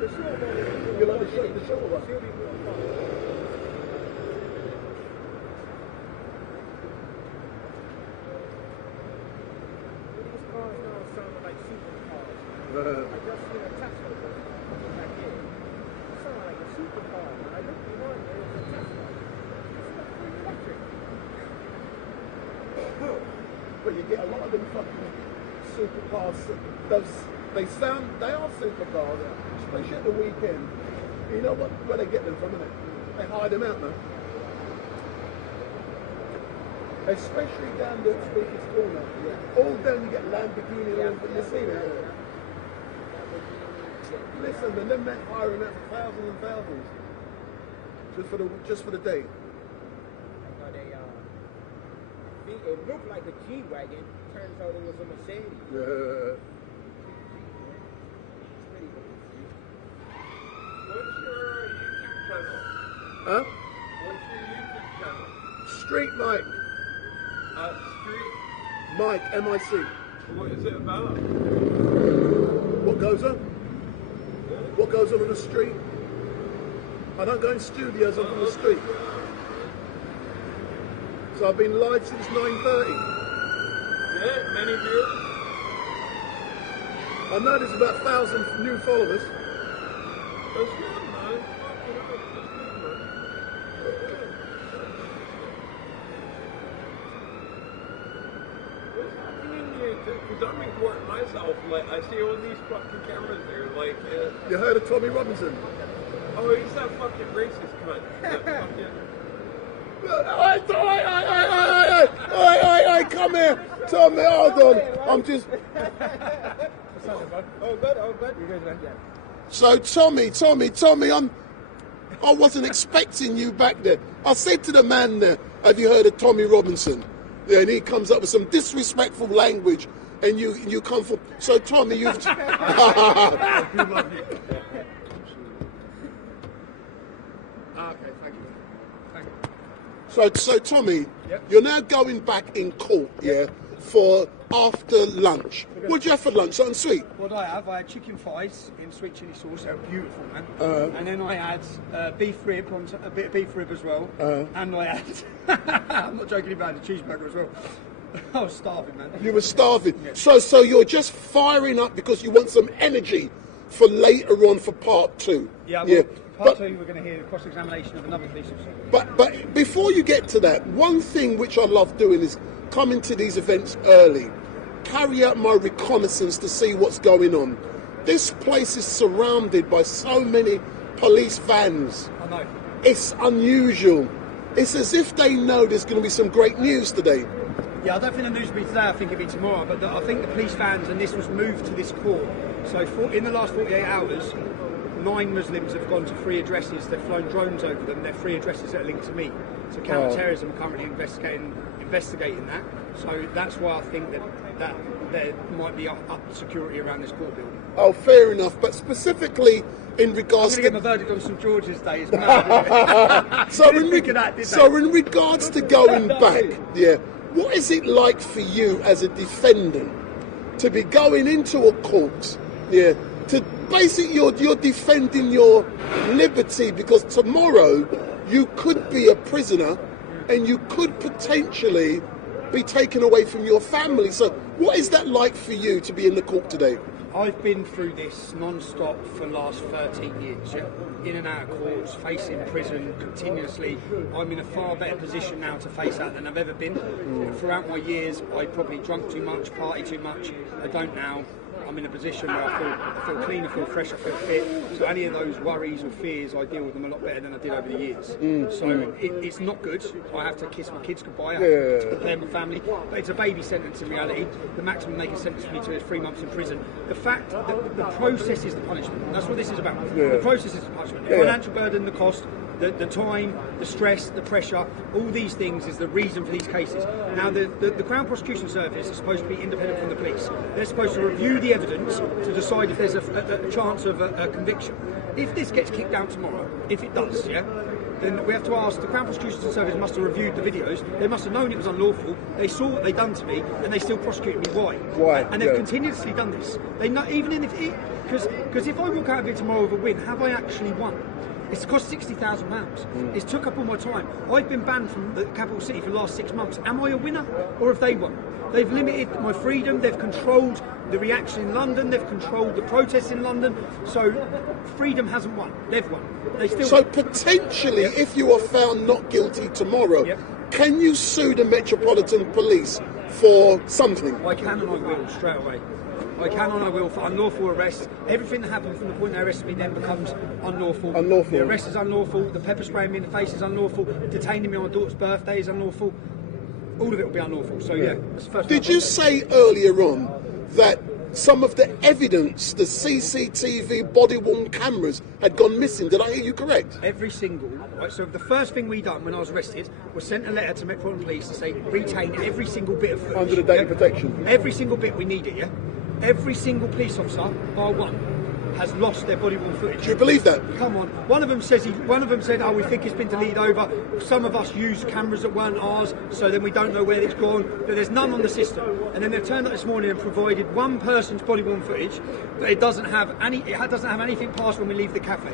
You like the short one? She'll be more fun. These cars now sound like supercars. I just seen a Tesla back here. It sounded like a supercar. When I looked behind it, it was a Tesla. It's not fully electric. But you get a lot of them fucking supercars. They are supercars, especially at the weekend. You know where they get them from, innit? They hide them out now. Especially down the Speaker's Corner. Yeah. All down you get Lamborghini and all, you see that? Listen, and then they're hiring out for thousands and thousands. Just for the day. It looked like a G-Wagon. Turns out it was a Mercedes. Yeah. What's your YouTube channel? Huh? What's your YouTube channel? StreetMic. Street? Mike, M-I-C. What is it about? What goes on? What goes on the street? I don't go in studios, I'm on the street. So I've been live since 9:30. Yeah, many views. I know there's about 1,000 new followers. That's good, man. That's good, man. What's happening here? Because I'm in court myself. Like, I see all these fucking cameras there. Like, You heard of Tommy Robinson? oh, he's that fucking racist cunt. That fucking... Oi, come here. Tommy, hold on. I'm just... Oh, good. You guys went, yeah. So, Tommy, I wasn't expecting you back there. I said to the man there, have you heard of Tommy Robinson? Yeah, and he comes up with some disrespectful language, and you come from... So, Tommy, you've... Okay, thank you. So Tommy, yep. You're now going back in court, yeah, for after lunch. What did you have for lunch? Something sweet? What did I have? I had chicken thighs in sweet chilli sauce. They were beautiful, man. And then I had beef rib, a bit of beef rib as well. And I had, I'm not joking about the cheeseburger as well. I was starving, man. You were starving. Yeah. So you're just firing up because you want some energy for later on for part 2. Yeah, well, part 2 we're going to hear the cross-examination of another police officer. But before you get to that, one thing which I love doing is coming to these events early, carry out my reconnaissance to see what's going on. This place is surrounded by so many police vans. I know. It's unusual. It's as if they know there's going to be some great news today. Yeah, I don't think the news will be today, I think it'll be tomorrow, but I think the police vans, and this was moved to this court. So in the last 48 hours, 9 Muslims have gone to 3 addresses. They've flown drones over them. They're 3 addresses that are linked to me. So counter-terrorism are currently investigating that. So that's why I think that there might be up security around this court building. Oh, fair enough. But specifically in regards I'm going to get my verdict on St George's Day. It's mad, so in regards to going back, what is it like for you as a defendant to be going into a court, to basically you're defending your liberty, because tomorrow you could be a prisoner and you could potentially be taken away from your family. So what is that like for you to be in the court today? I've been through this non-stop for the last 13 years, in and out of courts, facing prison continuously. I'm in a far better position now to face that than I've ever been. Throughout my years, I probably drunk too much, partied too much. I don't now. I'm in a position where I feel clean, I feel fresh, I feel fit. So any of those worries or fears, I deal with them a lot better than I did over the years. So it's not good. I have to kiss my kids goodbye. I have to prepare my family. But it's a baby sentence in reality. The maximum they can sentence me to is 3 months in prison. The fact that the process is the punishment. That's what this is about. The process is the punishment. The financial burden, the cost, the time, the stress, the pressure, all these things is the reason for these cases. Now, the Crown Prosecution Service is supposed to be independent from the police. They're supposed to review the evidence to decide if there's a chance of a conviction. If this gets kicked down tomorrow, if it does, then we have to ask, the Crown Prosecution Service must have reviewed the videos, they must have known it was unlawful, they saw what they'd done to me, and they still prosecuted me. Why? And they've continuously done this. They know, even if because if I walk out of here tomorrow with a win, have I actually won? It's cost £60,000. It's took up all my time. I've been banned from the capital city for the last 6 months. Am I a winner, or have they won? They've limited my freedom, they've controlled the reaction in London, they've controlled the protests in London, so freedom hasn't won, they've won. They still so potentially, if you are found not guilty tomorrow, can you sue the Metropolitan Police for something? I can and I will, straight away. I can and I will for unlawful arrest. Everything that happened from the point they arrested me then becomes unlawful. The arrest is unlawful, the pepper spraying me in the face is unlawful, detaining me on my daughter's birthday is unlawful. All of it will be unlawful. So that's the first. Did you say earlier on that some of the evidence, the CCTV body-worn cameras, had gone missing? Did I hear you correct? Every single. Right, so the first thing we done when I was arrested was sent a letter to Metropolitan Police to say retain every single bit of footage. Under the data protection. Every single bit we need it. Every single police officer, bar one, has lost their body-worn footage. Do you believe that? Come on. One of them said, oh, we think it's been deleted over. Some of us used cameras that weren't ours, so then we don't know where it's gone. But there's none on the system. And then they've turned up this morning and provided one person's body-worn footage, but it doesn't have anything past when we leave the cafe.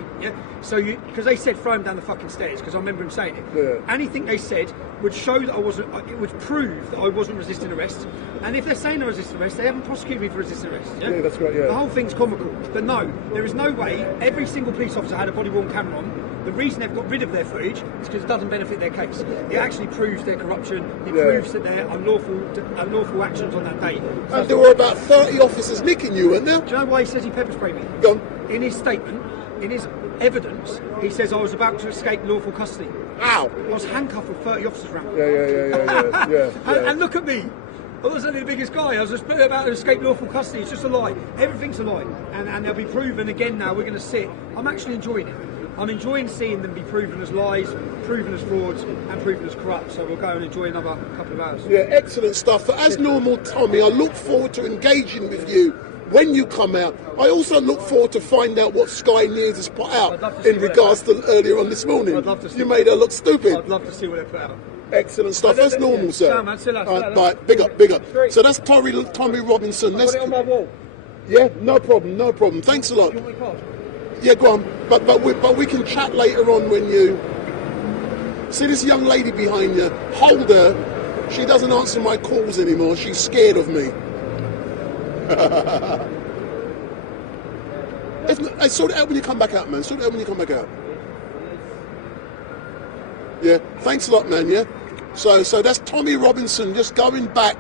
So because they said throw him down the fucking stairs, because I remember him saying it. Anything they said would show that it would prove that I wasn't resisting arrest. And if they're saying I resisted arrest, they haven't prosecuted me for resisting arrest. Yeah, that's right. The whole thing's comical. But no, there is no way every single police officer had a body-worn camera on. The reason they've got rid of their footage is because it doesn't benefit their case. It actually proves their corruption. It proves that they're unlawful actions on that day. And there were about 30 officers nicking you, weren't there? Do you know why he says he pepper sprayed me? Go on. In his statement, in his evidence, he says I was about to escape lawful custody. Ow! I was handcuffed with 30 officers around me. Yeah. And look at me. I wasn't the biggest guy. I was just about to escape lawful custody. It's just a lie. Everything's a lie. And they'll be proven again now. We're going to sit. I'm actually enjoying it. I'm enjoying seeing them be proven as lies, proven as frauds, and proven as corrupt. So we'll go and enjoy another couple of hours. Yeah, excellent stuff. But as normal, Tommy, I look forward to engaging with you when you come out. I also look forward to find out what Sky News has put out in regards to earlier on this morning. I'd love to see you made her look stupid. I'd love to see what they put out. Excellent stuff. That's normal, sir. Right, big up. So that's Tommy Robinson. Let's on my wall. Yeah, no problem. Thanks a lot. Yeah, go on. But we can chat later on when you see this young lady behind you. Hold her. She doesn't answer my calls anymore. She's scared of me. Sort it out when you come back out, man. Sort it out when you come back out. Yeah, thanks a lot, man. Yeah. So that's Tommy Robinson just going back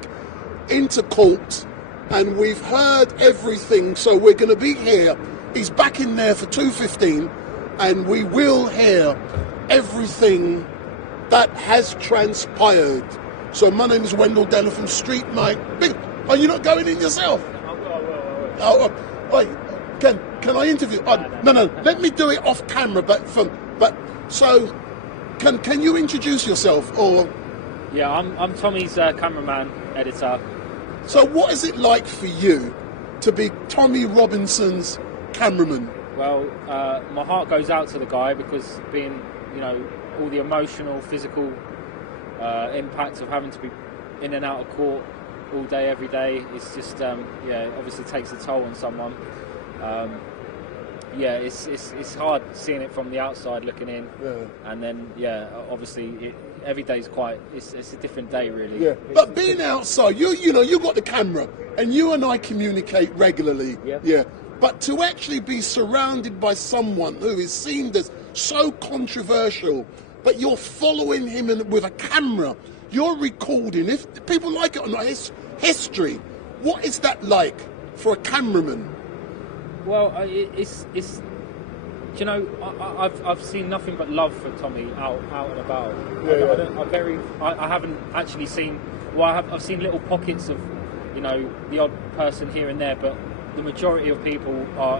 into court, and we've heard everything. So we're going to be here. He's back in there for 2:15, and we will hear everything that has transpired. So my name is Wendell Denner from StreetMic. Are you not going in yourself? Oh, wait. Can I interview? No. Let me do it off camera. So, can you introduce yourself or? Yeah, I'm Tommy's cameraman, editor. So, what is it like for you to be Tommy Robinson's cameraman? Well, my heart goes out to the guy because being, all the emotional, physical impact of having to be in and out of court all day, every day, it's just, obviously takes a toll on someone. It's hard seeing it from the outside looking in, and then obviously every day's it's a different day really. Yeah, but being outside, you got the camera, and you and I communicate regularly. Yeah. But to actually be surrounded by someone who is seen as so controversial, but you're following him with a camera, you're recording. If people like it or not, history. What is that like for a cameraman? Well, I've seen nothing but love for Tommy out and about. I haven't actually seen. Well, I've seen little pockets of, the odd person here and there, but the majority of people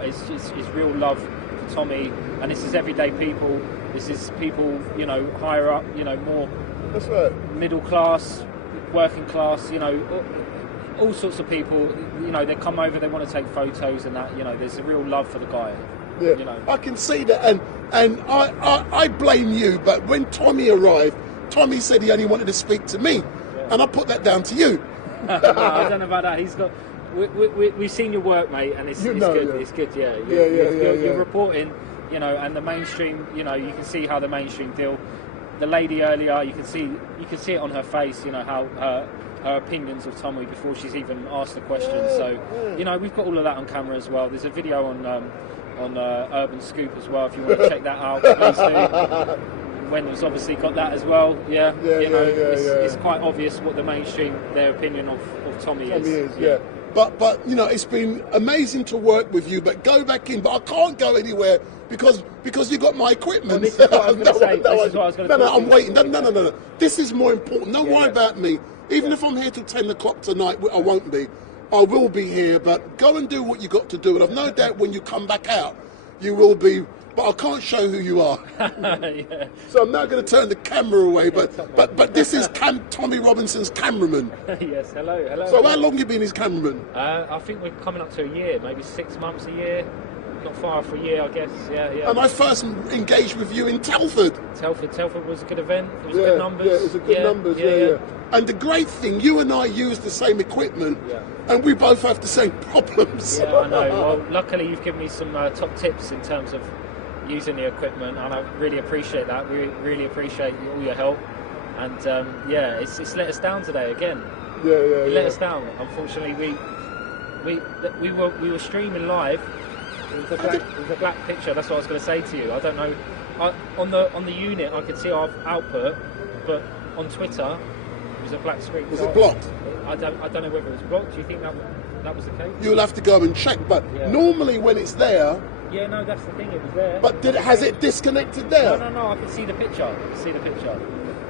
is real love for Tommy, and this is everyday people. This is people, higher up, more. That's right. Middle class, working class, all sorts of people, they come over, they want to take photos and that, there's a real love for the guy. Yeah. I can see that, and I blame you, but when Tommy arrived, Tommy said he only wanted to speak to me, and I put that down to you. No, I don't know about that. He's got. We've seen your work, mate, and it's good. Yeah. It's good, yeah. You're reporting, and the mainstream, you can see how the mainstream deal. The lady earlier, you can see it on her face, how her opinions of Tommy before she's even asked the question. So, we've got all of that on camera as well. There's a video on Urban Scoop as well. If you want to check that out, please do. Wendell's obviously got that as well. It's quite obvious what the mainstream, their opinion of Tommy is. Yeah. But it's been amazing to work with you. But go back in. But I can't go anywhere because you got my equipment. Well, this is what I was going to say. This is what I was going to say. No, I'm waiting. No. This is more important. Don't worry about me. Even if I'm here till 10 o'clock tonight, I won't be. I will be here. But go and do what you got to do. And I've no doubt when you come back out, you will be. But I can't show who you are. So I'm now going to turn the camera away. But this is Tommy Robinson's cameraman. Yes, hello. So how long have you been his cameraman? I think we're coming up to a year, maybe 6 months, a year. Not far off a year, I guess. Yeah. And I first engaged with you in Telford. Telford was a good event. It was good numbers. Yeah, it was a good numbers. Yeah. And the great thing, you and I use the same equipment, and we both have the same problems. Yeah, I know. Well, luckily you've given me some top tips in terms of using the equipment, and I really appreciate that. We really appreciate all your help, and it's let us down today again. It let us down. Unfortunately, we were streaming live. It was a black picture. That's what I was going to say to you. I don't know. On the unit, I could see our output, but on Twitter, it was a black screen. Was it blocked? I don't know whether it was blocked. Do you think that was the case? You'll have to go and check. But normally, when it's there. Yeah, no, that's the thing. It was there. But has it disconnected there? No. I can see the picture.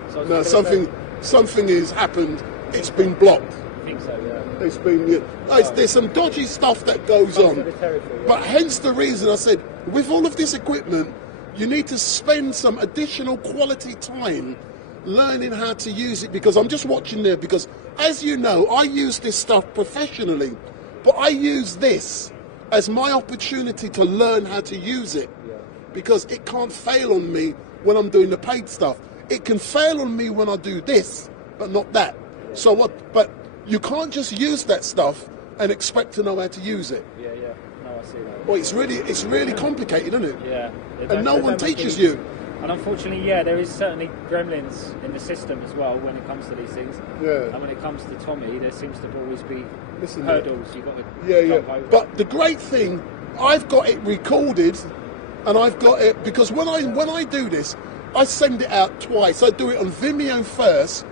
So no, something has happened. It's been blocked. I think so. Yeah. It's been. There's some dodgy stuff that goes on. But hence the reason I said, with all of this equipment, you need to spend some additional quality time learning how to use it. Because I'm just watching there. Because as you know, I use this stuff professionally, but I use this as my opportunity to learn how to use it, because it can't fail on me when I'm doing the paid stuff. it can fail on me when I do this, but not that. So what? But you can't just use that stuff and expect to know how to use it. Yeah. No, I see that. Well, it's really complicated, isn't it? Yeah. And no one teaches you. And unfortunately, yeah, there is certainly gremlins in the system as well when it comes to these things. Yeah. And when it comes to Tommy, there seems to always be hurdles you've got to jump over. But the great thing, I've got it recorded, and I've got it because when I do this, I send it out twice. I do it on Vimeo first,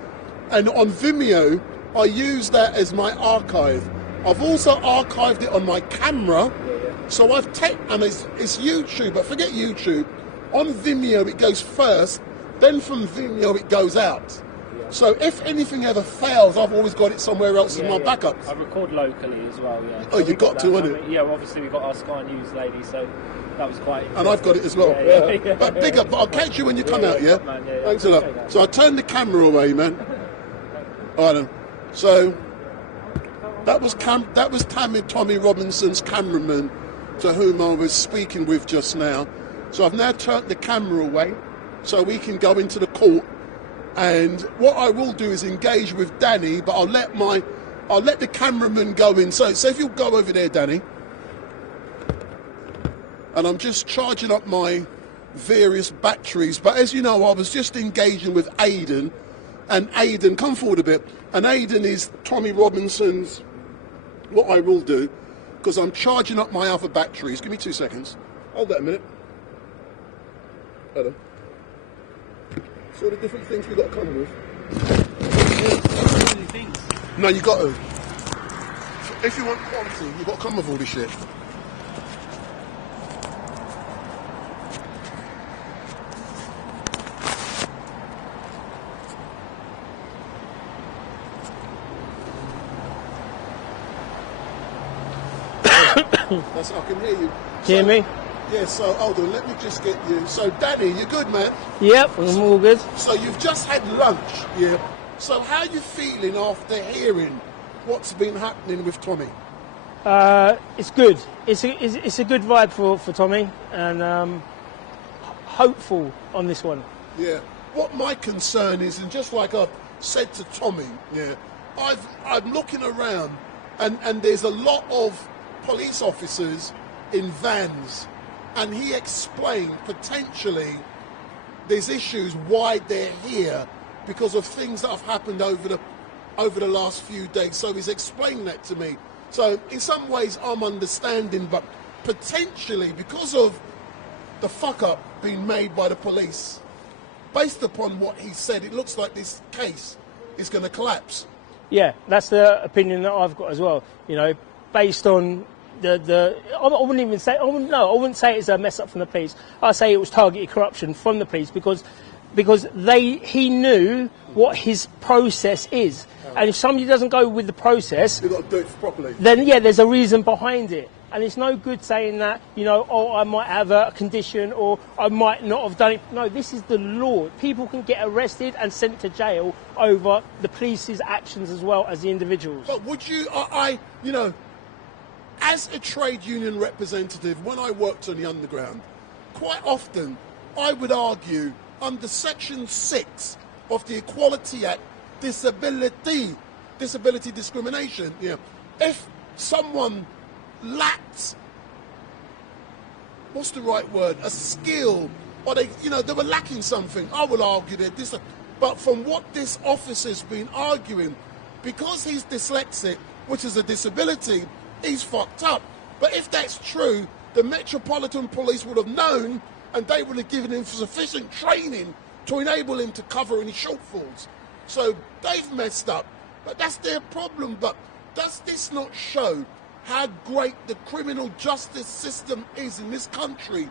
and on Vimeo, I use that as my archive. I've also archived it on my camera, so and it's YouTube, but forget YouTube. On Vimeo, it goes first, then from Vimeo, it goes out. So if anything ever fails, I've always got it somewhere else in my backups. I record locally as well, yeah. Oh, you got to, haven't you? Yeah, well, obviously we've got our Sky News lady, so that was quite interesting. And I've got it as well. Yeah. But big up, but I'll catch you when you come out, yeah? Man, Thanks a lot. So I turned the camera away, man. All right, then. So that was Tommy Robinson's cameraman, to whom I was speaking with just now. So I've now turned the camera away so we can go into the court. And what I will do is engage with Danny, but I'll let the cameraman go in. So if you'll go over there, Danny. And I'm just charging up my various batteries. But as you know, I was just engaging with Aidan. And Aidan, come forward a bit. And Aidan is Tommy Robinson's, what I will do, because I'm charging up my other batteries. Give me 2 seconds. Hold that a minute. Hello. So the different things we've got to come with. No, you got to. If you want quality, you've got to come with all this shit. That's, I can hear you. Hear me? Yeah, so hold on, let me just get you. So Danny, you're good, man? Yep, I'm all good. So you've just had lunch, yeah? So how are you feeling after hearing what's been happening with Tommy? It's good. It's a good vibe for Tommy, and hopeful on this one. Yeah. What my concern is, and just like I've said to Tommy, yeah, I'm looking around, and there's a lot of police officers in vans. And he explained potentially there's issues why they're here because of things that have happened over the last few days. So he's explained that to me. So in some ways I'm understanding, but potentially because of the fuck up being made by the police, based upon what he said, it looks like this case is going to collapse. Yeah, that's the opinion that I've got as well. You know, based on I wouldn't say it's a mess up from the police. I say it was targeted corruption from the police because he knew what his process is, and if somebody doesn't go with the process, you've got to do it properly. Then yeah, there's a reason behind it, and it's no good saying that I might have a condition or I might not have done it. No, this is the law. People can get arrested and sent to jail over the police's actions as well as the individuals. But would you, as a trade union representative, when I worked on the underground, quite often I would argue under Section 6 of the Equality Act, disability discrimination, if someone lacked, what's the right word, a skill, or they were lacking something, I will argue that but from what this officer's been arguing, because he's dyslexic, which is a disability, he's fucked up. But if that's true, the Metropolitan Police would have known and they would have given him sufficient training to enable him to cover any shortfalls. So they've messed up, but that's their problem. But does this not show how great the criminal justice system is in this country?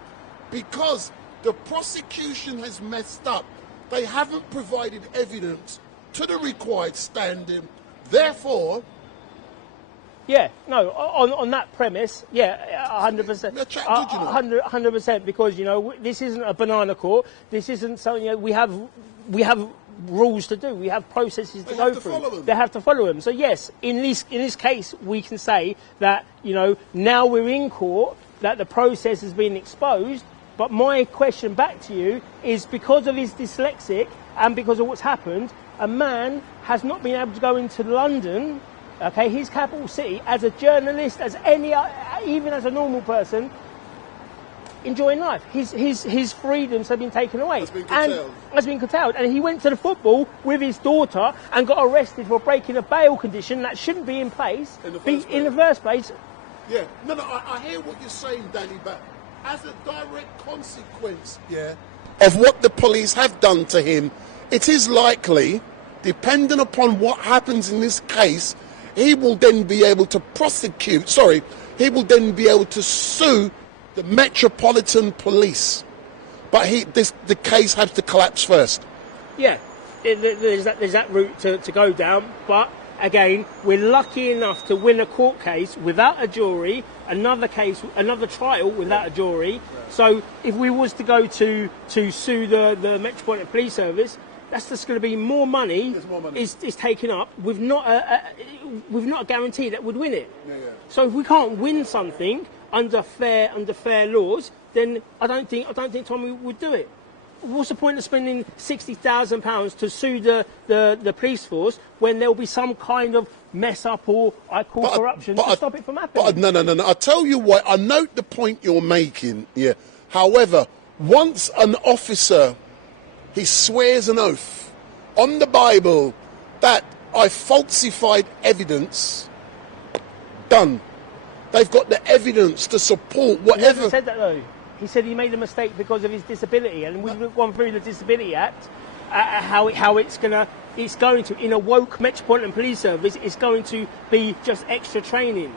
Because the prosecution has messed up. They haven't provided evidence to the required standing. Therefore, yeah, no, on that premise, yeah, 100%. 100%, because, this isn't a banana court. This isn't something, we have rules to do. We have processes to go through. They have to follow them. So, yes, in this case, we can say that, now we're in court, that the process has been exposed. But my question back to you is, because of his dyslexic and because of what's happened, a man has not been able to go into London, okay, his capital city, as a journalist, as any, even as a normal person, enjoying life. His freedoms have been taken away. Has been curtailed. And he went to the football with his daughter and got arrested for breaking a bail condition that shouldn't be in place in the first place. Yeah, no, I hear what you're saying, Danny, but as a direct consequence, of what the police have done to him, it is likely, depending upon what happens in this case, he will then be able to he will then be able to sue the Metropolitan Police. But the case has to collapse first. Yeah, there's that route to go down, but again, we're lucky enough to win a court case without a jury, another trial without a jury. So if we was to go to sue the Metropolitan Police Service, that's just going to be more money. Is taken up with not a guarantee that would win it. So if we can't win something under fair laws, then I don't think Tommy would do it. What's the point of spending £60,000 to sue the police force when there'll be some kind of mess up or corruption to stop it from happening? No. I'll tell you what, I note the point you're making, yeah. However, once an officer, he swears an oath on the Bible that I falsified evidence, done. They've got the evidence to support whatever. He hasn't said that though. He said he made a mistake because of his disability, and we've gone through the Disability Act, how it's going to, in a woke Metropolitan Police Service, it's going to be just extra training.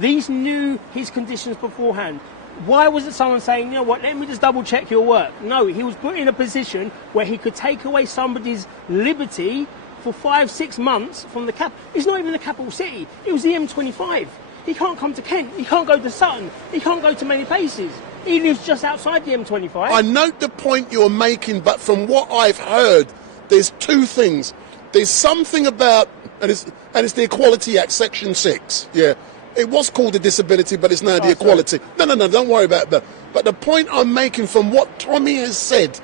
These knew his conditions beforehand. Why was it someone saying, you know what, let me just double check your work? No, he was put in a position where he could take away somebody's liberty for 5-6 months from the capital. It's not even the capital city, it was the M25. He can't come to Kent, he can't go to Sutton, he can't go to many places. He lives just outside the M25. I note the point you're making, but from what I've heard, there's two things. There's something about, and it's the Equality Act, Section 6, yeah. It was called a disability, but it's now the equality. No, don't worry about that. But the point I'm making from what Tommy has said,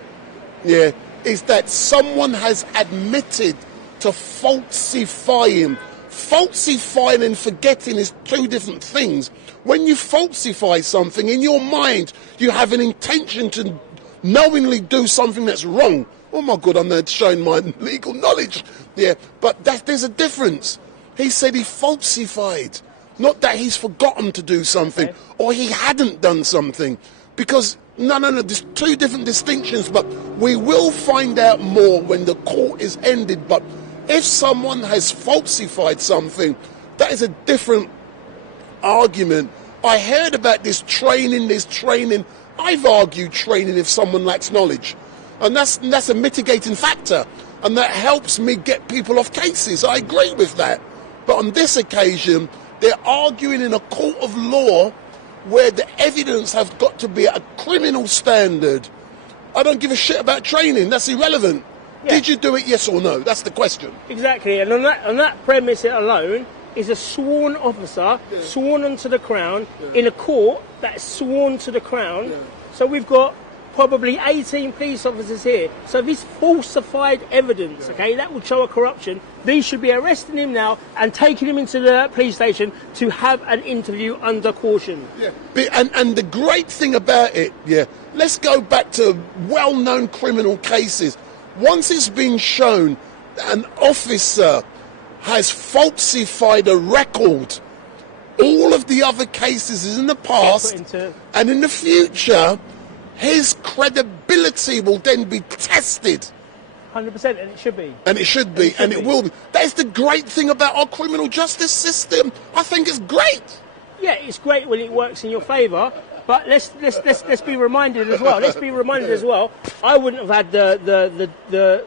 yeah, is that someone has admitted to falsifying. Falsifying and forgetting is two different things. When you falsify something, in your mind, you have an intention to knowingly do something that's wrong. Oh my God, I'm now showing my legal knowledge. Yeah, but there's a difference. He said he falsified. Not that he's forgotten to do something or he hadn't done something. Because, no, there's two different distinctions, but we will find out more when the court is ended. But if someone has falsified something, that is a different argument. I heard about this training. I've argued training if someone lacks knowledge. And that's a mitigating factor. And that helps me get people off cases. I agree with that. But on this occasion, they're arguing in a court of law where the evidence have got to be at a criminal standard. I don't give a shit about training. That's irrelevant. Yeah. Did you do it, yes or no? That's the question. Exactly. And on that premise alone is a sworn officer, sworn onto the Crown, in a court that's sworn to the Crown. Yeah. So we've got probably 18 police officers here. So this falsified evidence, okay, that would show a corruption. These should be arresting him now and taking him into the police station to have an interview under caution. Yeah. And the great thing about it, let's go back to well-known criminal cases. Once it's been shown an officer has falsified a record, all of the other cases is in the past and in the future, his credibility will then be tested. 100%, and it should be. And it should be, and it will be. That is the great thing about our criminal justice system. I think it's great. Yeah, it's great when it works in your favour, but let's be reminded as well. I wouldn't have had the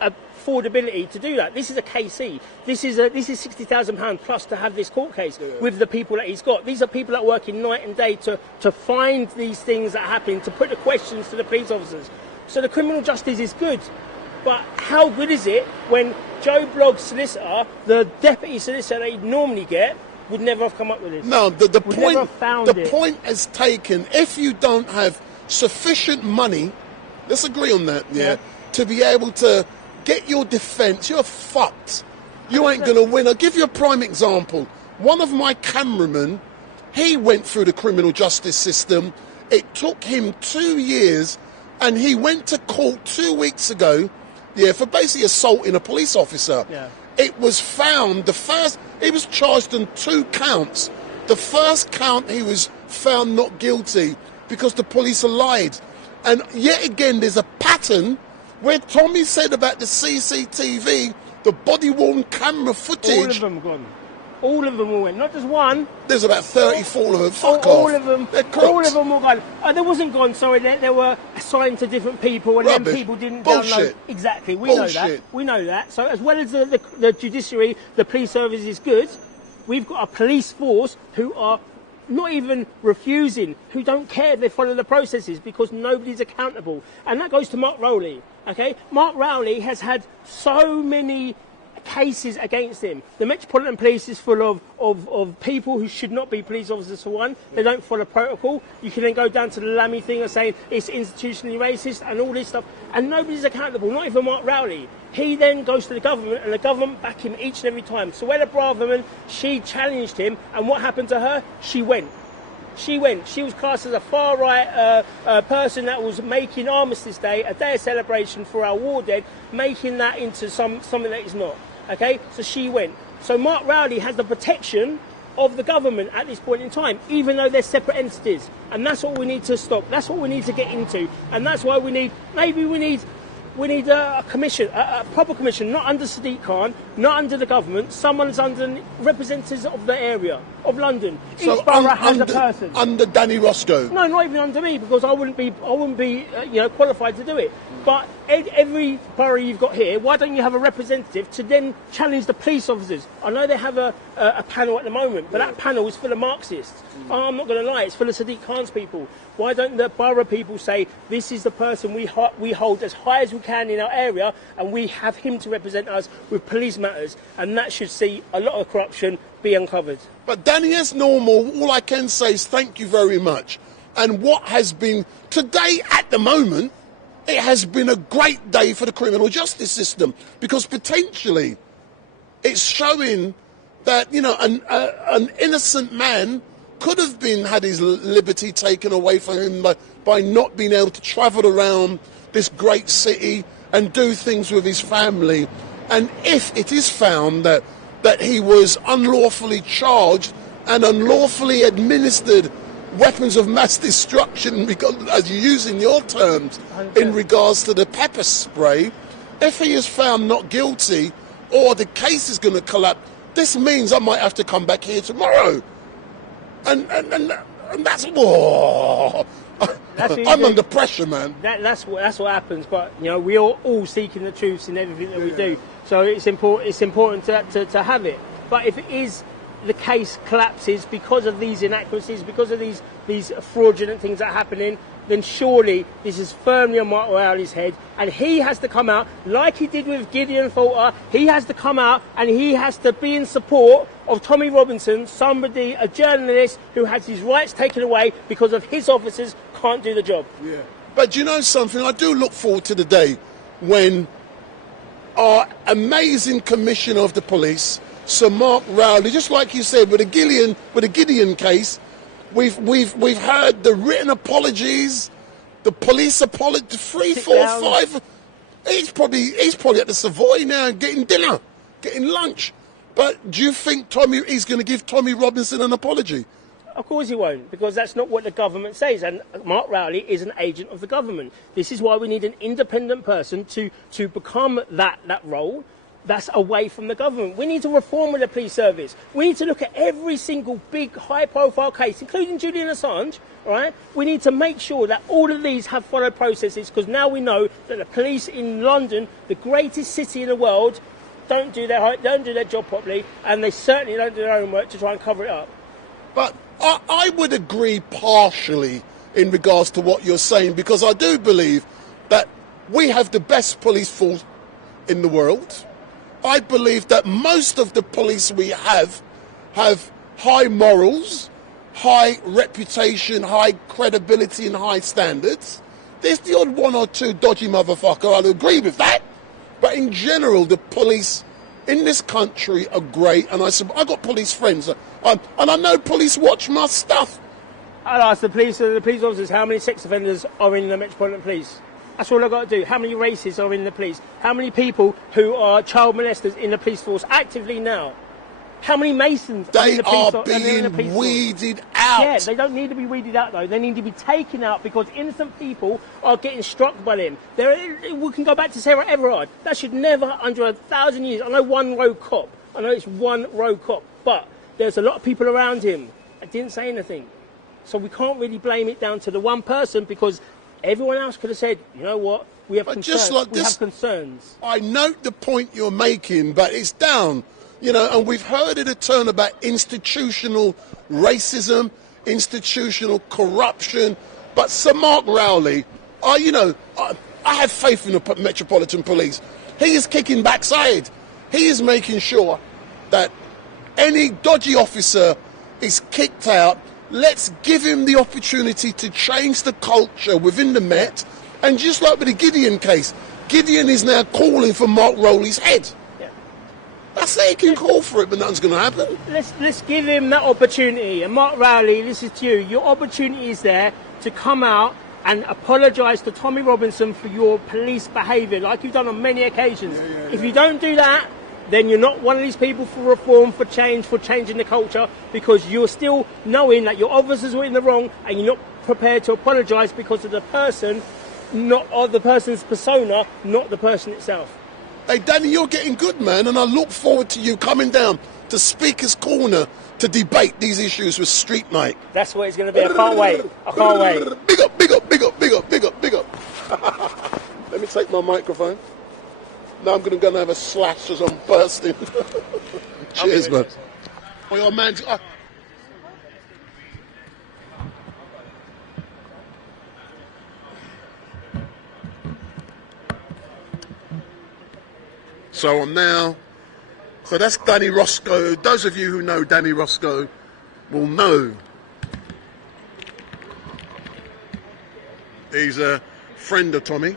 affordability to do that. This is a KC. This is £60,000 plus to have this court case with the people that he's got. These are people that work in night and day to find these things that happen, to put the questions to the police officers. So the criminal justice is good, but how good is it when Joe Blogg's solicitor, the deputy solicitor that he'd normally get, would never have come up with this? No, the point is taken. If you don't have sufficient money, let's agree on that, to be able to get your defence, you're fucked. You ain't going to win. I'll give you a prime example. One of my cameramen, he went through the criminal justice system. It took him 2 years, and he went to court 2 weeks ago, for basically assaulting a police officer. Yeah. It was found, he was charged on 2 counts. The first count, he was found not guilty because the police lied. And yet again, there's a pattern where Tommy said about the CCTV, the body-worn camera footage. All of them gone. All of them all went, not just one. There's about 34 of them. Fuck off. All of them. They're all of them were gone. They wasn't gone, sorry. They were assigned to different people, and Rubbish. then people didn't Bullshit. download. Exactly, we Bullshit. know that. We know that. So as well as the judiciary, the police service is good, we've got a police force who are not even refusing, who don't care if they follow the processes because nobody's accountable. And that goes to Mark Rowley, okay? Mark Rowley has had so many cases against him. The Metropolitan Police is full of people who should not be police officers, for one. They don't follow protocol. You can then go down to the Lammy thing and saying it's institutionally racist and all this stuff. And nobody's accountable, not even Mark Rowley. He then goes to the government, and the government back him each and every time. Suella Braverman, she challenged him, and what happened to her? She went. She went. She was cast as a far-right person that was making Armistice Day, a day of celebration for our war dead, making that into something that is not. Okay? So she went. So Mark Rowley has the protection of the government at this point in time, even though they're separate entities. And that's what we need to stop. That's what we need to get into. And that's why we need a commission, a proper commission, not under Sadiq Khan, not under the government. Someone's under representatives of the area of London. So each borough has a person. Under Danny Roscoe. No, not even under me, because I wouldn't be qualified to do it. But every borough you've got here, why don't you have a representative to then challenge the police officers? I know they have a panel at the moment, but that panel is full of Marxists. I'm not going to lie, it's full of Sadiq Khan's people. Why don't the borough people say, this is the person we hold as high as we can in our area, and we have him to represent us with police matters, and that should see a lot of corruption be uncovered. But Danny, as normal, all I can say is thank you very much. And what has been, today at the moment, it has been a great day for the criminal justice system, because potentially it's showing that, an innocent man could have had his liberty taken away from him by not being able to travel around this great city and do things with his family. And if it is found that he was unlawfully charged and unlawfully administered weapons of mass destruction, because, as you use in your terms, in regards to the pepper spray, if he is found not guilty or the case is going to collapse, this means I might have to come back here tomorrow. And that's, I'm under pressure, man. That's what happens. But we are all seeking the truth in everything that we do. So it's important to have it. But if it is the case collapses because of these inaccuracies, because of these fraudulent things that are happening, then surely this is firmly on Mark Rowley's head, and he has to come out, like he did with Gideon Falter. He has to come out and he has to be in support of Tommy Robinson, a journalist who has his rights taken away because of his officers can't do the job. Yeah. But you know something? I do look forward to the day when our amazing Commissioner of the Police, Sir Mark Rowley, just like you said with the Gideon case, we've heard the written apologies, the police apology, 3, 4, 5. He's probably at the Savoy now getting dinner, getting lunch. But do you think he's going to give Tommy Robinson an apology? Of course he won't, because that's not what the government says, and Mark Rowley is an agent of the government. This is why we need an independent person to become that role. That's away from the government. We need to reform the police service. We need to look at every single big, high-profile case, including Julian Assange. Right? We need to make sure that all of these have followed processes, because now we know that the police in London, the greatest city in the world, don't do their job properly, and they certainly don't do their own work to try and cover it up. But I would agree partially in regards to what you're saying, because I do believe that we have the best police force in the world. I believe that most of the police we have high morals, high reputation, high credibility and high standards. There's the odd one or two dodgy motherfucker, I'll agree with that. But in general, the police in this country are great, and I got police friends, and I know police watch my stuff. I'll ask the police officers how many sex offenders are in the Metropolitan Police. That's all I've got to do. How many racists are in the police? How many people who are child molesters in the police force actively now? How many Masons are in the police force? They are being weeded out. Yeah, they don't need to be weeded out, though. They need to be taken out because innocent people are getting struck by them. We can go back to Sarah Everard. That should never, under 1,000 years, I know one rogue cop. I know it's one rogue cop. But there's a lot of people around him that didn't say anything. So we can't really blame it down to the one person because everyone else could have said, you know what, we have concerns. We have concerns. I note the point you're making, but it's down. You know, and we've heard it a turn about institutional racism, institutional corruption. But Sir Mark Rowley, I have faith in the Metropolitan Police. He is kicking backside. He is making sure that any dodgy officer is kicked out. Let's give him the opportunity to change the culture within the Met. And just like with the Gideon case, Gideon is now calling for Mark Rowley's head. I say he can call for it, but nothing's going to happen. Let's give him that opportunity. And Mark Rowley, this is to you. Your opportunity is there to come out and apologise to Tommy Robinson for your police behaviour, like you've done on many occasions. If you don't do that, then you're not one of these people for reform, for change, for changing the culture, because you're still knowing that your officers were in the wrong and you're not prepared to apologise because of the person, not of the person's persona, not the person itself. Hey, Danny, you're getting good, man, and I look forward to you coming down to Speaker's Corner to debate these issues with StreetMic. That's what it's going to be. I can't wait. I can't wait. Big up, big up, big up, big up, big up, big up. Let me take my microphone. Now I'm going to go and have a slash as I'm bursting. Cheers, man. Oh, your man's... So I'm now, so that's Danny Roscoe. Those of you who know Danny Roscoe will know he's a friend of Tommy.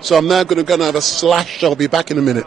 So I'm now going to go and have a slash. I'll be back in a minute.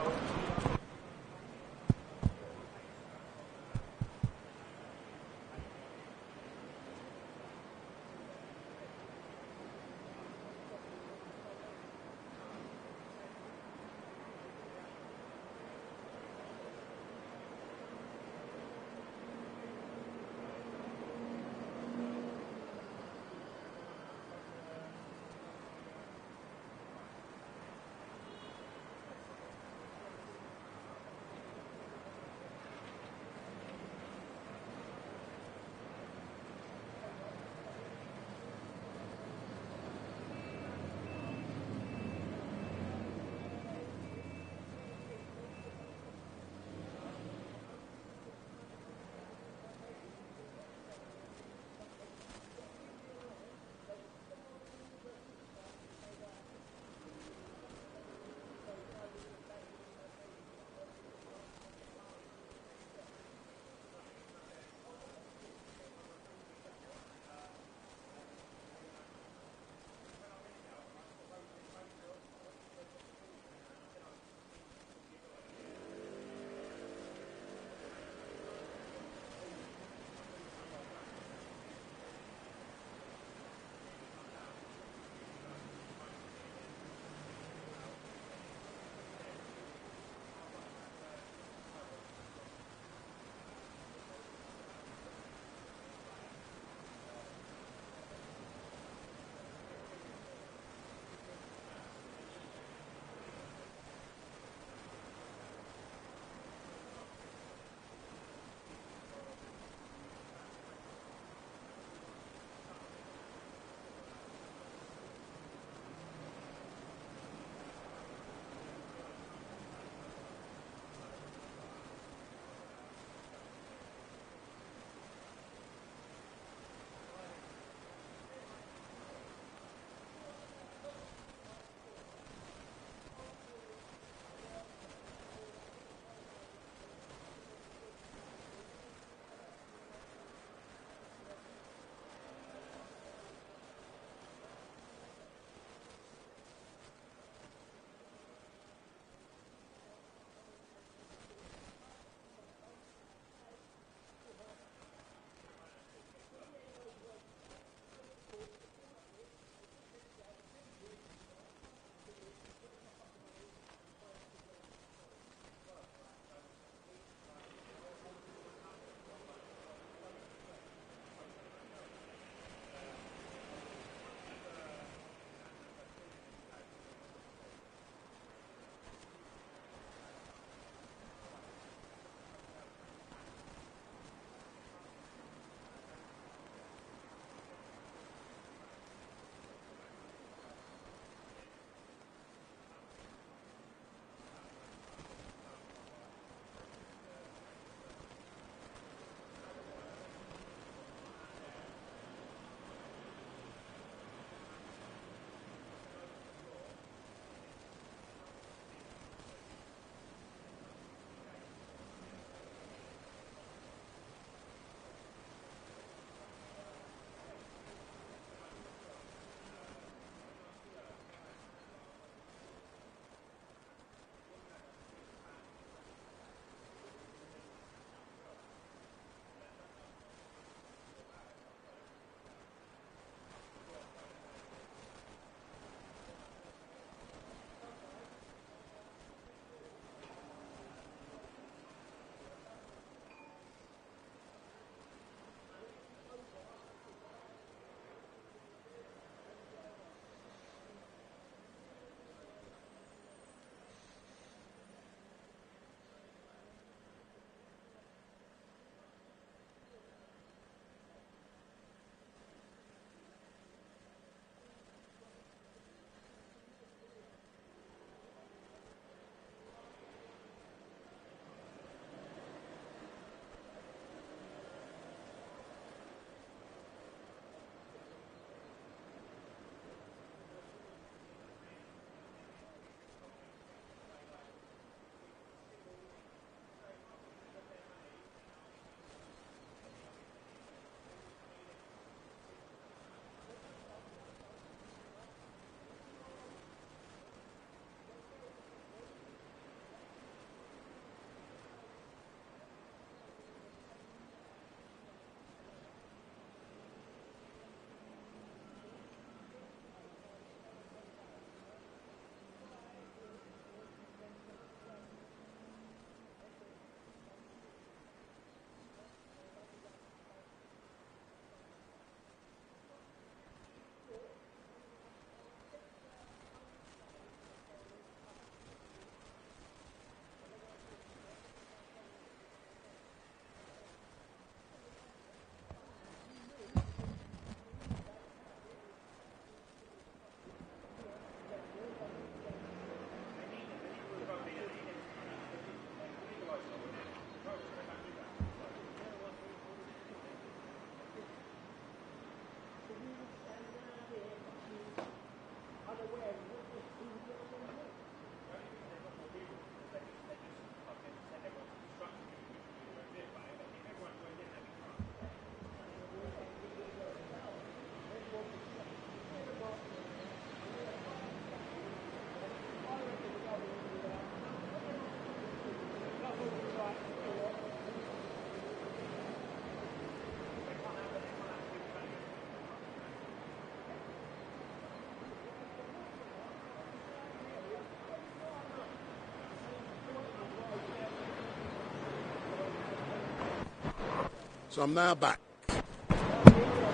So I'm now back.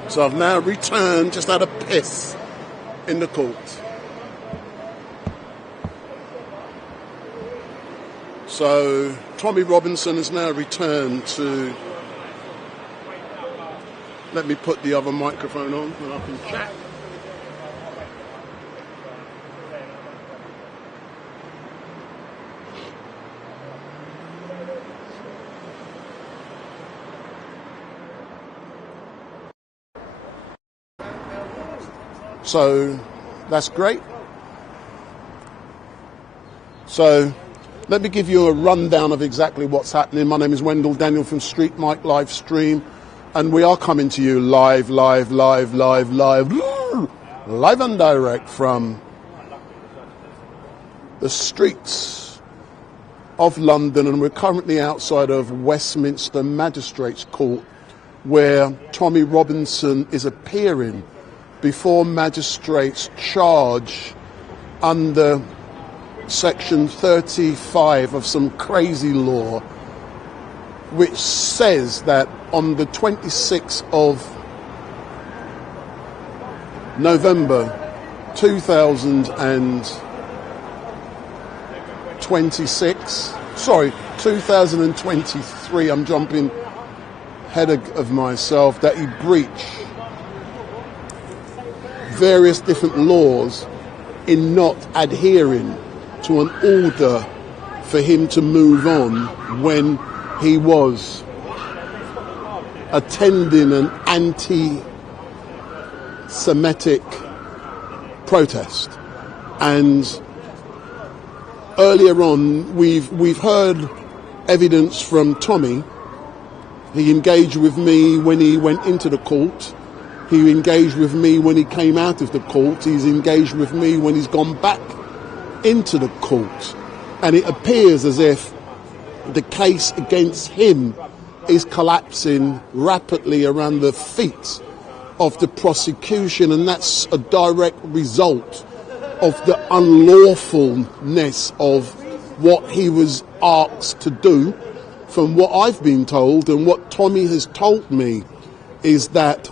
So I've now returned, just had a piss in the court. So Tommy Robinson has now returned to... Let me put the other microphone on and I can chat. So that's great. So let me give you a rundown of exactly what's happening. My name is Wendell Daniel from StreetMic LiveStream, and we are coming to you live and direct from the streets of London, and we're currently outside of Westminster Magistrates Court, where Tommy Robinson is appearing before magistrates charge under Section 35 of some crazy law, which says that on the 26th of November 2023, I'm jumping ahead of myself, that he breached various different laws in not adhering to an order for him to move on when he was attending an anti-Semitic protest. And earlier on, we've heard evidence from Tommy. He engaged with me when he went into the court. He engaged with me when he came out of the court. He's engaged with me when he's gone back into the court. And it appears as if the case against him is collapsing rapidly around the feet of the prosecution, and that's a direct result of the unlawfulness of what he was asked to do. From what I've been told and what Tommy has told me is that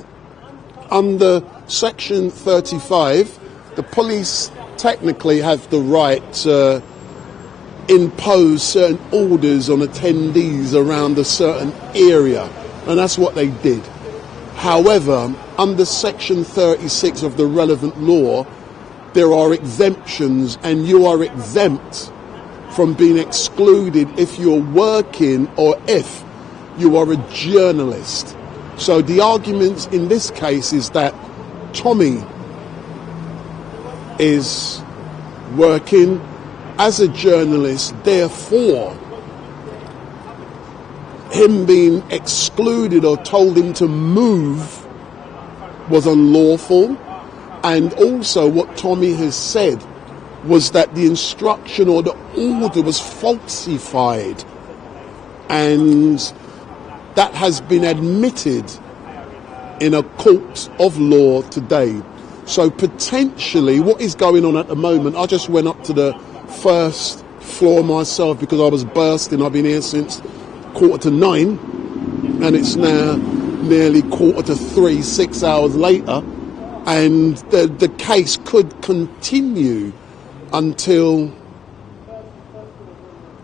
under Section 35, the police technically have the right to impose certain orders on attendees around a certain area, and that's what they did. However, under Section 36 of the relevant law, there are exemptions, and you are exempt from being excluded if you're working or if you are a journalist. So the argument in this case is that Tommy is working as a journalist, therefore him being excluded or told him to move was unlawful. And also what Tommy has said was that the instruction or the order was falsified, and that has been admitted in a court of law today. So potentially what is going on at the moment, I just went up to the first floor myself because I was bursting. I've been here since 9:15, and it's now nearly 3:15, 6 hours later, and the case could continue until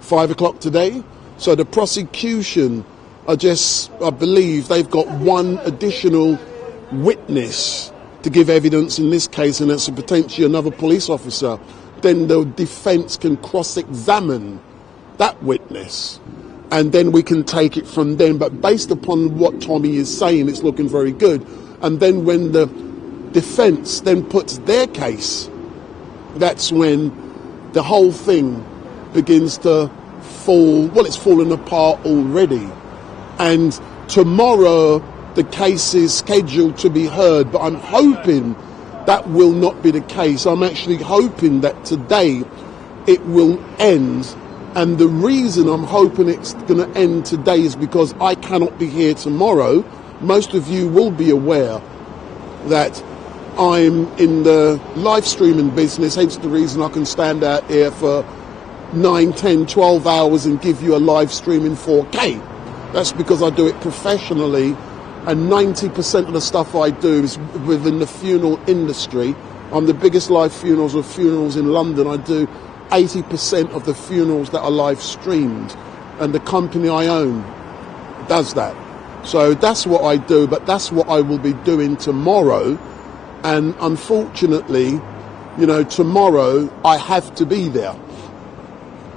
5 o'clock today. So the prosecution I believe they've got one additional witness to give evidence in this case, and that's potentially another police officer. Then the defence can cross-examine that witness, and then we can take it from them. But based upon what Tommy is saying, it's looking very good. And then when the defence then puts their case, that's when the whole thing begins to fall. Well, it's fallen apart already. And tomorrow the case is scheduled to be heard, but I'm hoping that will not be the case. I'm actually hoping that today it will end. And the reason I'm hoping it's going to end today is because I cannot be here tomorrow. Most of you will be aware that I'm in the live streaming business, hence the reason I can stand out here for 9, 10, 12 hours and give you a live stream in 4K. That's because I do it professionally, and 90% of the stuff I do is within the funeral industry. I'm the biggest live funerals of funerals in London. I do 80% of the funerals that are live streamed, and the company I own does that. So that's what I do, but that's what I will be doing tomorrow. And unfortunately, you know, tomorrow I have to be there.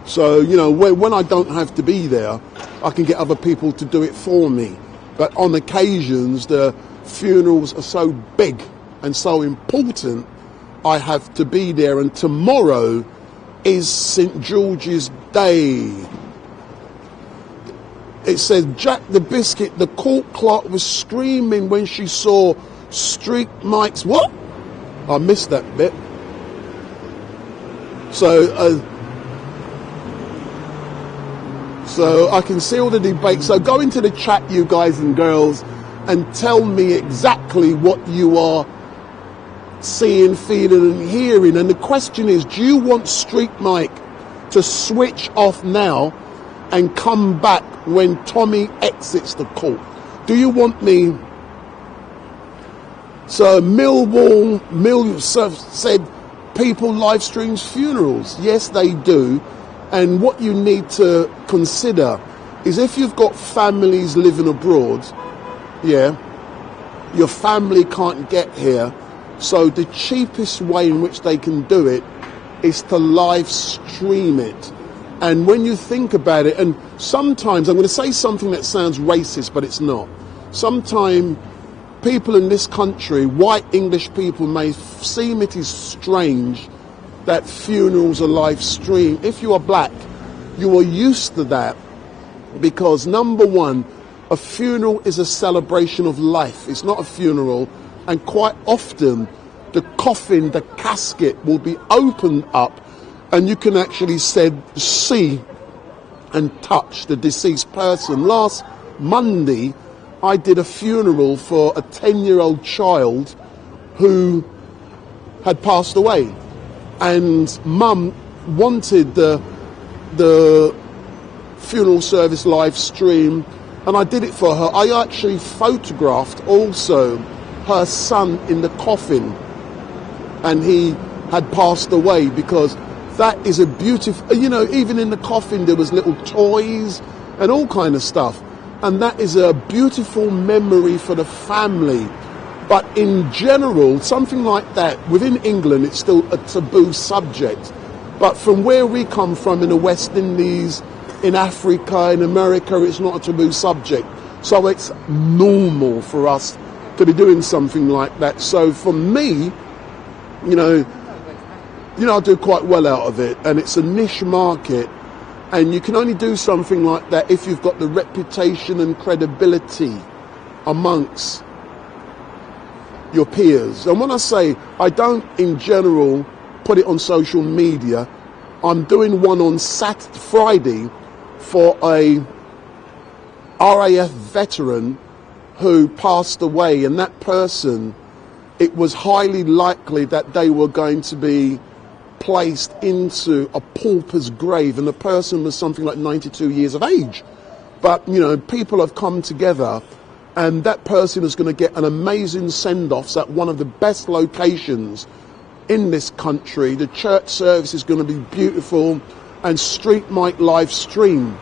So, you know, when I don't have to be there, I can get other people to do it for me. But on occasions, the funerals are so big and so important, I have to be there. And tomorrow is St. George's Day. It says, Jack the Biscuit, the court clerk was screaming when she saw StreetMic's... What? I missed that bit. So I can see all the debate. So go into the chat, you guys and girls, and tell me exactly what you are seeing, feeling and hearing. And the question is, do you want StreetMic to switch off now and come back when Tommy exits the court? Do you want me... So Millwall said people live streams funerals. Yes, they do. And what you need to consider is if you've got families living abroad, yeah, your family can't get here. So the cheapest way in which they can do it is to live stream it. And when you think about it, and sometimes I'm going to say something that sounds racist, but it's not. Sometimes people in this country, white English people, may seem it is strange that funerals are live streamed. If you are black, you are used to that because, number one, a funeral is a celebration of life. It's not a funeral. And quite often, the coffin, the casket will be opened up and you can actually see and touch the deceased person. Last Monday, I did a funeral for a 10-year-old child who had passed away. And Mum wanted the funeral service live stream, and I did it for her. I actually photographed also her son in the coffin, and he had passed away, because that is a beautiful, you know, even in the coffin there was little toys and all kind of stuff, and that is a beautiful memory for the family. But in general, something like that, within England, it's still a taboo subject. But from where we come from in the West Indies, in Africa, in America, it's not a taboo subject. So it's normal for us to be doing something like that. So for me, you know, I do quite well out of it. And it's a niche market. And you can only do something like that if you've got the reputation and credibility amongst your peers. And when I say I don't in general put it on social media, I'm doing one on Friday for a RAF veteran who passed away, and that person, it was highly likely that they were going to be placed into a pauper's grave, and the person was something like 92 years of age. But you know, people have come together, and that person is going to get an amazing send-offs at one of the best locations in this country. The church service is going to be beautiful, and StreetMic LiveStream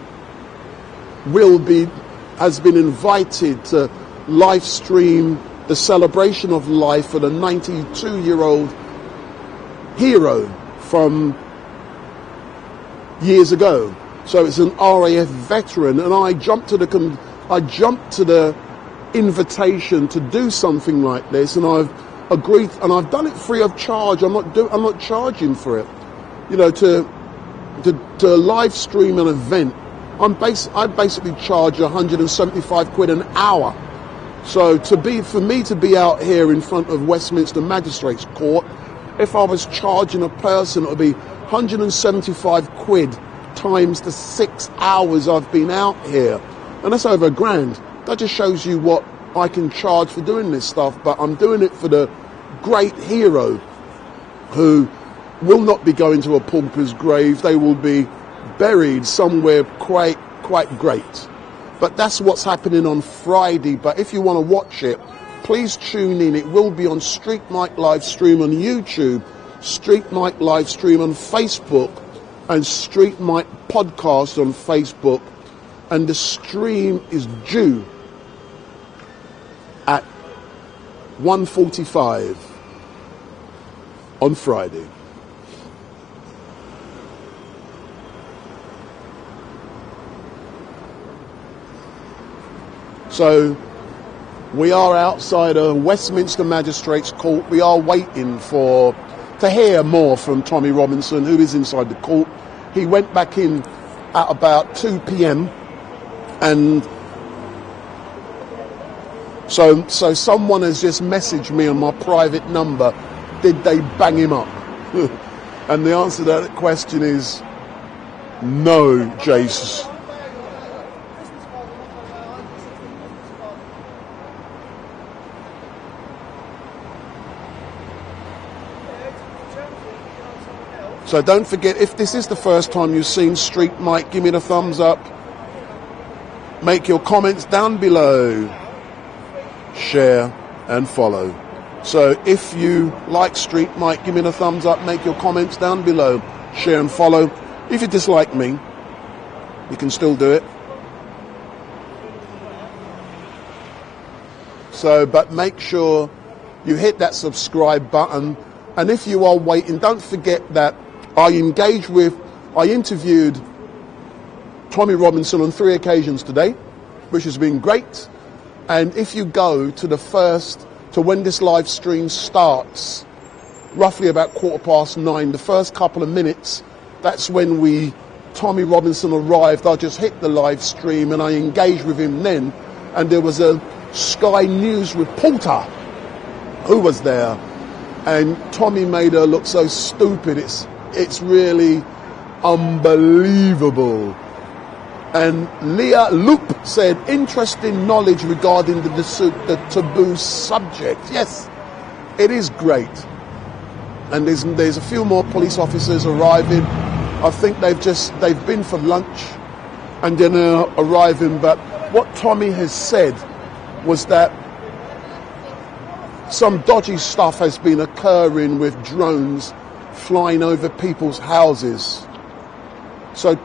has been invited to live stream the celebration of life for the 92-year-old hero from years ago. So it's an RAF veteran, and I jumped to the invitation to do something like this, and I've agreed, and I've done it free of charge. I'm not charging for it. You know, to live stream an event, I basically charge 175 quid an hour. So for me to be out here in front of Westminster Magistrates Court, if I was charging a person, it would be 175 quid times the 6 hours I've been out here, and that's over £1,000. That just shows you what I can charge for doing this stuff. But I'm doing it for the great hero who will not be going to a pauper's grave. They will be buried somewhere quite great. But that's what's happening on Friday. But if you want to watch it, please tune in. It will be on StreetMic LiveStream on YouTube, StreetMic LiveStream on Facebook, and StreetMic Podcast on Facebook. And the stream is due at 1:45 on Friday. So we are outside a Westminster Magistrates Court. We are waiting to hear more from Tommy Robinson, who is inside the court. He went back in at about 2 p.m. and so someone has just messaged me on my private number, did they bang him up? And the answer to that question is no, Jace. So don't forget, if this is the first time you've seen StreetMic, give me the thumbs up. Make your comments down below. Share and follow. So if you like StreetMic, give me the thumbs up. Make your comments down below. Share and follow. If you dislike me, you can still do it. So, but make sure you hit that subscribe button. And if you are waiting, don't forget that I interviewed Tommy Robinson on 3 occasions today, which has been great. And if you go to when this live stream starts, roughly about 9:15, the first couple of minutes, that's when Tommy Robinson arrived. I just hit the live stream and I engaged with him then. And there was a Sky News reporter who was there. And Tommy made her look so stupid. It's really unbelievable. And Leah Loop said, interesting knowledge regarding the taboo subject. Yes, it is great. And there's a few more police officers arriving. I think they've been for lunch and then arriving. But what Tommy has said was that some dodgy stuff has been occurring with drones flying over people's houses. So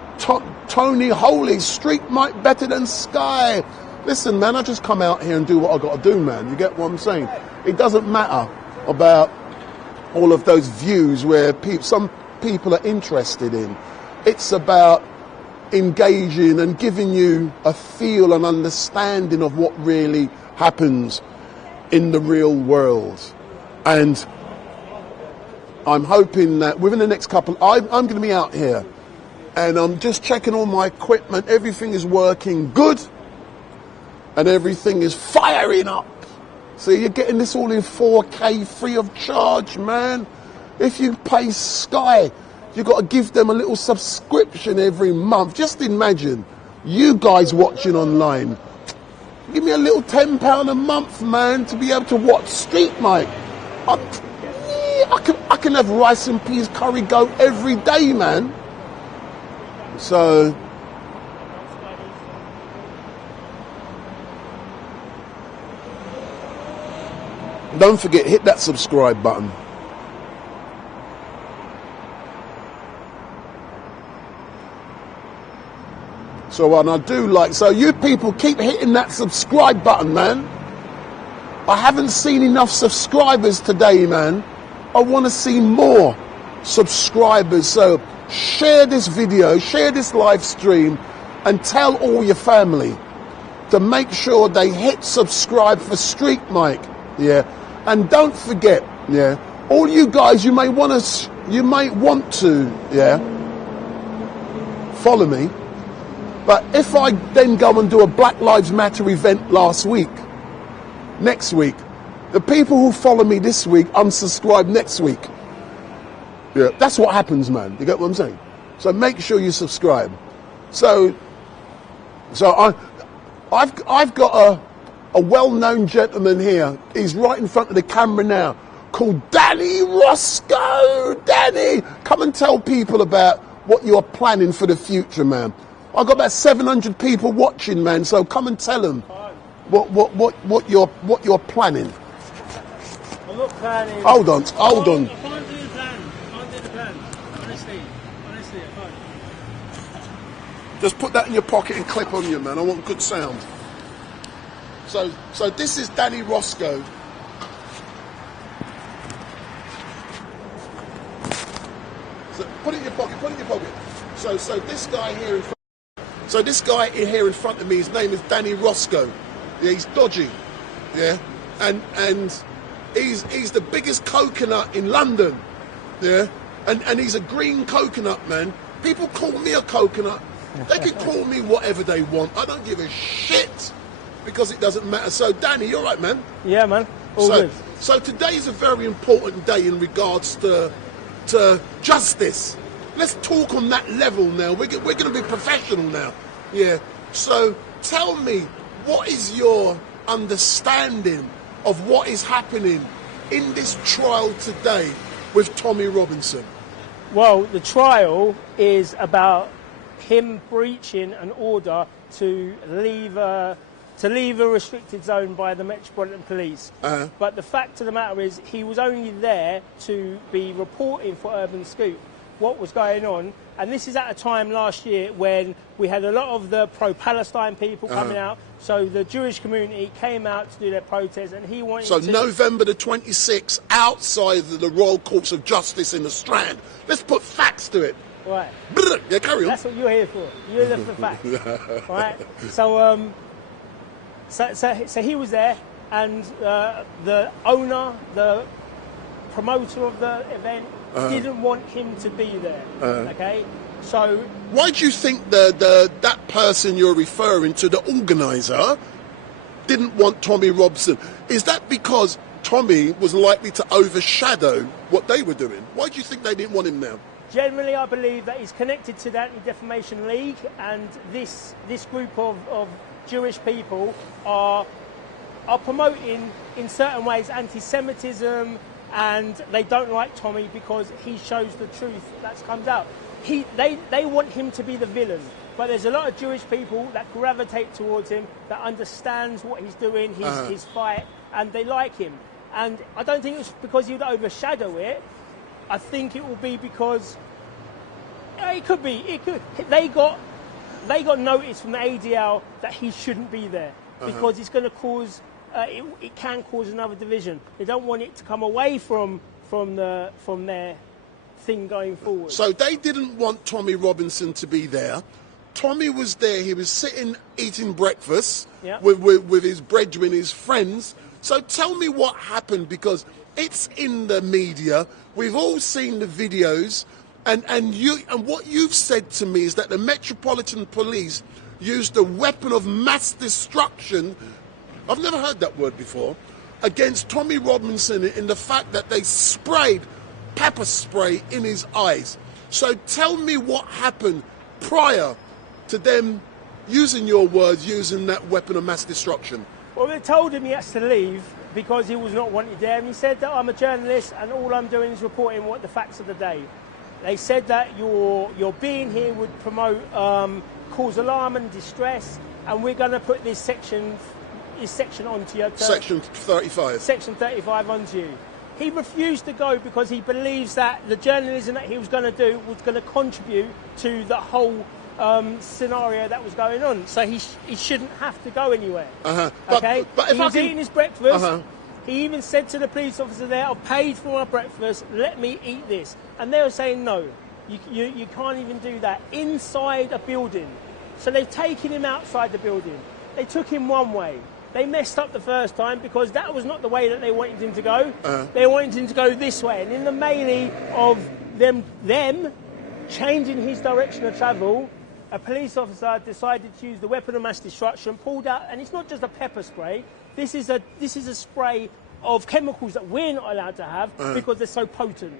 Tony, holy StreetMic better than Sky. Listen, man, I just come out here and do what I got to do, man. You get what I'm saying? It doesn't matter about all of those views where some people are interested in. It's about engaging and giving you a feel and understanding of what really happens in the real world. And I'm hoping that within the next I'm going to be out here and I'm just checking all my equipment. Everything is working good and everything is firing up. So you're getting this all in 4K free of charge, man. If you pay Sky, you've got to give them a little subscription every month. Just imagine you guys watching online. Give me a little £10 a month, man, to be able to watch StreetMic. I can have rice and peas curry goat every day, man. So don't forget, hit that subscribe button. So you people keep hitting that subscribe button, man. I haven't seen enough subscribers today, man. I want to see more subscribers. So share this video, share this live stream, and tell all your family to make sure they hit subscribe for StreetMic. Yeah. And don't forget, yeah, all you guys, you might want to, yeah, follow me. But if I then go and do a Black Lives Matter event next week, the people who follow me this week unsubscribe next week. Yeah, that's what happens, man. You get what I'm saying? So make sure you subscribe. So I've got a well-known gentleman here. He's right in front of the camera now, called Danny Roscoe. Danny, come and tell people about what you're planning for the future, man. I've got about 700 people watching, man. So come and tell them what you're planning. I'm not planning. Hold on. I can't do the plan. I can't do the plan. Honestly, I can't. Just put that in your pocket and clip on you, man. I want good sound. So this is Danny Roscoe. So put it in your pocket. Put it in your pocket. So this guy here in front. So this guy here in front of me, his name is Danny Roscoe. Yeah, he's dodgy. Yeah, and he's the biggest coconut in London. Yeah, and he's a green coconut, man. People call me a coconut. They can call me whatever they want. I don't give a shit because it doesn't matter. So Danny, you're right, man. Yeah, man. All good. So today's a very important day in regards to justice. Let's talk on that level now. We're going to be professional now. Yeah. So tell me, what is your understanding of what is happening in this trial today with Tommy Robinson? Well, the trial is about him breaching an order to leave a restricted zone by the Metropolitan Police. But the fact of the matter is, he was only there to be reporting for Urban Scoop what was going on, and this is at a time last year when we had a lot of the pro-Palestine people coming out, so the Jewish community came out to do their protest, and he wanted to... So November the 26th, outside the Royal Courts of Justice in the Strand. Let's put facts to it. Right. Yeah, carry on. That's what you're here for. You're there for facts. Right? So he was there, and the owner, the promoter of the event, didn't want him to be there. Okay, so why do you think that person you're referring to, the organizer, didn't want Tommy Robinson? Is that because Tommy was likely to overshadow what they were doing? Why do you think they didn't want him there? Generally, I believe that he's connected to the Anti-Defamation League, and this group of Jewish people are promoting in certain ways anti-Semitism, and they don't like Tommy because he shows the truth that comes out. They want him to be the villain, but there's a lot of Jewish people that gravitate towards him, that understands what he's doing, his fight, and they like him. And I don't think it's because he would overshadow it. I think it will be because it could be. They got notice from the ADL that he shouldn't be there because it's going to cause. It can cause another division. They don't want it to come away from their thing going forward. So they didn't want Tommy Robinson to be there. Tommy was there. He was sitting eating breakfast with his brethren, his friends. So tell me what happened, because it's in the media. We've all seen the videos, and what you've said to me is that the Metropolitan Police used a weapon of mass destruction. I've never heard that word before, against Tommy Robinson, in the fact that they sprayed pepper spray in his eyes. So tell me what happened prior to them using your words, using that weapon of mass destruction. Well, they told him he has to leave because he was not wanted there, and he said that I'm a journalist and all I'm doing is reporting what the facts of the day. They said that your being here would promote, cause alarm and distress, and we're going to put this section onto you. Section 35. Section 35 onto you. He refused to go because he believes that the journalism that he was going to do was going to contribute to the whole scenario that was going on. So he shouldn't have to go anywhere. Okay? But he was eating his breakfast. He even said to the police officer there, I've paid for my breakfast, let me eat this. And they were saying, no, you can't even do that inside a building. So they've taken him outside the building. They took him one way. They messed up the first time because that was not the way that they wanted him to go. They wanted him to go this way. And in the melee of them changing his direction of travel, a police officer decided to use the weapon of mass destruction, pulled out, and it's not just a pepper spray. This is a spray of chemicals that we're not allowed to have because they're so potent.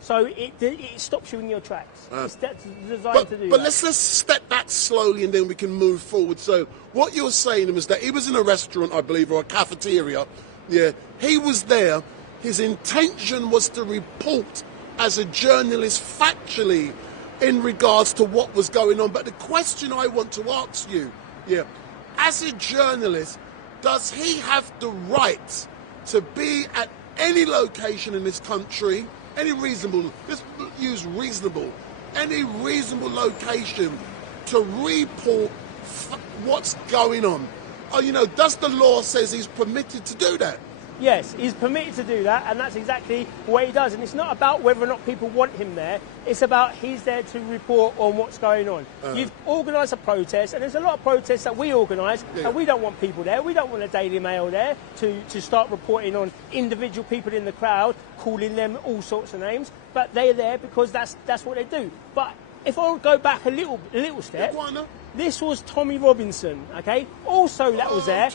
So it stops you in your tracks. It's designed to do that. But let's step back slowly and then we can move forward. So what you're saying is that he was in a restaurant, I believe, or a cafeteria. Yeah, he was there. His intention was to report as a journalist factually in regards to what was going on. But the question I want to ask you, as a journalist, does he have the right to be at any location in this country, any reasonable, let's use reasonable, any reasonable location to report what's going on? Does the law says he's permitted to do that? Yes, he's permitted to do that, and that's exactly what he does. And it's not about whether or not people want him there. It's about he's there to report on what's going on. You've organised a protest, and there's a lot of protests that we organise, and we don't want people there. We don't want a Daily Mail there to start reporting on individual people in the crowd, calling them all sorts of names. But they're there because that's what they do. But if I go back a little step, this was Tommy Robinson, okay? Also that was there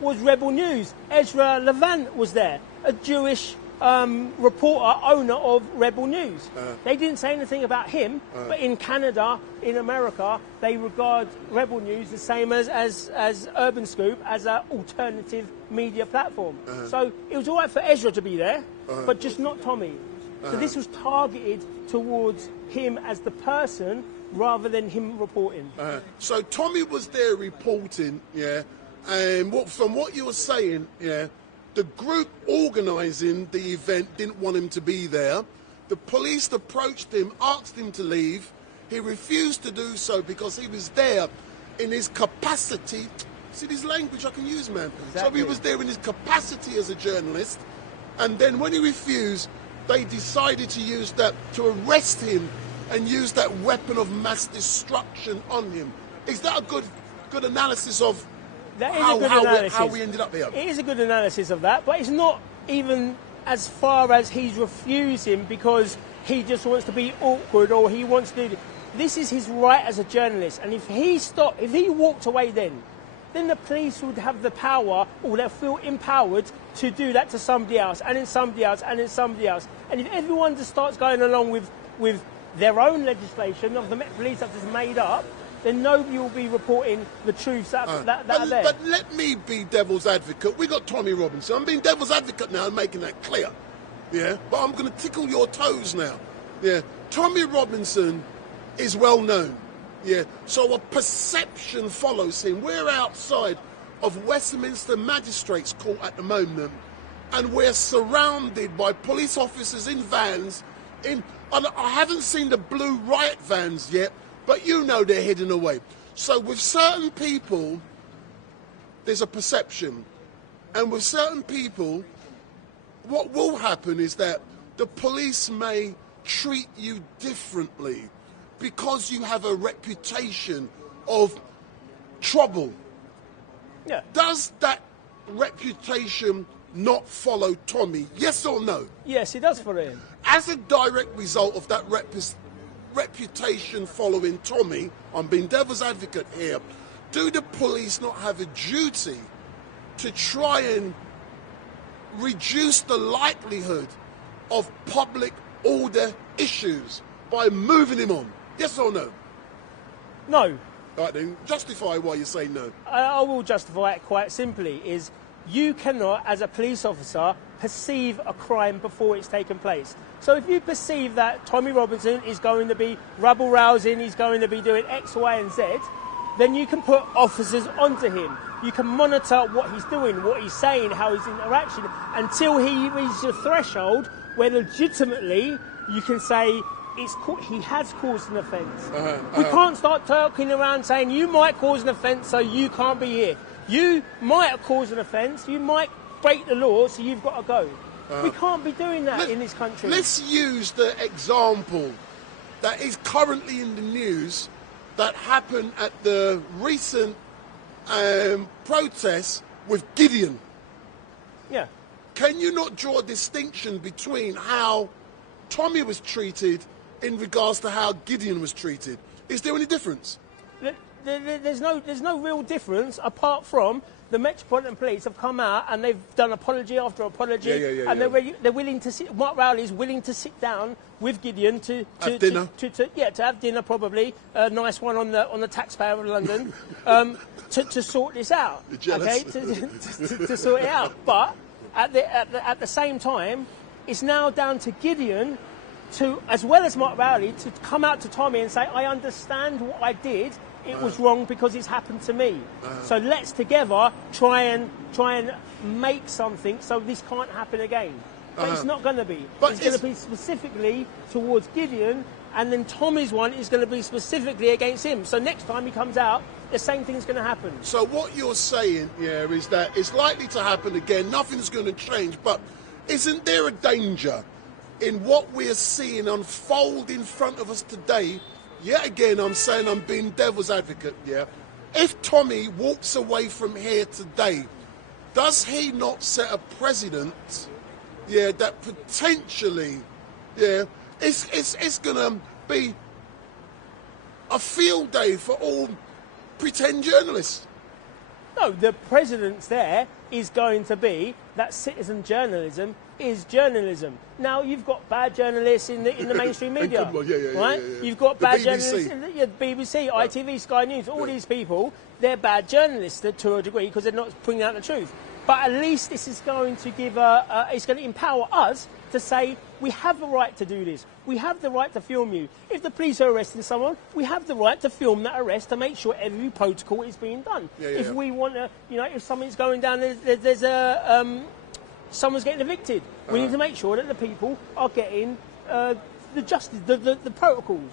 was Rebel News. Ezra Levant was there, a Jewish reporter, owner of Rebel News. They didn't say anything about him, but in Canada, in America, they regard Rebel News the same as Urban Scoop, as an alternative media platform. So it was all right for Ezra to be there, but just not Tommy. So this was targeted towards him as the person rather than him reporting. So Tommy was there reporting, and from what you were saying, the group organising the event didn't want him to be there. The police approached him, asked him to leave. He refused to do so because he was there in his capacity. See this language I can use, man. Exactly. So he was there in his capacity as a journalist, and then when he refused, they decided to use that to arrest him and use that weapon of mass destruction on him. Is that a good analysis of how we ended up here? It is a good analysis of that, but it's not even as far as he's refusing because he just wants to be awkward or he wants to do this. This is his right as a journalist, and if he walked away then the police would have the power, or they'll feel empowered to do that to somebody else, and then somebody else, and then somebody else. And if everyone just starts going along with their own legislation of the Met Police have just made up, then nobody will be reporting the truths that are there. But let me be devil's advocate. We got Tommy Robinson. I'm being devil's advocate now and making that clear. But I'm going to tickle your toes now. Tommy Robinson is well known. So a perception follows him. We're outside of Westminster Magistrates Court at the moment, and we're surrounded by police officers in vans. And I haven't seen the blue riot vans yet, but they're hidden away. So with certain people, there's a perception. And with certain people, what will happen is that the police may treat you differently because you have a reputation of trouble. Does that reputation not follow Tommy? Yes or no? Yes, it does follow him. As a direct result of that reputation following Tommy, I'm being devil's advocate here, do the police not have a duty to try and reduce the likelihood of public order issues by moving him on? Yes or no? No. All right, then justify why you say no. I will justify it quite simply, is you cannot, as a police officer, perceive a crime before it's taken place. So if you perceive that Tommy Robinson is going to be rabble-rousing, he's going to be doing X, Y and Z, then you can put officers onto him. You can monitor what he's doing, what he's saying, how he's interaction, until he reaches a threshold where legitimately you can say he has caused an offence. We can't start talking around saying you might cause an offence so you can't be here. You might have caused an offence, you might break the law so you've got to go. We can't be doing that in this country. Let's use the example that is currently in the news that happened at the recent protests with Gideon. Can you not draw a distinction between how Tommy was treated in regards to how Gideon was treated? Is there any difference? There's no real difference apart from the Metropolitan Police have come out and they've done apology after apology, and they're willing to sit. Mark Rowley is willing to sit down with Gideon to have dinner. To have dinner, probably a nice one on the taxpayer of London, to sort this out. Okay, to sort it out. But at the same time, it's now down to Gideon to, as well as Mark Rowley, to come out to Tommy and say, I understand what I did. It was wrong because it's happened to me. So let's together try and make something so this can't happen again. But it's not going to be. It's going to be specifically towards Gideon, and then Tommy's one is going to be specifically against him. So next time he comes out, the same thing's going to happen. So what you're saying, is that it's likely to happen again. Nothing's going to change. But isn't there a danger in what we're seeing unfold in front of us today? Yet again, I'm saying I'm being devil's advocate, If Tommy walks away from here today, does he not set a precedent, that potentially, it's going to be a field day for all pretend journalists? No, the precedence there is going to be that citizen journalism is journalism. Now, you've got bad journalists in the mainstream media, right? You've got bad journalists in the BBC, ITV, Sky News, all these people, they're bad journalists to a degree because they're not bringing out the truth. But at least this is going to give it's going to empower us to say, we have the right to do this. We have the right to film you. If the police are arresting someone, we have the right to film that arrest to make sure every protocol is being done. If we want to, if something's going down, there's a... someone's getting evicted. We need to make sure that the people are getting the justice, the protocols.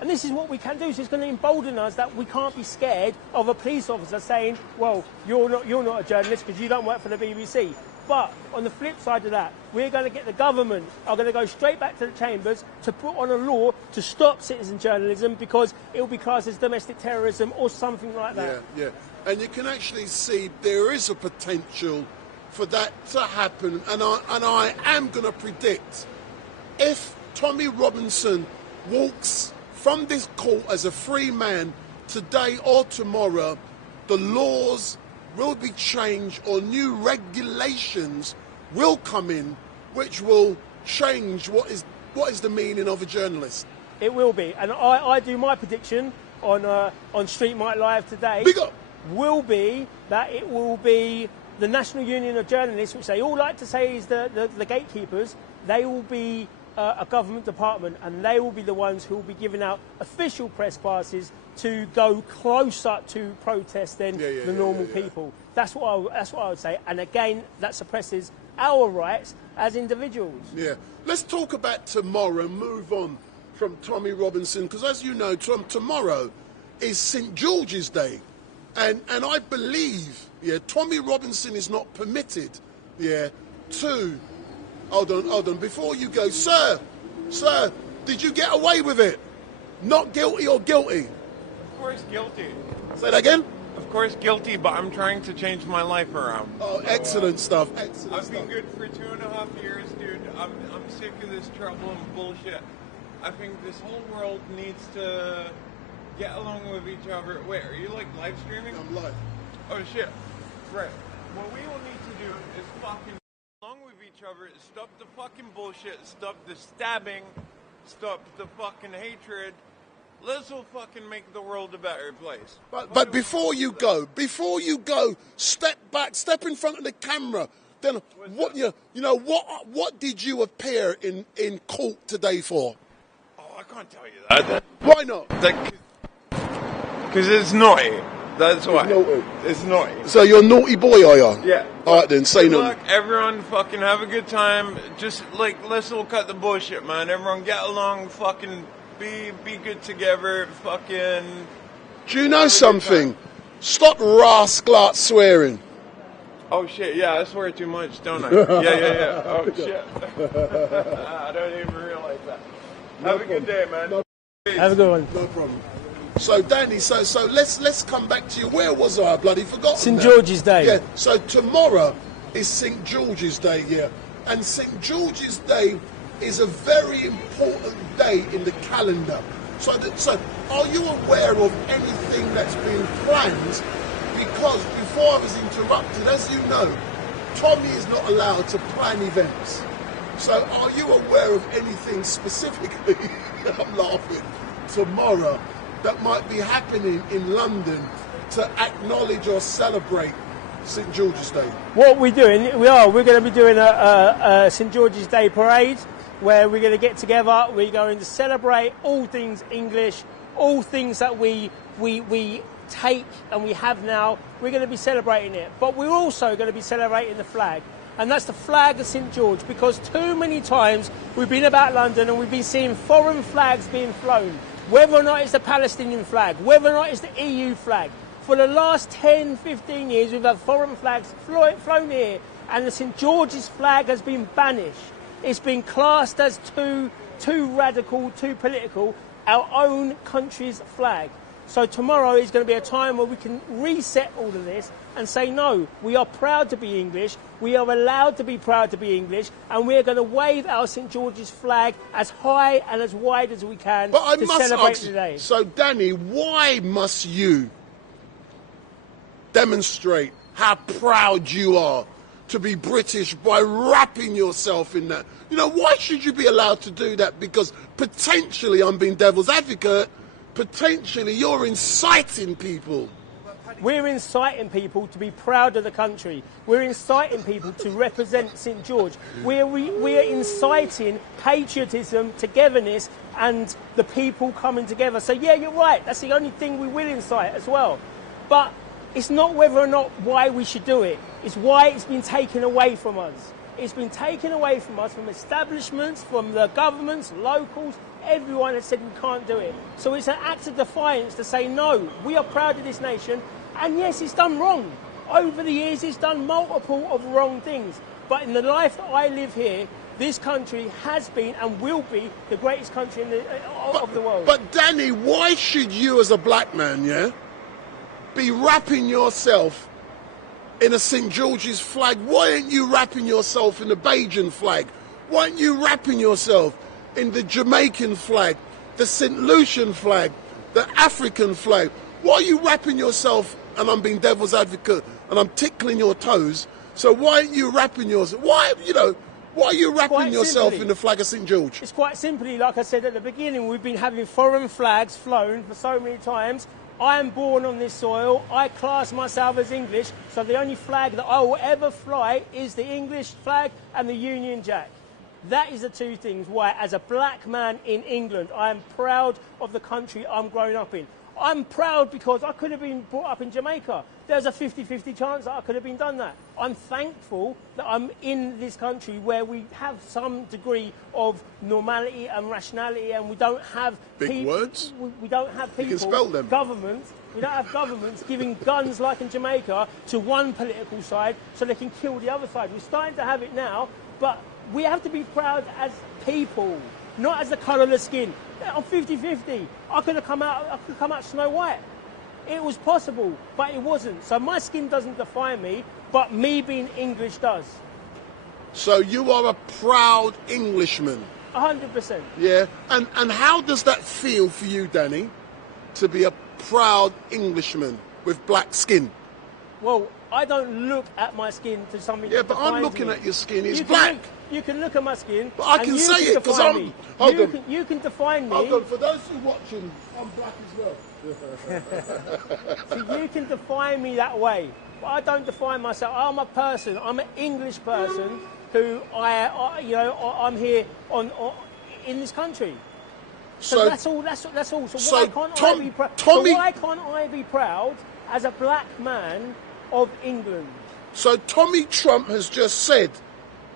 And this is what we can do. So it's going to embolden us that we can't be scared of a police officer saying, well, you're not a journalist because you don't work for the BBC. But on the flip side of that, we're going to get the government are going to go straight back to the chambers to put on a law to stop citizen journalism because it will be classed as domestic terrorism or something like that. And you can actually see there is a potential for that to happen, and I am going to predict if Tommy Robinson walks from this court as a free man today or tomorrow, the laws will be changed or new regulations will come in which will change what is the meaning of a journalist. It will be, and I do my prediction on StreetMic Live today. Big up. Will be that it will be the National Union of Journalists, which they all like to say is the gatekeepers. They will be a government department, and they will be the ones who will be giving out official press passes to go closer to protest than the normal people. That's what I would say. And again, that suppresses our rights as individuals. Let's talk about tomorrow and move on from Tommy Robinson, because as you know, tomorrow is St. George's Day. And I believe, Tommy Robinson is not permitted, to... Hold on, before you go, sir, did you get away with it? Not guilty or guilty? Of course guilty. Say that again? Of course guilty, but I'm trying to change my life around. Oh, excellent stuff, I've been good for 2.5 years, dude. I'm sick of this trouble and bullshit. I think this whole world needs to get along with each other. Wait, are you like live streaming? I'm live. Oh shit. Right. What we all need to do is fucking along with each other, stop the fucking bullshit, stop the stabbing, stop the fucking hatred. Let's all fucking make the world a better place. But before you go, step back, step in front of the camera. Then what did you appear in court today for? Oh, I can't tell you that. Why not? Because it's naughty. That's why. It's naughty. So you're a naughty boy, are you? Yeah. All right then, say no. Look, everyone fucking have a good time. Just let's all cut the bullshit, man. Everyone get along, fucking be good together, fucking. Do you know something? Stop rascal swearing. Oh shit, yeah, I swear too much, don't I? Yeah. Oh shit. I don't even realize that. Have a good day, man. Have a good one. No problem. So Danny, so let's come back to you. Where was I? Bloody forgotten. St. George's Day. Yeah. So tomorrow is St. George's Day. Yeah. And St. George's Day is a very important day in the calendar. So are you aware of anything that's been planned? Because before I was interrupted, as you know, Tommy is not allowed to plan events. So are you aware of anything specifically? I'm laughing. Tomorrow. That might be happening in London to acknowledge or celebrate St. George's Day? What we're doing, we're going to be doing a St. George's Day parade where we're going to get together. We're going to celebrate all things English, all things that we take and we have now. We're going to be celebrating it, but we're also going to be celebrating the flag, and that's the flag of St George, because too many times we've been about London and we've been seeing foreign flags being flown, whether or not it's the Palestinian flag, whether or not it's the EU flag. For the last 10, 15 years, we've had foreign flags flown here, and the St George's flag has been banished. It's been classed as too radical, too political, our own country's flag. So tomorrow is going to be a time where we can reset all of this and say, no, we are proud to be English, we are allowed to be proud to be English, and we're going to wave our St George's flag as high and as wide as we can to celebrate today. So, Danny, why must you demonstrate how proud you are to be British by wrapping yourself in that? You know, why should you be allowed to do that? Because potentially, I'm being devil's advocate, potentially you're inciting people. We're inciting people to be proud of the country. We're inciting people to represent St George. We're inciting patriotism, togetherness, and the people coming together. So yeah, you're right. That's the only thing we will incite as well. But it's not whether or not why we should do it. It's why it's been taken away from us. It's been taken away from us, from establishments, from the governments, locals. Everyone has said we can't do it. So it's an act of defiance to say, no, we are proud of this nation. And yes, it's done wrong. Over the years, it's done multiple of wrong things. But in the life that I live here, this country has been and will be the greatest country of the world. But Danny, why should you as a black man, be wrapping yourself in a St George's flag? Why aren't you wrapping yourself in the Bajan flag? Why aren't you wrapping yourself in the Jamaican flag, the St Lucian flag, the African flag? Why are you wrapping yourself, and I'm being devil's advocate, and I'm tickling your toes, so why aren't you wrapping yourself? Why are you wrapping yourself in the flag of St George? It's quite simply, like I said at the beginning, we've been having foreign flags flown for so many times. I am born on this soil. I class myself as English, so the only flag that I will ever fly is the English flag and the Union Jack. That is the two things why, as a black man in England, I am proud of the country I'm growing up in. I'm proud because I could have been brought up in Jamaica. There's a 50-50 chance that I could have been done that. I'm thankful that I'm in this country where we have some degree of normality and rationality, and we don't have big words. We don't have people. You can spell them. Governments. We don't have governments giving guns like in Jamaica to one political side so they can kill the other side. We're starting to have it now, but we have to be proud as people, not as the colour of the skin. I'm 50-50. I could come out Snow White. It was possible, but it wasn't. So my skin doesn't define me, but me being English does. So you are a proud Englishman. 100%. Yeah. And how does that feel for you, Danny, to be a proud Englishman with black skin? Well, I don't look at my skin to something. Yeah, but I'm looking at your skin. It's black. You can look at my skin. But I can say it because I'm. You can define me. Hold on. For those who are watching, I'm black as well. So you can define me that way, but I don't define myself. I'm a person. I'm an English person who I'm here in this country. So that's all. That's all. So why can't I be proud? So why can't I be proud as a black man of England? So Tommy Trump has just said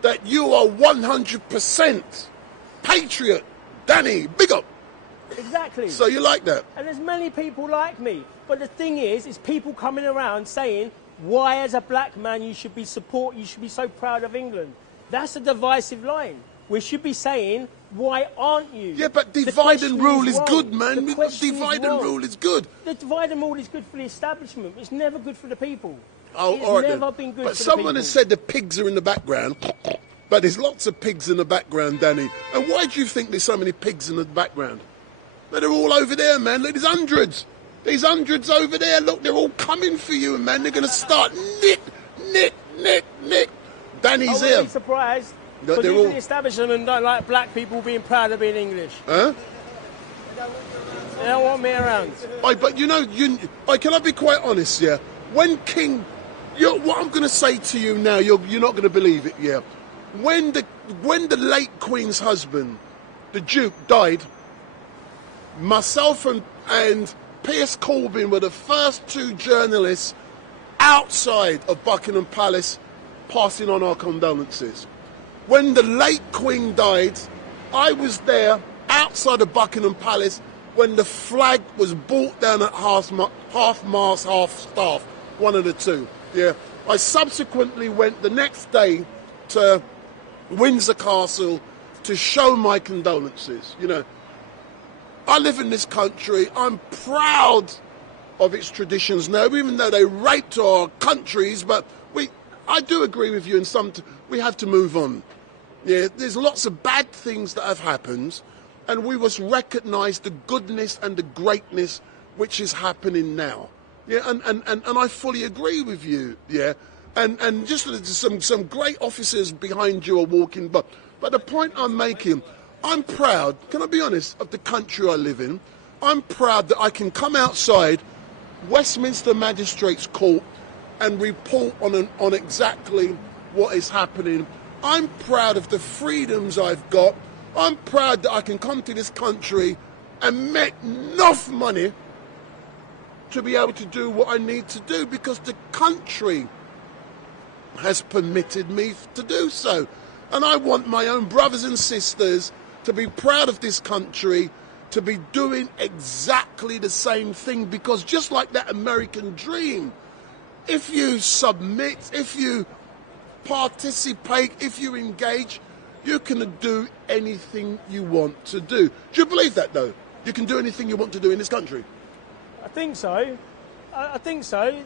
that you are 100% patriot. Danny, big up. Exactly. So you like that? And there's many people like me. But the thing is people coming around saying, why as a black man you should be so proud of England. That's a divisive line. We should be saying, why aren't you? Yeah, but divide and rule is good, man. Divide and rule is good. The divide and rule is good for the establishment. It's never good for the people. Oh, it's all right never then. been good but for someone the has said the pigs are in the background, but there's lots of pigs in the background, Danny. And why do you think there's so many pigs in the background? But they're all over there, man. Look, there's hundreds. There's hundreds over there. Look, they're all coming for you, man. They're going to start nick. Danny's here. I'm surprised. Because even the establishment don't like black people being proud of being English. Huh? They don't want me around. But can I be quite honest, yeah? When King... what I'm going to say to you now, you're not going to believe it, yeah? when the late Queen's husband, the Duke, died, myself and Piers Corbyn were the first two journalists outside of Buckingham Palace passing on our condolences. When the late Queen died, I was there outside of Buckingham Palace when the flag was brought down at half-mast, half-staff, one of the two. Yeah. I subsequently went the next day to Windsor Castle to show my condolences. You know, I live in this country. I'm proud of its traditions now, even though they raped our countries. But I do agree with you in we have to move on. Yeah, there's lots of bad things that have happened, and we must recognise the goodness and the greatness which is happening now. Yeah, and I fully agree with you. Yeah, and just some great officers behind you are walking, but the point I'm making, I'm proud, can I be honest, of the country I live in. I'm proud that I can come outside Westminster Magistrates Court and report on exactly what is happening. I'm proud of the freedoms I've got. I'm proud that I can come to this country and make enough money to be able to do what I need to do because the country has permitted me to do so. And I want my own brothers and sisters to be proud of this country, to be doing exactly the same thing, because just like that American dream, if you submit, if you participate, if you engage, you can do anything you want to do. Do you believe that, though? You can do anything you want to do in this country? I think so. I think so.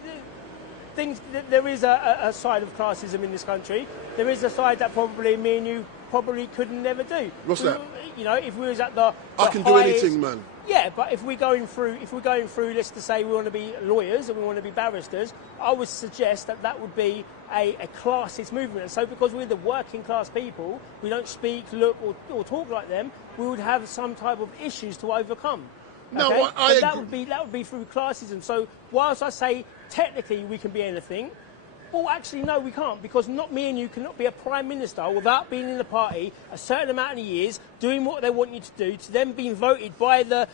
There is a side of classism in this country. There is a side that probably me and you probably could never do. What's that? You know, if we was at the I can do anything, man. Yeah, but if we're going through, let's just say we want to be lawyers and we want to be barristers, I would suggest that would be a classist movement. And so because we're the working class people, we don't speak, look or talk like them, we would have some type of issues to overcome. No, okay? I that would be through classism. So whilst I say technically we can be anything, well, actually, no, we can't, because not me and you cannot be a prime minister without being in the party a certain amount of years, doing what they want you to do, to then being voted by the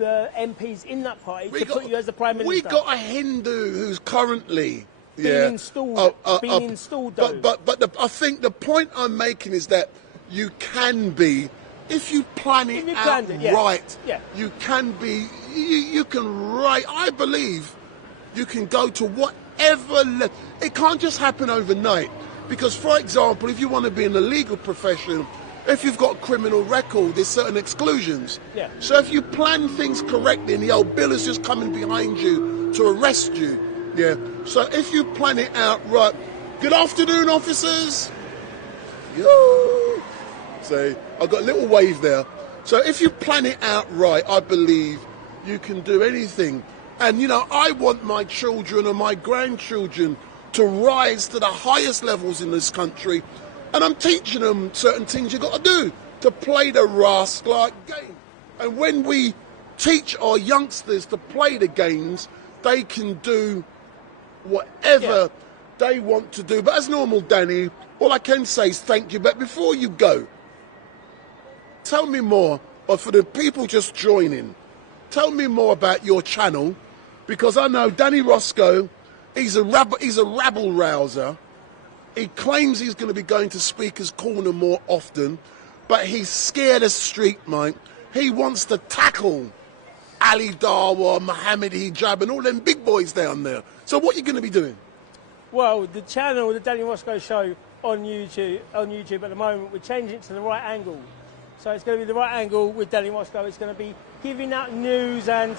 MPs in that party put you as the prime minister. We got a Hindu who's currently being installed. But I think the point I'm making is that you can be, if you plan it out right, you can be, you can write. I believe you can go to whatever level. It can't just happen overnight, because, for example, if you want to be in the legal profession, if you've got a criminal record, there's certain exclusions. Yeah. So if you plan things correctly and the old bill is just coming behind you to arrest you, yeah. So if you plan it out right, good afternoon, officers. Yo. So I've got a little wave there. So if you plan it out right, I believe you can do anything. And, you know, I want my children and my grandchildren to rise to the highest levels in this country. And I'm teaching them certain things you've got to do to play the rascal-like game. And when we teach our youngsters to play the games, they can do whatever they want to do. But as normal, Danny, all I can say is thank you. But before you go, tell me more, or for the people just joining, tell me more about your channel. Because I know Danny Roscoe, he's a rabble rouser. He claims he's going to be going to Speaker's Corner more often, but he's scared of StreetMic. He wants to tackle Ali Dawa, Mohammed Hijab, and all them big boys down there. So what are you going to be doing? Well, the channel, the Danny Roscoe Show on YouTube at the moment, we're changing it to the right angle. So it's going to be the right angle with Danny Roscoe. It's going to be giving out news and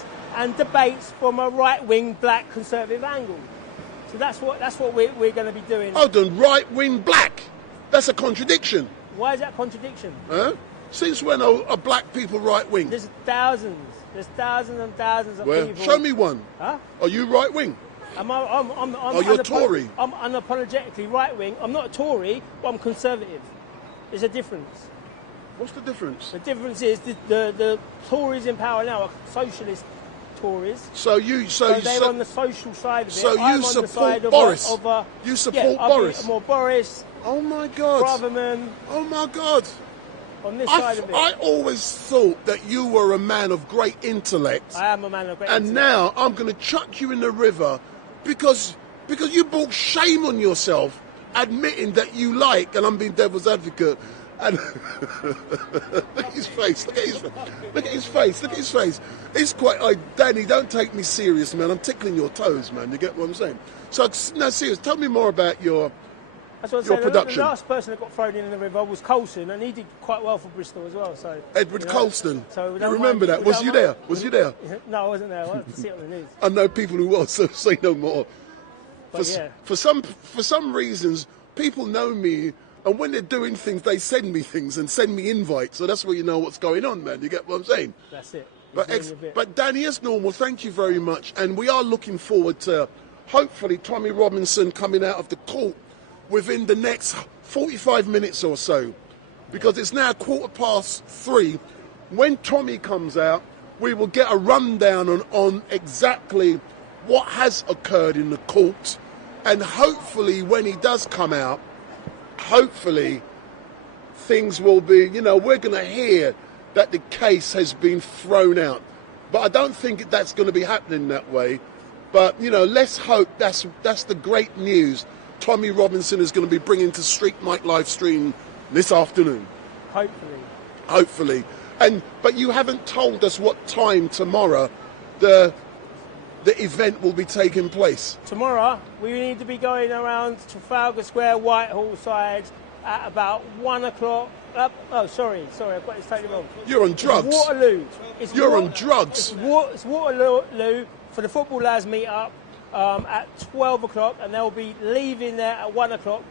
debates from a right-wing black conservative angle. So that's what we're going to be doing. Hold on, right-wing black? That's a contradiction. Why is that a contradiction? Huh? Since when are black people right-wing? There's thousands and thousands of people. Show me one. Huh? Are you right-wing? You're Tory? I'm unapologetically right-wing. I'm not a Tory, but I'm conservative. There's a difference. What's the difference? The difference is the Tories in power now are socialist Tories. So they're on the social side of it. So I'm you on support the side Boris? Of You support I'll Boris? be more Boris. Oh my God. Braverman. Oh my God. On this side of it. I always thought that you were a man of great intellect. I am a man of great intellect. And now I'm going to chuck you in the river because you brought shame on yourself admitting that you like, and I'm being devil's advocate, and look at his face, look at his face, look at his face, look at his face. It's quite, Danny, don't take me serious, man. I'm tickling your toes, man. You get what I'm saying? So, no, serious, tell me more about your production. The last person that got thrown in the river was Coulson, and he did quite well for Bristol as well. So Edward Colston. So you remember that? Was you there? Was you there? No, I wasn't there. I had to see it on the news. I know people who was, so say no more. For some reasons, people know me, and when they're doing things, they send me things and send me invites. So that's where you know what's going on, man. You get what I'm saying? That's it. But Danny, as normal, thank you very much, and we are looking forward to hopefully Tommy Robinson coming out of the court within the next 45 minutes or so, because it's now 3:15. When Tommy comes out, we will get a rundown on exactly what has occurred in the court, and hopefully when he does come out, hopefully things will be, we're going to hear that the case has been thrown out. But I don't think that's going to be happening that way. But, let's hope that's the great news Tommy Robinson is going to be bringing to StreetMic LiveStream this afternoon. Hopefully. But you haven't told us what time tomorrow the event will be taking place. Tomorrow, we need to be going around Trafalgar Square, Whitehall side at about 1 o'clock. Sorry, I've got this totally wrong. You're on drugs. It's Waterloo. You're on drugs. It's Waterloo for the football lads meet up at 12 o'clock, and they'll be leaving there at 1 o'clock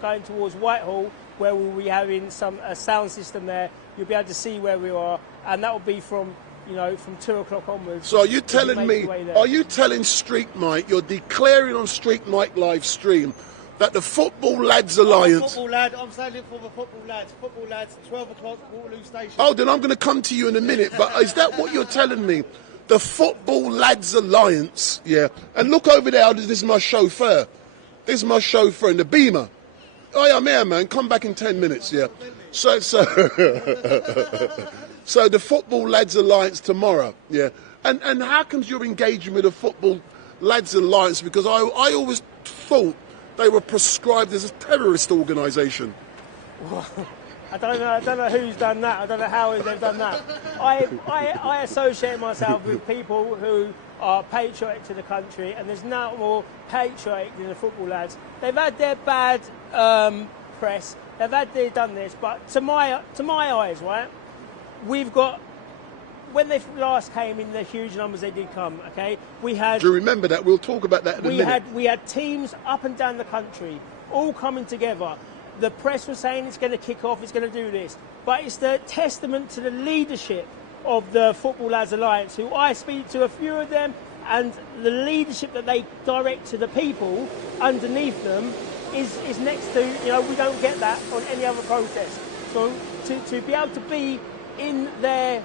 going towards Whitehall, where we'll be having a sound system there. You'll be able to see where we are, and that will be from 2 o'clock onwards. So are you telling StreetMic, you're declaring on StreetMic Livestream that the Football Lads Alliance... I'm standing for the Football Lads. Football Lads, 12 o'clock, Waterloo Station. Oh, then I'm going to come to you in a minute, but is that what you're telling me? The Football Lads Alliance, yeah. And look over there, this is my chauffeur. This is my chauffeur in the Beamer. Oh, yeah, I'm here, man. Come back in 10 minutes, yeah. So the Football Lads Alliance tomorrow, yeah. And how comes you're engaging with the Football Lads Alliance? Because I always thought they were prescribed as a terrorist organisation. I don't know who's done that. I don't know how they've done that. I associate myself with people who are patriotic to the country, and there's no more patriotic than the Football Lads. They've had their bad press. They've done this, but to my eyes, right, we've got. When they last came in the huge numbers they did come, okay, we had... Do you remember that? We'll talk about that in a minute. We had teams up and down the country all coming together. The press was saying it's going to kick off, it's going to do this. But it's the testament to the leadership of the Football Lads Alliance, who I speak to a few of them, and the leadership that they direct to the people underneath them is next to, we don't get that on any other protest. So to be able to be in their...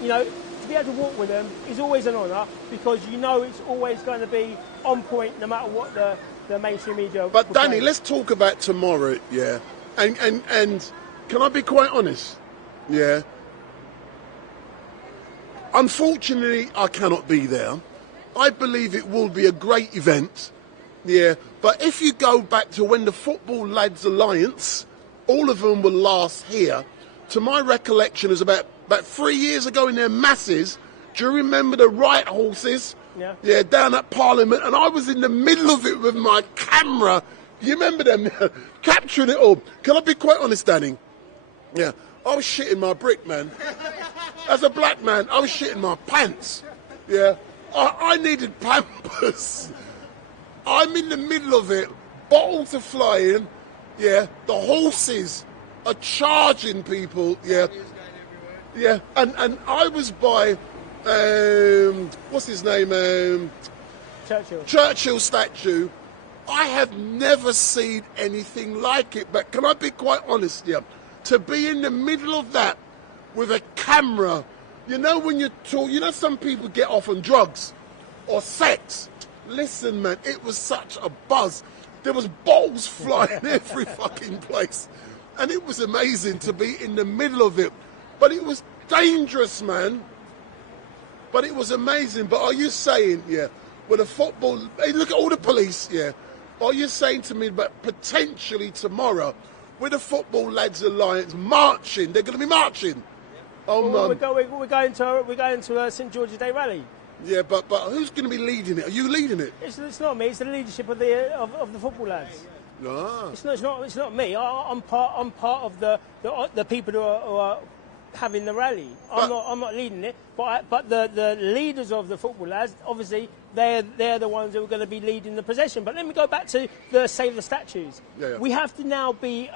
to be able to walk with them is always an honour, because it's always going to be on point no matter what the mainstream media. But Danny, let's talk about tomorrow, yeah. And can I be quite honest? Yeah. Unfortunately, I cannot be there. I believe it will be a great event, yeah. But if you go back to when the Football Lads Alliance, all of them were last here, to my recollection is about 3 years ago in their masses. Do you remember the riot horses? Yeah, down at Parliament, and I was in the middle of it with my camera. You remember them? Capturing it all. Can I be quite honest, Danny? Yeah, I was shitting my brick, man. As a black man, I was shitting my pants. Yeah, I needed Pampers. I'm in the middle of it, bottles are flying. Yeah, the horses are charging people. Yeah. Yeah, and I was by, what's his name? Churchill statue. I have never seen anything like it, but can I be quite honest here? To be in the middle of that with a camera You know when you talk, you know some people get off on drugs or sex. Listen, man, it was such a buzz. There was balls flying every fucking place. And it was amazing to be in the middle of it. But it was dangerous, man. But it was amazing. But are you saying, with a football, hey, look at all the police, are you saying to me that potentially tomorrow, with the Football Lads Alliance marching, they're going to be marching? We're going to a St George's Day rally. Yeah, but who's going to be leading it? Are you leading it? It's not me. It's the leadership of the football lads. Ah. It's not me. I'm part of the people who are having the rally. I'm not leading it. But the leaders of the football lads, obviously, they're the ones who are going to be leading the procession. But let me go back to the Save the Statues. We have to now be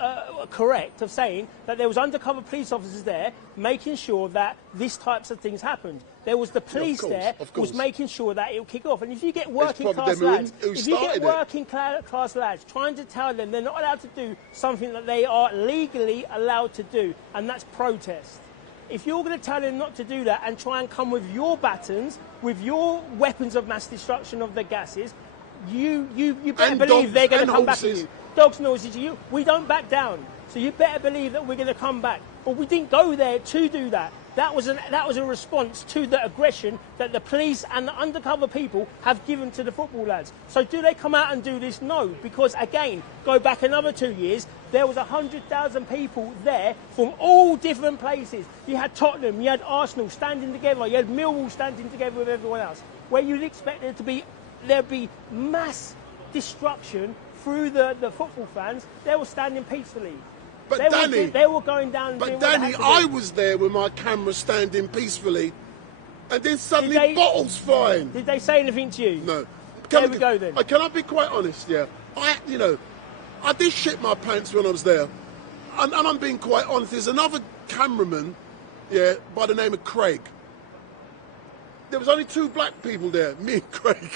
correct of saying that there was undercover police officers there making sure that these types of things happened. There was the police there who was making sure that it would kick off. And if you get working class lads trying to tell them they're not allowed to do something that they are legally allowed to do, and that's protest. If you're going to tell them not to do that and try and come with your batons, with your weapons of mass destruction of the gases, you better believe they're going to come back at you. Dogs and horses, we don't back down. So you better believe that we're going to come back. But we didn't go there to do that. That was a response to the aggression that the police and the undercover people have given to the football lads. So do they come out and do this? No, because again, go back another 2 years, there was 100,000 people there from all different places. You had Tottenham, you had Arsenal standing together, you had Millwall standing together with everyone else. Where you'd expect there'd be mass destruction through the football fans, they were standing peacefully. But they were going down. But Danny, I was there with my camera standing peacefully, and then suddenly bottles flying. Did they say anything to you? No. There we go then. Can I be quite honest? Yeah, I did shit my pants when I was there, and I'm being quite honest. There's another cameraman, by the name of Craig. There was only 2 black people there, me and Craig.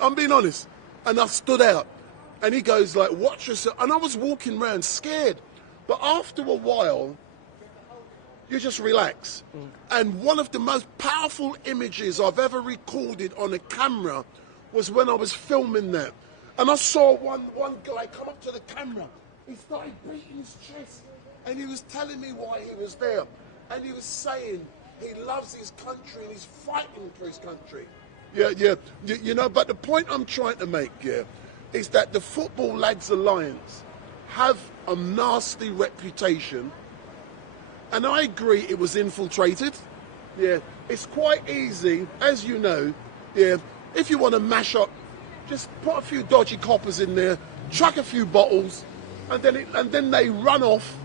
I'm being honest, and I stood out. And he goes like, watch yourself. And I was walking around scared. But after a while, you just relax. And one of the most powerful images I've ever recorded on a camera was when I was filming that. And I saw one guy come up to the camera. He started beating his chest. And he was telling me why he was there. And he was saying he loves his country and he's fighting for his country. But the point I'm trying to make, is that the Football Lads Alliance have a nasty reputation, and I agree it was infiltrated. It's quite easy, as you know, if you want to mash up, just put a few dodgy coppers in there, chuck a few bottles, and then they run off,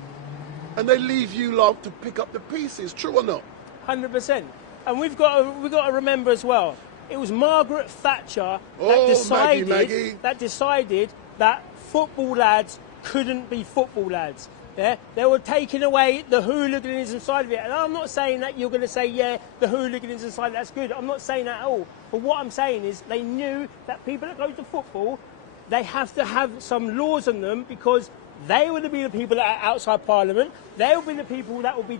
and they leave you lot to pick up the pieces. True or not? 100%. And we've got to remember as well. It was Margaret Thatcher that decided that football lads couldn't be football lads. They were taking away the hooliganism side of it. And I'm not saying that you're going to say, the hooliganism side, that's good. I'm not saying that at all. But what I'm saying is they knew that people that go to football, they have to have some laws on them because they will be the people that are outside Parliament. They will be the people that will be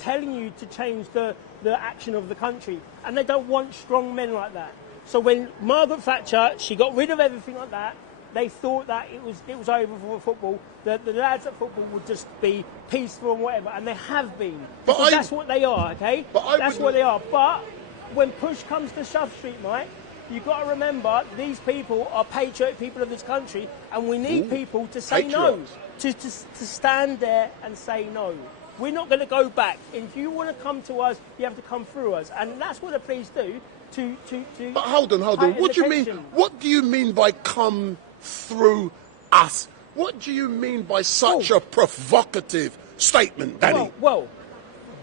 telling you to change the action of the country, and they don't want strong men like that. So when Margaret Thatcher, she got rid of everything like that, they thought that it was over for football. The lads at football would just be peaceful and whatever, and they have been. Because that's what they are, okay? That's what they are. But when push comes to shove, StreetMic, you've got to remember these people are patriotic people of this country, and we need people to say no, to stand there and say no. We're not going to go back. If you want to come to us, you have to come through us. And that's what the police do But hold on. What do you mean? What do you mean by come through us? What do you mean by such a provocative statement, Danny? Well,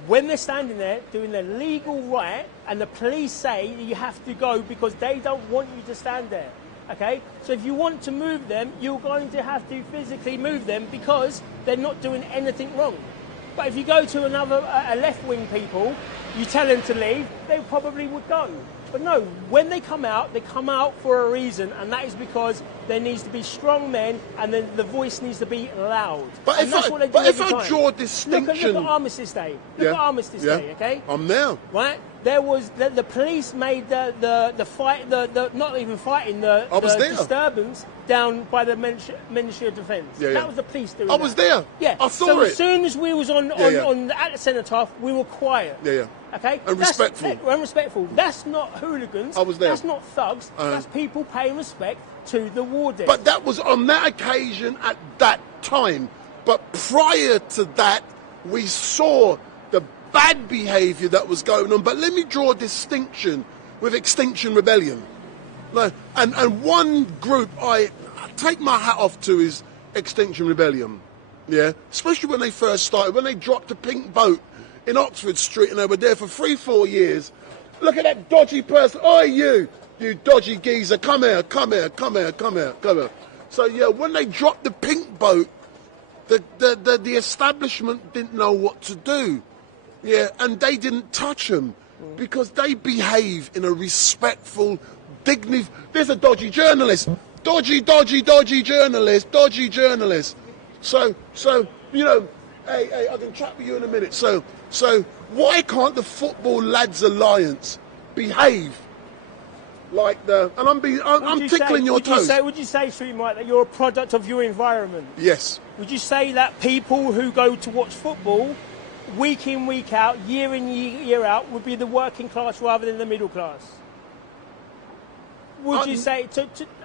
when they're standing there doing their legal right and the police say you have to go because they don't want you to stand there, okay? So if you want to move them, you're going to have to physically move them because they're not doing anything wrong. But if you go to a left-wing people, you tell them to leave, they probably would go. But no, when they come out for a reason, and that is because there needs to be strong men, and then the voice needs to be loud. But and if I draw a distinction... Look at Armistice Day. Look at Armistice Day, okay? I'm there. Right? There was the police made the fight, not even fighting, the disturbance down by the Ministry of Defence. Yeah, yeah. That was the police doing I was there. Yeah. I saw so it. as soon as we was at the cenotaph, we were quiet. Yeah, yeah. Okay? And respectful. And respectful. That's not hooligans. I was there. That's not thugs. That's people paying respect to the war dead. But that was on that occasion at that time. But prior to that, we saw the bad behaviour that was going on. But let me draw a distinction with Extinction Rebellion. And one group I take my hat off to is Extinction Rebellion. Yeah, especially when they first started, when they dropped the pink boat in Oxford Street and they were there for 3-4 years. Look at that dodgy person. Oh, you dodgy geezer, come here. So yeah, when they dropped the pink boat, the establishment didn't know what to do. Yeah, and they didn't touch them because they behave in a respectful, dignified... There's a dodgy journalist. Dodgy journalist. So you know, hey, I can chat with you in a minute. So why can't the Football Lads Alliance behave like the... And I'm tickling your toes. Would you say, StreetMic, that you're a product of your environment? Yes. Would you say that people who go to watch football week in, week out, year in, year out, would be the working class rather than the middle class? Would you say,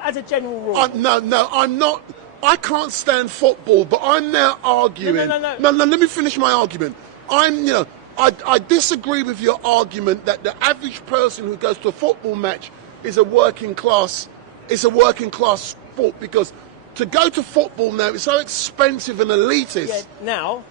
as a general rule? No, I'm not. I can't stand football, but I'm now arguing. No. Let me finish my argument. I disagree with your argument that the average person who goes to a football match is a working class. It's a working class sport because to go to football now is so expensive and elitist. Now.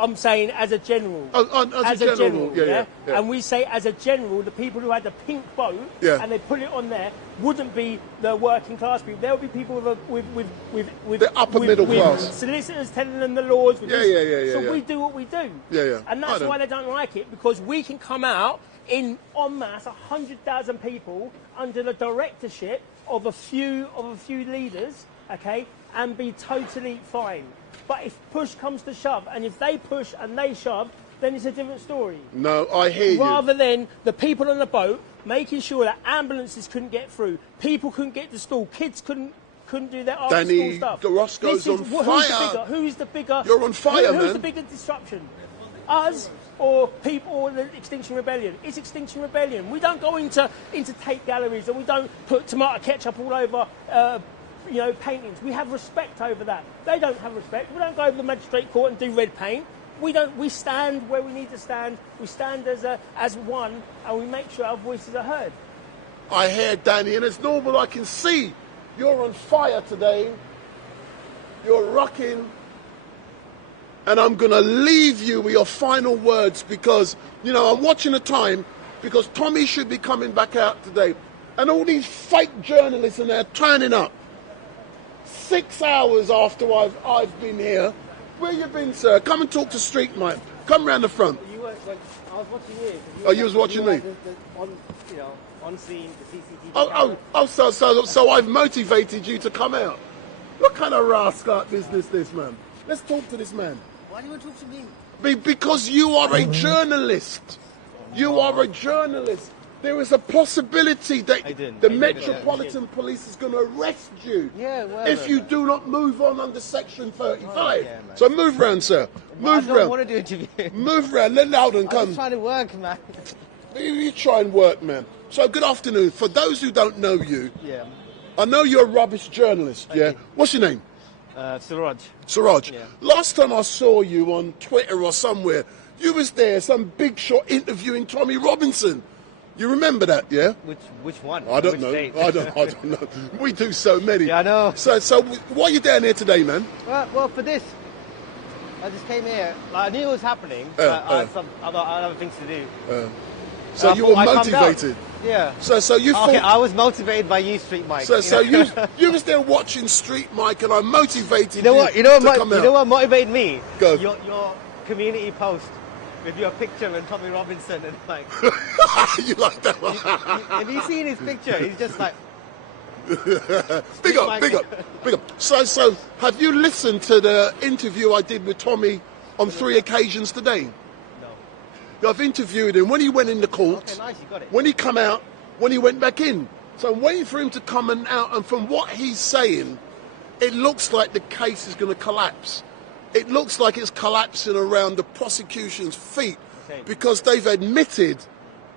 I'm saying as a general. As a general, yeah. And we say as a general, the people who had the pink boat and they put it on there wouldn't be the working class people. There would be people with the upper middle class. Solicitors telling them the laws. So we do what we do. Yeah. And that's why they don't like it, because we can come out in en masse, 100,000 people under the directorship of a few leaders. Okay, and be totally fine. But if push comes to shove, and if they push and they shove, then it's a different story. No, I hear you. Rather than the people on the boat making sure that ambulances couldn't get through, people couldn't get to school, kids couldn't do their after-school stuff. Danny, Roscoe's on fire. Who's the bigger? You're on fire, man. Who's the bigger disruption? Us or people or the Extinction Rebellion? It's Extinction Rebellion. We don't go into tape galleries and we don't put tomato ketchup all over paintings. We have respect over that. They don't have respect. We don't go over the magistrate court and do red paint. We don't. We stand where we need to stand. We stand as one, and we make sure our voices are heard. I hear Danny, and it's normal. I can see you're on fire today. You're rocking, and I'm gonna leave you with your final words because I'm watching the time because Tommy should be coming back out today, and all these fake journalists and they're turning up. 6 hours after I've been here. Where you been, sir? Come and talk to StreetMic. Come round the front. I was watching you. You was watching me? On scene, the CCTV. So I've motivated you to come out. What kind of rascal business this, man? Let's talk to this man. Why do you want to talk to me? Because you are a journalist. You are a journalist. There is a possibility that the Metropolitan Police is going to arrest you if you do not move on under Section 35. So move round, sir. Move round. I don't want to do interview. Move round. Let Loudon come. I'm just trying to work, man. You try and work, man. So good afternoon. For those who don't know you, I know you're a rubbish journalist, What's your name? Siraj. Siraj. Yeah. Last time I saw you on Twitter or somewhere, you was there, some big shot interviewing Tommy Robinson. You remember that, yeah? Which one? I don't know. I don't know. We do so many. Yeah, I know. So why are you down here today, man? Well, for this, I just came here. I knew it was happening. But I had some other things to do. So you were motivated. Yeah. So you thought... Okay, I was motivated by you, StreetMic. So you was there watching StreetMic, and I motivated you. You know what motivated motivated me? Go. Your community post. with your picture and Tommy Robinson and like. You like that one? Have you seen his picture? He's just like. Big up. So, have you listened to the interview I did with Tommy on 3 occasions today? No. I've interviewed him when he went in the court. Okay, nice, you got it. When he come out, when he went back in. So I'm waiting for him to come out, and from what he's saying, it looks like the case is going to collapse. It looks like it's collapsing around the prosecution's feet because they've admitted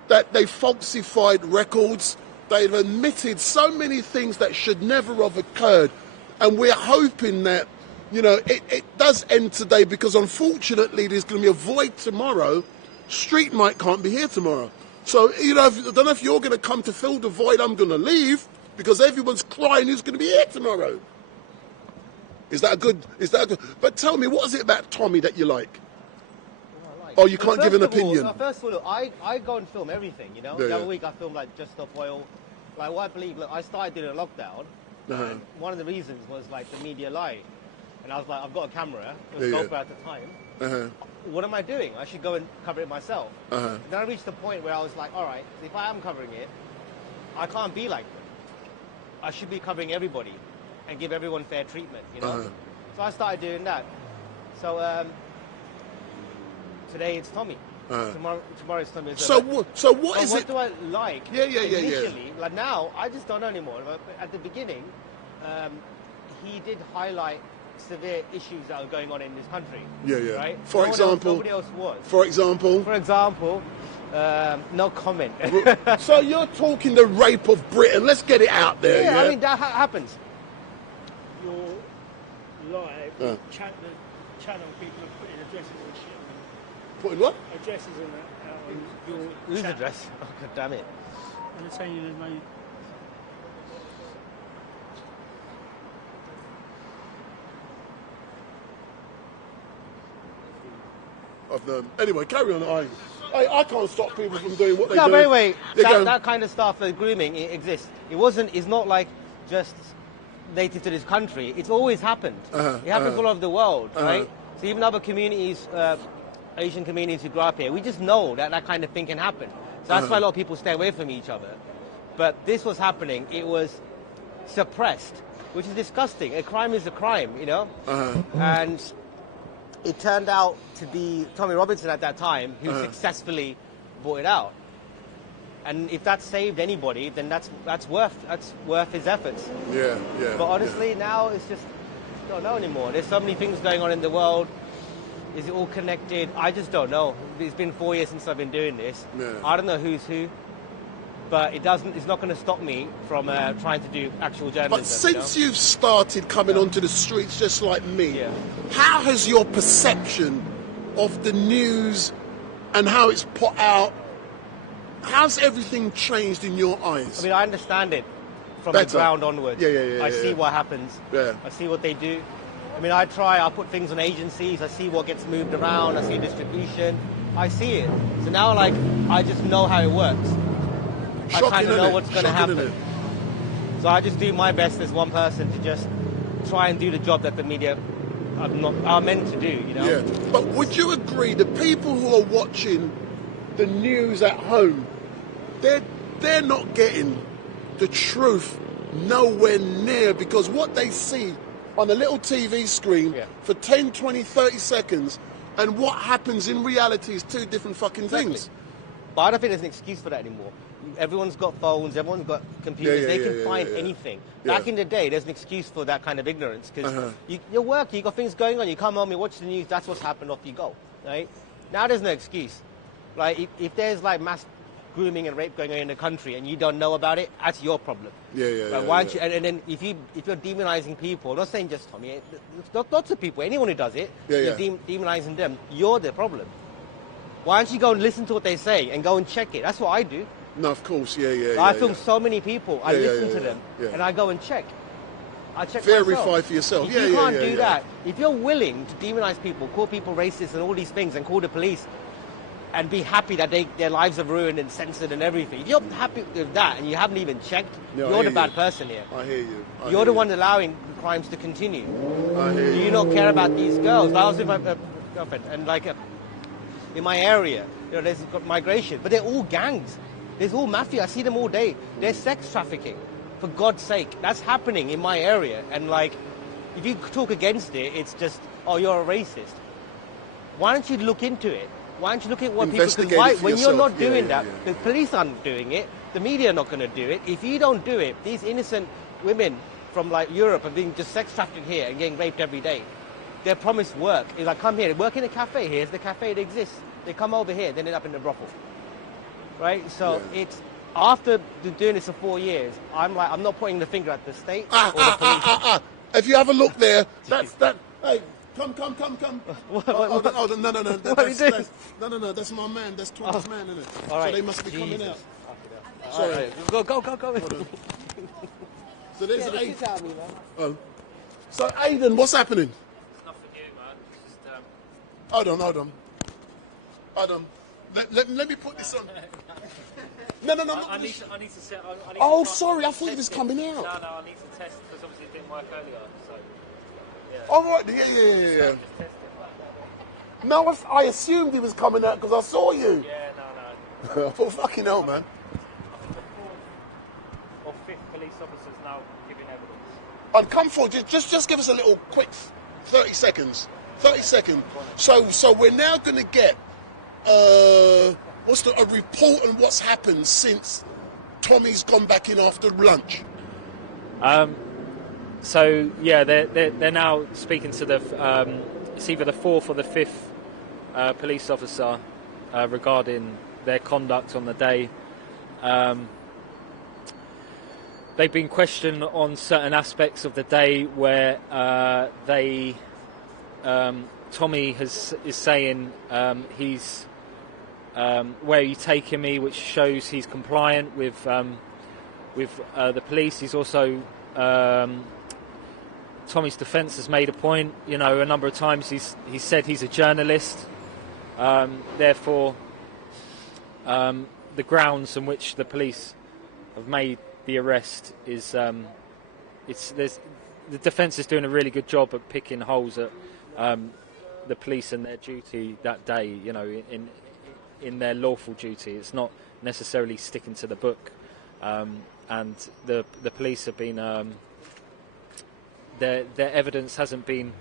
that they falsified records. They've admitted so many things that should never have occurred. And we're hoping that, it does end today because unfortunately there's going to be a void tomorrow. StreetMic can't be here tomorrow. So, I don't know if you're going to come to fill the void. I'm going to leave because everyone's crying who's going to be here tomorrow. Is that good? But tell me, what is it about Tommy that you like? Oh, you can't give an opinion. First of all, I go and film everything, The other week I filmed like Just Stop Oil. Like what I believe, look, I started doing a lockdown. And one of the reasons was like the media lie. And I was like, I've got a camera. It was GoPro at the time. What am I doing? I should go and cover it myself. And then I reached the point where I was like, all right, if I am covering it, I can't be like them. I should be covering everybody and give everyone fair treatment, So I started doing that. So today it's Tommy. Tomorrow it's Tommy. So what is it? What do I like? Initially, like now, I just don't know anymore. But at the beginning, he did highlight severe issues that are going on in this country. Right? For example, nobody else was. For example, no comment. So you're talking the rape of Britain. Let's get it out there. Yeah, I mean that happens. Your live channel people are putting addresses and shit. Putting what? Addresses and that. Whose address? Oh, God damn it. And they're saying there's no. Anyway, carry on. I can't stop people from doing what they do. No, but anyway, that kind of stuff, the grooming, it exists. It's not like just native to this country. It's always happened. It happens all over the world, right? So even other communities, Asian communities who grew up here, we just know that kind of thing can happen. So that's why a lot of people stay away from each other. But this was happening. It was suppressed, which is disgusting. A crime is a crime, And it turned out to be Tommy Robinson at that time who successfully brought it out. And if that saved anybody, then that's worth his efforts. Yeah. But honestly, now it's just I don't know anymore. There's so many things going on in the world. Is it all connected? I just don't know. It's been 4 years since I've been doing this. Yeah. I don't know who's who. But it's not going to stop me from trying to do actual journalism. But since you've started coming onto the streets just like me, how has your perception of the news and how it's put out, how's everything changed in your eyes? I mean, I understand it from the ground onwards. I see what happens. I see what they do. I mean, I put things on agencies, I see what gets moved around, I see distribution, I see it. So now, I just know how it works. I kind of know what's going to happen. So I just do my best as one person to just try and do the job that the media are meant to do, Yeah, but would you agree the people who are watching the news at home, they're not getting the truth nowhere near, because what they see on a little TV screen for 10, 20, 30 seconds and what happens in reality is two different fucking things. But I don't think there's an excuse for that anymore. Everyone's got phones, everyone's got computers, they can find anything. Back in the day, there's an excuse for that kind of ignorance, because you're working, you've got things going on, you come home, you watch the news, that's what's happened, off you go. Right? Now there's no excuse. Like, if there's mass grooming and rape going on in the country and you don't know about it, that's your problem. Why don't you? And then if you're demonizing people, I'm not saying just Tommy, lots of people, anyone who does it, you're demonizing them, you're the problem. Why don't you go and listen to what they say and go and check it? That's what I do. No, of course, I film so many people. I listen to them, and I go and check. I check Verify myself. for yourself. If you can't do that, if you're willing to demonize people, call people racist and all these things, and call the police, and be happy that their lives are ruined and censored and everything, if you're happy with that and you haven't even checked, you're the bad person here. I hear you. You're the one allowing the crimes to continue. I hear you. Do you not care about these girls? I was with my girlfriend, and in my area. You know, there's got migration, but they're all gangs. There's all mafia. I see them all day. There's sex trafficking. For God's sake, that's happening in my area. And like, if you talk against it, it's just, oh, you're a racist. Why don't you look into it? Why don't you look at what people... Because when you're not doing that, the police aren't doing it, the media are not going to do it. If you don't do it, these innocent women from like Europe are being just sex trafficked here and getting raped every day. They're promised work. It's like, come here, they work in a cafe. Here's the cafe that exists. They come over here, they end up in the brothel. Right? So it's... After doing this for 4 years, I'm like, I'm not pointing the finger at the state or the police. If you have a look there, that's that. Hey, come. Oh, no. That's my man. That's Tommy's man, isn't it? All right. So they must be coming out. Sorry. Right. Go. So there's Aiden. Oh. So Aiden, what's happening? Nothing new, man. Just, Hold on. Let me put this on. No. I need to set. Sorry, I thought it was coming out. No, I need to test because obviously it didn't work earlier. So. Yeah. All right. Yeah. No, I assumed he was coming out because I saw you. Yeah, no. I thought, fucking hell, man. I think the 4th or 5th police officers now giving evidence. And come forward. Just give us a little quick 30 seconds. 30 seconds. So we're now going to get a report on what's happened since Tommy's gone back in after lunch. So yeah, they're now speaking to the it's either the 4th or the 5th police officer regarding their conduct on the day. They've been questioned on certain aspects of the day where Tommy is saying he's where are you taking me, which shows he's compliant with the police. He's also Tommy's defence has made a point. You know, a number of times he's said he's a journalist. Therefore, the grounds on which the police have made the arrest is the defence is doing a really good job at picking holes at the police and their duty that day. You know, in their lawful duty. It's not necessarily sticking to the book. And the police have been their evidence hasn't been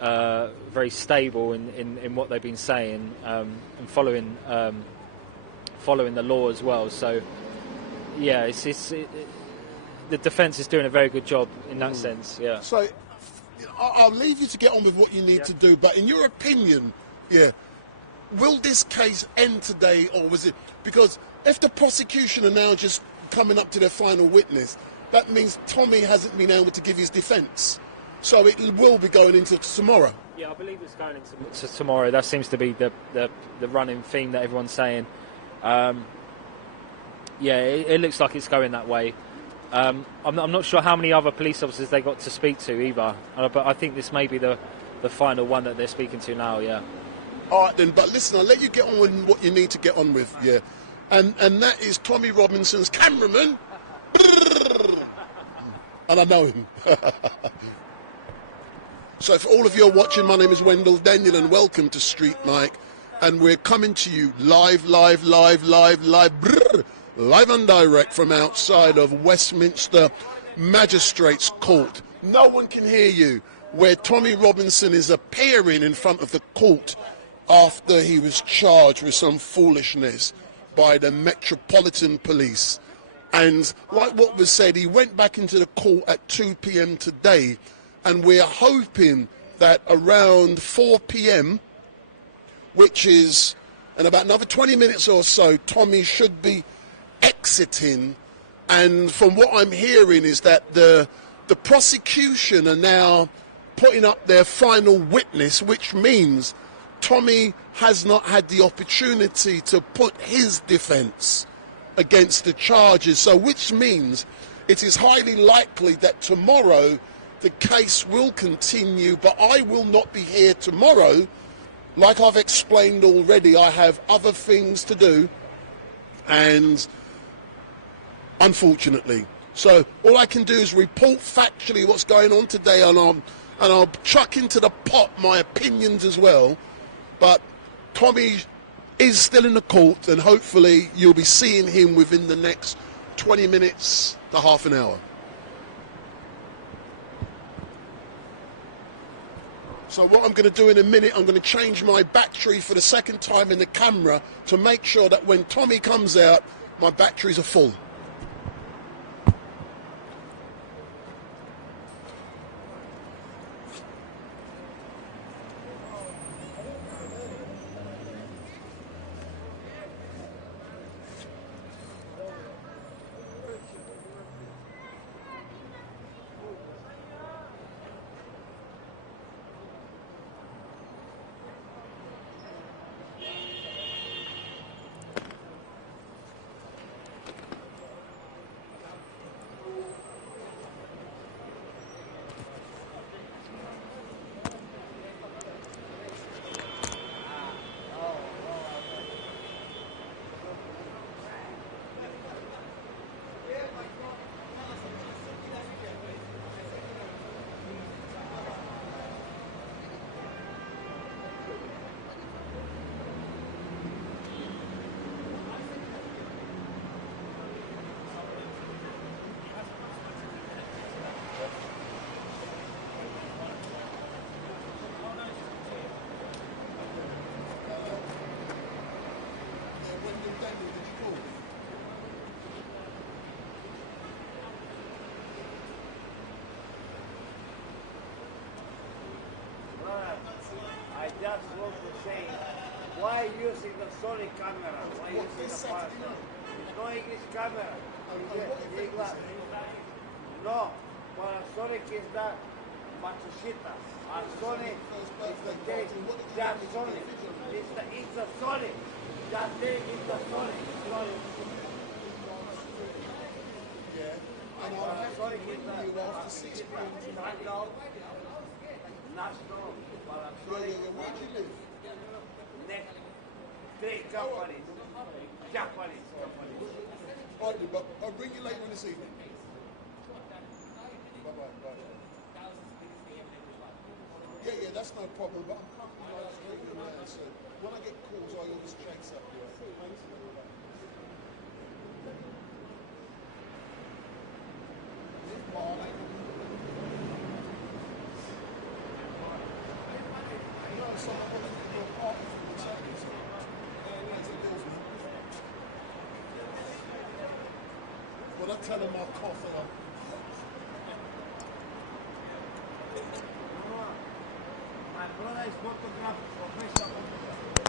very stable in what they've been saying and following the law as well. So yeah, the defence is doing a very good job in that sense. Yeah. So I'll leave you to get on with what you need to do. But in your opinion, will this case end today, or was it because if the prosecution are now just coming up to their final witness, that means Tommy hasn't been able to give his defence. So it will be going into tomorrow. Yeah, I believe it's going into tomorrow. That seems to be the running theme that everyone's saying. It looks like it's going that way. I'm not sure how many other police officers they got to speak to either, but I think this may be the final one that they're speaking to now, yeah. All right then, but listen, I'll let you get on with what you need to get on with, yeah. And that is Tommy Robinson's cameraman. And I know him. So for all of you watching, my name is Wendell Daniel and welcome to StreetMic. And we're coming to you live and direct from outside of Westminster Magistrates Court. No one can hear you, where Tommy Robinson is appearing in front of the court after he was charged with some foolishness by the Metropolitan Police. And like what was said, he went back into the court at 2 p.m. today, and we're hoping that around 4 p.m., which is in about another 20 minutes or so, Tommy should be exiting. And from what I'm hearing is that the prosecution are now putting up their final witness, which means Tommy has not had the opportunity to put his defence against the charges. So which means it is highly likely that tomorrow the case will continue, but I will not be here tomorrow. Like I've explained already, I have other things to do, and unfortunately. So all I can do is report factually what's going on today, and I'll chuck into the pot my opinions as well. But Tommy is still in the court, and hopefully you'll be seeing him within the next 20 minutes to half an hour. So what I'm going to do in a minute, I'm going to change my battery for the second time in the camera to make sure that when Tommy comes out, my batteries are full. I just want to say, why using the Sony camera? Why using the Panasonic? It's no English camera. English. No, Panasonic is the Matsushita. And Sony is the case. Just Sony. It's a Sony. Just take it's a Sony. Yeah, and I'll have to ring you after 6 p.m. National, Panasonic. Where do you live? Next, three companies. Japanese companies. Alright, but I'll ring you later on this evening. Bye-bye. Bye. Yeah, that's no problem, but I'm currently live streaming now, so when I get calls, I always chase up here. When I tell them I'll cough it up. My brother is photographer, professional photographer.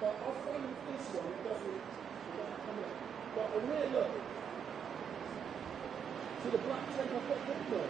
But I find with this one, it doesn't come out. But a real look, to the black tape I've got there.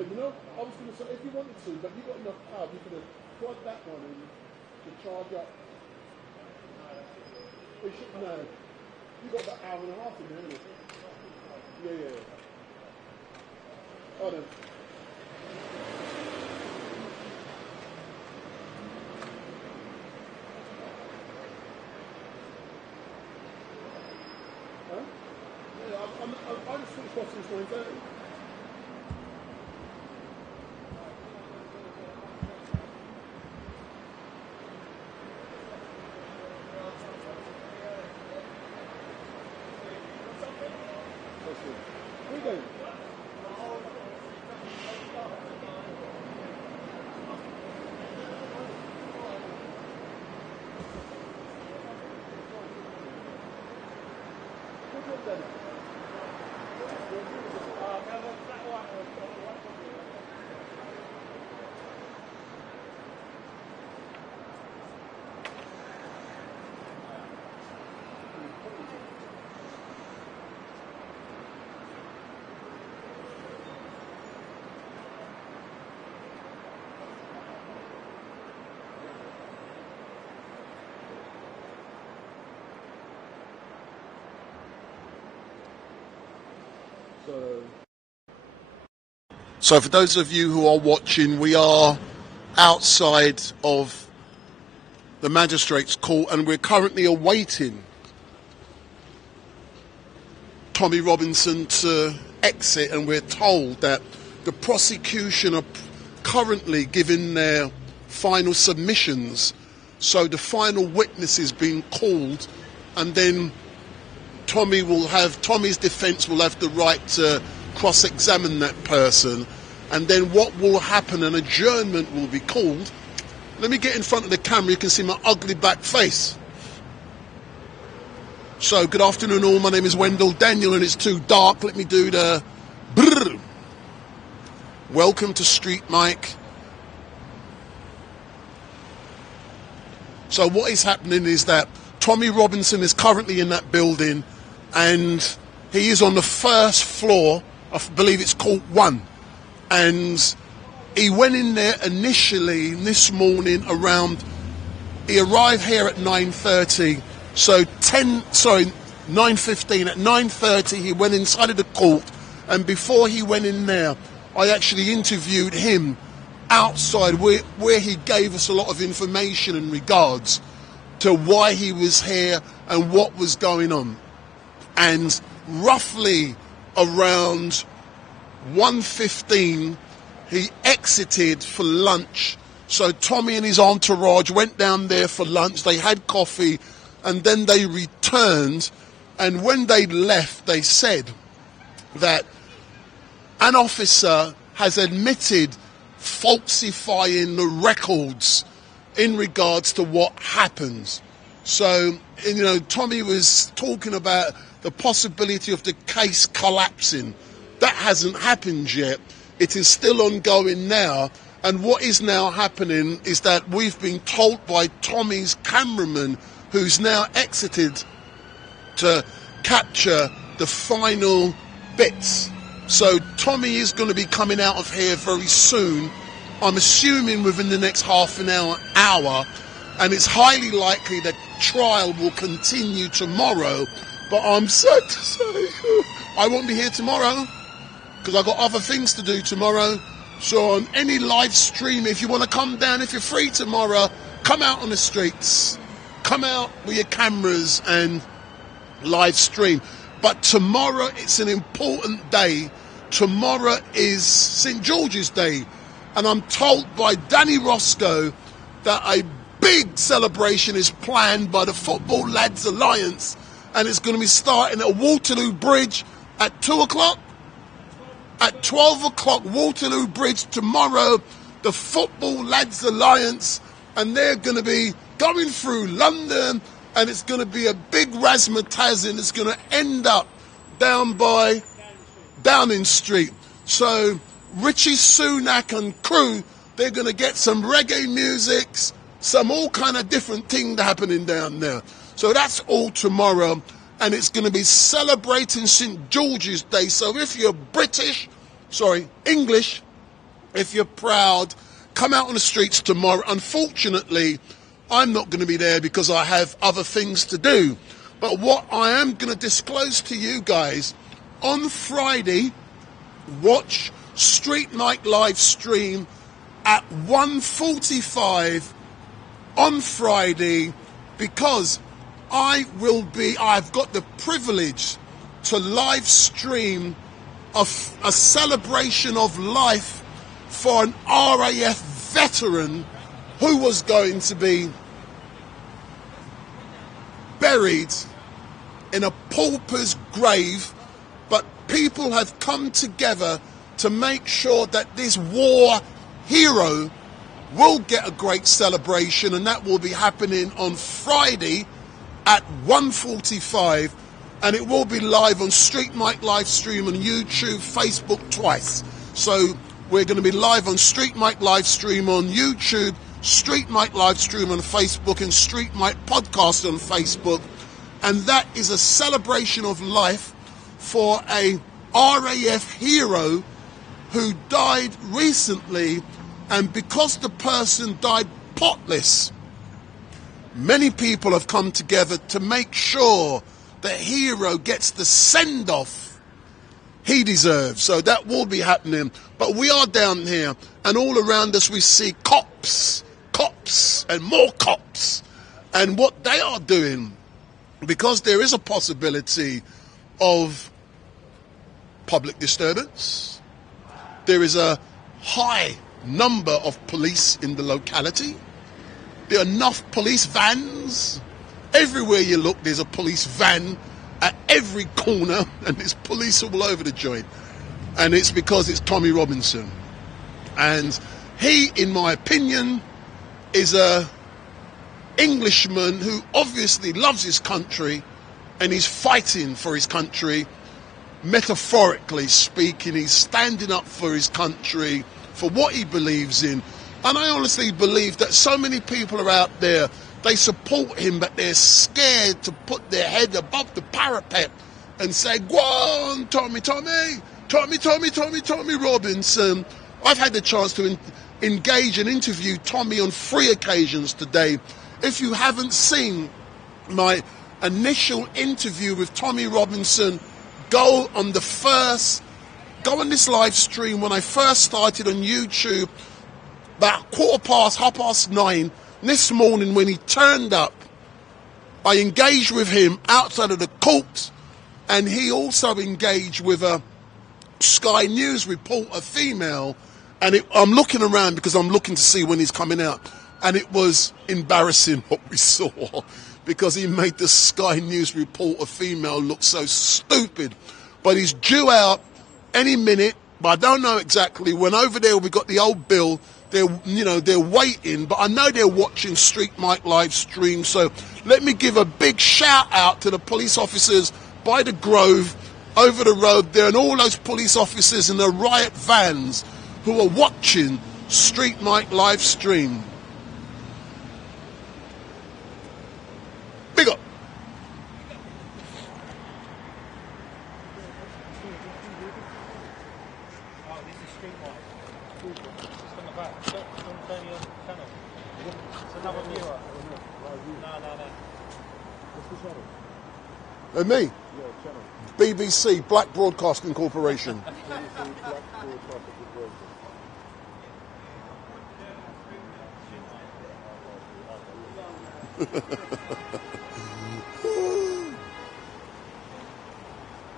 But you know, I was going to say, if you wanted to, but you got enough power, you could have plugged that one in to charge up. You shouldn't know. You got about an hour and a half in there, haven't you? Yeah. Hold on. Huh? Yeah, I just switched off since 9:30. So for those of you who are watching, we are outside of the Magistrates Court and we're currently awaiting Tommy Robinson to exit, and we're told that the prosecution are currently giving their final submissions, so the final witness is being called, and then Tommy's defence will have the right to cross-examine that person, and then what will happen, an adjournment will be called. Let me get in front of the camera, you can see my ugly back face. So, good afternoon all, my name is Wendell Daniel and it's too dark, let me do the brrr. Welcome to StreetMic. So what is happening is that Tommy Robinson is currently in that building and he is on the first floor, I believe it's Court 1. And he went in there initially this morning around, he arrived here at 9:30, so 9:15. At 9:30 he went inside of the court, and before he went in there, I actually interviewed him outside where he gave us a lot of information in regards to why he was here and what was going on. And roughly around 1:15, he exited for lunch. So Tommy and his entourage went down there for lunch. They had coffee, and then they returned. And when they left, they said that an officer has admitted falsifying the records in regards to what happens. So, you know, Tommy was talking about the possibility of the case collapsing. That hasn't happened yet. It is still ongoing now. And what is now happening is that we've been told by Tommy's cameraman, who's now exited to capture the final bits. So Tommy is going to be coming out of here very soon. I'm assuming within the next half an hour, and it's highly likely that trial will continue tomorrow. But I'm sad to say I won't be here tomorrow because I've got other things to do tomorrow. So on any live stream, if you want to come down, if you're free tomorrow, come out on the streets. Come out with your cameras and live stream. But tomorrow, it's an important day. Tomorrow is St. George's Day. And I'm told by Danny Roscoe that a big celebration is planned by the Football Lads Alliance. And it's going to be starting at Waterloo Bridge at 2 o'clock. At 12 o'clock, Waterloo Bridge tomorrow, the Football Lads Alliance, and they're going to be going through London, and it's going to be a big razzmatazz, and it's going to end up down by Downing Street. So Richie Sunak and crew, they're going to get some reggae music, some all kind of different things happening down there. So that's all tomorrow. And it's going to be celebrating St. George's Day. So if you're English, if you're proud, come out on the streets tomorrow. Unfortunately, I'm not going to be there because I have other things to do. But what I am going to disclose to you guys, on Friday, watch StreetMic LiveStream at 1:45 on Friday, because I've got the privilege to live stream a celebration of life for an RAF veteran who was going to be buried in a pauper's grave, but people have come together to make sure that this war hero will get a great celebration, and that will be happening on Friday at 1:45, and it will be live on StreetMic LiveStream on YouTube, Facebook twice. So we're going to be live on StreetMic LiveStream on YouTube, StreetMic LiveStream on Facebook, and StreetMic Podcast on Facebook. And that is a celebration of life for a RAF hero who died recently, and because the person died potless, many people have come together to make sure the hero gets the send-off he deserves. So that will be happening. But we are down here, and all around us we see cops, and more cops. And what they are doing, because there is a possibility of public disturbance, there is a high number of police in the locality. There are enough police vans. Everywhere you look, there's a police van at every corner, and there's police all over the joint. And it's because it's Tommy Robinson. And he, in my opinion, is a Englishman who obviously loves his country, and he's fighting for his country. Metaphorically speaking, he's standing up for his country, for what he believes in. And I honestly believe that so many people are out there, they support him, but they're scared to put their head above the parapet and say, go on, Tommy Robinson. I've had the chance to engage and interview Tommy on 3 occasions today. If you haven't seen my initial interview with Tommy Robinson, go on this live stream when I first started on YouTube, about 9:15 this morning when he turned up. I engaged with him outside of the court, And he also engaged with a Sky News reporter, female, and I'm looking around because I'm looking to see when he's coming out. And it was embarrassing what we saw because he made the Sky News reporter, female, look so stupid. But he's due out any minute, but I don't know exactly. When over there we got the old Bill, they're waiting, but I know they're watching StreetMic Livestream. So let me give a big shout out to the police officers by the Grove, over the road there, and all those police officers in the riot vans who are watching StreetMic Livestream. Big up. And me? BBC, Black Broadcasting Corporation. How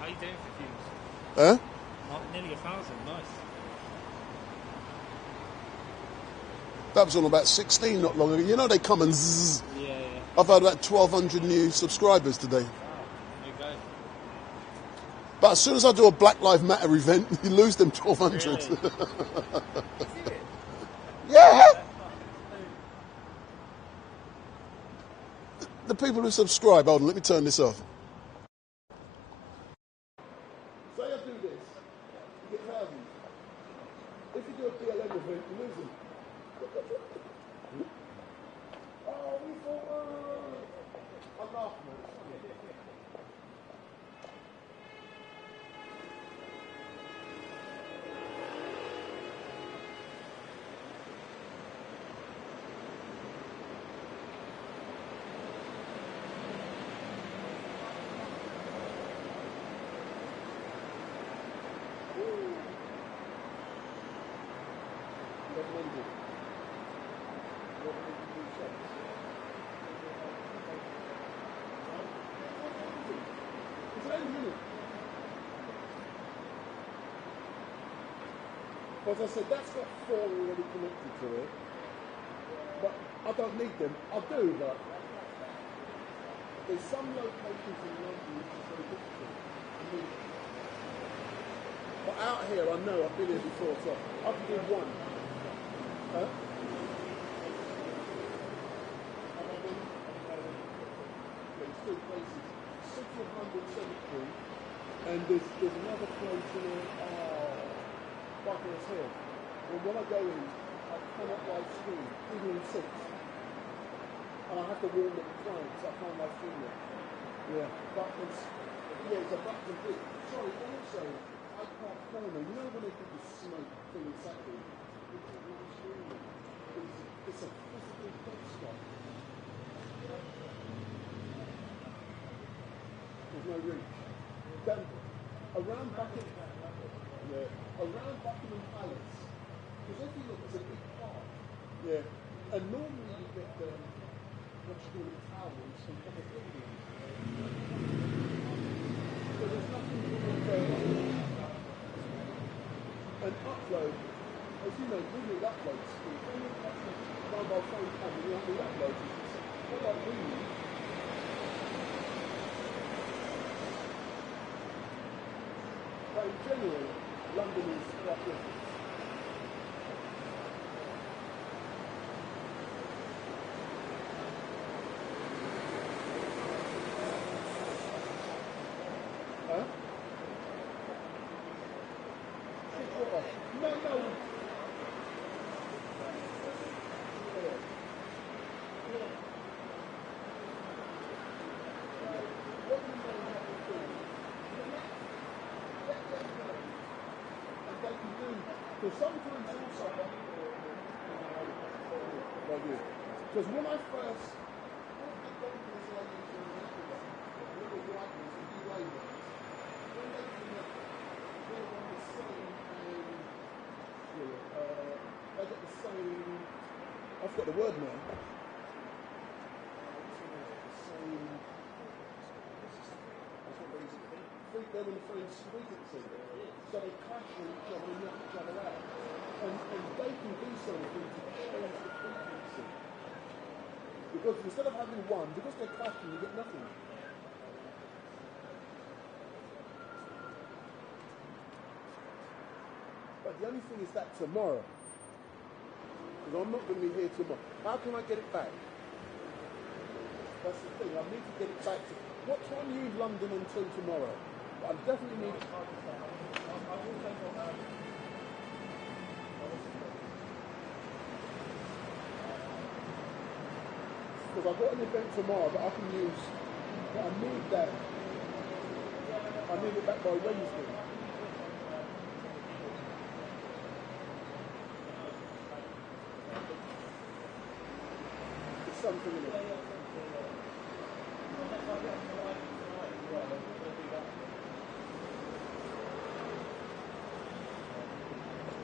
you doing for views? Huh? Nearly 1,000, nice. That was on about 16 not long ago. You know they come and zzz. Yeah, yeah. I've had about 1,200 new subscribers today. There you go. But as soon as I do a Black Lives Matter event, you lose them 1,200. Really? Yeah. The people who subscribe, hold on, let me turn this off. Say I do this, you get thousands. If you do a PLM event, you lose them. Oh, we thought, I'm laughing at it. As I said, that's got 4 already connected to it. But I don't need them. I do, but there's some locations in London which is very difficult. But out here, I know I've been here before, so I can do one. Huh? There's 2 places. City of London Cemetery, and there's another place in it. Buckingham Hill. Well, when I go in, I cannot live stream, even in 6. And I have to warn the clients I can't live stream it. Yeah. Buckham's, yeah, it's a Buckingham Hill. Sorry, also, I can't film them. You know when they do the smoke thing in Saturday? It's a physical death stop. There's no reach. Then, around Buckingham, around Buckingham Palace, because if you look, it's a big park. Yeah. And normally you get what you call the towers from other buildings. So there's nothing and upload, as you know, we need upload speed. When you have a mobile phone camera, you have to upload it. What about we need? But in general, London is quite different. Huh? No. Because sometimes also, because when I first, I've got the word now. they're in the same frequency. So they clash with each other and knock each other out. And they can do something to change the frequency. Because instead of having one, because they're clashing, you get nothing. But the only thing is that tomorrow, because I'm not going to be here tomorrow, how can I get it back? That's the thing, I need to get it back to... What time are you in London until tomorrow? I definitely need... Because I've got an event tomorrow that I can use, but I need that. I need it back by Wednesday. It's something in it.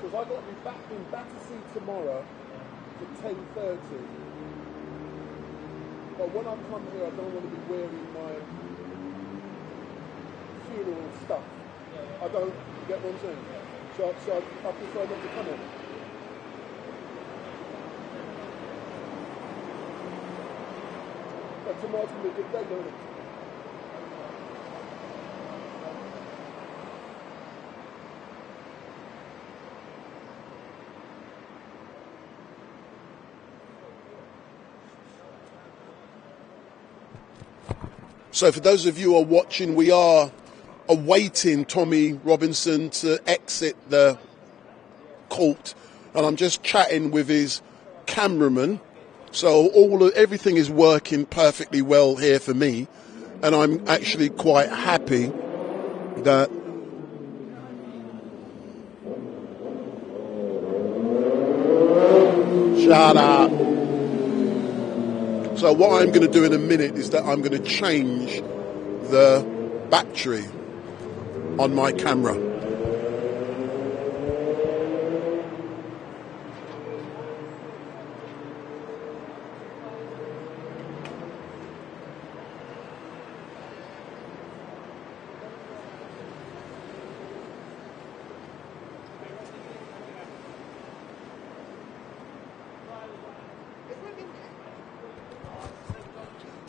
Because I've got to be back in Battersea tomorrow for 10:30. But when I come here, I don't want to be wearing my funeral stuff. I don't get what I'm saying. So I prefer not to come in. But tomorrow's going to be a good day, don't it? So for those of you who are watching, we are awaiting Tommy Robinson to exit the court, and I'm just chatting with his cameraman. So everything is working perfectly well here for me, and I'm actually quite happy that shut up. So what I'm going to do in a minute is that I'm going to change the battery on my camera.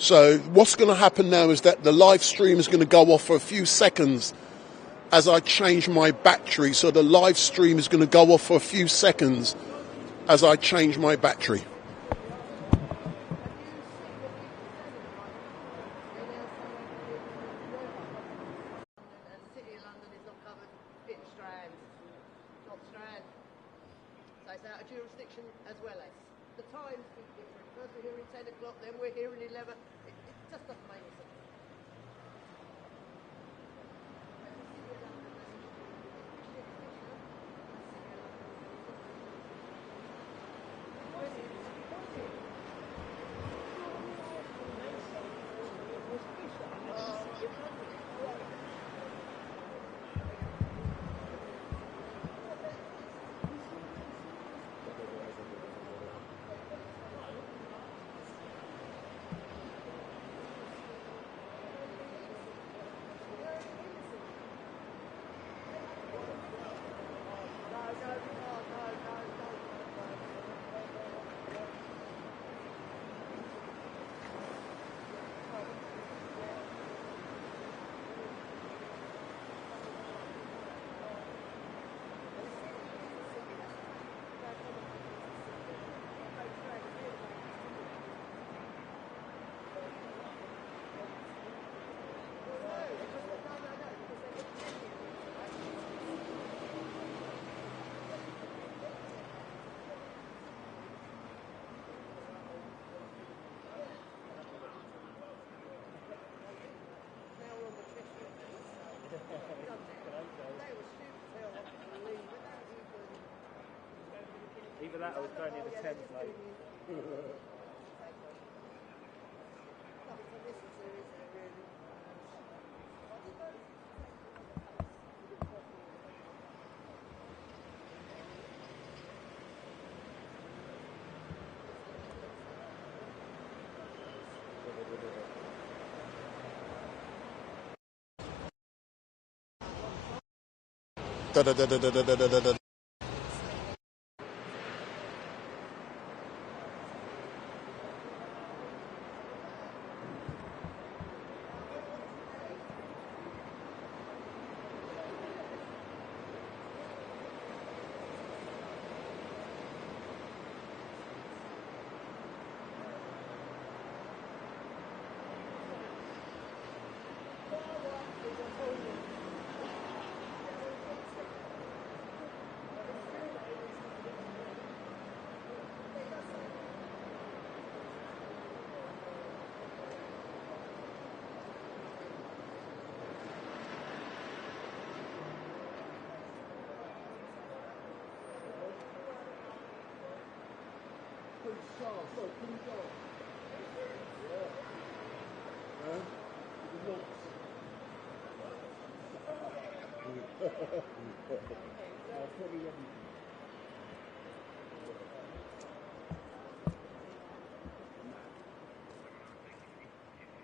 So what's going to happen now is that the live stream is going to go off for a few seconds as I change my battery. So the live stream is going to go off for a few seconds as I change my battery. So it's out of jurisdiction as well as. The times is different. First we're hearing 10 o'clock, then we're hearing 11. It just doesn't make sense. Either that or it's going in the 10th, mate. Da-da-da-da-da-da-da-da.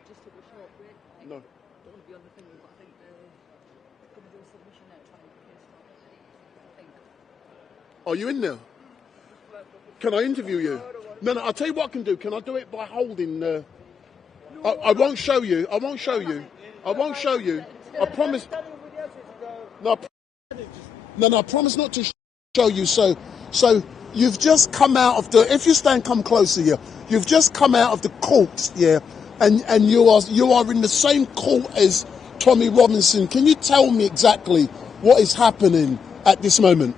Just took a short break. No. Don't want to be on the thing, but I think they're going to do a submission now, trying to get a case started. Are you in there? Can I interview you? No, I'll tell you what I can do. Can I do it by holding I won't show you. I won't show you. I won't show you. I promise. No, I promise not to show you. So you've just come out of the. If you come closer here. You've just come out of the court, yeah, and you are in the same court as Tommy Robinson. Can you tell me exactly what is happening at this moment?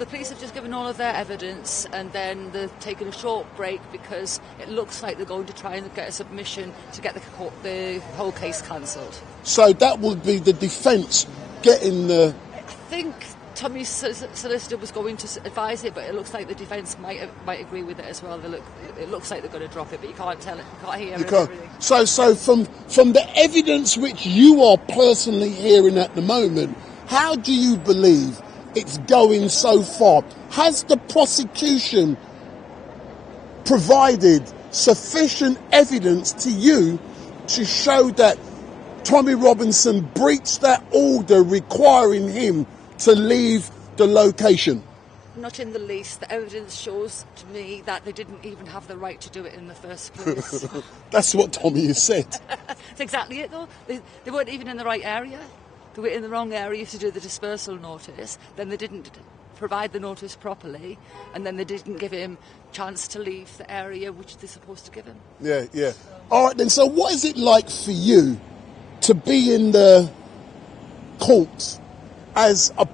The police have just given all of their evidence, and then they've taken a short break because it looks like they're going to try and get a submission to get the whole case cancelled. So that would be the defence getting the. I think Tommy's solicitor was going to advise it, but it looks like the defence might agree with it as well. It looks like they're going to drop it, but you can't tell it. You can't hear everything. So from the evidence which you are personally hearing at the moment, how do you believe it's going so far? Has the prosecution provided sufficient evidence to you to show that Tommy Robinson breached that order requiring him to leave the location? Not in the least. The evidence shows to me that they didn't even have the right to do it in the first place. That's what Tommy has said. That's exactly it, though. They weren't even in the right area. They were in the wrong area to do the dispersal notice. Then they didn't provide the notice properly, and then they didn't give him chance to leave the area which they're supposed to give him. Yeah. All right then. So what is it like for you to be in the courts as a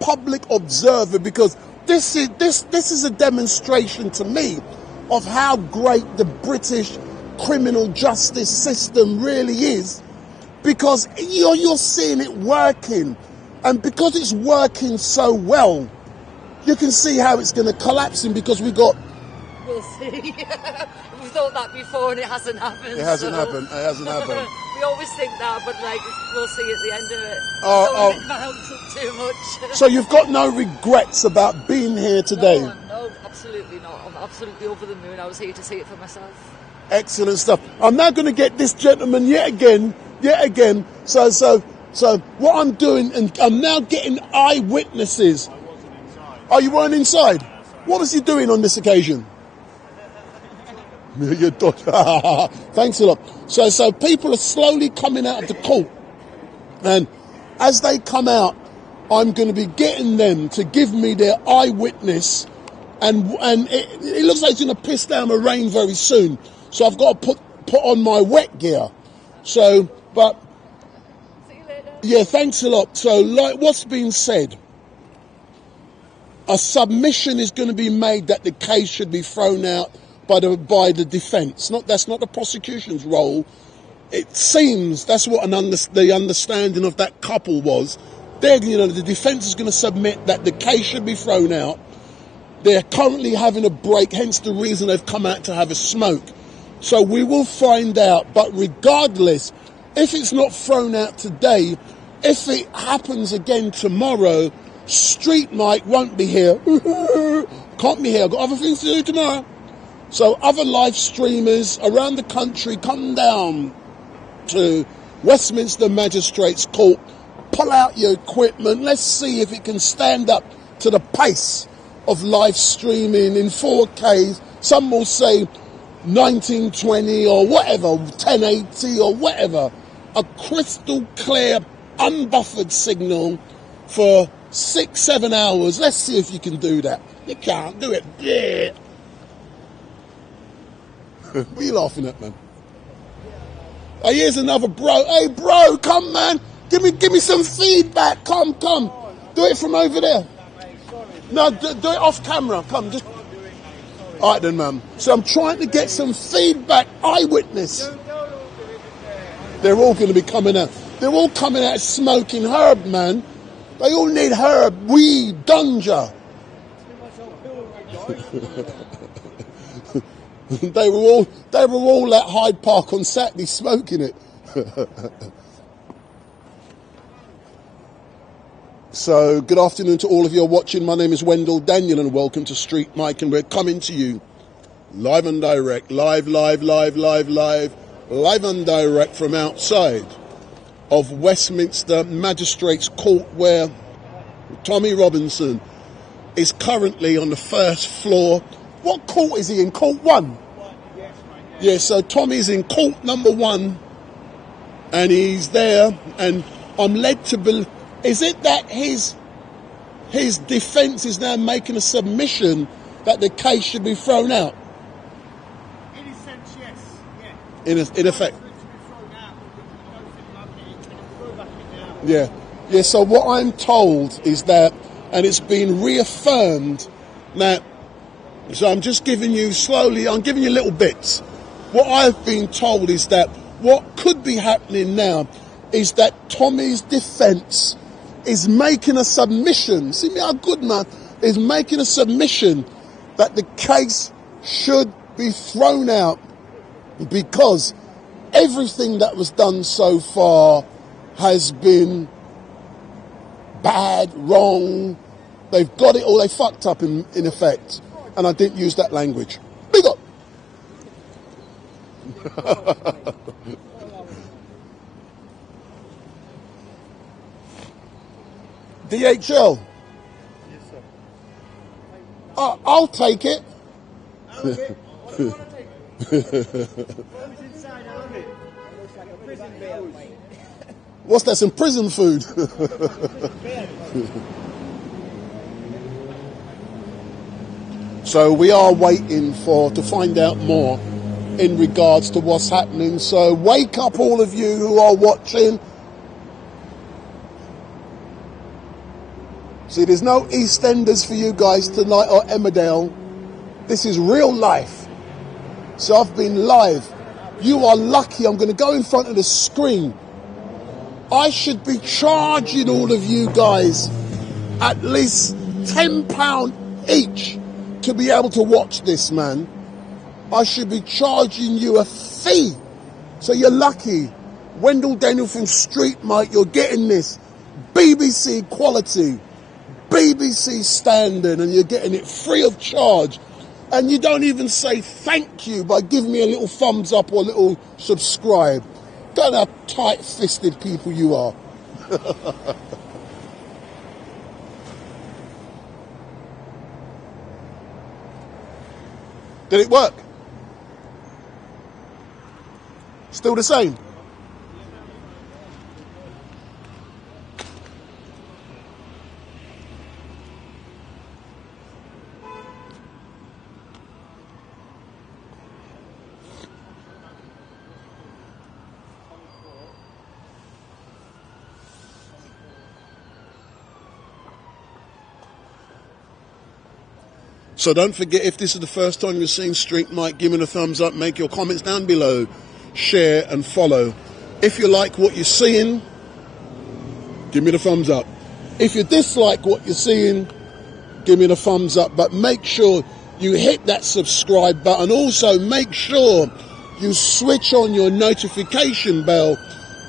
public observer? Because this is a demonstration to me of how great the British criminal justice system really is. Because you're seeing it working, and because it's working so well, you can see how it's going to collapse because we got. We'll see. We thought that before, and it hasn't happened. It hasn't happened. It hasn't happened. We always think that, but we'll see at the end of it. Don't get my hopes up too much. So you've got no regrets about being here today? No, absolutely not. I'm absolutely over the moon. I was here to see it for myself. Excellent stuff. I'm now going to get this gentleman yet again. So what I'm doing, and I'm now getting eyewitnesses. I wasn't inside. Oh, you weren't inside? What was he doing on this occasion? Your daughter. Thanks a lot. So people are slowly coming out of the court, and as they come out, I'm going to be getting them to give me their eyewitness, and it looks like it's going to piss down the rain very soon. So I've got to put on my wet gear. So. But, yeah, thanks a lot. So, like what's been said, a submission is going to be made that the case should be thrown out by the defence. That's not the prosecution's role. It seems that's what the understanding of that couple was. The defence is going to submit that the case should be thrown out. They're currently having a break, hence the reason they've come out to have a smoke. So we will find out. But regardless, if it's not thrown out today, if it happens again tomorrow, StreetMic won't be here. Can't be here. I've got other things to do tomorrow. So other live streamers around the country, come down to Westminster Magistrates Court pull out your equipment. Let's see if it can stand up to the pace of live streaming in 4K. Some will say 1920 or whatever, 1080 or whatever. A crystal clear, unbuffered signal for 6-7 hours. Let's see if you can do that. You can't do it. Yeah. What are you laughing at, man? Oh, here's another bro. Hey, bro, come, man. Give me some feedback. Come. Do it from over there. No, do it off camera. Come, just. All right then, man. So I'm trying to get some feedback. Eyewitness. They're all going to be coming out. They're all coming out smoking herb, man. They all need herb, weed, ganja. They were all at Hyde Park on Saturday smoking it. So, good afternoon to all of you watching. My name is Wendell Daniel and welcome to StreetMic, and we're coming to you live and direct, live and direct from outside of Westminster Magistrates Court, where Tommy Robinson is currently on the first floor. What court is he in? Court 1? Yeah, so Tommy's in court number 1 and he's there, and I'm led to believe, is it that his defence is now making a submission that the case should be thrown out? In a sense, yes. Yeah. In effect. Yeah, so what I'm told is that, and it's been reaffirmed, that, so I'm just giving you slowly, I'm giving you little bits. What I've been told is that what could be happening now is that Tommy's defence is making a submission, see me how good, man, is making a submission that the case should be thrown out because everything that was done so far has been bad, wrong. They've got it all, they fucked up in effect. And I didn't use that language. Big up! DHL. Yes, sir. I'll take it. Okay. What do you want to take? What's inside? I love it. It looks like a prison bear, mate. What's that? Some prison food. So we are waiting to find out more in regards to what's happening. So wake up, all of you who are watching. See, there's no EastEnders for you guys tonight or Emmerdale. This is real life. So I've been live. You are lucky. I'm going to go in front of the screen. I should be charging all of you guys at least £10 each to be able to watch this, man. I should be charging you a fee. So you're lucky. Wendell Daniel from StreetMic, you're getting this. BBC quality, BBC standard, and you're getting it free of charge. And you don't even say thank you by giving me a little thumbs up or a little subscribe. Don't know how tight-fisted people you are. Did it work? Still the same? So don't forget, if this is the first time you're seeing StreetMic, give me a thumbs up, make your comments down below, share and follow. If you like what you're seeing, give me the thumbs up. If you dislike what you're seeing, give me the thumbs up. But make sure you hit that subscribe button. Also, make sure you switch on your notification bell.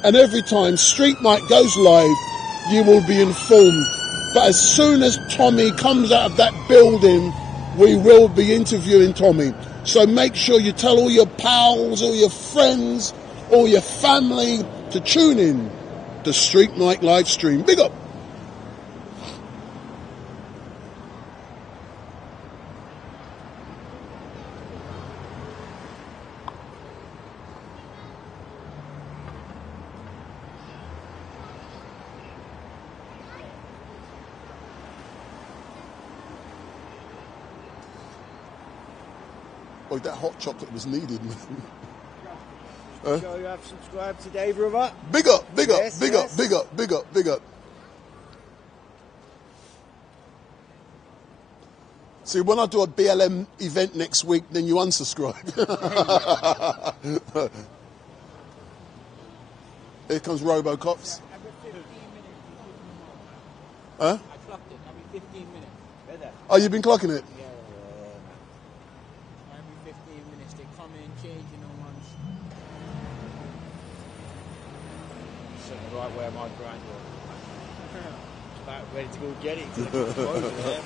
And every time StreetMic goes live, you will be informed. But as soon as Tommy comes out of that building, we will be interviewing Tommy. So make sure you tell all your pals, all your friends, all your family to tune in. the StreetMic LiveStream. Big up. Oh, that hot chocolate was needed, man. So you have subscribed today, brother? Big up, big up, Yes, big yes. up, big up, big up, big up. See, when I do a BLM event next week, then you unsubscribe. Here comes Robocops. Huh? I clocked it. Every 15 minutes. Oh, you've been clocking it? Yeah. Every 15 minutes they come in, changing on ones. Sitting right where my grind was. About ready to go get it. To the over there.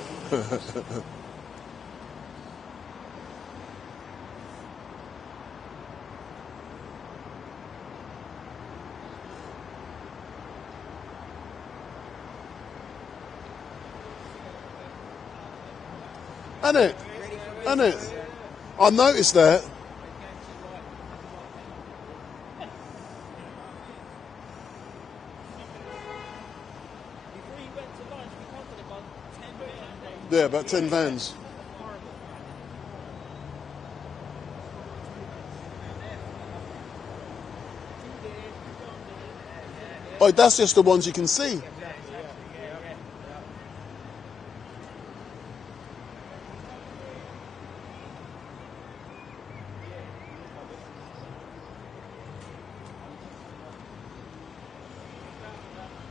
Isn't it? I noticed that. Yeah, about 10 vans. Oh, that's just the ones you can see.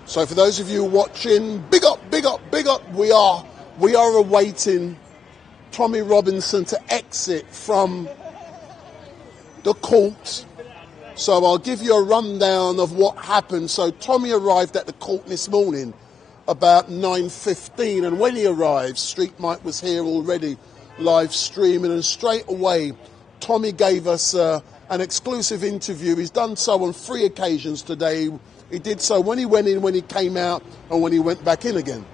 So for those of you watching, big up, big up, big up. We are awaiting Tommy Robinson to exit from the court. So I'll give you a rundown of what happened. So Tommy arrived at the court this morning about 9:15, and when he arrived, StreetMic was here already live streaming, and straight away Tommy gave us an exclusive interview. He's done so on 3 occasions today. He did so when he went in, when he came out, and when he went back in again.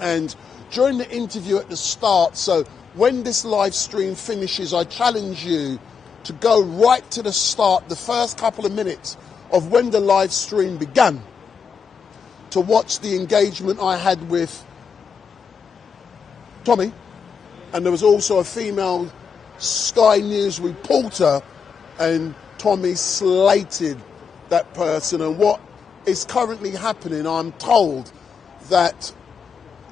And during the interview at the start, so when this live stream finishes, I challenge you to go right to the start, the first couple of minutes of when the live stream began, to watch the engagement I had with Tommy. And there was also a female Sky News reporter, and Tommy slated that person. And what is currently happening, I'm told that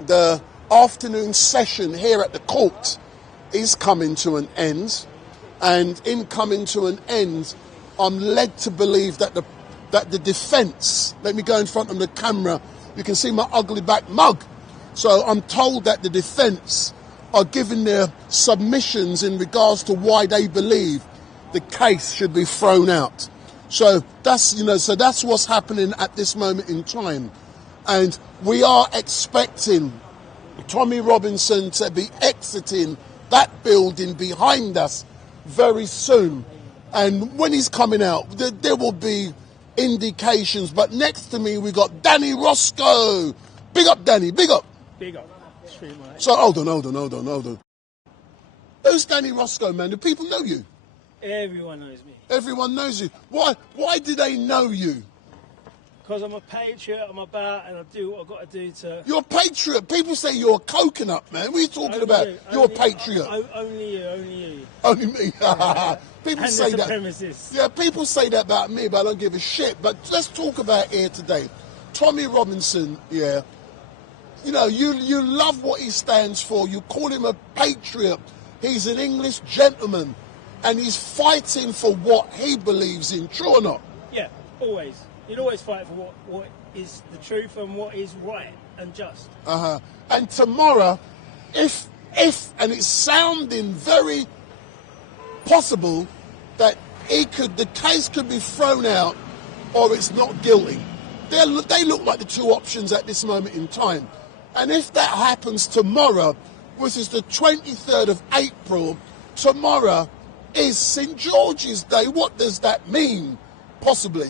the afternoon session here at the court is coming to an end, and in coming to an end, I'm led to believe that the defence, let me go in front of the camera, you can see my ugly back mug. So I'm told that the defence are giving their submissions in regards to why they believe the case should be thrown out. So that's what's happening at this moment in time. And we are expecting Tommy Robinson to be exiting that building behind us very soon. And when he's coming out, there will be indications. But next to me, we got Danny Roscoe. Big up, Danny. Big up. Big up. So hold on. Who's Danny Roscoe, man? Do people know you? Everyone knows me. Everyone knows you. Why do they know you? Because I'm a patriot, I'm about, and I do what I've got to do to... You're a patriot. People say you're a coconut, man. What are you talking about? You're a patriot. Only you. Only me. People and say the that. supremacists. Yeah, people say that about me, but I don't give a shit. But let's talk about here today. Tommy Robinson, yeah. You know, you love what he stands for. You call him a patriot. He's an English gentleman. And he's fighting for what he believes in. True or not? Yeah, always. You'd always fight for what is the truth and what is right and just. And tomorrow, if and it's sounding very possible that the case could be thrown out, or it's not guilty. They look like the 2 options at this moment in time. And if that happens tomorrow, which is the 23rd of April, tomorrow is St. George's Day. What does that mean? Possibly.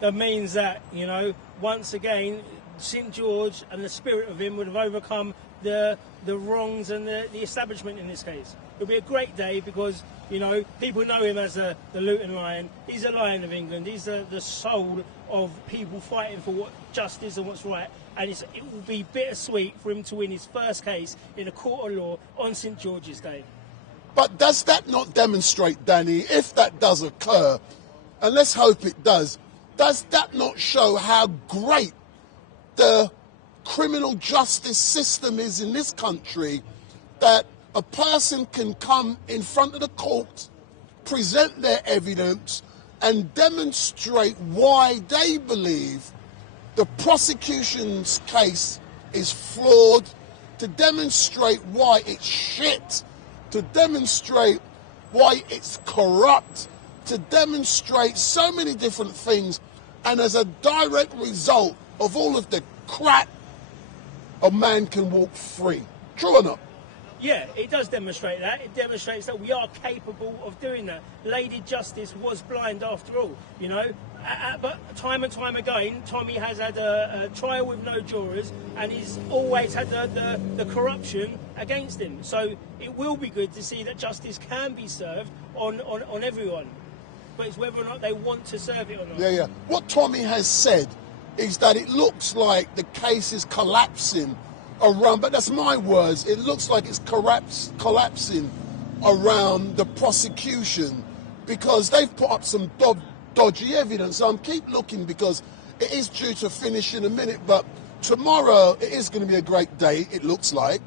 that means that, you know, once again, St George and the spirit of him would have overcome the wrongs and the establishment in this case. It'll be a great day because, you know, people know him as the Luton Lion. He's a Lion of England. He's the soul of people fighting for what justice and what's right. And it will be bittersweet for him to win his first case in a court of law on St George's Day. But does that not demonstrate, Danny, if that does occur, and let's hope it does that not show how great the criminal justice system is in this country, that a person can come in front of the court, present their evidence, and demonstrate why they believe the prosecution's case is flawed, to demonstrate why it's shit, to demonstrate why it's corrupt, to demonstrate so many different things, and as a direct result of all of the crap, a man can walk free. True or not? Yeah, it does demonstrate that. It demonstrates that we are capable of doing that. Lady Justice was blind after all, you know. But time and time again, Tommy has had a trial with no jurors, and he's always had the corruption against him. So it will be good to see that justice can be served on everyone. But it's whether or not they want to serve it or not. Yeah. What Tommy has said is that it looks like the case is collapsing around, but that's my words, it looks like it's collapsing around the prosecution because they've put up some dodgy evidence. Keep looking because it is due to finish in a minute, but tomorrow it is going to be a great day, it looks like.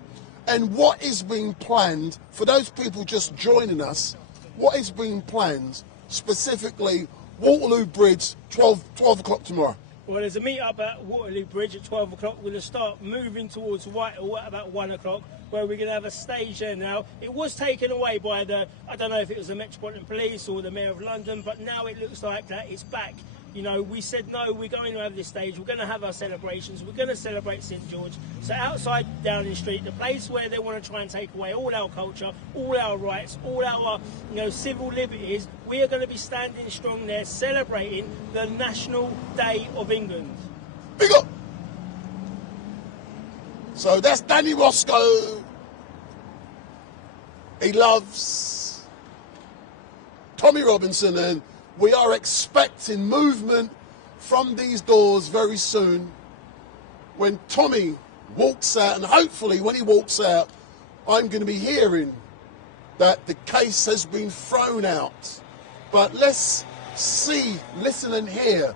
And what is being planned, for those people just joining us, what is being planned, specifically Waterloo Bridge, 12 o'clock tomorrow? Well, there's a meet-up at Waterloo Bridge at 12 o'clock. We're going to start moving towards Whitehall at about 1 o'clock, where we're going to have a stage there now. It was taken away by I don't know if it was the Metropolitan Police or the Mayor of London, but now it looks like that it's back. You know, we said, no, we're going to have this stage. We're going to have our celebrations. We're going to celebrate St George. So outside Downing Street, the place where they want to try and take away all our culture, all our rights, all our, you know, civil liberties, we are going to be standing strong there, celebrating the National Day of England. Big up! So that's Danny Roscoe. He loves Tommy Robinson, and we are expecting movement from these doors very soon when Tommy walks out, and hopefully when he walks out, I'm going to be hearing that the case has been thrown out. But let's see, listen and hear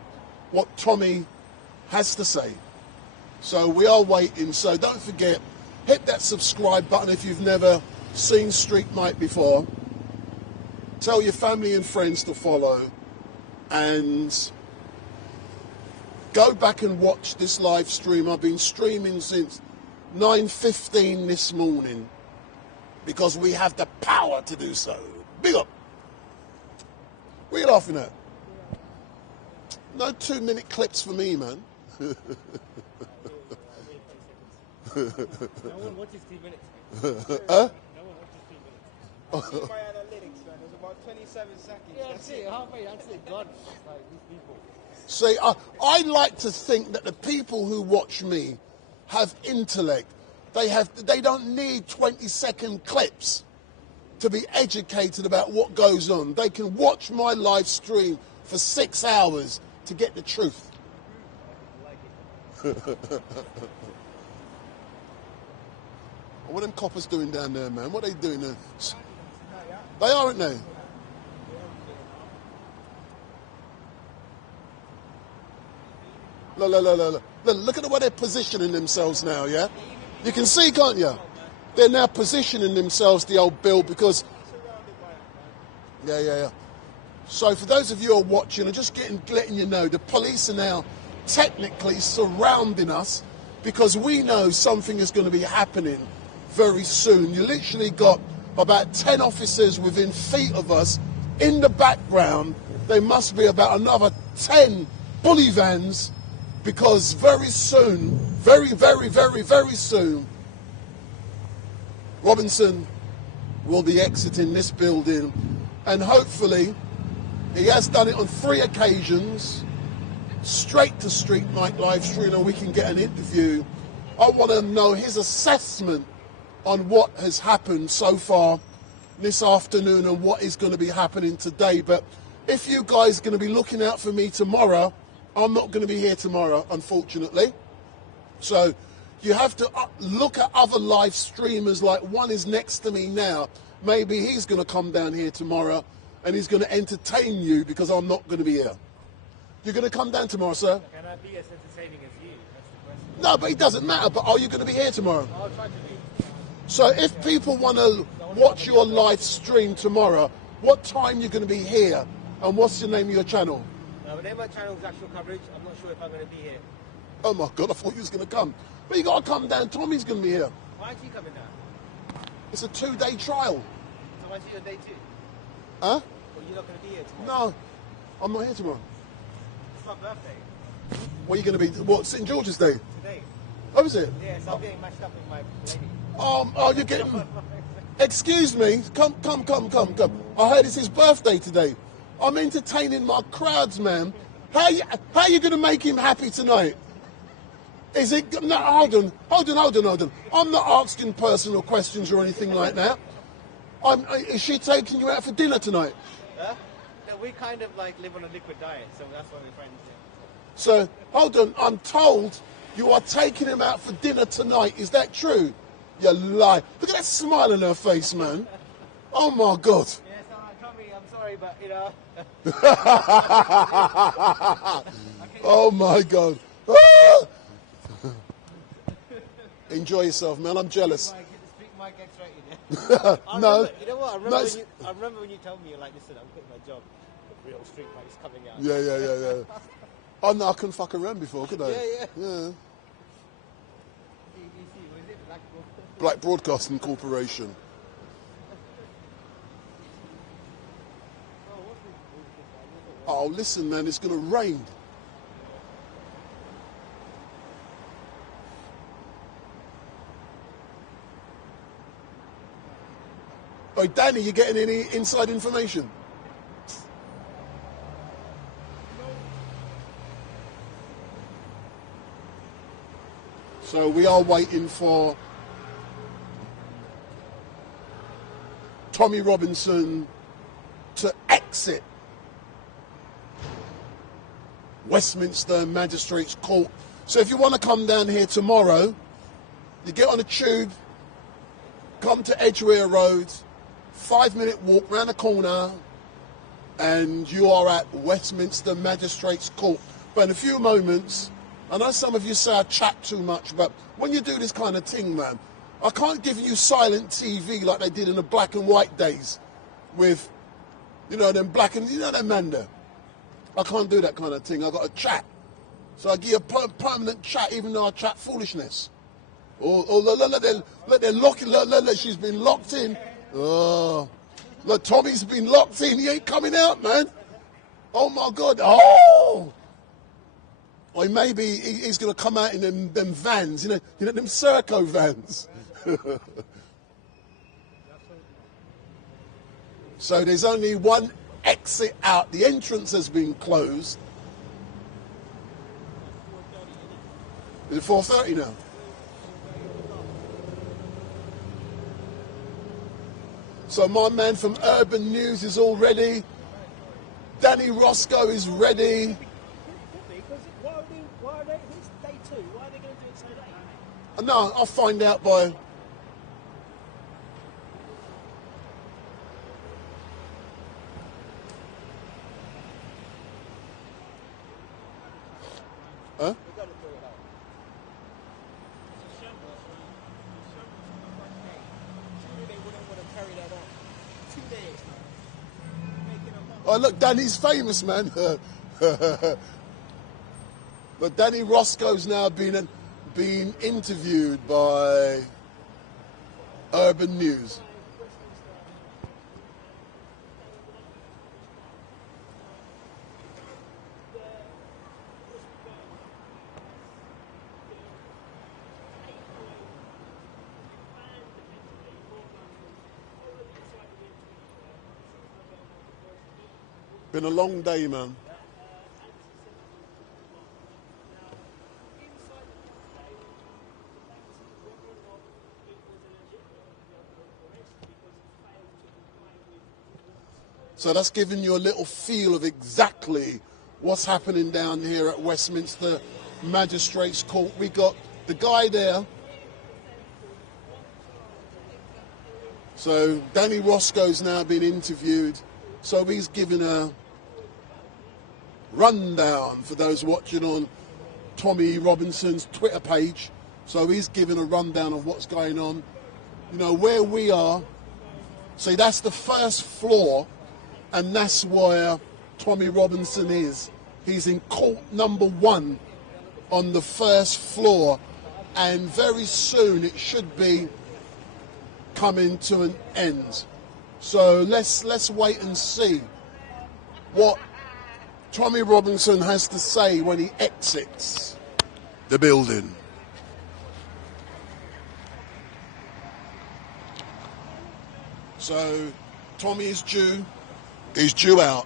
what Tommy has to say. So we are waiting, so don't forget, hit that subscribe button if you've never seen StreetMic before. Tell your family and friends to follow, and go back and watch this live stream. I've been streaming since 9:15 this morning because we have the power to do so. Big up. What are you laughing at? No 2-minute clips for me, man. No one watches 2 minutes. Huh? My analytics, man, it was about 27 seconds. Yeah, that's it. Halfway, that's it. God, like these people. See, I like to think that the people who watch me have intellect. They don't need 20-second clips to be educated about what goes on. They can watch my live stream for 6 hours to get the truth. What are them coppers doing down there, man? What are they doing there? They are, aren't they? Look at the way they're positioning themselves now, yeah? You can see, can't you? They're now positioning themselves, the old Bill, because... Yeah. So for those of you who are watching, I'm just letting you know, the police are now technically surrounding us because we know something is going to be happening very soon. You literally got about 10 officers within feet of us. In the background, there must be about another 10 bully vans because very soon, very soon, Robinson will be exiting this building, and hopefully he has done it on 3 occasions. straight to StreetMic LiveStream and we can get an interview. I want to know his assessment on what has happened so far this afternoon and what is going to be happening today. But if you guys are going to be looking out for me tomorrow, I'm not going to be here tomorrow, unfortunately. So you have to look at other live streamers, like one is next to me now. Maybe he's going to come down here tomorrow and he's going to entertain you because I'm not going to be here. You're going to come down tomorrow, sir? Can I be as entertaining as you? That's the question. No, but it doesn't matter. But are you going to be here tomorrow? I'll try to be. So if people want to watch your live stream tomorrow, what time you're going to be here? And what's the name of your channel? The name of my channel is Actual Coverage. I'm not sure if I'm going to be here. Oh my God, I thought you was going to come. But you got to come down. Tommy's going to be here. Why aren't you coming down? It's a 2-day trial. So why aren't you on day 2? Huh? Well, you're not going to be here tomorrow. No, I'm not here tomorrow. It's my birthday. What are you going to be? What, St. George's Day? Today. Oh, is it? Yeah, so I'm getting matched up with my lady. Oh, you're getting... Excuse me. Come. I heard it's his birthday today. I'm entertaining my crowds, man. How you going to make him happy tonight? Is it... No, hold on. I'm not asking personal questions or anything like that. Is she taking you out for dinner tonight? Huh? No, we kind of like live on a liquid diet, so that's why we're friends. Yeah. So, hold on. I'm told you are taking him out for dinner tonight. Is that true? You lie. Look at that smile on her face, man. Oh, my God. Yes, Tommy, I'm sorry, but, you know... Oh, my God. Enjoy yourself, man. I'm jealous. No. You know what? I remember when you told me, you're like, listen, I'm quitting my job. The real StreetMic is coming out. Yeah. Oh, no, I couldn't fuck around before, could I? Yeah. Black Broadcasting Corporation. Oh, listen, man, it's going to rain. Oh, Danny, you getting any inside information? So we are waiting for Tommy Robinson to exit Westminster Magistrates Court. So if you want to come down here tomorrow, you get on a tube, come to Edgware Road, 5-minute walk round the corner, and you are at Westminster Magistrates Court. But in a few moments, I know some of you say I chat too much, but when you do this kind of thing, man, I can't give you silent TV like they did in the black and white days with, them black and, them man there. I can't do that kind of thing. I got to chat. So I give you a permanent chat, even though I chat foolishness. Let she's been locked in. Oh, look, Tommy's been locked in. He ain't coming out, man. Oh my God. Oh. Or maybe he's going to come out in them vans, them Serco vans. So there's only one exit out. The entrance has been closed. Is it 4:30 now? So my man from Urban News is all ready. Danny Roscoe is ready. Why are they, it's day 2, why are they going to do it so late? No, I'll find out by... Huh? Oh, look, Danny's famous, man. But Danny Roscoe's now being interviewed by Urban News. Been a long day, man. So that's giving you a little feel of exactly what's happening down here at Westminster Magistrates Court. We got the guy there. So Danny Roscoe's now been interviewed. So he's given a rundown for those watching on Tommy Robinson's Twitter page. So he's given a rundown of what's going on. You know, where we are. See, that's the first floor, and that's where Tommy Robinson is. He's in court number 1 on the first floor, and very soon it should be coming to an end. So let's wait and see what Tommy Robinson has to say when he exits the building. So Tommy is due. He's due out.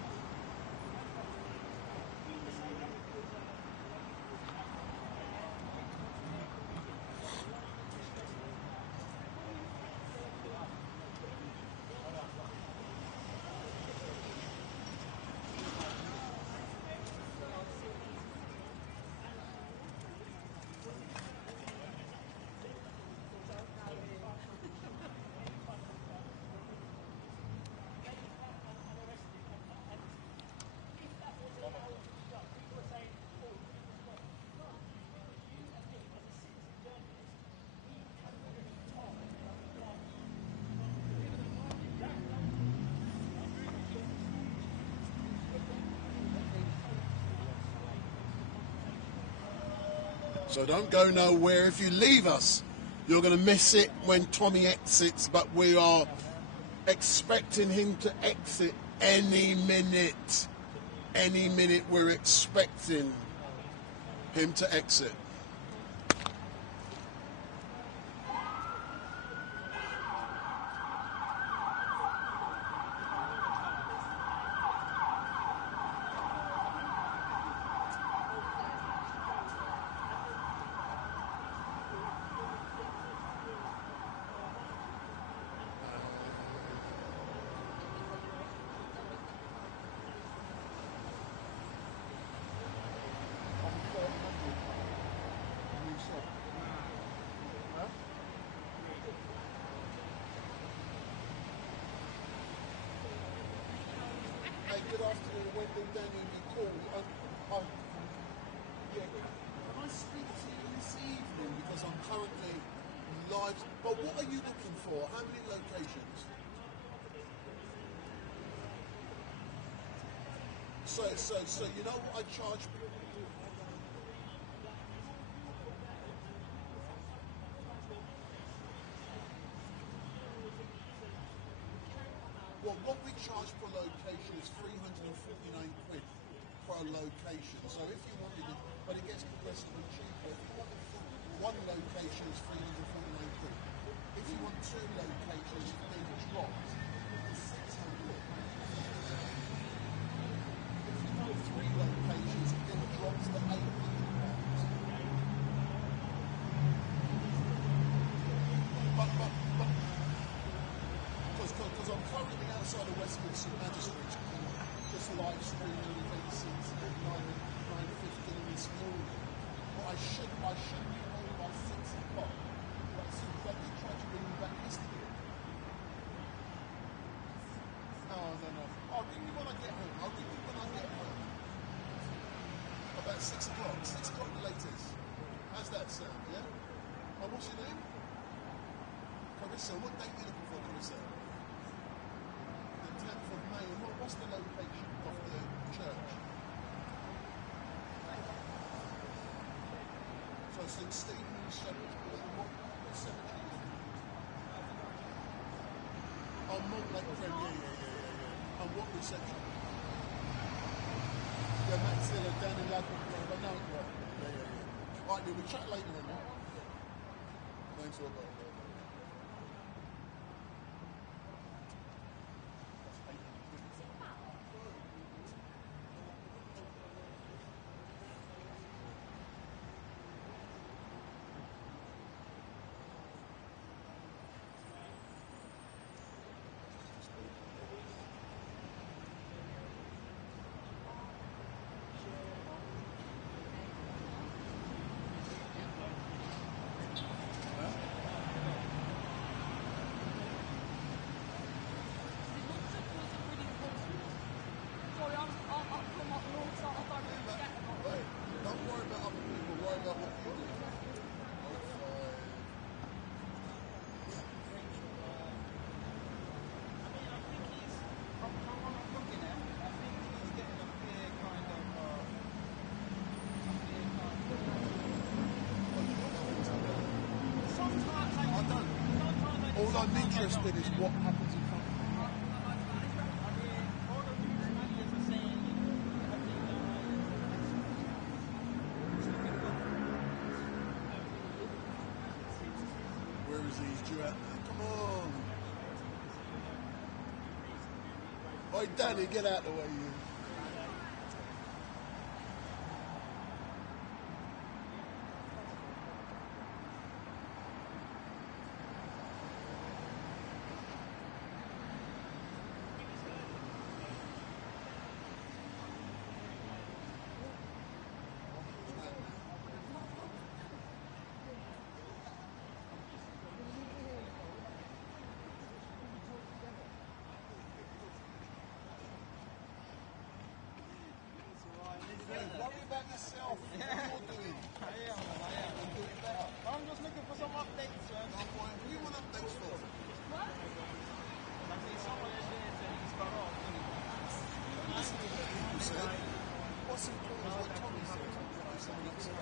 So don't go nowhere. If you leave us, you're going to miss it when Tommy exits, but we are expecting him to exit any minute. Any minute we're expecting him to exit. Good afternoon, Wendell Daniel, you called. Yeah, can I speak to you this evening because I'm currently live? But what are you looking for? How many locations? So you know what I charge? Well, what we charge per location is 349 quid per location. So if you wanted it, but it gets progressively cheaper. If you wanted one location, it's 349 quid. If you want 2 locations, it then drops to 600. If you want 3 locations, it then drops to 800. Because I'm currently outside of Westminster Magistrates Court, just live streaming event since 9:15 this morning. But I should be home by 6 o'clock. But as soon as I did try to bring you back yesterday. No. I'll ring you when I get home. About 6 o'clock. 6 o'clock the latest. How's that sound, yeah? And what's your name? Carissa. What date are you looking for, Carissa? The 10th of May. And what's the location of the church? So St. Stephen's Cemetery. What cemetery is it? Oh, Montlake Friend. Yeah. And what reception? Yeah, Matt Stiller, Danny Ladman. But no, yeah. Alright, we'll chat later then, yeah? Thanks a lot. I'm interested is what happens in front of me. Where is he? He's due out there. Come on. Oi, Danny, get out of the way, you. Worry about yourself. What you're doing. I'm doing better. I'm just looking for some updates, sir. What do you want updates for? What? I see someone in there saying he's got off. Listen to what people said. What's important is what Tommy said. Someone else said.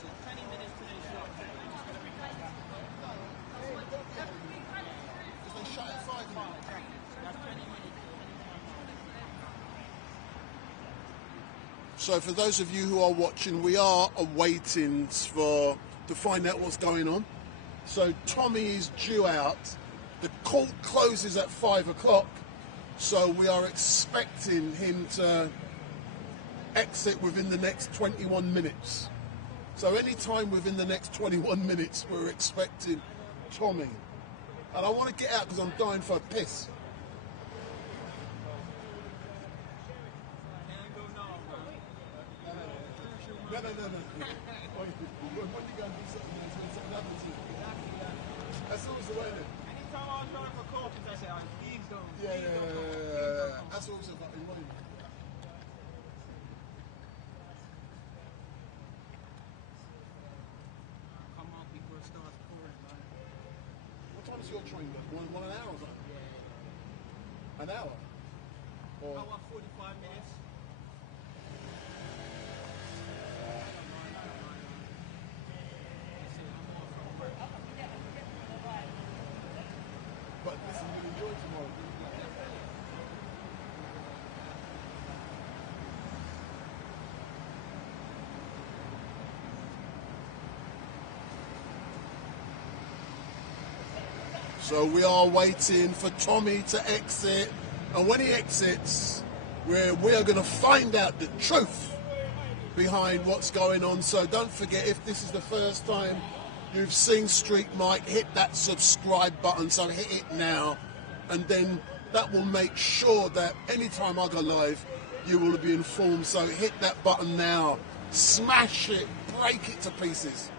So 20 minutes to the shop. So for those of you who are watching, we are awaiting to find out what's going on. So Tommy is due out. The court closes at 5 o'clock. So we are expecting him to exit within the next 21 minutes. So any time within the next 21 minutes, we're expecting Tommy. And I want to get out because I'm dying for a piss. No. When you go and do something else, when something happens to you. That's always the way, isn't it? Anytime I was running for court, I say, please don't. Yeah. That's always a fucking way. Come on, before it starts pouring, man. What time is your train? One an hour or something? Yeah. An hour? Or? Hour 45 minutes. But listen, you'll enjoy tomorrow. So we are waiting for Tommy to exit, and when he exits, we are going to find out the truth behind what's going on. So don't forget, if this is the first time you've seen Street Mic, hit that subscribe button, so hit it now, and then that will make sure that anytime I go live, you will be informed. So hit that button now, smash it, break it to pieces.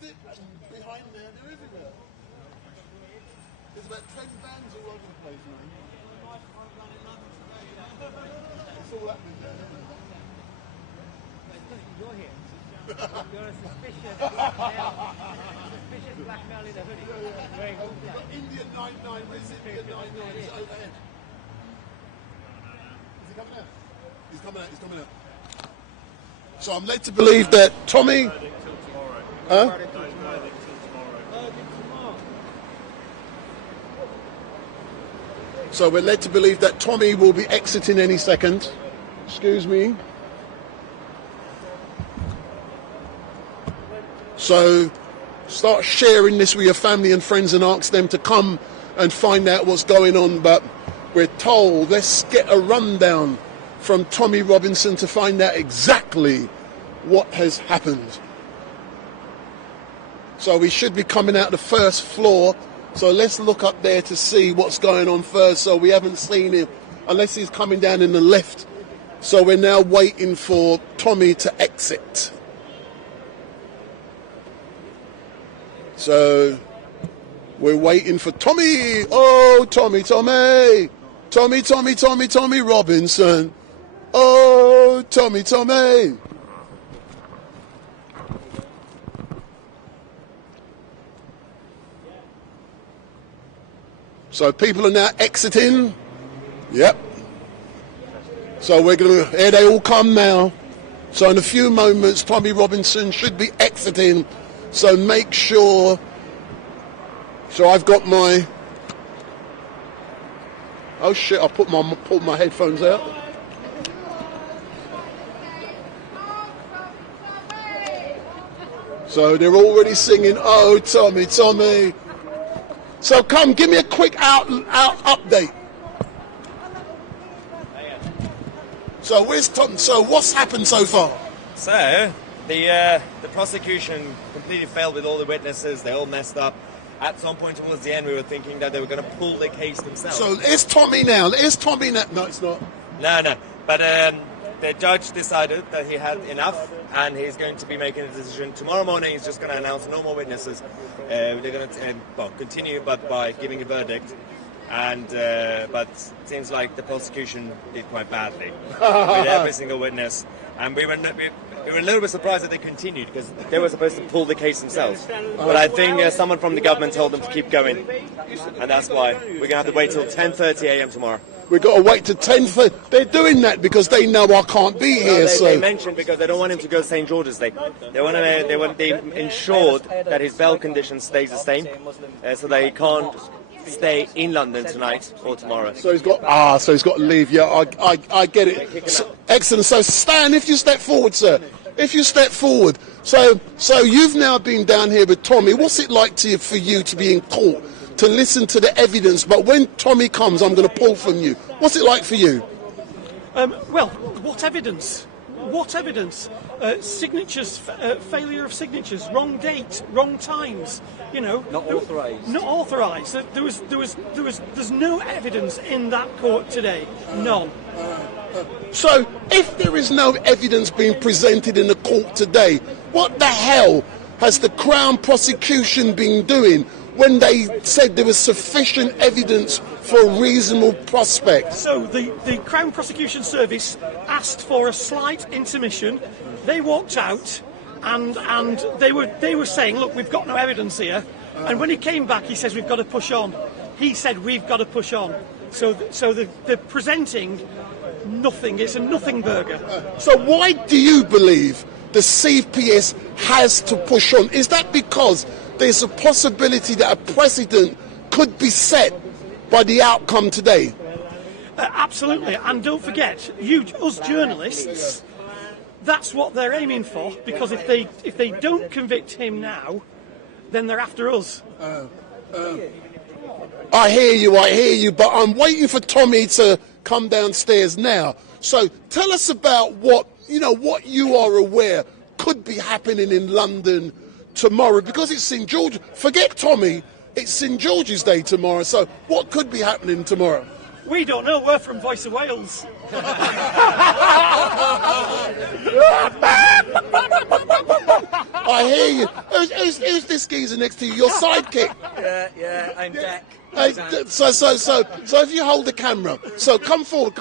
Behind there, they're everywhere. There's about 10 vans all over the place, man. It's all happening there. You're here. You're a suspicious black male in a hoodie. Wearing all black. Indian 99, where's Indian 99? It's overhead. Is he coming out? He's coming out, he's coming out. So I'm led to believe that Tommy... Huh? So we're led to believe that Tommy will be exiting any second. Excuse me. So start sharing this with your family and friends and ask them to come and find out what's going on. But we're told, let's get a rundown from Tommy Robinson to find out exactly what has happened. So we should be coming out the first floor. So let's look up there to see what's going on first. So we haven't seen him unless he's coming down in the lift. So we're now waiting for Tommy to exit. So we're waiting for Tommy. Oh, Tommy Robinson. Oh, Tommy. So people are now exiting. Yep. So we're going to, here they all come now. So in a few moments, Tommy Robinson should be exiting. So make sure. So I've got my. Oh shit! I pulled my headphones out. So they're already singing. Oh, Tommy. So come, give me a quick out update. So where's Tom? So what's happened so far? So the prosecution completely failed with all the witnesses. They all messed up. At some point towards the end, we were thinking that they were going to pull the case themselves. So is Tommy now? No, it's not. No. But the judge decided that he had enough, and he's going to be making a decision tomorrow morning. He's just going to announce no more witnesses. They're going to continue, but by giving a verdict. And but it seems like the prosecution did quite badly with every single witness, and we were a little bit surprised that they continued because they were supposed to pull the case themselves. But I think someone from the government told them to keep going, and that's why we're going to have to wait till 10:30 a.m. tomorrow. We've got to wait till 10:30. They're doing that because they know I can't be here. They mentioned because they don't want him to go St. George's Day. They ensured that his bail condition stays the same, so they can't stay in London tonight or tomorrow. So he's got to leave. Yeah, I get it. So, excellent. So Stan, if you step forward, sir. If you step forward. So you've now been down here with Tommy. What's it like for you to be in court, to listen to the evidence? But when Tommy comes, I'm going to pull from you. What's it like for you? Well, what evidence? What evidence? Signatures, failure of signatures, wrong date, wrong times. You know, not authorised. Not authorised. There's no evidence in that court today. None. So, if there is no evidence being presented in the court today, what the hell has the Crown prosecution been doing when they said there was sufficient evidence for a reasonable prospect? So the Crown Prosecution Service asked for a slight intermission. They walked out, and they were saying, look, we've got no evidence here. And when he came back, he says we've got to push on. He said we've got to push on. So they're presenting nothing. It's a nothing burger. So why do you believe the CPS has to push on? Is that because there's a possibility that a precedent could be set by the outcome today? Absolutely, and don't forget, us journalists, that's what they're aiming for, because if they don't convict him now, then they're after us. I hear you, but I'm waiting for Tommy to come downstairs now. So tell us about what you are aware could be happening in London tomorrow, because it's St. George. Forget Tommy, it's St. George's Day tomorrow, so what could be happening tomorrow? We don't know, we're from Voice of Wales. I hear you. Who's this geezer next to you? Your sidekick? Yeah, I'm Jack. So if you hold the camera, so come forward.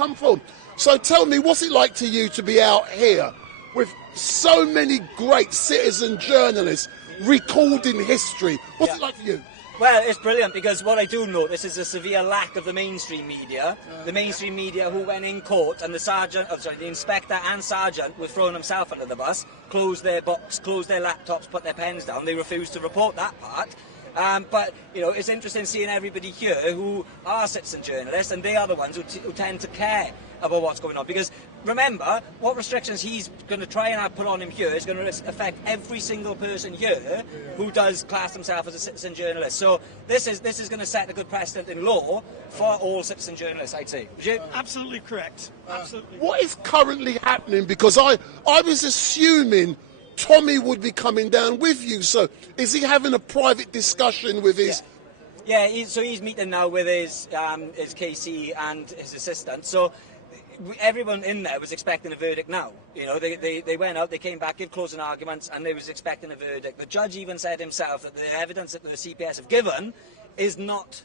So tell me, what's it like to you to be out here with so many great citizen journalists recording history? What's it like for you? Well, it's brilliant, because what I do notice is a severe lack of the mainstream media. The mainstream media who went in court, and the inspector and sergeant were throwing himself under the bus, closed their books, closed their laptops, put their pens down. They refused to report that part. But, it's interesting seeing everybody here who are citizen journalists, and they are the ones who tend to care. about what's going on. Because remember, what restrictions he's going to try and put on him here is going to affect every single person here who does class himself as a citizen journalist. So this is going to set a good precedent in law for all citizen journalists, I'd say. Would you? Absolutely correct. Absolutely. What is currently happening? Because I was assuming Tommy would be coming down with you. So is he having a private discussion with his... Yeah, he's meeting now with his KC and his assistant. So everyone in there was expecting a verdict now. You know, they went out, they came back, gave closing arguments, and they was expecting a verdict. The judge even said himself that the evidence that the CPS have given is not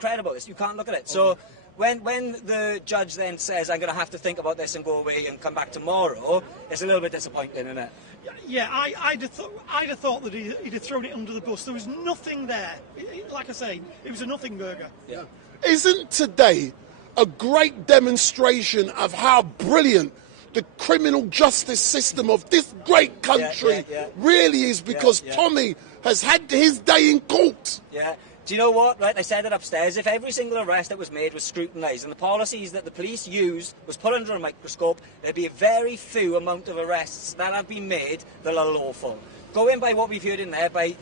credible. You can't look at it. So when the judge then says, I'm going to have to think about this and go away and come back tomorrow, it's a little bit disappointing, isn't it? Yeah, I'd have thought that he'd have thrown it under the bus. There was nothing there. Like I say, it was a nothing burger. Yeah. Isn't today a great demonstration of how brilliant the criminal justice system of this great country really is? Because Tommy has had his day in court. Yeah. Do you know what? Right, I said it upstairs. If every single arrest that was made was scrutinised and the policies that the police used was put under a microscope, there'd be a very few amount of arrests that have been made that are lawful. Going by what we've heard in there, by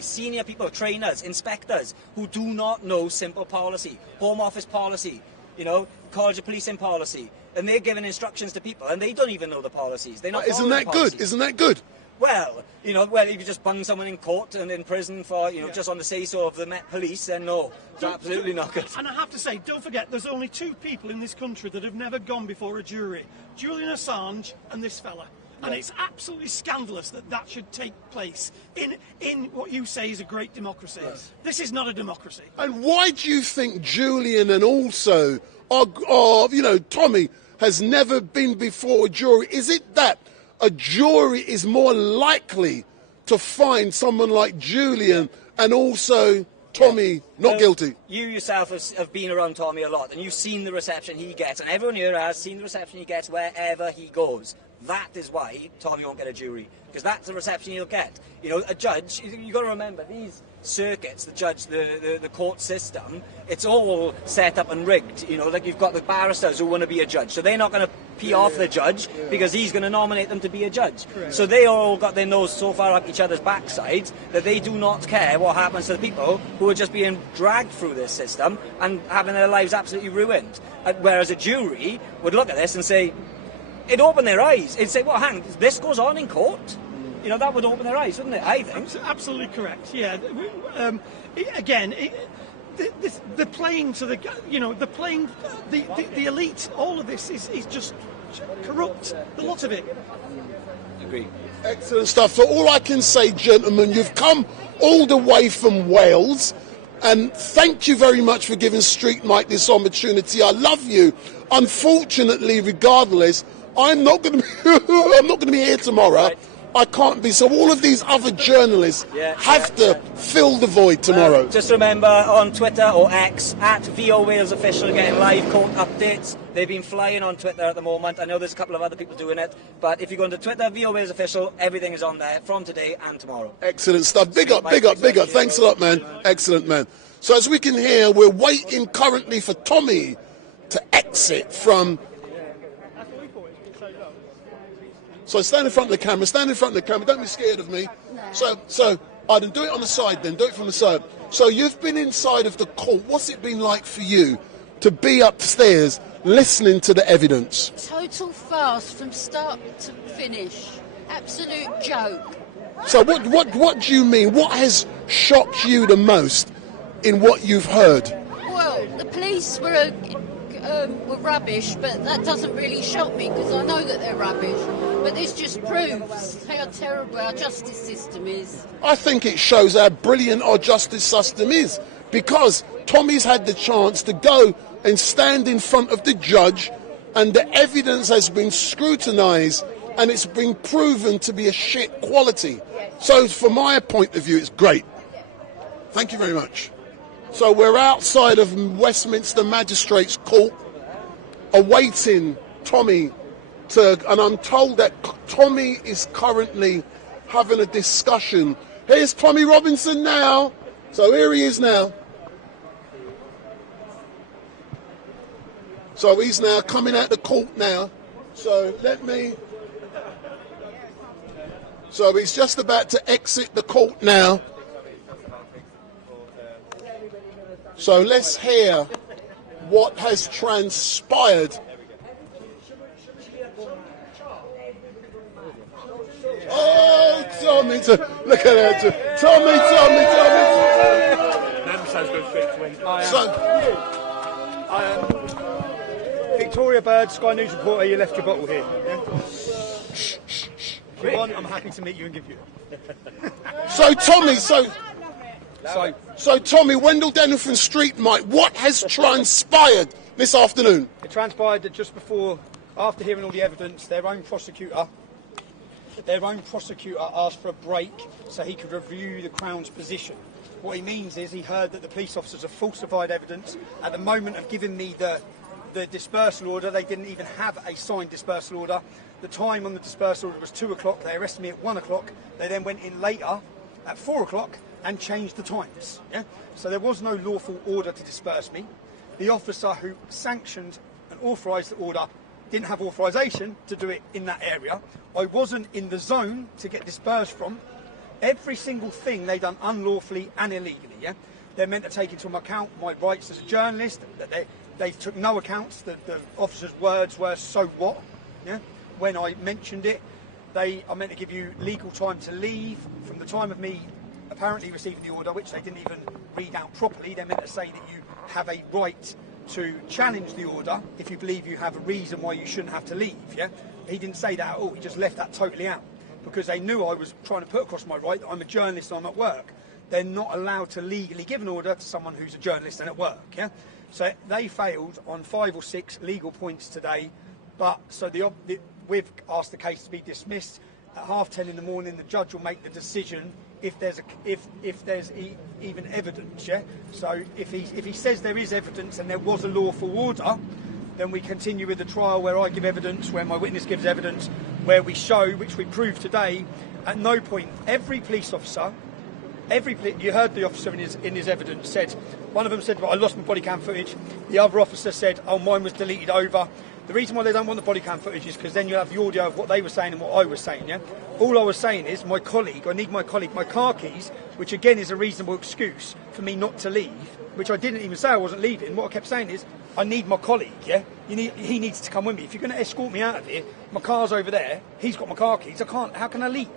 senior people, trainers, inspectors, who do not know simple policy, Home Office policy, you know, College of Policing policy, and they're giving instructions to people, and they don't even know the policies. They're not Isn't that good? Isn't that good? Well, you know, if you just bung someone in court and in prison for, you know, just on the say-so of the Met Police, then no, it's absolutely not good. And I have to say, don't forget, there's only two people in this country that have never gone before a jury. Julian Assange and this fella. And it's absolutely scandalous that should take place in what you say is a great democracy. Yes. This is not a democracy. And why do you think Julian and also, you know, Tommy has never been before a jury? Is it that a jury is more likely to find someone like Julian and also Tommy not guilty? You yourself have been around Tommy a lot, and you've seen the reception he gets, and everyone here has seen the reception he gets wherever he goes. That is why Tommy won't get a jury, because that's the reception he'll get. You know, a judge, you've got to remember, these circuits, the judge, the court system, it's all set up and rigged. You know, like you've got the barristers who want to be a judge, so they're not going to pee off the judge because he's going to nominate them to be a judge. Correct. So they all got their nose so far up each other's backsides that they do not care what happens to the people who are just being dragged through this system and having their lives absolutely ruined. Whereas a jury would look at this and say, it'd open their eyes. It'd say, well, hang, this goes on in court? You know, that would open their eyes, wouldn't it? I think. Absolutely correct. Yeah. The playing to the, you know, the playing, the elite. All of this is just corrupt. A lot of it. Agree. Excellent stuff. So all I can say, gentlemen, you've come all the way from Wales, and thank you very much for giving StreetMic this opportunity. I love you. Unfortunately, regardless, I'm not going to be here tomorrow. Right. I can't be. So all of these other journalists have to fill the void tomorrow. Just remember, on Twitter or X, at VO Wales Official, getting live court updates. They've been flying on Twitter at the moment. I know there's a couple of other people doing it. But if you go into Twitter, VO Wales Official, everything is on there from today and tomorrow. Excellent stuff. Big up, big up, big up. Thanks a lot, man. Excellent, man. So as we can hear, we're waiting currently for Tommy to exit from... So stand in front of the camera, don't be scared of me. No. So I didn't do it on the side then, do it from the side. So you've been inside of the court. What's it been like for you to be upstairs listening to the evidence? Total farce from start to finish. Absolute joke. So what do you mean? What has shocked you the most in what you've heard? Well, the police were rubbish, but that doesn't really shock me because I know that they're rubbish. But this just proves how terrible our justice system is. I think it shows how brilliant our justice system is, because Tommy's had the chance to go and stand in front of the judge, and the evidence has been scrutinised and it's been proven to be a shit quality. So from my point of view, it's great. Thank you very much. So we're outside of Westminster Magistrates Court awaiting Tommy and I'm told that Tommy is currently having a discussion. Here's Tommy Robinson now. So here he is now. So he's now coming out the court now. So So he's just about to exit the court now. So let's hear what has transpired. Oh, Tommy, look at that. Tommy. Victoria Bird, Sky News reporter, you left your bottle here. Yeah? If you want, I'm happy to meet you and give you it. So Tommy, Wendell Daniel from StreetMic, what has transpired this afternoon? It transpired that just after hearing all the evidence, their own prosecutor asked for a break so he could review the Crown's position. What he means is he heard that the police officers have falsified evidence. At the moment of giving me the dispersal order, they didn't even have a signed dispersal order. The time on the dispersal order was 2 o'clock. They arrested me at 1 o'clock. They then went in later at 4 o'clock and changed the times. Yeah? So there was no lawful order to disperse me. The officer who sanctioned and authorised the order didn't have authorisation to do it in that area. I wasn't in the zone to get dispersed from. Every single thing they done unlawfully and illegally. Yeah? They're meant to take into account my rights as a journalist. That they took no accounts. The officer's words were, "So what?" Yeah? When I mentioned it, they are meant to give you legal time to leave. From the time of me apparently receiving the order, which they didn't even read out properly, they're meant to say that you have a right to challenge the order if you believe you have a reason why you shouldn't have to leave. Yeah? He didn't say that at all. He just left that totally out because they knew I was trying to put across my right that I'm a journalist and I'm at work. They're not allowed to legally give an order to someone who's a journalist and at work. Yeah? So they failed on 5 or 6 legal points today. But so we've asked the case to be dismissed. At 10:30 in the morning, the judge will make the decision if there's even evidence. Yeah. So if he says there is evidence and there was a lawful order, then we continue with the trial where I give evidence, where my witness gives evidence, where we show, which we proved today. At no point, every police officer, you heard the officer in his evidence said, one of them said, well, I lost my body cam footage. The other officer said, oh, mine was deleted over. The reason why they don't want the body cam footage is because then you have the audio of what they were saying and what I was saying, yeah? All I was saying is my car keys, which again is a reasonable excuse for me not to leave, which I didn't even say I wasn't leaving. What I kept saying is, I need my colleague, yeah? He needs to come with me. If you're going to escort me out of here, my car's over there, he's got my car keys, how can I leave?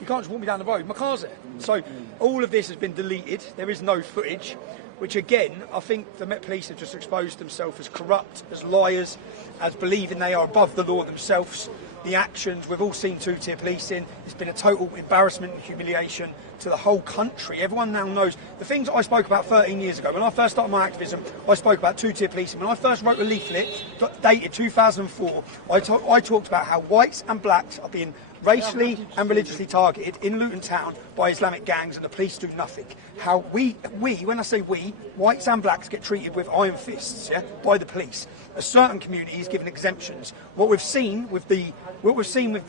You can't just walk me down the road, my car's there. So all of this has been deleted, there is no footage, which again, I think the Met Police have just exposed themselves as corrupt, as liars, as believing they are above the law themselves. The actions, we've all seen two-tier policing, it's been a total embarrassment and humiliation to the whole country. Everyone now knows the things I spoke about 13 years ago. When I first started my activism, I spoke about two-tier policing. When I first wrote a leaflet dated 2004, I talked about how whites and blacks are being racially and religiously targeted in Luton Town by Islamic gangs and the police do nothing. How we, when I say we, whites and blacks get treated with iron fists, yeah, by the police. A certain community is given exemptions. What we've seen with the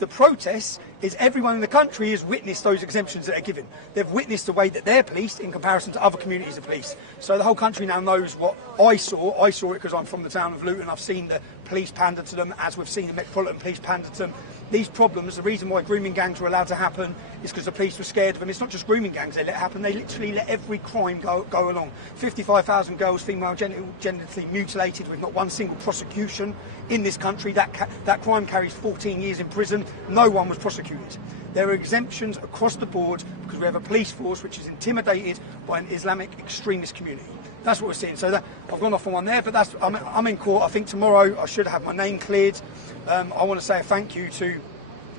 protests is everyone in the country has witnessed those exemptions that are given. They've witnessed the way that they're policed in comparison to other communities of police. So the whole country now knows what I saw. I saw it because I'm from the town of Luton. I've seen the police pander to them, as we've seen the Metropolitan Police pander to them. These problems, the reason why grooming gangs were allowed to happen is because the police were scared of them. It's not just grooming gangs they let happen, they literally let every crime go along. 55,000 girls female genitally mutilated with not one single prosecution in this country. That crime carries 14 years in prison. No one was prosecuted. There are exemptions across the board because we have a police force which is intimidated by an Islamic extremist community. That's what we're seeing. So I've gone off on one there, but I'm in court. I think tomorrow I should have my name cleared. I want to say a thank you to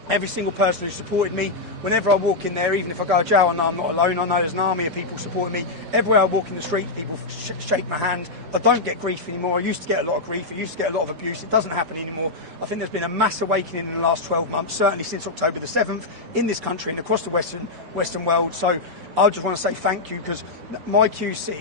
every single person who supported me. Whenever I walk in there, even if I go to jail, I know I'm not alone. I know there's an army of people supporting me. Everywhere I walk in the street, people shake my hand. I don't get grief anymore. I used to get a lot of grief. I used to get a lot of abuse. It doesn't happen anymore. I think there's been a mass awakening in the last 12 months, certainly since October the 7th, in this country and across the Western world. So I just want to say thank you because my QC,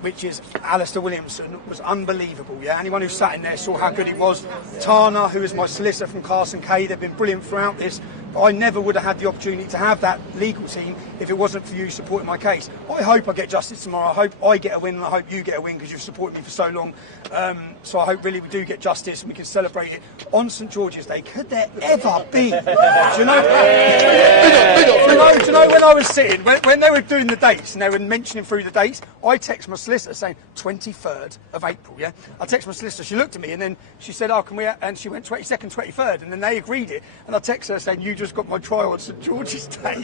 which is Alistair Williamson, was unbelievable. Yeah, anyone who sat in there saw how good it was. Tana, who is my solicitor from Carson K, they've been brilliant throughout this. I never would have had the opportunity to have that legal team if it wasn't for you supporting my case. I hope I get justice tomorrow. I hope I get a win, and I hope you get a win because you've supported me for so long. So I hope really we do get justice and we can celebrate it on St George's Day. Could there ever be? Do you know? Do you know when I was sitting, when they were doing the dates and they were mentioning through the dates, I text my solicitor saying 23rd of April. Yeah, I text my solicitor. She looked at me and then she said, "Oh, can we?" And she went 22nd, 23rd, and then they agreed it. And I texted her saying, "You just got my trial on St George's Day.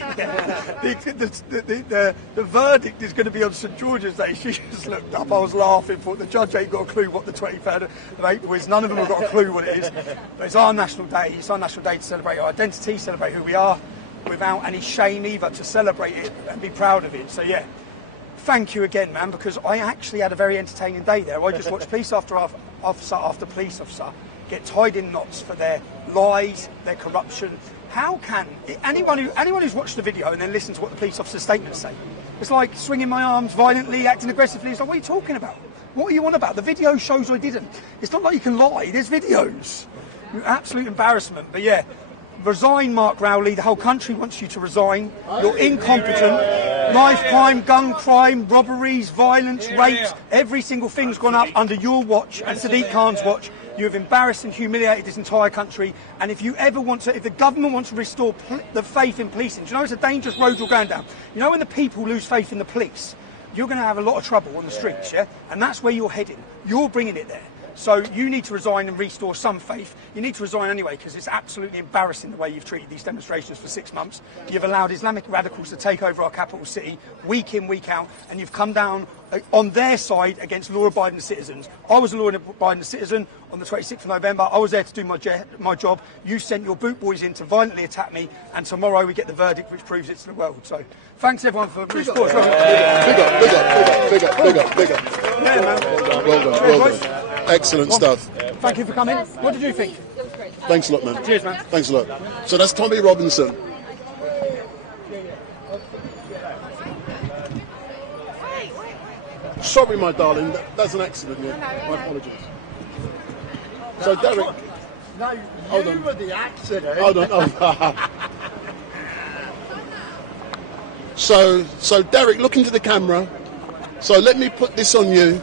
the verdict is going to be on St George's Day." She just looked up. I was laughing. Thought the judge ain't got a clue what the 23rd of April is. None of them have got a clue what it is. But it's our national day. It's our national day to celebrate our identity, celebrate who we are, without any shame either, to celebrate it and be proud of it. So yeah, thank you again, man, because I actually had a very entertaining day there. I just watched police after police officer get tied in knots for their lies, their corruption. How can anyone who's watched the video and then listens to what the police officer's statements say? It's like swinging my arms violently, acting aggressively. It's like, what are you talking about? What are you on about? The video shows I didn't. It's not like you can lie. There's videos. Absolute embarrassment. But yeah, resign, Mark Rowley. The whole country wants you to resign. You're incompetent. Knife crime, gun crime, robberies, violence, rapes. Every single thing's gone up under your watch and Sadiq Khan's watch. You have embarrassed and humiliated this entire country. And if you ever want to, if the government wants to restore the faith in policing, do you know it's a dangerous road you're going down? You know when the people lose faith in the police, you're going to have a lot of trouble on the streets, yeah? And that's where you're heading. You're bringing it there. So you need to resign and restore some faith. You need to resign anyway because it's absolutely embarrassing the way you've treated these demonstrations for 6 months. You've allowed Islamic radicals to take over our capital city week in, week out, and you've come down on their side against law-abiding citizens. I was a law-abiding citizen on the 26th of November. I was there to do my job. You sent your boot boys in to violently attack me, and tomorrow we get the verdict which proves it to the world. So thanks everyone for your support. Big up. Yeah, man. Well done. Excellent stuff. Thank you for coming. What did you think? It was great. Thanks a lot, man. Cheers, man. Thanks a lot. So that's Tommy Robinson. Sorry, my darling. That's an accident. Yeah. My apologies. So, Derek. No, you were the accident. Hold on. So, Derek, look into the camera. So, let me put this on you.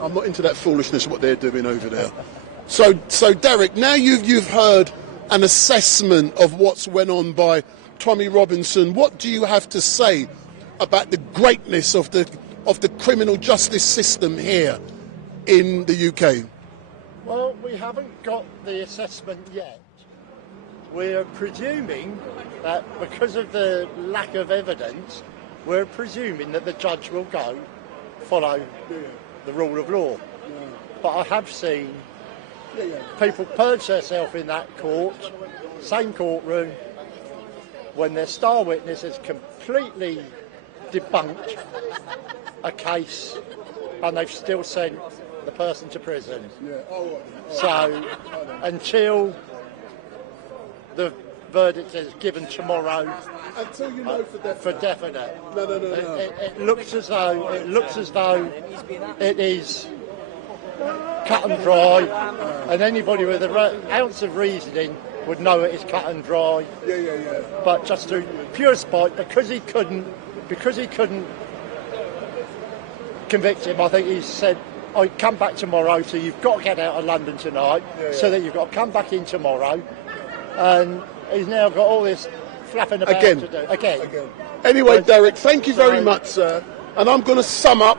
I'm not into that foolishness, what they're doing over there. So Derek, now you've heard an assessment of what's went on by Tommy Robinson. What do you have to say about the greatness of the criminal justice system here in the UK? Well, we haven't got the assessment yet. We're presuming that because of the lack of evidence, we're presuming that the judge will follow the rule of law. Yeah. But I have seen people purge themselves in that same courtroom, when their star witness has completely debunked a case and they've still sent the person to prison. So until the verdict is given tomorrow, until you know for definite. No. It looks as though it is cut and dry, and anybody with an ounce of reasoning would know it is cut and dry. Yeah. But just through pure spite, because he couldn't convict him, I think he said, "I come back tomorrow, so you've got to get out of London tonight, so that you've got to come back in tomorrow." And he's now got all this flapping about to do. Again. Anyway, Derek, thank you very much, sir. And I'm going to sum up,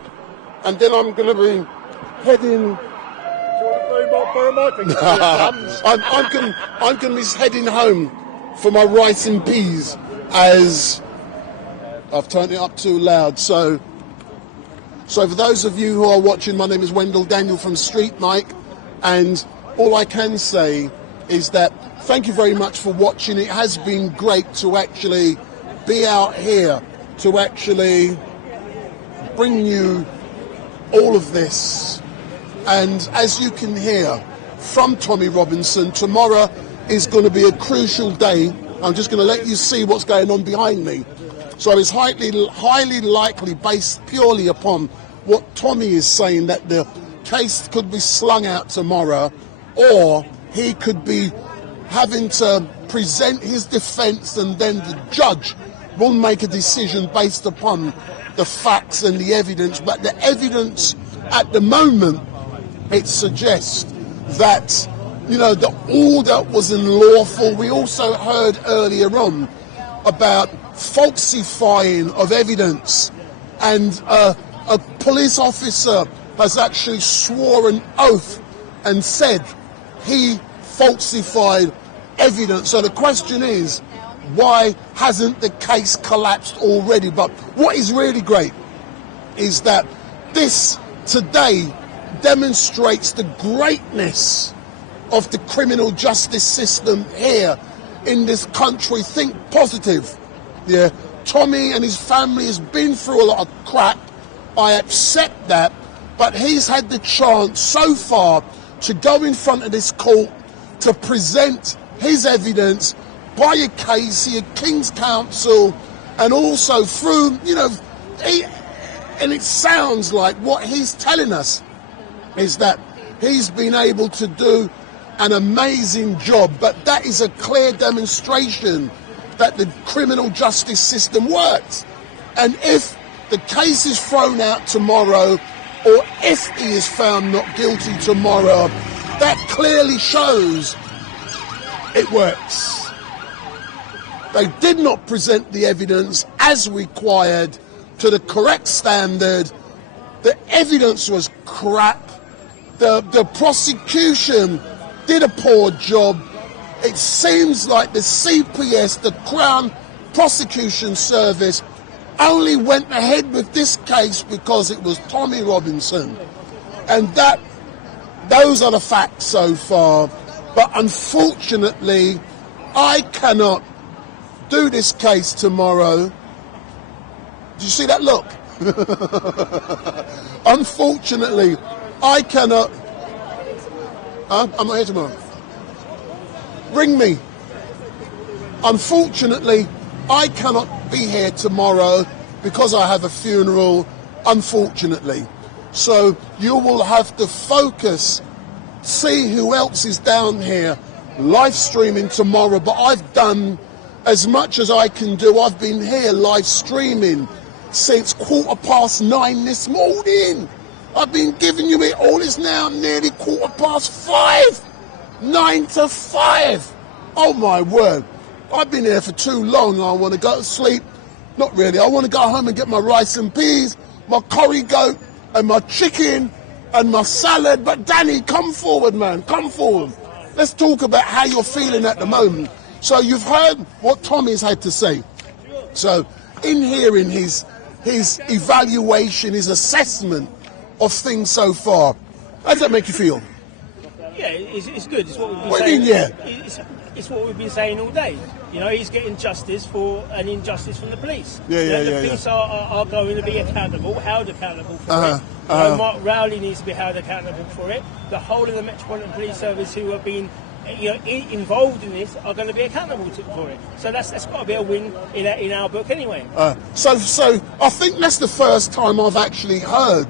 and then I'm going to be heading... I'm going to be heading home for my rice and peas, as I've turned it up too loud. So for those of you who are watching, my name is Wendell Daniel from StreetMic, and all I can say is that thank you very much for watching. It has been great to actually be out here, to actually bring you all of this. And as you can hear from Tommy Robinson, tomorrow is going to be a crucial day. I'm just going to let you see what's going on behind me. So it's highly likely, based purely upon what Tommy is saying, that the case could be slung out tomorrow, or he could be having to present his defence, and then the judge will make a decision based upon the facts and the evidence. But the evidence at the moment, it suggests that, you know, the order was unlawful. We also heard earlier on about falsifying of evidence, and a police officer has actually swore an oath and said he falsified evidence. So the question is, why hasn't the case collapsed already? But what is really great is that this today demonstrates the greatness of the criminal justice system here in this country. Think positive. Yeah, Tommy and his family has been through a lot of crap. I accept that, but he's had the chance so far to go in front of this court to present his evidence by a case here, King's Counsel, and also through, you know, and it sounds like what he's telling us is that he's been able to do an amazing job, but that is a clear demonstration that the criminal justice system works. And if the case is thrown out tomorrow, or if he is found not guilty tomorrow, that clearly shows it works. They did not present the evidence as required to the correct standard. The evidence was crap. The prosecution did a poor job. It seems like the CPS, the Crown Prosecution Service, only went ahead with this case because it was Tommy Robinson. And those are the facts so far. But unfortunately, I cannot do this case tomorrow. Do you see that look? Unfortunately, I cannot. I'm not here tomorrow. Ring me. Unfortunately, I cannot be here tomorrow because I have a funeral, unfortunately. So you will have to focus, see who else is down here live streaming tomorrow. But I've done as much as I can do. I've been here live streaming since 9:15 this morning. I've been giving you it all. It's now nearly 5:15. 9 to 5. Oh my word. I've been here for too long. I want to go to sleep. Not really. I want to go home and get my rice and peas, my curry goat, and my chicken, and my salad. But Danny, come forward, man. Come forward. Let's talk about how you're feeling at the moment. So you've heard what Tommy's had to say. So in hearing his evaluation, his assessment of things so far, how does that make you feel? Yeah, it's good. It's what we've been What do saying. you mean, yeah? It's what we've been saying all day. You know, he's getting justice for an injustice from the police. Yeah. The police are going to be accountable, held accountable for it. Mark Rowley needs to be held accountable for it. The whole of the Metropolitan Police Service who have been involved in this are going to be accountable for it. So that's got to be a win in our book anyway. So I think that's the first time I've actually heard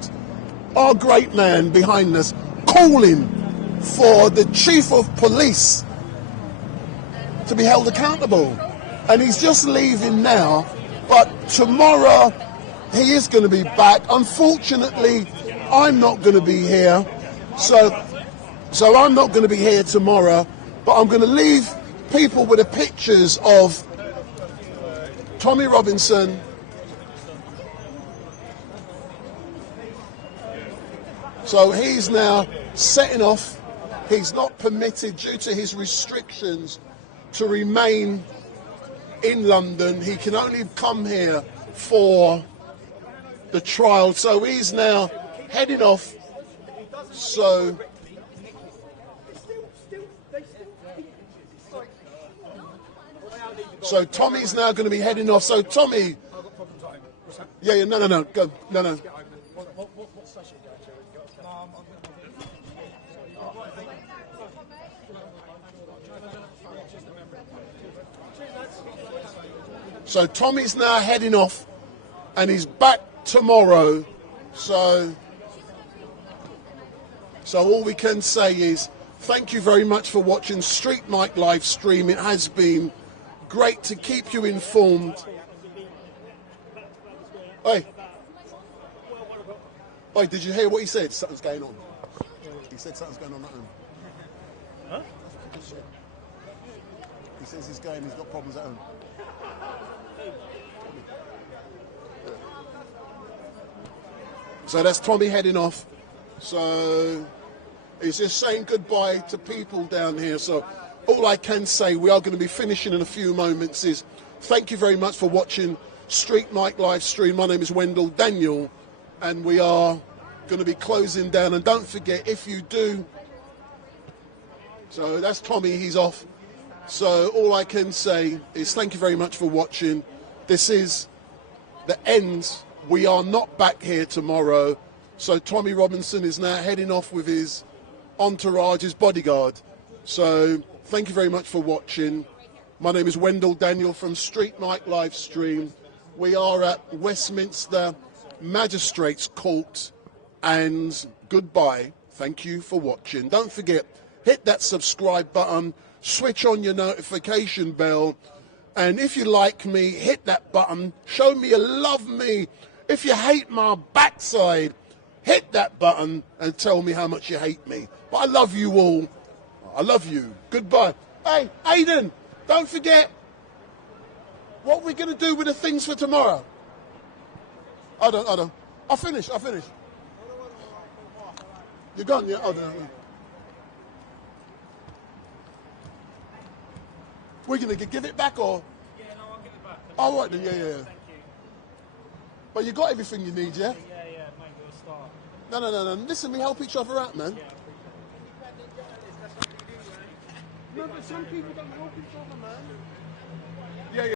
our great man behind us calling for the chief of police to be held accountable. And he's just leaving now, but tomorrow he is going to be back. Unfortunately, I'm not going to be here, so I'm not going to be here tomorrow, but I'm going to leave people with the pictures of Tommy Robinson, so he's now setting off. He's not permitted, due to his restrictions, to remain in London. He can only come here for the trial. So he's now heading off. So Tommy's now going to be heading off. So Tommy, no, go, no. So Tommy's now heading off, and he's back tomorrow. So So all we can say is thank you very much for watching StreetMic Livestream. It has been great to keep you informed. Oi. Oi, did you hear what he said? Something's going on. He said something's going on at home. Huh? He says he's got problems at home. So that's Tommy heading off. So he's just saying goodbye to people down here. So all I can say, we are going to be finishing in a few moments, is thank you very much for watching StreetMic Livestream. My name is Wendell Daniel, and we are going to be closing down. And don't forget, if you do... So that's Tommy, he's off. So all I can say is thank you very much for watching. This is the end. We are not back here tomorrow. So Tommy Robinson is now heading off with his entourage, his bodyguard. So thank you very much for watching. My name is Wendell Daniel from StreetMic Livestream. We are at Westminster Magistrates Court. And goodbye. Thank you for watching. Don't forget, hit that subscribe button, switch on your notification bell, and if you like me, hit that button, show me you love me. If you hate my backside, hit that button and tell me how much you hate me. But I love you all. I love you. Goodbye. Hey, Aidan, don't forget, what we're going to do with the things for tomorrow. I don't. I'll finish. You're gone, yeah? We're going to give it back, or? Yeah, no, I'll give it back. All right then, yeah. Thank you. But you got everything you need, yeah? Yeah, mate, you're a star. No. Listen, we help each other out, man. Yeah, No, but some people don't help each other, man.